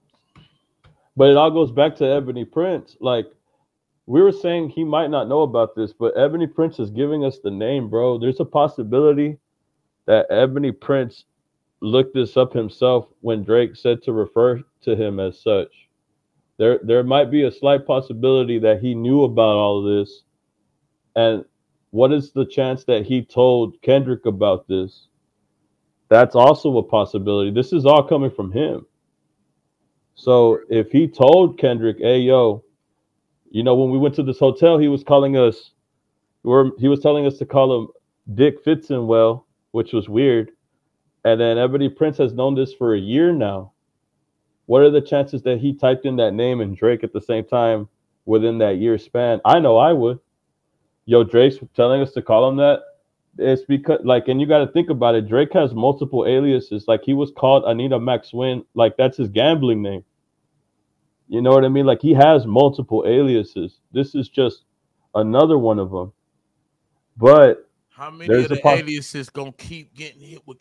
it all goes back to Ebony Prince. Like, we were saying he might not know about this, but Ebony Prince is giving us the name, bro. There's a possibility that Ebony Prince looked this up himself when Drake said to refer to him as such. There might be a slight possibility that he knew about all of this. And what is the chance that he told Kendrick about this? That's also a possibility. This is all coming from him. So if he told Kendrick, hey, yo, you know, when we went to this hotel, he was calling us, he was telling us to call him Dick Fitzenwell, which was weird. And then Ebony Prince has known this for a year now. What are the chances that he typed in that name and Drake at the same time within that year span? I know I would. Yo, Drake's telling us to call him that. It's because, like, and you got to think about it. Drake has multiple aliases. Like, he was called Anita Maxwin. Like, that's his gambling name. You know what I mean? Like, he has multiple aliases. This is just another one of them. But how many there's of a the aliases gonna keep getting hit with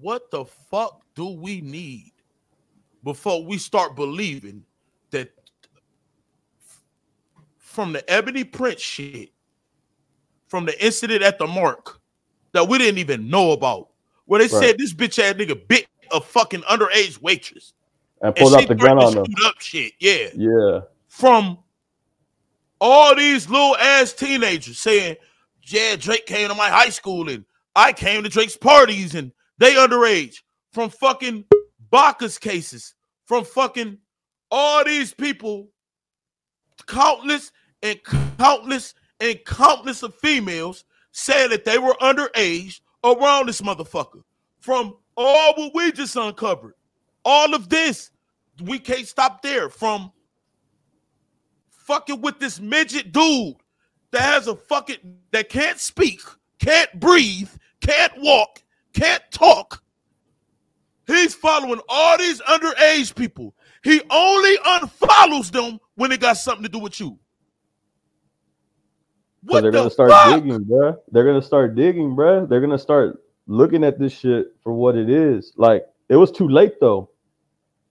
what the fuck do we need before we start believing that from the Ebony Prince shit, from the incident at the Mark that we didn't even know about, where they said this bitch ass nigga bit a fucking underage waitress and pulled she out the gun threatened on to them. shoot up shit. Yeah. Yeah. From all these little ass teenagers saying, yeah, Drake came to my high school and I came to Drake's parties and they underage. From fucking Bacchus cases, from fucking all these people, countless and countless and countless of females saying that they were underage around this motherfucker. From all what we just uncovered, all of this, we can't stop there. From fucking with this midget dude that has a fucking, that can't speak, can't breathe, can't walk, can't talk. He's following all these underage people. He only unfollows them when it got something to do with you. So they're gonna start digging, bro. They're gonna start digging, bro. They're gonna start looking at this shit for what it is. Like, it was too late though.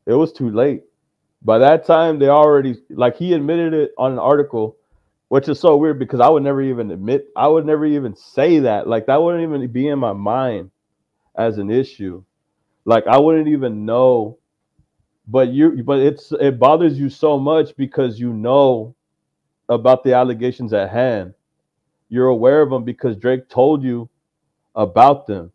It was too late. By that time, they already, like, he admitted it on an article, which is so weird because I would never even say that. Like, that wouldn't even be in my mind as an issue. Like, I wouldn't even know. But it bothers you so much because you know about the allegations at hand. You're aware of them because Drake told you about them.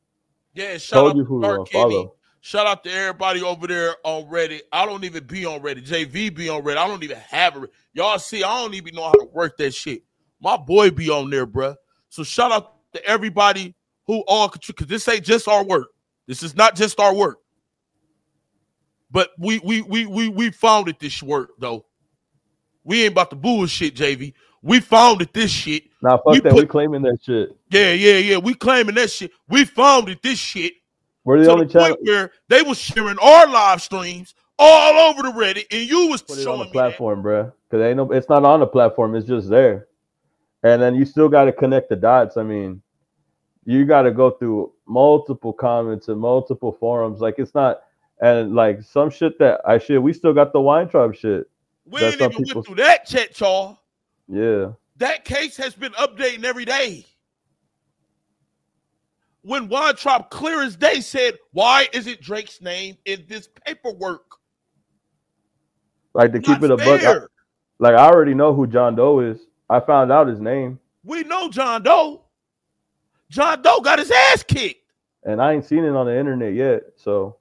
Yeah, shout out you to who Dark to Kenny. follow. Shout out to everybody over there on Reddit. I don't even be on Reddit. JV be on Reddit. I don't even have it. Y'all see, I don't even know how to work that shit. My boy be on there, bruh. So shout out to everybody who all contribute, because this ain't just our work. This is not just our work. But we founded this work, though. We ain't about to bullshit, JV. We founded this shit. Nah, fuck that. We claiming that shit. Yeah. We claiming that shit. We founded this shit. We're the only channel where they was sharing our live streams all over the Reddit, and you was put it on the platform, bro. Because it's not on the platform. It's just there. And then you still got to connect the dots. I mean, you got to go through multiple comments and multiple forums. Like, it's not, and like some shit we still got the Wine Tribe shit. We ain't even went through that chat, y'all. Yeah. That case has been updating every day. When Wine Tribe clear as day said, why isn't Drake's name in this paperwork? Like, to keep it a buck, I already know who John Doe is. I found out his name. We know John Doe. John Doe got his ass kicked. And I ain't seen it on the internet yet, so.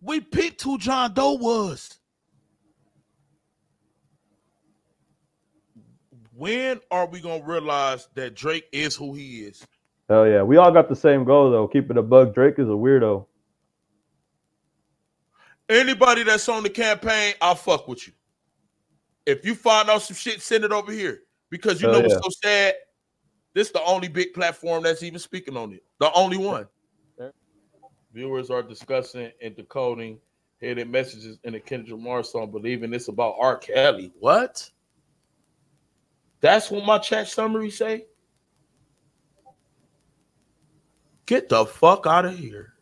We picked who John Doe was. When are we going to realize that Drake is who he is? Hell yeah. We all got the same goal, though. Keep it a buck. Drake is a weirdo. Anybody that's on the campaign, I'll fuck with you. If you find out some shit, send it over here. Because you know what's so sad? This is the only big platform that's even speaking on it. The only one. Viewers are discussing and decoding hidden messages in the Kendrick Lamar song, believing it's about R. Kelly. What? That's what my chat summary say? Get the fuck out of here.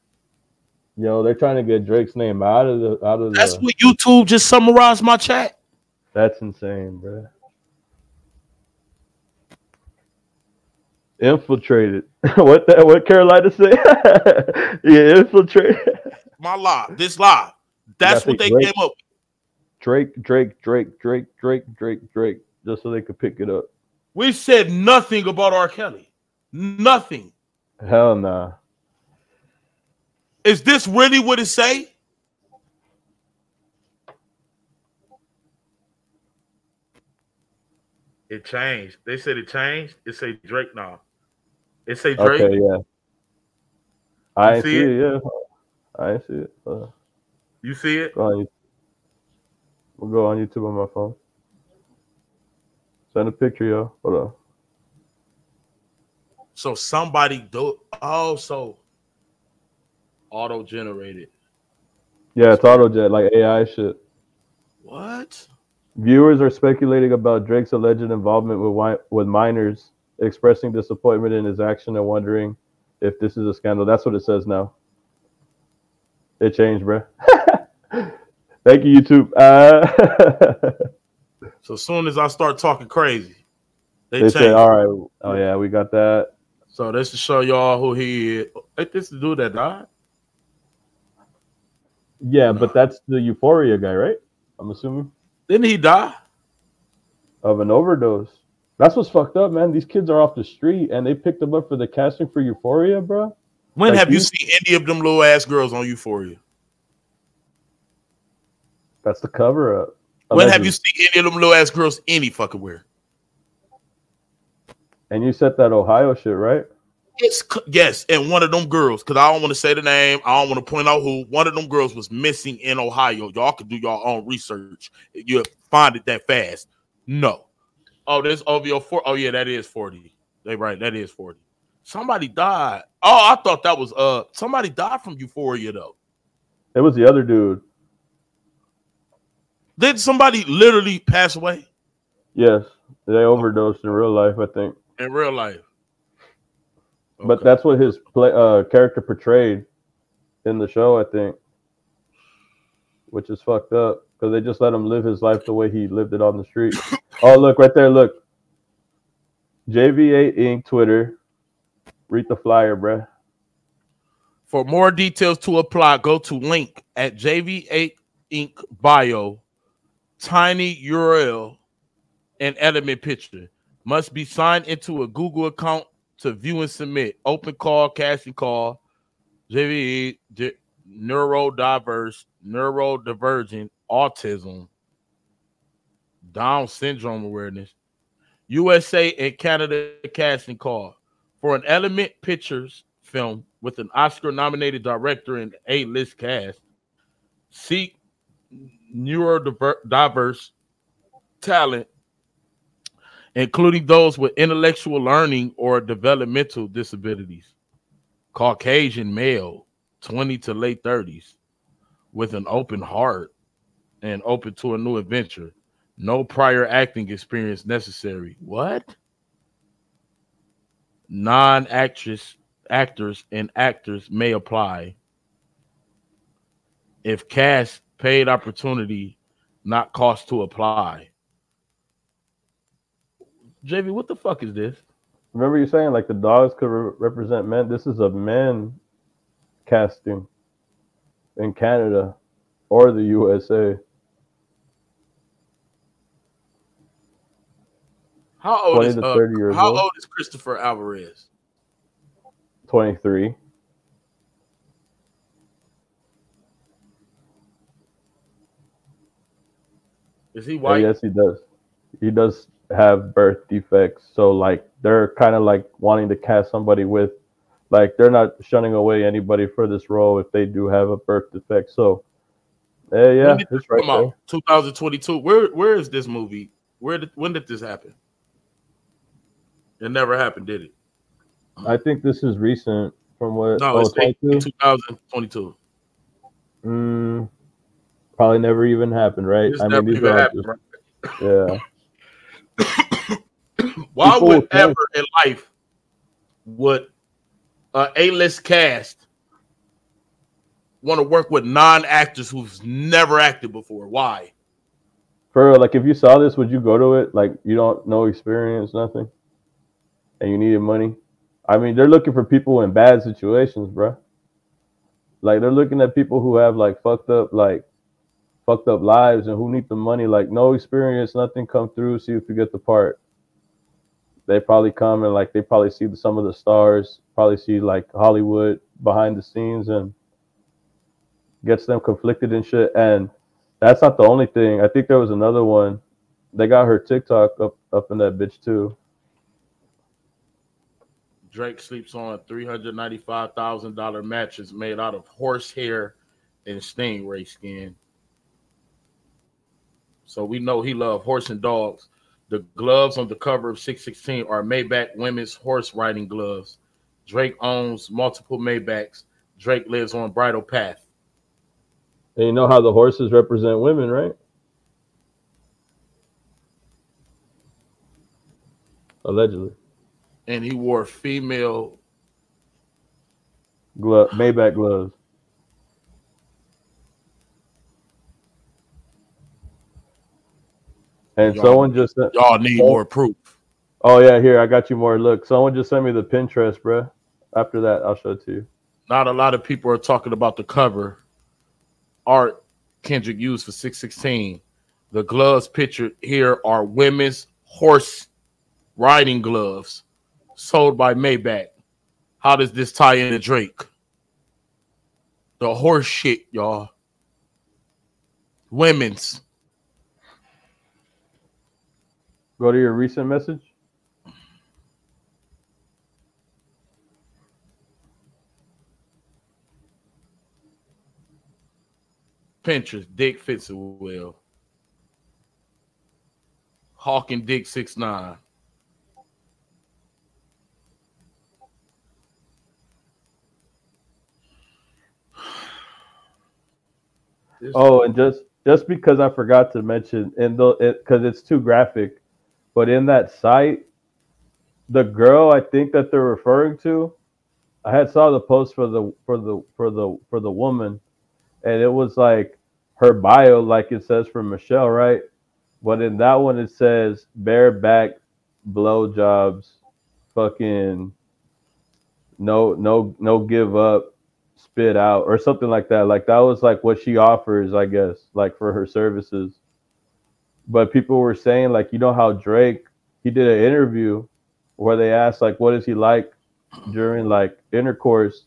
Yo, they're trying to get Drake's name out of the. That's what YouTube just summarized my chat. That's insane, bro. Infiltrated. What Carolina say? Yeah, infiltrated. My lie. This lie. That's what they came up with. Drake. Just so they could pick it up. We said nothing about R. Kelly. Nothing. Hell nah. Is this really what it say? It changed. They said it changed. It say Drake now. It say Drake. Okay, yeah. I see it. Yeah, I see it. You see it? We'll go on YouTube on my phone. Send a picture, yo. Hold on. So somebody do. Oh, so auto-generated. Yeah, it's auto-gen, like AI shit. What? Viewers are speculating about Drake's alleged involvement with minors, expressing disappointment in his action and wondering if this is a scandal. That's what it says now. It changed, bro. Thank you, YouTube. So as soon as I start talking crazy, they said, all right. Oh, yeah, we got that. So this to show y'all who he is. Ain't this the dude that died? Yeah, but that's the Euphoria guy, right? I'm assuming. Didn't he die? Of an overdose. That's what's fucked up, man. These kids are off the street and they picked them up for the casting for Euphoria, bro. When have you seen any of them little ass girls on Euphoria? That's the cover up. When have you seen any of them little ass girls any fucking where? And you said that Ohio shit, right? Yes, and one of them girls, because I don't want to say the name, I don't want to point out who. One of them girls was missing in Ohio. Y'all can do your own research. You'll find it that fast. No. Oh, there's OVO 4. Oh, yeah, that is 40. They right, that is 40. Somebody died. Oh, I thought that was somebody died from Euphoria though. It was the other dude. Did somebody literally pass away? Yes, they overdosed in real life, I think. In real life. Okay. But that's what his character portrayed in the show, I think, which is fucked up because they just let him live his life the way he lived it on the street. Oh, look right there. Look. JVA Inc. Twitter. Read the flyer, bruh. For more details to apply, go to link at JVA Inc. bio. Tiny URL and element picture. Must be signed into a Google account to view and submit. Open call, casting call. JVE, neurodiverse, neurodivergent, autism, Down syndrome awareness. USA and Canada casting call for an Element Pictures film with an Oscar-nominated director and A-list cast. Seek neurodiverse talent, including those with intellectual learning or developmental disabilities. Caucasian male, 20 to late 30s, with an open heart and open to a new adventure. No prior acting experience necessary. What? Non-actors and actors may apply. If cast, paid opportunity, not cost to apply. JV, what the fuck is this? Remember you saying like the dogs could represent men? This is a men casting in Canada or the USA. How old is 30 years how old? old is Christopher Alvarez? 23. Is he white? Yes, he does. He does have birth defects. So like they're kind of like wanting to cast somebody with, like they're not shunning away anybody for this role if they do have a birth defect. So yeah, it's right there. 2022. Where is this movie? When did this happen? It never happened, did it? I think this is recent from what. No, it's 2022. Probably never even happened, right? This never even happened, right? Yeah. Why would ever in life would A-list cast want to work with non-actors who's never acted before? Why? For like, if you saw this, would you go to it? Like, you don't know experience, nothing, and you needed money. I mean, they're looking for people in bad situations, bro. Like, they're looking at people who have like fucked up lives and who need the money. Like, no experience, nothing, come through, see if you get the part. They probably come and like they probably see some of the stars, probably see like Hollywood behind the scenes, and gets them conflicted and shit. And that's not the only thing. I think there was another one. They got her TikTok up in that bitch too. Drake sleeps on a $395,000 mattress made out of horsehair and stingray skin. So we know he loves horse and dogs. The gloves on the cover of 616 are Maybach women's horse riding gloves. Drake owns multiple Maybachs. Drake lives on Bridle Path. And you know how the horses represent women, right? Allegedly. And he wore female Maybach gloves. And someone just sent, y'all need more proof. Oh yeah, here I got you more. Look, someone just sent me the Pinterest, bro. After that, I'll show it to you. Not a lot of people are talking about the cover art Kendrick used for 616. The gloves pictured here are women's horse riding gloves sold by Maybach. How does this tie into Drake? The horse shit, y'all. Women's. Go to your recent message. Pinterest, Dick fits it well. Hawk and Dick 6'9". Oh, and just because I forgot to mention, and because it's too graphic, but in that site, the girl I think that they're referring to, I had saw the post for the woman, and it was like her bio, like it says for Michelle, right? But in that one, it says bareback blowjobs, fucking no give up, spit out, or something like that. Like that was like what she offers, I guess, like for her services. But people were saying, like, you know how Drake, he did an interview where they asked, like, what is he like during like intercourse,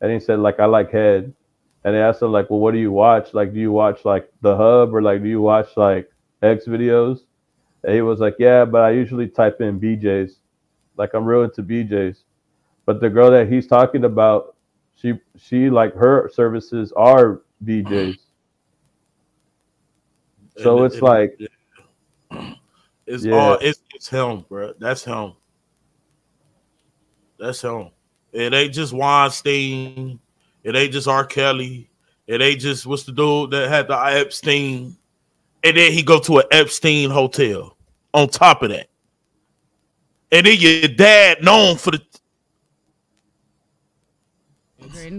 and he said, like, I like head. And they asked him, like, well, what do you watch? Like, do you watch like The Hub, or like do you watch like X videos? And he was like, yeah, but I usually type in BJs. Like, I'm real into BJs. But the girl that he's talking about, she like her services are BJs. So it's like, it's him, bro. That's him. That's him. It ain't just Weinstein. It ain't just R. Kelly. It ain't just what's the dude that had the Epstein. And then he go to an Epstein hotel on top of that. And then your dad known for the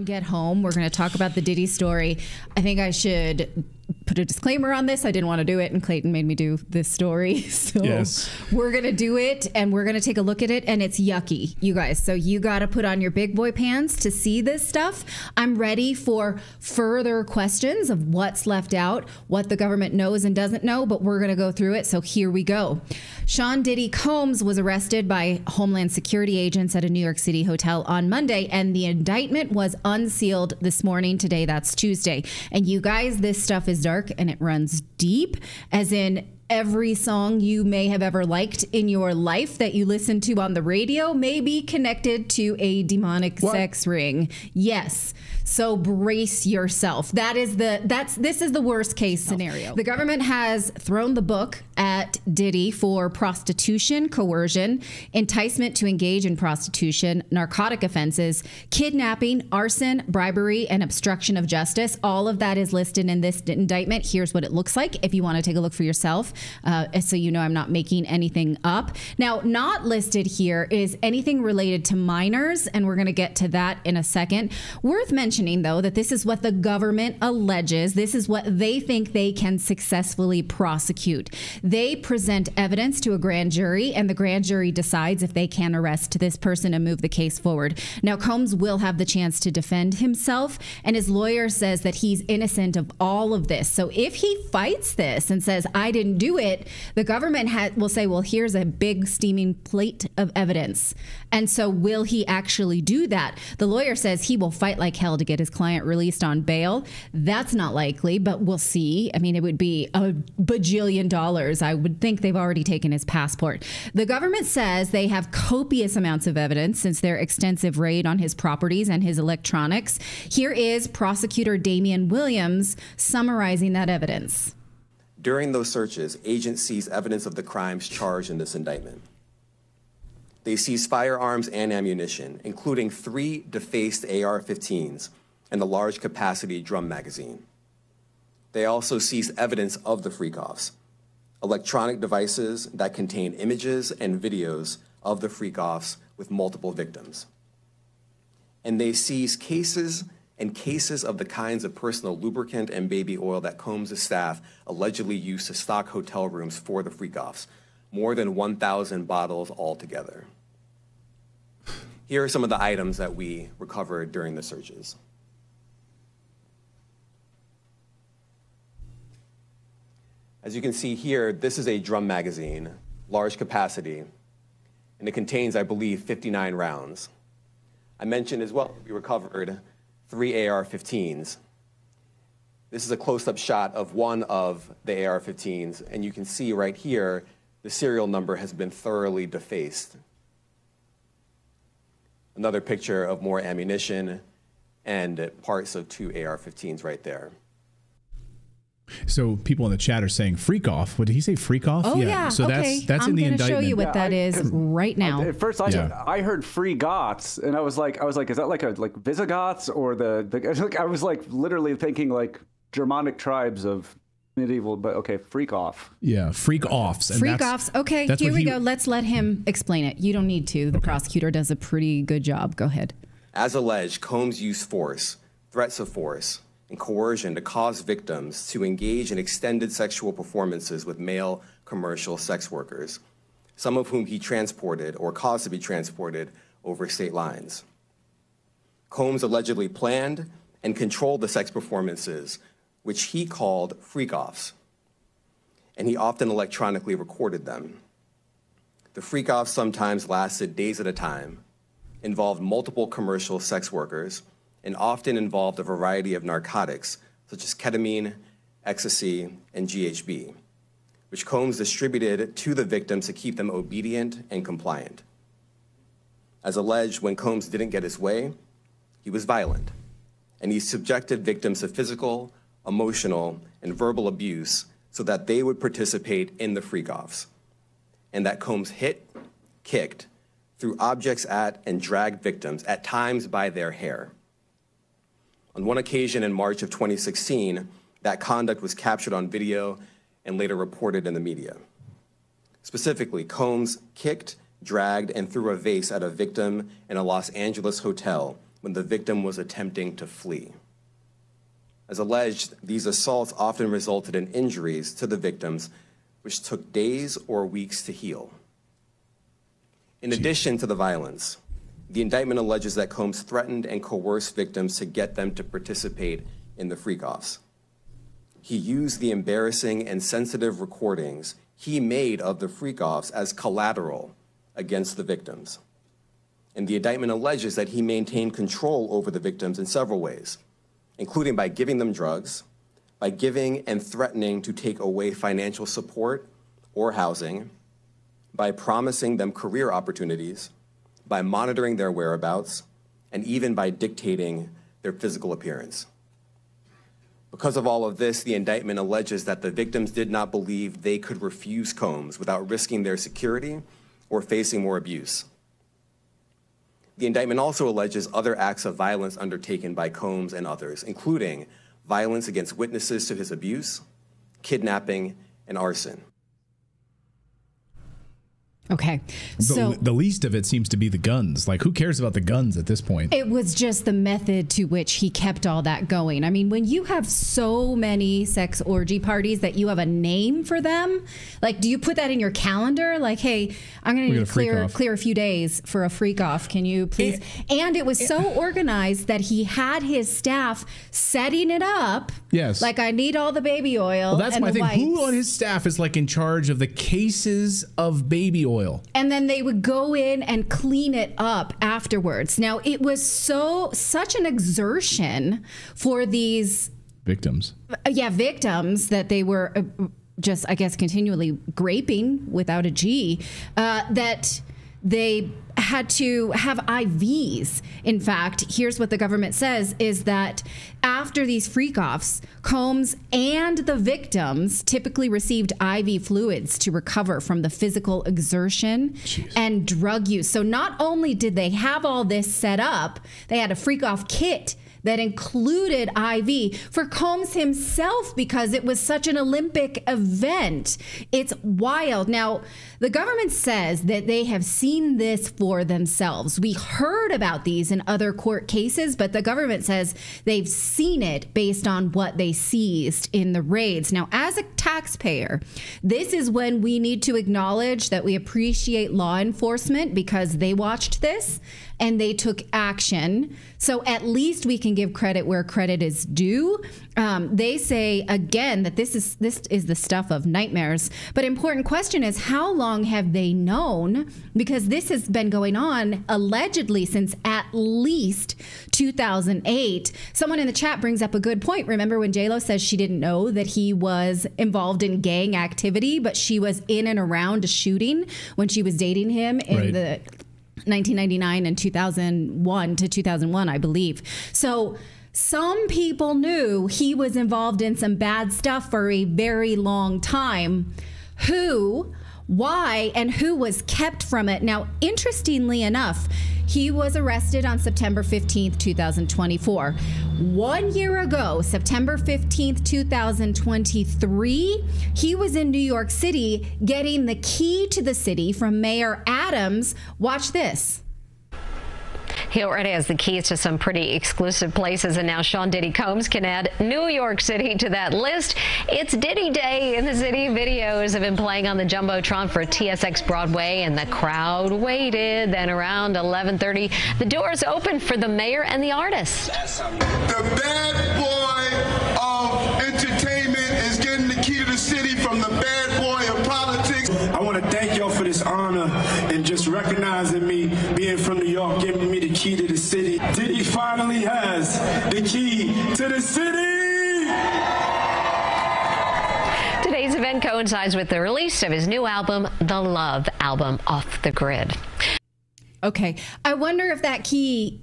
Get home. We're going to talk about the Diddy story. I think I should put a disclaimer on this. I didn't want to do it, and Clayton made me do this story. So yes, we're going to do it, and we're going to take a look at it, and it's yucky, you guys. So you got to put on your big boy pants to see this stuff. I'm ready for further questions of what's left out, what the government knows and doesn't know, but we're going to go through it. So here we go. Sean Diddy Combs was arrested by Homeland Security agents at a New York City hotel on Monday, and the indictment was unsealed this morning. Today, that's Tuesday. And you guys, this stuff is dark and it runs deep, as in every song you may have ever liked in your life that you listen to on the radio may be connected to a demonic sex ring. Yes. So brace yourself. This is the worst case scenario. The government has thrown the book at Diddy for prostitution, coercion, enticement to engage in prostitution, narcotic offenses, kidnapping, arson, bribery, and obstruction of justice. All of that is listed in this indictment. Here's what it looks like if you want to take a look for yourself, so you know I'm not making anything up. Now, not listed here is anything related to minors, and we're going to get to that in a second. Worth mentioning, though, that this is what the government alleges. This is what they think they can successfully prosecute. They present evidence to a grand jury, and the grand jury decides if they can arrest this person and move the case forward. Now, Combs will have the chance to defend himself, and his lawyer says that he's innocent of all of this. So if he fights this and says, I didn't do it, the government will say, well, here's a big steaming plate of evidence. And so will he actually do that? The lawyer says he will fight like hell to get his client released on bail. That's not likely, but we'll see. I mean, it would be a bajillion dollars. I would think they've already taken his passport. The government says they have copious amounts of evidence since their extensive raid on his properties and his electronics. Here is prosecutor Damian Williams summarizing that evidence. During those searches, agents seized evidence of the crimes charged in this indictment. They seized firearms and ammunition, including 3 defaced AR-15s and the large capacity drum magazine. They also seized evidence of the freak-offs, electronic devices that contain images and videos of the freak-offs with multiple victims. And they seize cases and cases of the kinds of personal lubricant and baby oil that Combs' staff allegedly used to stock hotel rooms for the freak-offs, more than 1,000 bottles altogether. Here are some of the items that we recovered during the searches. As you can see here, this is a drum magazine, large capacity, and it contains, I believe, 59 rounds. I mentioned as well, we recovered 3 AR-15s. This is a close-up shot of one of the AR-15s, and you can see right here, the serial number has been thoroughly defaced. Another picture of more ammunition and parts of 2 AR-15s right there. So people in the chat are saying freak off. What did he say? Freak off? Oh yeah. So okay. that's in the indictment. I'm going to show you what that is right now. At first, I heard free Goths, and I was like, is that like Visigoths or I was like literally thinking like Germanic tribes of medieval, but okay, freak off. Yeah, freak offs. And freak offs. Okay, here we go. Let's let him explain it. You don't need to. The prosecutor does a pretty good job. Go ahead. As alleged, Combs used force, threats of force, and coercion to cause victims to engage in extended sexual performances with male commercial sex workers, some of whom he transported or caused to be transported over state lines. Combs allegedly planned and controlled the sex performances, which he called freak-offs, and he often electronically recorded them. The freak-offs sometimes lasted days at a time, involved multiple commercial sex workers, and often involved a variety of narcotics, such as ketamine, ecstasy, and GHB, which Combs distributed to the victims to keep them obedient and compliant. As alleged, when Combs didn't get his way, he was violent, and he subjected victims to physical, emotional, and verbal abuse so that they would participate in the freak-offs, and that Combs hit, kicked, threw objects at, and dragged victims, at times by their hair. On one occasion in March of 2016, that conduct was captured on video and later reported in the media. Specifically, Combs kicked, dragged, and threw a vase at a victim in a Los Angeles hotel when the victim was attempting to flee. As alleged, these assaults often resulted in injuries to the victims, which took days or weeks to heal. In addition to the violence, the indictment alleges that Combs threatened and coerced victims to get them to participate in the freak-offs. He used the embarrassing and sensitive recordings he made of the freak-offs as collateral against the victims. And the indictment alleges that he maintained control over the victims in several ways, including by giving them drugs, by giving and threatening to take away financial support or housing, by promising them career opportunities, by monitoring their whereabouts, and even by dictating their physical appearance. Because of all of this, the indictment alleges that the victims did not believe they could refuse Combs without risking their security or facing more abuse. The indictment also alleges other acts of violence undertaken by Combs and others, including violence against witnesses to his abuse, kidnapping, and arson. Okay, so the least of it seems to be the guns. Like, who cares about the guns at this point? it was just the method to which he kept all that going. I mean, when you have so many sex orgy parties that you have a name for them, like, do you put that in your calendar? Like, hey, I'm going to clear a few days for a freak off. Can you please? And it was so organized that he had his staff setting it up. Yes. Like, I need all the baby oil. Well, that's and my the thing. wipes. Who on his staff is like in charge of the cases of baby oil? And then they would go in and clean it up afterwards. Now, it was such an exertion for these victims. Victims that they were just, I guess, continually graping without a G, that they had to have IVs. In fact, here's what the government says is that after these freak-offs, Combs and the victims typically received IV fluids to recover from the physical exertion and drug use. So not only did they have all this set up, they had a freak-off kit that included IV for Combs himself because it was such an Olympic event. It's wild. Now, the government says that they have seen this for themselves. We heard about these in other court cases, but the government says they've seen it based on what they seized in the raids. Now, as a taxpayer, this is when we need to acknowledge that we appreciate law enforcement because they watched this and they took action. So at least we can give credit where credit is due. They say again that this is the stuff of nightmares. But important question is, how long have they known? Because this has been going on allegedly since at least 2008. Someone in the chat brings up a good point. Remember when JLo says she didn't know that he was involved in gang activity, but she was in and around a shooting when she was dating him in the 1999 and 2001 to 2001, I believe. So some people knew he was involved in some bad stuff for a very long time. Who, why, and who was kept from it? Now, interestingly enough, he was arrested on September 15th, 2024. 1 year ago, September 15th, 2023, he was in New York City getting the key to the city from Mayor Adams. Watch this. He already has the keys to some pretty exclusive places, and now Sean Diddy Combs can add New York City to that list. It's Diddy Day in the city. Videos have been playing on the Jumbotron for TSX Broadway, and the crowd waited. Then around 11:30, the doors opened for the mayor and the artist. The bad boy of entertainment is getting the key to the city from the bad boy of politics. I want to thank y'all for this honor and just recognizing me being from New York, giving me the key to the city. Diddy finally has the key to the city. Today's event coincides with the release of his new album, The Love Album, Off the Grid. Okay, I wonder if that key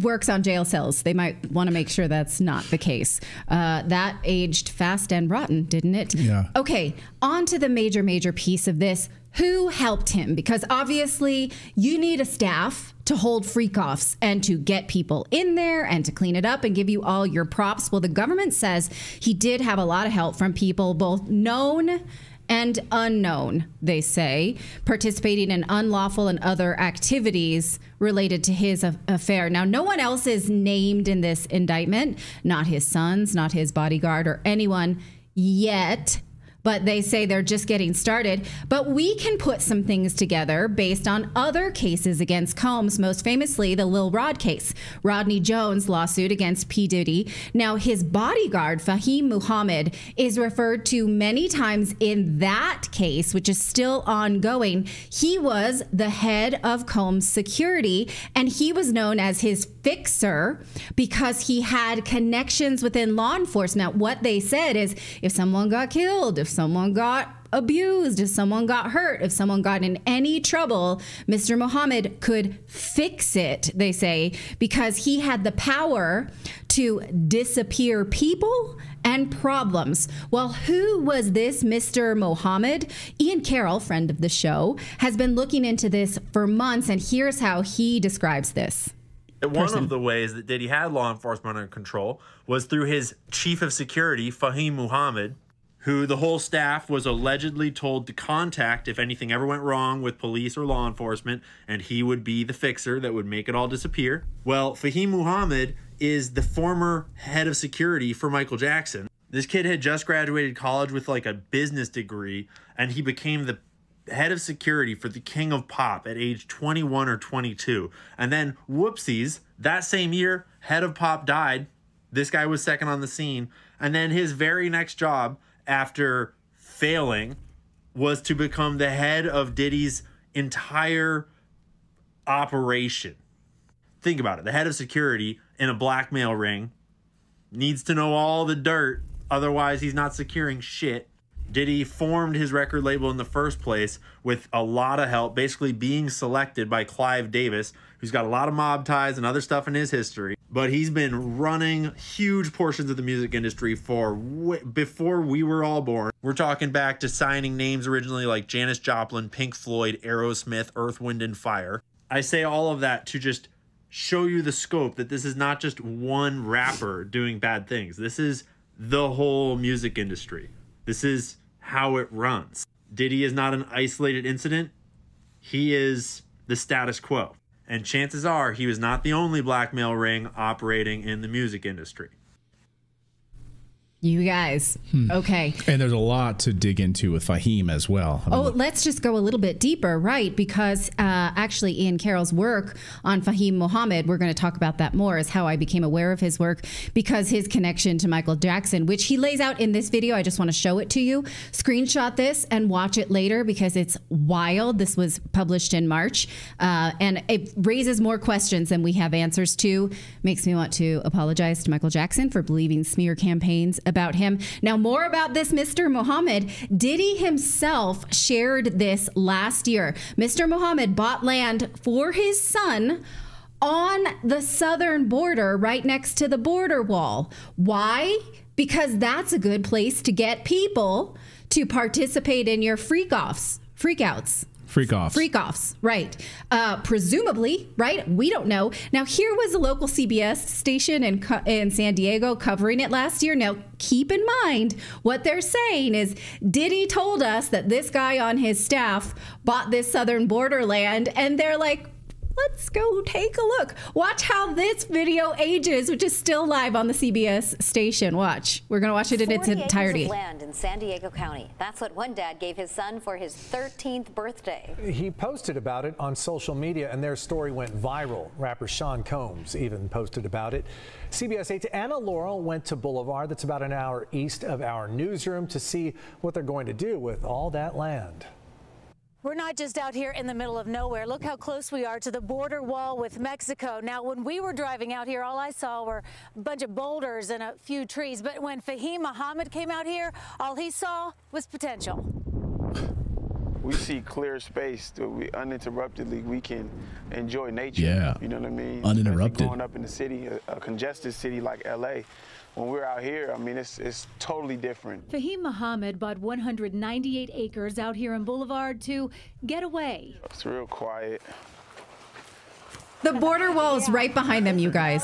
works on jail cells. They might want to make sure that's not the case. That aged fast and rotten, didn't it? Yeah. Okay, on to the major piece of this. Who helped him? Because obviously you need a staff to hold freak-offs and to get people in there and to clean it up and give you all your props. Well, the government says he did have a lot of help from people both known and unknown, they say, participating in unlawful and other activities related to his affair. Now, no one else is named in this indictment, not his sons, not his bodyguard or anyone yet. But they say they're just getting started. But we can put some things together based on other cases against Combs, most famously the Lil Rod case, Rodney Jones' lawsuit against P. Diddy. Now, his bodyguard, Fahim Muhammad, is referred to many times in that case, which is still ongoing. He was the head of Combs' security, and he was known as his fixer because he had connections within law enforcement. What they said is if someone got killed, if someone got abused, if someone got hurt, if someone got in any trouble, Mr. Muhammad could fix it, they say, because he had the power to disappear people and problems. Well, who was this Mr. Muhammad? Ian Carroll, friend of the show, has been looking into this for months, and here's how he describes this. One of the ways that Diddy had law enforcement under control was through his chief of security, Fahim Muhammad, who the whole staff was allegedly told to contact if anything ever went wrong with police or law enforcement, and he would be the fixer that would make it all disappear. Well, Fahim Muhammad is the former head of security for Michael Jackson. This kid had just graduated college with like a business degree, and he became the head of security for the King of Pop at age 21 or 22. And then, whoopsies, that same year, head of Pop died. This guy was second on the scene. And then his very next job, after failing, was to become the head of Diddy's entire operation. Think about it. The head of security in a blackmail ring needs to know all the dirt, otherwise he's not securing shit. Diddy formed his record label in the first place with a lot of help, basically being selected by Clive Davis, who's got a lot of mob ties and other stuff in his history. But he's been running huge portions of the music industry before we were all born. We're talking back to signing names originally like Janis Joplin, Pink Floyd, Aerosmith, Earth, Wind & Fire. I say all of that to just show you the scope that this is not just one rapper doing bad things. This is the whole music industry. This is how it runs. Diddy is not an isolated incident. He is the status quo. And chances are he was not the only blackmail ring operating in the music industry. You guys, okay. And there's a lot to dig into with Fahim as well. Let's just go a little bit deeper, right? Because actually Ian Carroll's work on Fahim Muhammad, we're going to talk about that more, is how I became aware of his work, because his connection to Michael Jackson, which he lays out in this video. I just want to show it to you. Screenshot this and watch it later because it's wild. This was published in March, and it raises more questions than we have answers to. Makes me want to apologize to Michael Jackson for believing smear campaigns about him. Now, more about this Mr. Muhammad. Diddy himself shared this last year. Mr. Muhammad bought land for his son on the southern border, right next to the border wall. Why? Because that's a good place to get people to participate in your freak-outs. Freak-offs, right. Presumably, right? We don't know. Now, here was a local CBS station in San Diego covering it last year. Now, keep in mind, what they're saying is Diddy told us that this guy on his staff bought this southern borderland, and they're like, let's go take a look. Watch how this video ages, which is still live on the CBS station. Watch. We're going to watch it in its entirety. 40 acres of land in San Diego County. That's what one dad gave his son for his 13th birthday. He posted about it on social media, and their story went viral. Rapper Sean Combs even posted about it. CBS 8's Anna Laurel went to Boulevard, that's about an hour east of our newsroom, to see what they're going to do with all that land. We're not just out here in the middle of nowhere. Look how close we are to the border wall with Mexico. Now, when we were driving out here, all I saw were a bunch of boulders and a few trees. But when Fahim Muhammad came out here, all he saw was potential. We see clear space that we uninterruptedly we can enjoy nature. Yeah. You know what I mean? Uninterrupted. Especially growing up in the city, a congested city like LA. When we're out here, I mean, it's totally different. Fahim Muhammad bought 198 acres out here in Boulevard to get away. It's real quiet. The border wall is right behind them, you guys.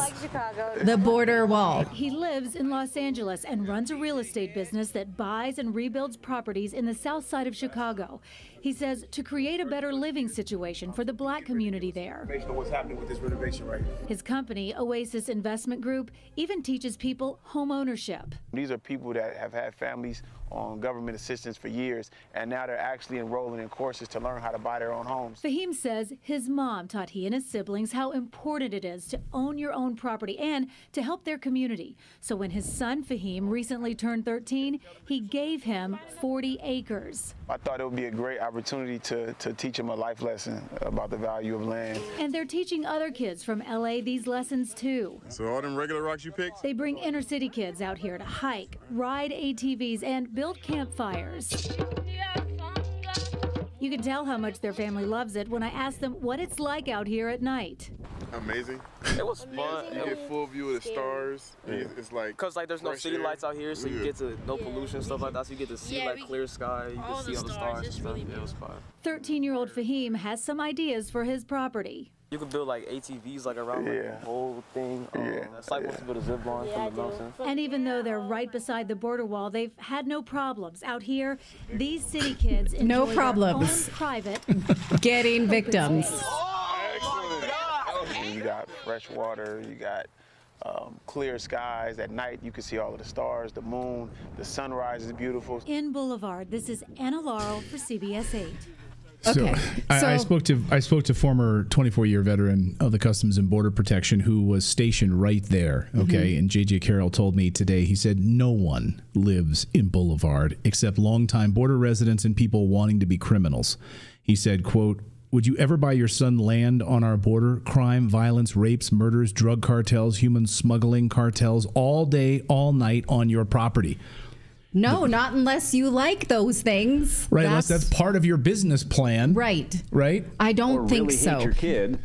The border wall. He lives in Los Angeles and runs a real estate business that buys and rebuilds properties in the south side of Chicago. He says to create a better living situation for the black community there. Based on what's happening with this renovation right now. His company, Oasis Investment Group, even teaches people home ownership. These are people that have had families on government assistance for years, and now they're actually enrolling in courses to learn how to buy their own homes. Fahim says his mom taught he and his siblings how important it is to own your own property and to help their community. So when his son Fahim recently turned 13, he gave him 40 acres. I thought it would be a great opportunity to teach him a life lesson about the value of land. And they're teaching other kids from LA these lessons too. So all them regular rocks you picked? They bring inner city kids out here to hike, ride ATVs, and build campfires. You can tell how much their family loves it when I ask them what it's like out here at night. Amazing. It was fun. You get full view of the stars. It's like, because like there's no city lights out here, so you get to no pollution, stuff like that. So you get to see like clear sky. You can see all the stars and stuff. It was fun. 13-year-old Fahim has some ideas for his property. You could build like ATVs like around like, the whole thing. It's like once you build a zip line from the mountain. And even though they're right beside the border wall, they've had no problems. Out here, these city kids enjoy No their problems. own private Getting victims. You got fresh water, you got clear skies. At night, you can see all of the stars, the moon, the sunrise is beautiful. In Boulevard, this is Anna Laurel for CBS 8. So, I spoke to former 24-year veteran of the Customs and Border Protection who was stationed right there. Okay, and JJ Carroll told me today. He said no one lives in Boulevard except longtime border residents and people wanting to be criminals. He said, "Quote: Would you ever buy your son land on our border? Crime, violence, rapes, murders, drug cartels, human smuggling cartels, all day, all night on your property." No, not unless you like those things. Right, unless that's part of your business plan. Right. Right? I don't think really so. Hate your kid.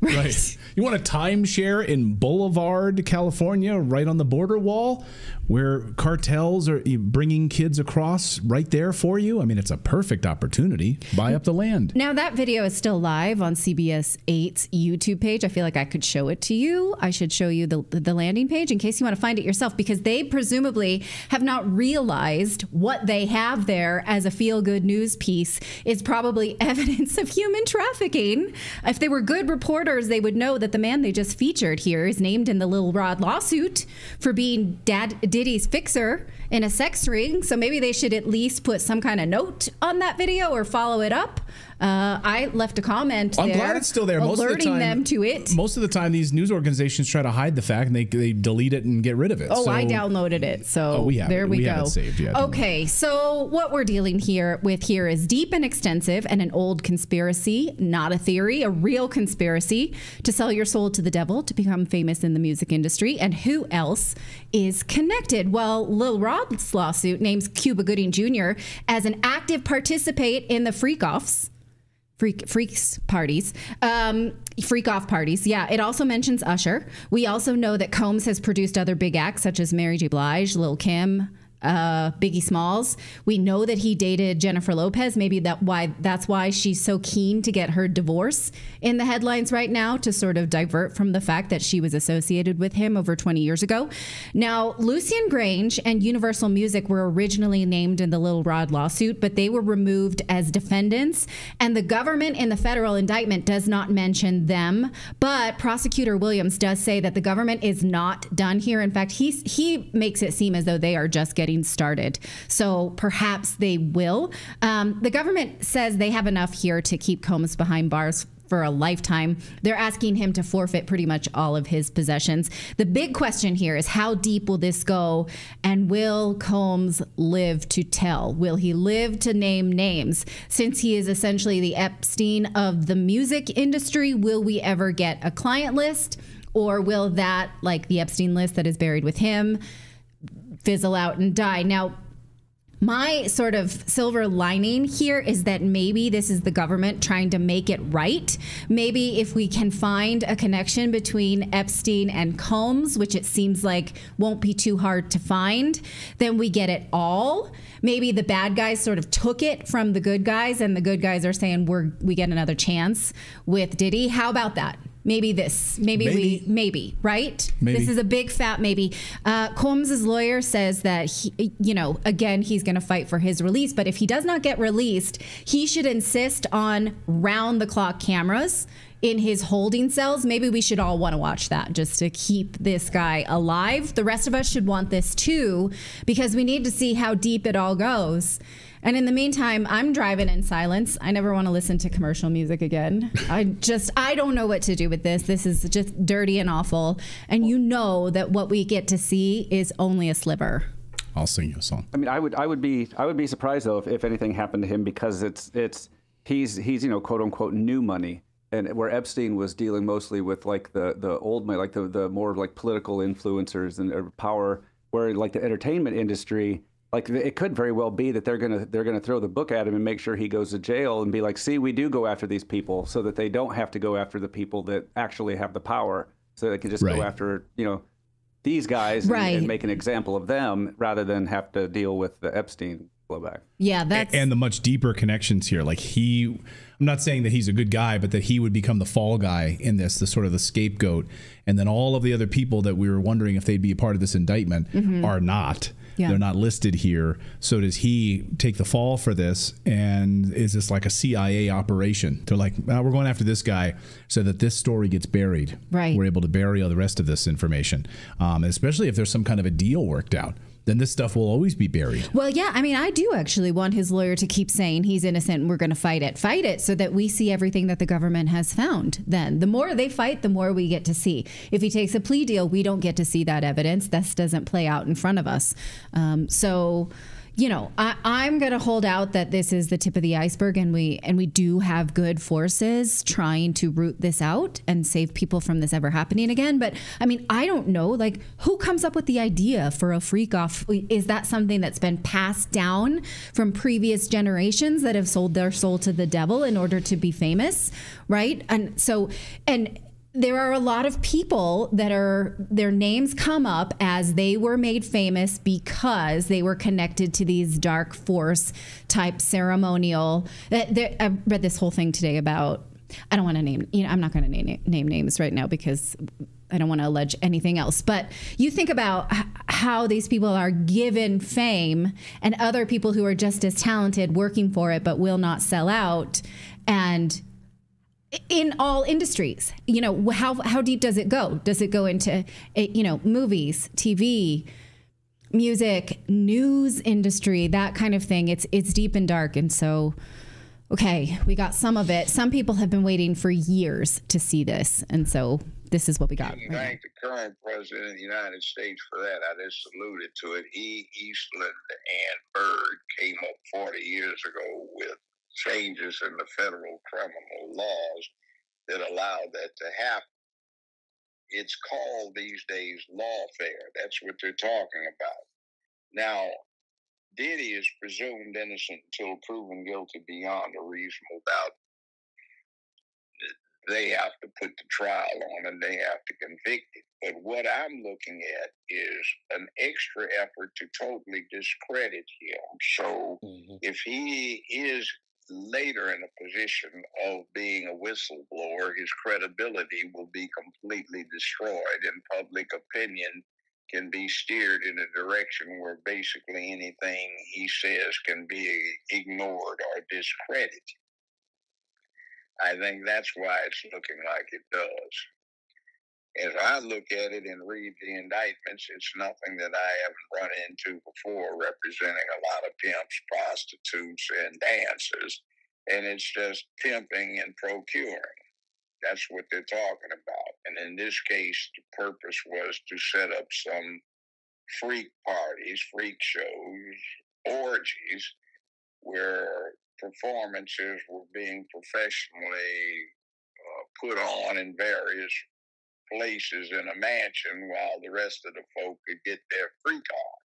Right. You want a timeshare in Boulevard, California, right on the border wall, where cartels are bringing kids across right there for you? I mean, it's a perfect opportunity. Buy up the land. Now, that video is still live on CBS 8's YouTube page. I feel like I could show it to you. I should show you the landing page in case you want to find it yourself, because they presumably have not realized what they have there as a feel-good news piece is probably evidence of human trafficking. If they were good reporters, they would know that the man they just featured here is named in the Lil Rod lawsuit for being Diddy's fixer in a sex ring. So maybe they should at least put some kind of note on that video or follow it up. I left a comment I'm there. glad it's still there. Alerting them to it. Most of the time, these news organizations try to hide the fact and they delete it and get rid of it. Oh, so, I downloaded it. So there we go. Have it saved yet. Okay, so what we're dealing with here is deep and extensive and an old conspiracy, not a theory, a real conspiracy to sell your soul to the devil to become famous in the music industry. And who else is connected? Well, Lil Rod's lawsuit names Cuba Gooding Jr. as an active participant in the freak off parties. Yeah, it also mentions Usher. We also know that Combs has produced other big acts such as Mary J. Blige, Lil Kim, Biggie Smalls. We know that he dated Jennifer Lopez. Maybe that's why she's so keen to get her divorce in the headlines right now, to sort of divert from the fact that she was associated with him over 20 years ago. Now, Lucian Grange and Universal Music were originally named in the Lil Rod lawsuit, but they were removed as defendants, and the government in the federal indictment does not mention them. But Prosecutor Williams does say that the government is not done here. In fact, he makes it seem as though they are just getting started. So perhaps they will. The government says they have enough here to keep Combs behind bars for a lifetime. They're asking him to forfeit pretty much all of his possessions. The big question here is, how deep will this go, and will Combs live to tell? Will he live to name names? Since he is essentially the Epstein of the music industry, will we ever get a client list, or will that, like the Epstein list that is buried with him, fizzle out and die? Now, my sort of silver lining here is that maybe this is the government trying to make it right. Maybe if we can find a connection between Epstein and Combs, which it seems like won't be too hard to find, then we get it all. Maybe the bad guys sort of took it from the good guys, and the good guys are saying we get another chance with Diddy. How about that? Maybe this. Maybe, right? Maybe. This is a big fat maybe. Combs' lawyer says that, again, he's going to fight for his release. But if he does not get released, he should insist on round-the-clock cameras in his holding cells. Maybe we should all want to watch that just to keep this guy alive. The rest of us should want this too, because we need to see how deep it all goes. And in the meantime, I'm driving in silence. I never want to listen to commercial music again. I don't know what to do with this. This is just dirty and awful. And you know that what we get to see is only a sliver. I'll sing you a song. I mean, I would be surprised though if anything happened to him, because he's quote unquote new money. And where Epstein was dealing mostly with like the old money, like the more like political influencers and power, where like the entertainment industry, like it could very well be that they're gonna throw the book at him and make sure he goes to jail and be like, see, we do go after these people, so that they don't have to go after the people that actually have the power, so they can just go after these guys and make an example of them, rather than have to deal with the Epstein blowback. Yeah, that's and the much deeper connections here. Like I'm not saying that he's a good guy, but that he would become the fall guy in this, the sort of the scapegoat, and then all of the other people that we were wondering if they'd be a part of this indictment are not. Yeah. They're not listed here. So does he take the fall for this? And is this like a CIA operation? They're like, well, we're going after this guy so that this story gets buried. Right. We're able to bury all the rest of this information, especially if there's some kind of a deal worked out. Then this stuff will always be buried. Well, yeah, I mean, I do actually want his lawyer to keep saying he's innocent and we're going to fight it so that we see everything that the government has found. Then the more they fight, the more we get to see. If he takes a plea deal, we don't get to see that evidence. This doesn't play out in front of us. I'm going to hold out that this is the tip of the iceberg, and we do have good forces trying to root this out and save people from this ever happening again. But I mean, I don't know, like, who comes up with the idea for a freak off? Is that something that's been passed down from previous generations that have sold their soul to the devil in order to be famous, right? And there are a lot of people that their names come up as they were made famous because they were connected to these dark force type ceremonial. I read this whole thing today about, I don't want to name, I'm not going to name names right now because I don't want to allege anything else. But you think about how these people are given fame and other people who are just as talented working for it but will not sell out. And in all industries, how deep does it go? Does it go into, movies, TV, music, news industry, that kind of thing? It's deep and dark. And so, okay, we got some of it. Some people have been waiting for years to see this. And so this is what we got. You can thank the current president of the United States for that. I just alluded to it. He, Eastland, and Byrd came up 40 years ago with changes in the federal criminal laws that allowed that to happen. It's called these days lawfare. That's what they're talking about. Now, Diddy is presumed innocent until proven guilty beyond a reasonable doubt. They have to put the trial on and they have to convict him. But what I'm looking at is an extra effort to totally discredit him. So if he is later in a position of being a whistleblower, his credibility will be completely destroyed and public opinion can be steered in a direction where basically anything he says can be ignored or discredited. I think that's why it's looking like it does. As I look at it and read the indictments, it's nothing that I haven't run into before, representing a lot of pimps, prostitutes, and dancers. And it's just pimping and procuring. That's what they're talking about. And in this case, the purpose was to set up some freak parties, freak shows, orgies, where performances were being professionally put on in various places in a mansion while the rest of the folk could get their freak on.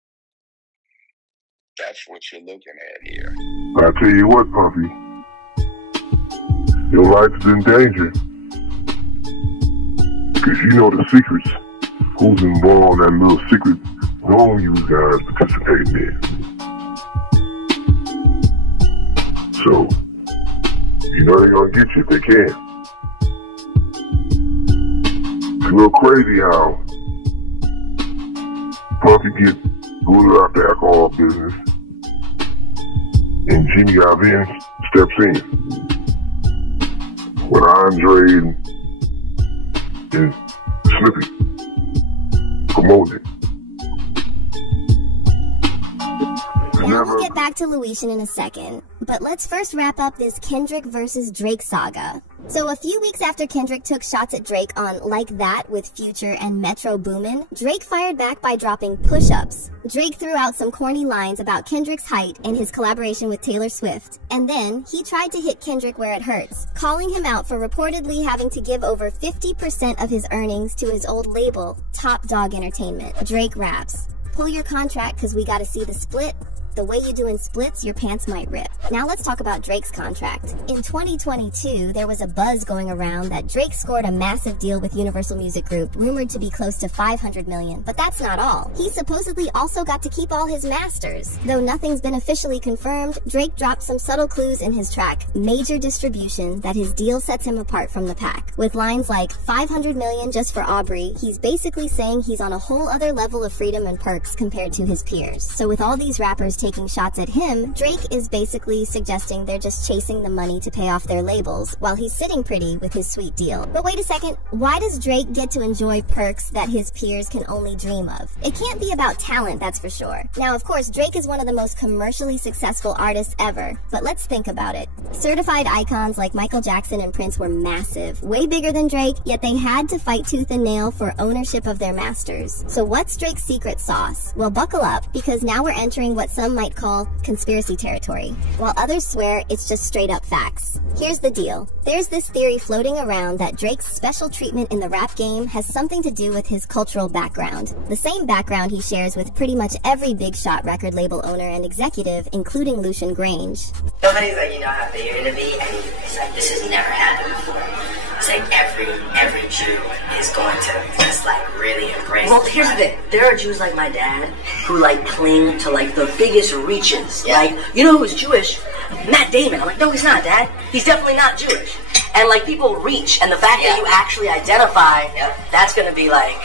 That's what you're looking at here. I tell you what, Puffy, your life is in danger. Because you know the secrets. Who's involved in that little secret zone you guys participating in. So, you know they're gonna get you if they can. It's a little crazy how Puffy gets booted out the alcohol business and Jimmy Iovine steps in. When Andre and Slippy promoting it. We'll get back to Lucian in a second, but let's first wrap up this Kendrick versus Drake saga. So a few weeks after Kendrick took shots at Drake on Like That with Future and Metro Boomin, Drake fired back by dropping push-ups. Drake threw out some corny lines about Kendrick's height and his collaboration with Taylor Swift, and then he tried to hit Kendrick where it hurts, calling him out for reportedly having to give over 50% of his earnings to his old label, Top Dog Entertainment. Drake raps, "Pull your contract cause we gotta see the split. The way you doing splits, your pants might rip." Now let's talk about Drake's contract. In 2022, there was a buzz going around that Drake scored a massive deal with Universal Music Group, rumored to be close to $500 million. But that's not all. He supposedly also got to keep all his masters. Though nothing's been officially confirmed, Drake dropped some subtle clues in his track, Major Distribution, that his deal sets him apart from the pack. With lines like, $500 million just for Aubrey, he's basically saying he's on a whole other level of freedom and perks compared to his peers. So with all these rappers taking shots at him, Drake is basically suggesting they're just chasing the money to pay off their labels, while he's sitting pretty with his sweet deal. But wait a second, why does Drake get to enjoy perks that his peers can only dream of? It can't be about talent, that's for sure. Now, of course, Drake is one of the most commercially successful artists ever, but let's think about it. Certified icons like Michael Jackson and Prince were massive, way bigger than Drake, yet they had to fight tooth and nail for ownership of their masters. So what's Drake's secret sauce? Well, buckle up, because now we're entering what some might call conspiracy territory, while others swear it's just straight up facts. Here's the deal. There's this theory floating around that Drake's special treatment in the rap game has something to do with his cultural background. The same background he shares with pretty much every big shot record label owner and executive, including Lucian Grange. Nobody's like, you know how big you're gonna be, and it's like, this has never happened before. It's like every Jew is going to just like really embrace. Well, here's the thing: there are Jews like my dad who like cling to like the biggest reaches. Yeah. Like, you know who's Jewish? Matt Damon. I'm like, no, he's not, Dad. He's definitely not Jewish. And like people reach, and the fact that you actually identify, that's gonna be like.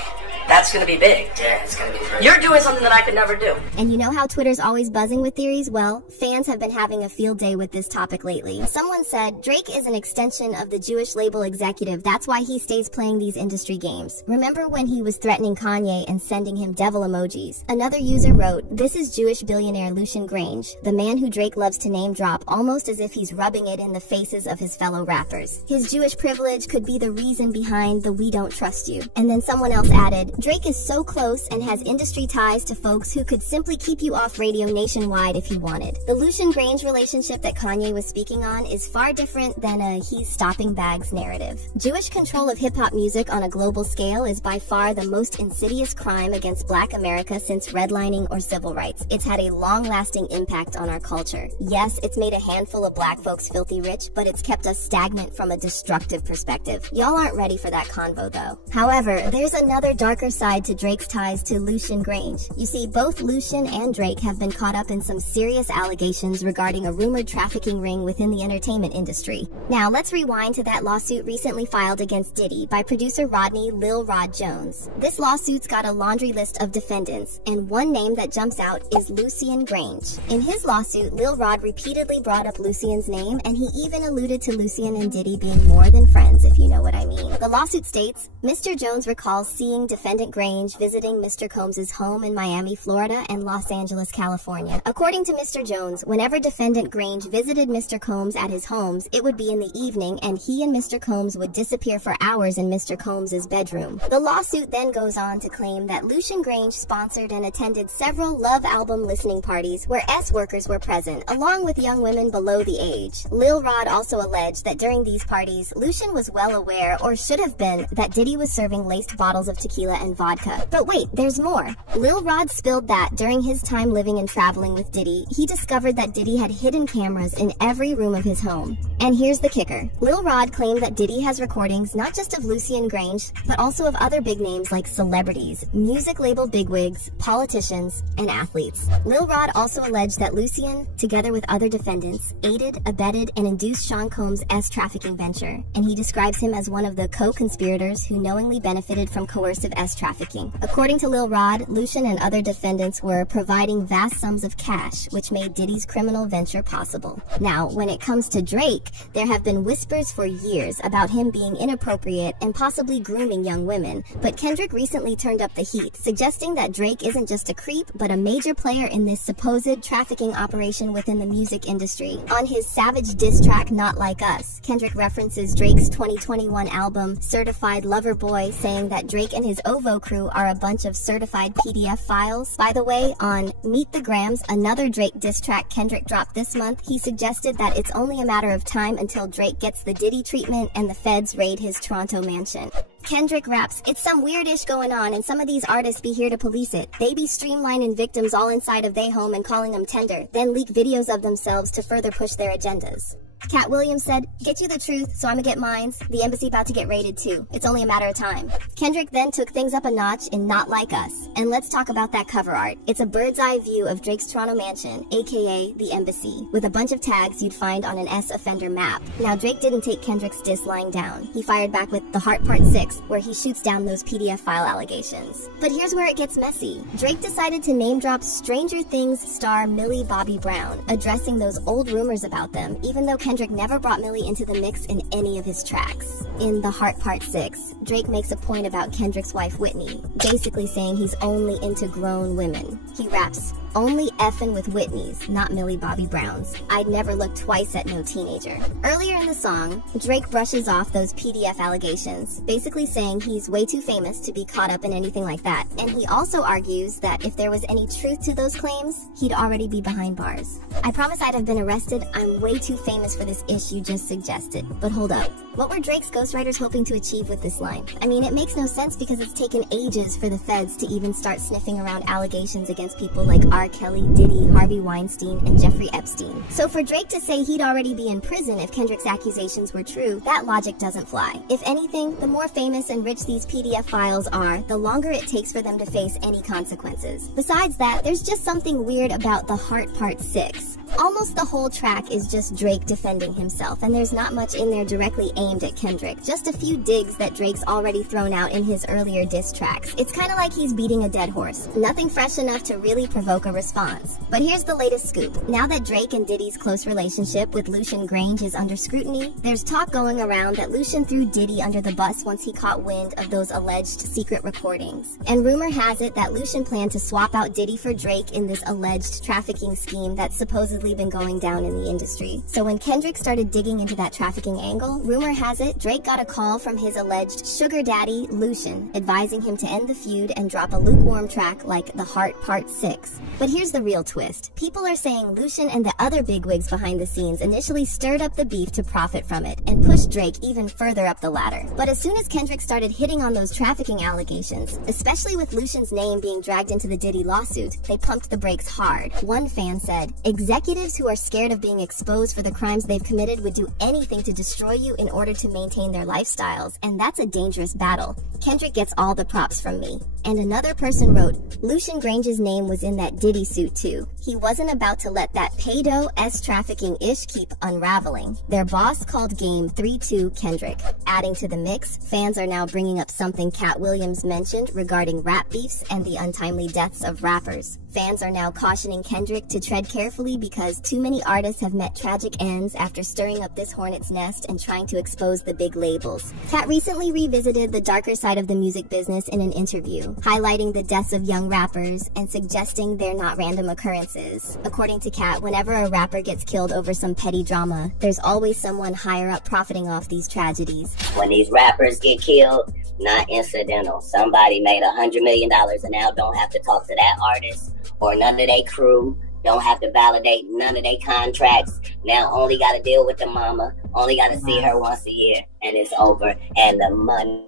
That's going to be big. Yeah, it's going to be great. You're doing something that I could never do. And you know how Twitter's always buzzing with theories? Well, fans have been having a field day with this topic lately. Someone said, Drake is an extension of the Jewish label executive. That's why he stays playing these industry games. Remember when he was threatening Kanye and sending him devil emojis? Another user wrote, this is Jewish billionaire Lucian Grange, the man who Drake loves to name drop almost as if he's rubbing it in the faces of his fellow rappers. His Jewish privilege could be the reason behind the we don't trust you. And then someone else added, Drake is so close and has industry ties to folks who could simply keep you off radio nationwide if he wanted. The Lucian Grange relationship that Kanye was speaking on is far different than a he's stopping bags narrative. Jewish control of hip-hop music on a global scale is by far the most insidious crime against Black America since redlining or civil rights. It's had a long-lasting impact on our culture. Yes, it's made a handful of Black folks filthy rich, but it's kept us stagnant from a destructive perspective. Y'all aren't ready for that convo though. However, there's another darker side to Drake's ties to Lucian Grange. You see, both Lucian and Drake have been caught up in some serious allegations regarding a rumored trafficking ring within the entertainment industry. Now, let's rewind to that lawsuit recently filed against Diddy by producer Rodney Lil Rod Jones. This lawsuit's got a laundry list of defendants, and one name that jumps out is Lucian Grange. In his lawsuit, Lil Rod repeatedly brought up Lucian's name, and he even alluded to Lucian and Diddy being more than friends, if you know what I mean. The lawsuit states, Mr. Jones recalls seeing defendant Grange visiting Mr. Combs' home in Miami, Florida, and Los Angeles, California. According to Mr. Jones, whenever defendant Grange visited Mr. Combs at his homes, it would be in the evening, and he and Mr. Combs would disappear for hours in Mr. Combs' bedroom. The lawsuit then goes on to claim that Lucian Grange sponsored and attended several Love album listening parties where S-workers were present, along with young women below the age. Lil Rod also alleged that during these parties, Lucian was well aware, or should have been, that Diddy was serving laced bottles of tequila and vodka. But wait, there's more. Lil Rod spilled that during his time living and traveling with Diddy, he discovered that Diddy had hidden cameras in every room of his home. And here's the kicker. Lil Rod claimed that Diddy has recordings not just of Lucian Grange, but also of other big names like celebrities, music label bigwigs, politicians, and athletes. Lil Rod also alleged that Lucian, together with other defendants, aided, abetted, and induced Sean Combs' S-trafficking venture, and he describes him as one of the co-conspirators who knowingly benefited from coercive S-trafficking. According to Lil Rod, Lucian and other defendants were providing vast sums of cash, which made Diddy's criminal venture possible. Now, when it comes to Drake, there have been whispers for years about him being inappropriate and possibly grooming young women, but Kendrick recently turned up the heat, suggesting that Drake isn't just a creep, but a major player in this supposed trafficking operation within the music industry. On his savage diss track, Not Like Us, Kendrick references Drake's 2021 album, Certified Lover Boy, saying that Drake and his OVO crew are a bunch of certified PDF files. By the way, on Meet the Grams, another Drake diss track Kendrick dropped this month, he suggested that it's only a matter of time until Drake gets the Diddy treatment and the feds raid his Toronto mansion. Kendrick raps, it's some weird-ish going on and some of these artists be here to police it. They be streamlining victims all inside of their home and calling them tender, then leak videos of themselves to further push their agendas. Cat Williams said, get you the truth, so I'ma get mines. The embassy about to get raided too. It's only a matter of time. Kendrick then took things up a notch in Not Like Us. And let's talk about that cover art. It's a bird's eye view of Drake's Toronto mansion, aka the embassy, with a bunch of tags you'd find on an S-offender map. Now Drake didn't take Kendrick's diss lying down. He fired back with The Heart Part 6, where he shoots down those PDF file allegations. But here's where it gets messy. Drake decided to name drop Stranger Things star Millie Bobby Brown, addressing those old rumors about them, even though Kendrick never brought Millie into the mix in any of his tracks. In The Heart Part 6, Drake makes a point about Kendrick's wife Whitney, basically saying he's only into grown women. He raps, only effing with Whitney's, not Millie Bobby Brown's. I'd never look twice at no teenager. Earlier in the song, Drake brushes off those PDF allegations, basically saying he's way too famous to be caught up in anything like that. And he also argues that if there was any truth to those claims, he'd already be behind bars. I promise I'd have been arrested. I'm way too famous for this ish you just suggested. But hold up. What were Drake's ghostwriters hoping to achieve with this line? I mean, it makes no sense because it's taken ages for the feds to even start sniffing around allegations against people like R. R. Kelly, Diddy, Harvey Weinstein, and Jeffrey Epstein. So for Drake to say he'd already be in prison if Kendrick's accusations were true, that logic doesn't fly. If anything, the more famous and rich these PDF files are, the longer it takes for them to face any consequences. Besides that, there's just something weird about The Heart Part 6. Almost the whole track is just Drake defending himself, and there's not much in there directly aimed at Kendrick. Just a few digs that Drake's already thrown out in his earlier diss tracks. It's kind of like he's beating a dead horse. Nothing fresh enough to really provoke a response. But here's the latest scoop. Now that Drake and Diddy's close relationship with Lucian Grange is under scrutiny, there's talk going around that Lucian threw Diddy under the bus once he caught wind of those alleged secret recordings. And rumor has it that Lucian planned to swap out Diddy for Drake in this alleged trafficking scheme that's supposedly been going down in the industry. So when Kendrick started digging into that trafficking angle, rumor has it Drake got a call from his alleged sugar daddy, Lucian, advising him to end the feud and drop a lukewarm track like The Heart Part 6. But here's the real twist. People are saying Lucian and the other bigwigs behind the scenes initially stirred up the beef to profit from it and pushed Drake even further up the ladder. But as soon as Kendrick started hitting on those trafficking allegations, especially with Lucian's name being dragged into the Diddy lawsuit, they pumped the brakes hard. One fan said, "Executives who are scared of being exposed for the crimes they've committed would do anything to destroy you in order to maintain their lifestyles, and that's a dangerous battle. Kendrick gets all the props from me." And another person wrote, "Lucian Grange's name was in that Diddy suit too. He wasn't about to let that pedo-s trafficking ish keep unraveling." Their boss called game 3-2 Kendrick. Adding to the mix, fans are now bringing up something Cat Williams mentioned regarding rap beefs and the untimely deaths of rappers. Fans are now cautioning Kendrick to tread carefully because too many artists have met tragic ends after stirring up this hornet's nest and trying to expose the big labels. Cat recently revisited the darker side of the music business in an interview, highlighting the deaths of young rappers and suggesting they're not random occurrences. According to Cat, whenever a rapper gets killed over some petty drama, there's always someone higher up profiting off these tragedies. When these rappers get killed, not incidental. Somebody made $100 million and now don't have to talk to that artist or none of their crew, don't have to validate none of their contracts. Now only got to deal with the mama, only got to see her once a year, and it's over, and the money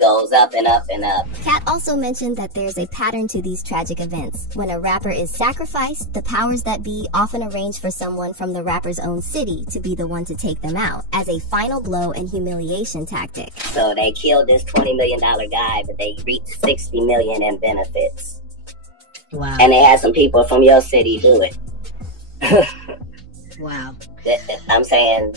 goes up and up and up. Cat also mentioned that there's a pattern to these tragic events. When a rapper is sacrificed, the powers that be often arrange for someone from the rapper's own city to be the one to take them out, as a final blow and humiliation tactic. So they killed this $20 million guy, but they reaped $60 million in benefits. Wow. And they had some people from your city do it. Wow. I'm saying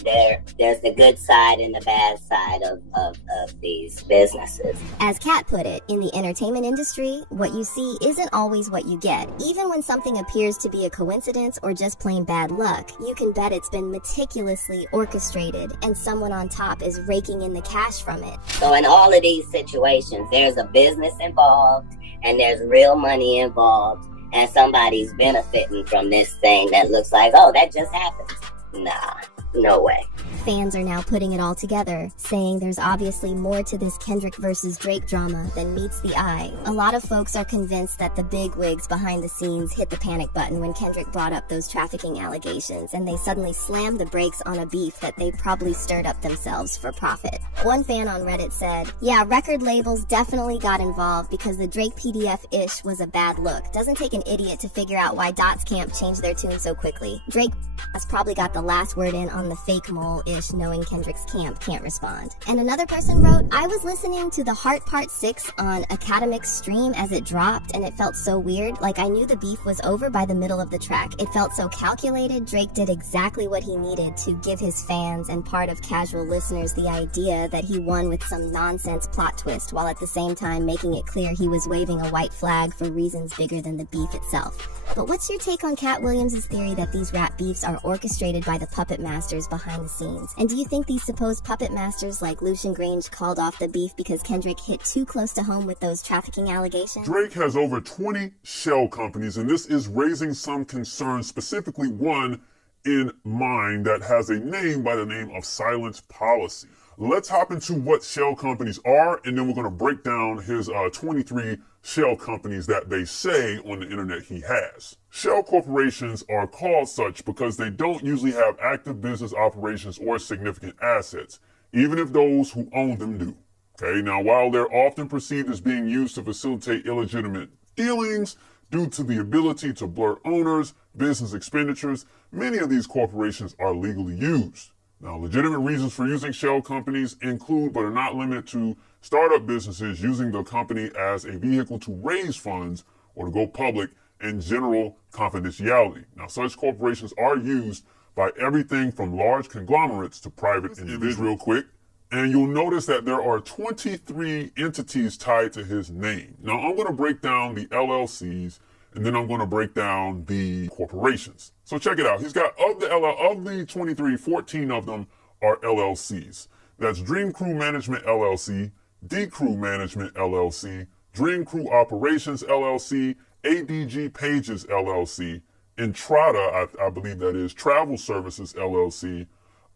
there's the good side and the bad side of these businesses. As Kat put it, in the entertainment industry, what you see isn't always what you get. Even when something appears to be a coincidence or just plain bad luck, you can bet it's been meticulously orchestrated and someone on top is raking in the cash from it. So in all of these situations, there's a business involved and there's real money involved, and somebody's benefiting from this thing that looks like, oh, that just happened. Nah, no way. Fans are now putting it all together, saying there's obviously more to this Kendrick versus Drake drama than meets the eye. A lot of folks are convinced that the bigwigs behind the scenes hit the panic button when Kendrick brought up those trafficking allegations, and they suddenly slammed the brakes on a beef that they probably stirred up themselves for profit. One fan on Reddit said, "Yeah, record labels definitely got involved because the Drake PDF-ish was a bad look. Doesn't take an idiot to figure out why Dot's camp changed their tune so quickly. Drake has probably got the last word in on the fake mole-ish, knowing Kendrick's camp can't respond." And another person wrote, "I was listening to The Heart Part 6 on Academic's stream as it dropped, and it felt so weird, like I knew the beef was over by the middle of the track. It felt so calculated. Drake did exactly what he needed to give his fans and part of casual listeners the idea that he won with some nonsense plot twist, while at the same time making it clear he was waving a white flag for reasons bigger than the beef itself." But what's your take on Cat Williams' theory that these rap beefs are orchestrated by the puppet masters behind the scenes? And do you think these supposed puppet masters like Lucian Grange called off the beef because Kendrick hit too close to home with those trafficking allegations? Drake has over 20 shell companies, and this is raising some concerns, specifically one in mind that has a name by the name of Silence Policy. Let's hop into what shell companies are, and then we're going to break down his 23 shell companies that they say on the internet he has. Shell corporations are called such because they don't usually have active business operations or significant assets, even if those who own them do. Okay, now while they're often perceived as being used to facilitate illegitimate dealings, due to the ability to blur owners, business expenditures. Many of these corporations are legally used. Now, legitimate reasons for using shell companies include, but are not limited to, startup businesses using the company as a vehicle to raise funds or to go public, and general confidentiality. Now, such corporations are used by everything from large conglomerates to private individuals. Real quick, and you'll notice that there are 23 entities tied to his name. Now, I'm going to break down the LLCs, and then I'm going to break down the corporations. So check it out. He's got, of the 23, 14 of them are LLCs. That's Dream Crew Management LLC, D Crew Management LLC, Dream Crew Operations LLC, ADG Pages LLC, Entrada, I believe that is, Travel Services LLC,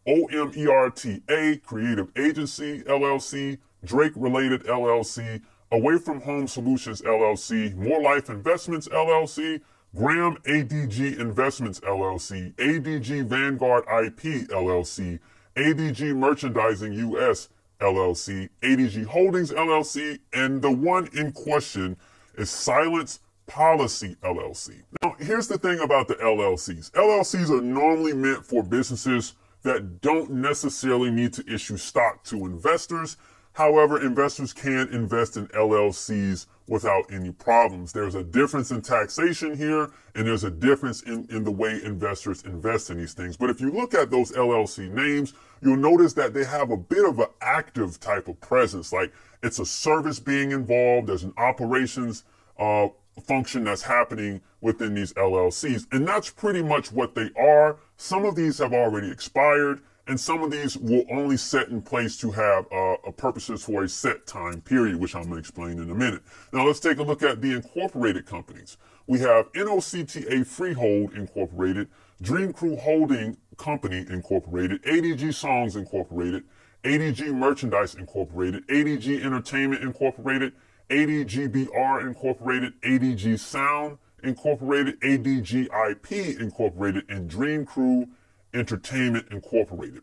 OMERTA Creative Agency LLC, Drake Related LLC, Away From Home Solutions LLC, More Life Investments LLC, Graham ADG Investments LLC, ADG Vanguard IP LLC, ADG Merchandising US LLC, ADG Holdings LLC, and the one in question is Silence Policy LLC. Now, here's the thing about the LLCs. LLCs are normally meant for businesses that don't necessarily need to issue stock to investors. However, investors can invest in LLCs without any problems. There's a difference in taxation here, and there's a difference in the way investors invest in these things. But if you look at those LLC names, you'll notice that they have a bit of an active type of presence. Like, it's a service being involved, there's an operations function that's happening within these LLCs. And that's pretty much what they are. Some of these have already expired, and some of these will only set in place to have purposes for a set time period, which I'm going to explain in a minute. Now let's take a look at the incorporated companies. We have NOCTA Freehold Incorporated, Dream Crew Holding Company Incorporated, ADG Songs Incorporated, ADG Merchandise Incorporated, ADG Entertainment Incorporated, ADGBR Incorporated, ADG Sound Incorporated, ADG IP Incorporated, and Dream Crew Entertainment Incorporated.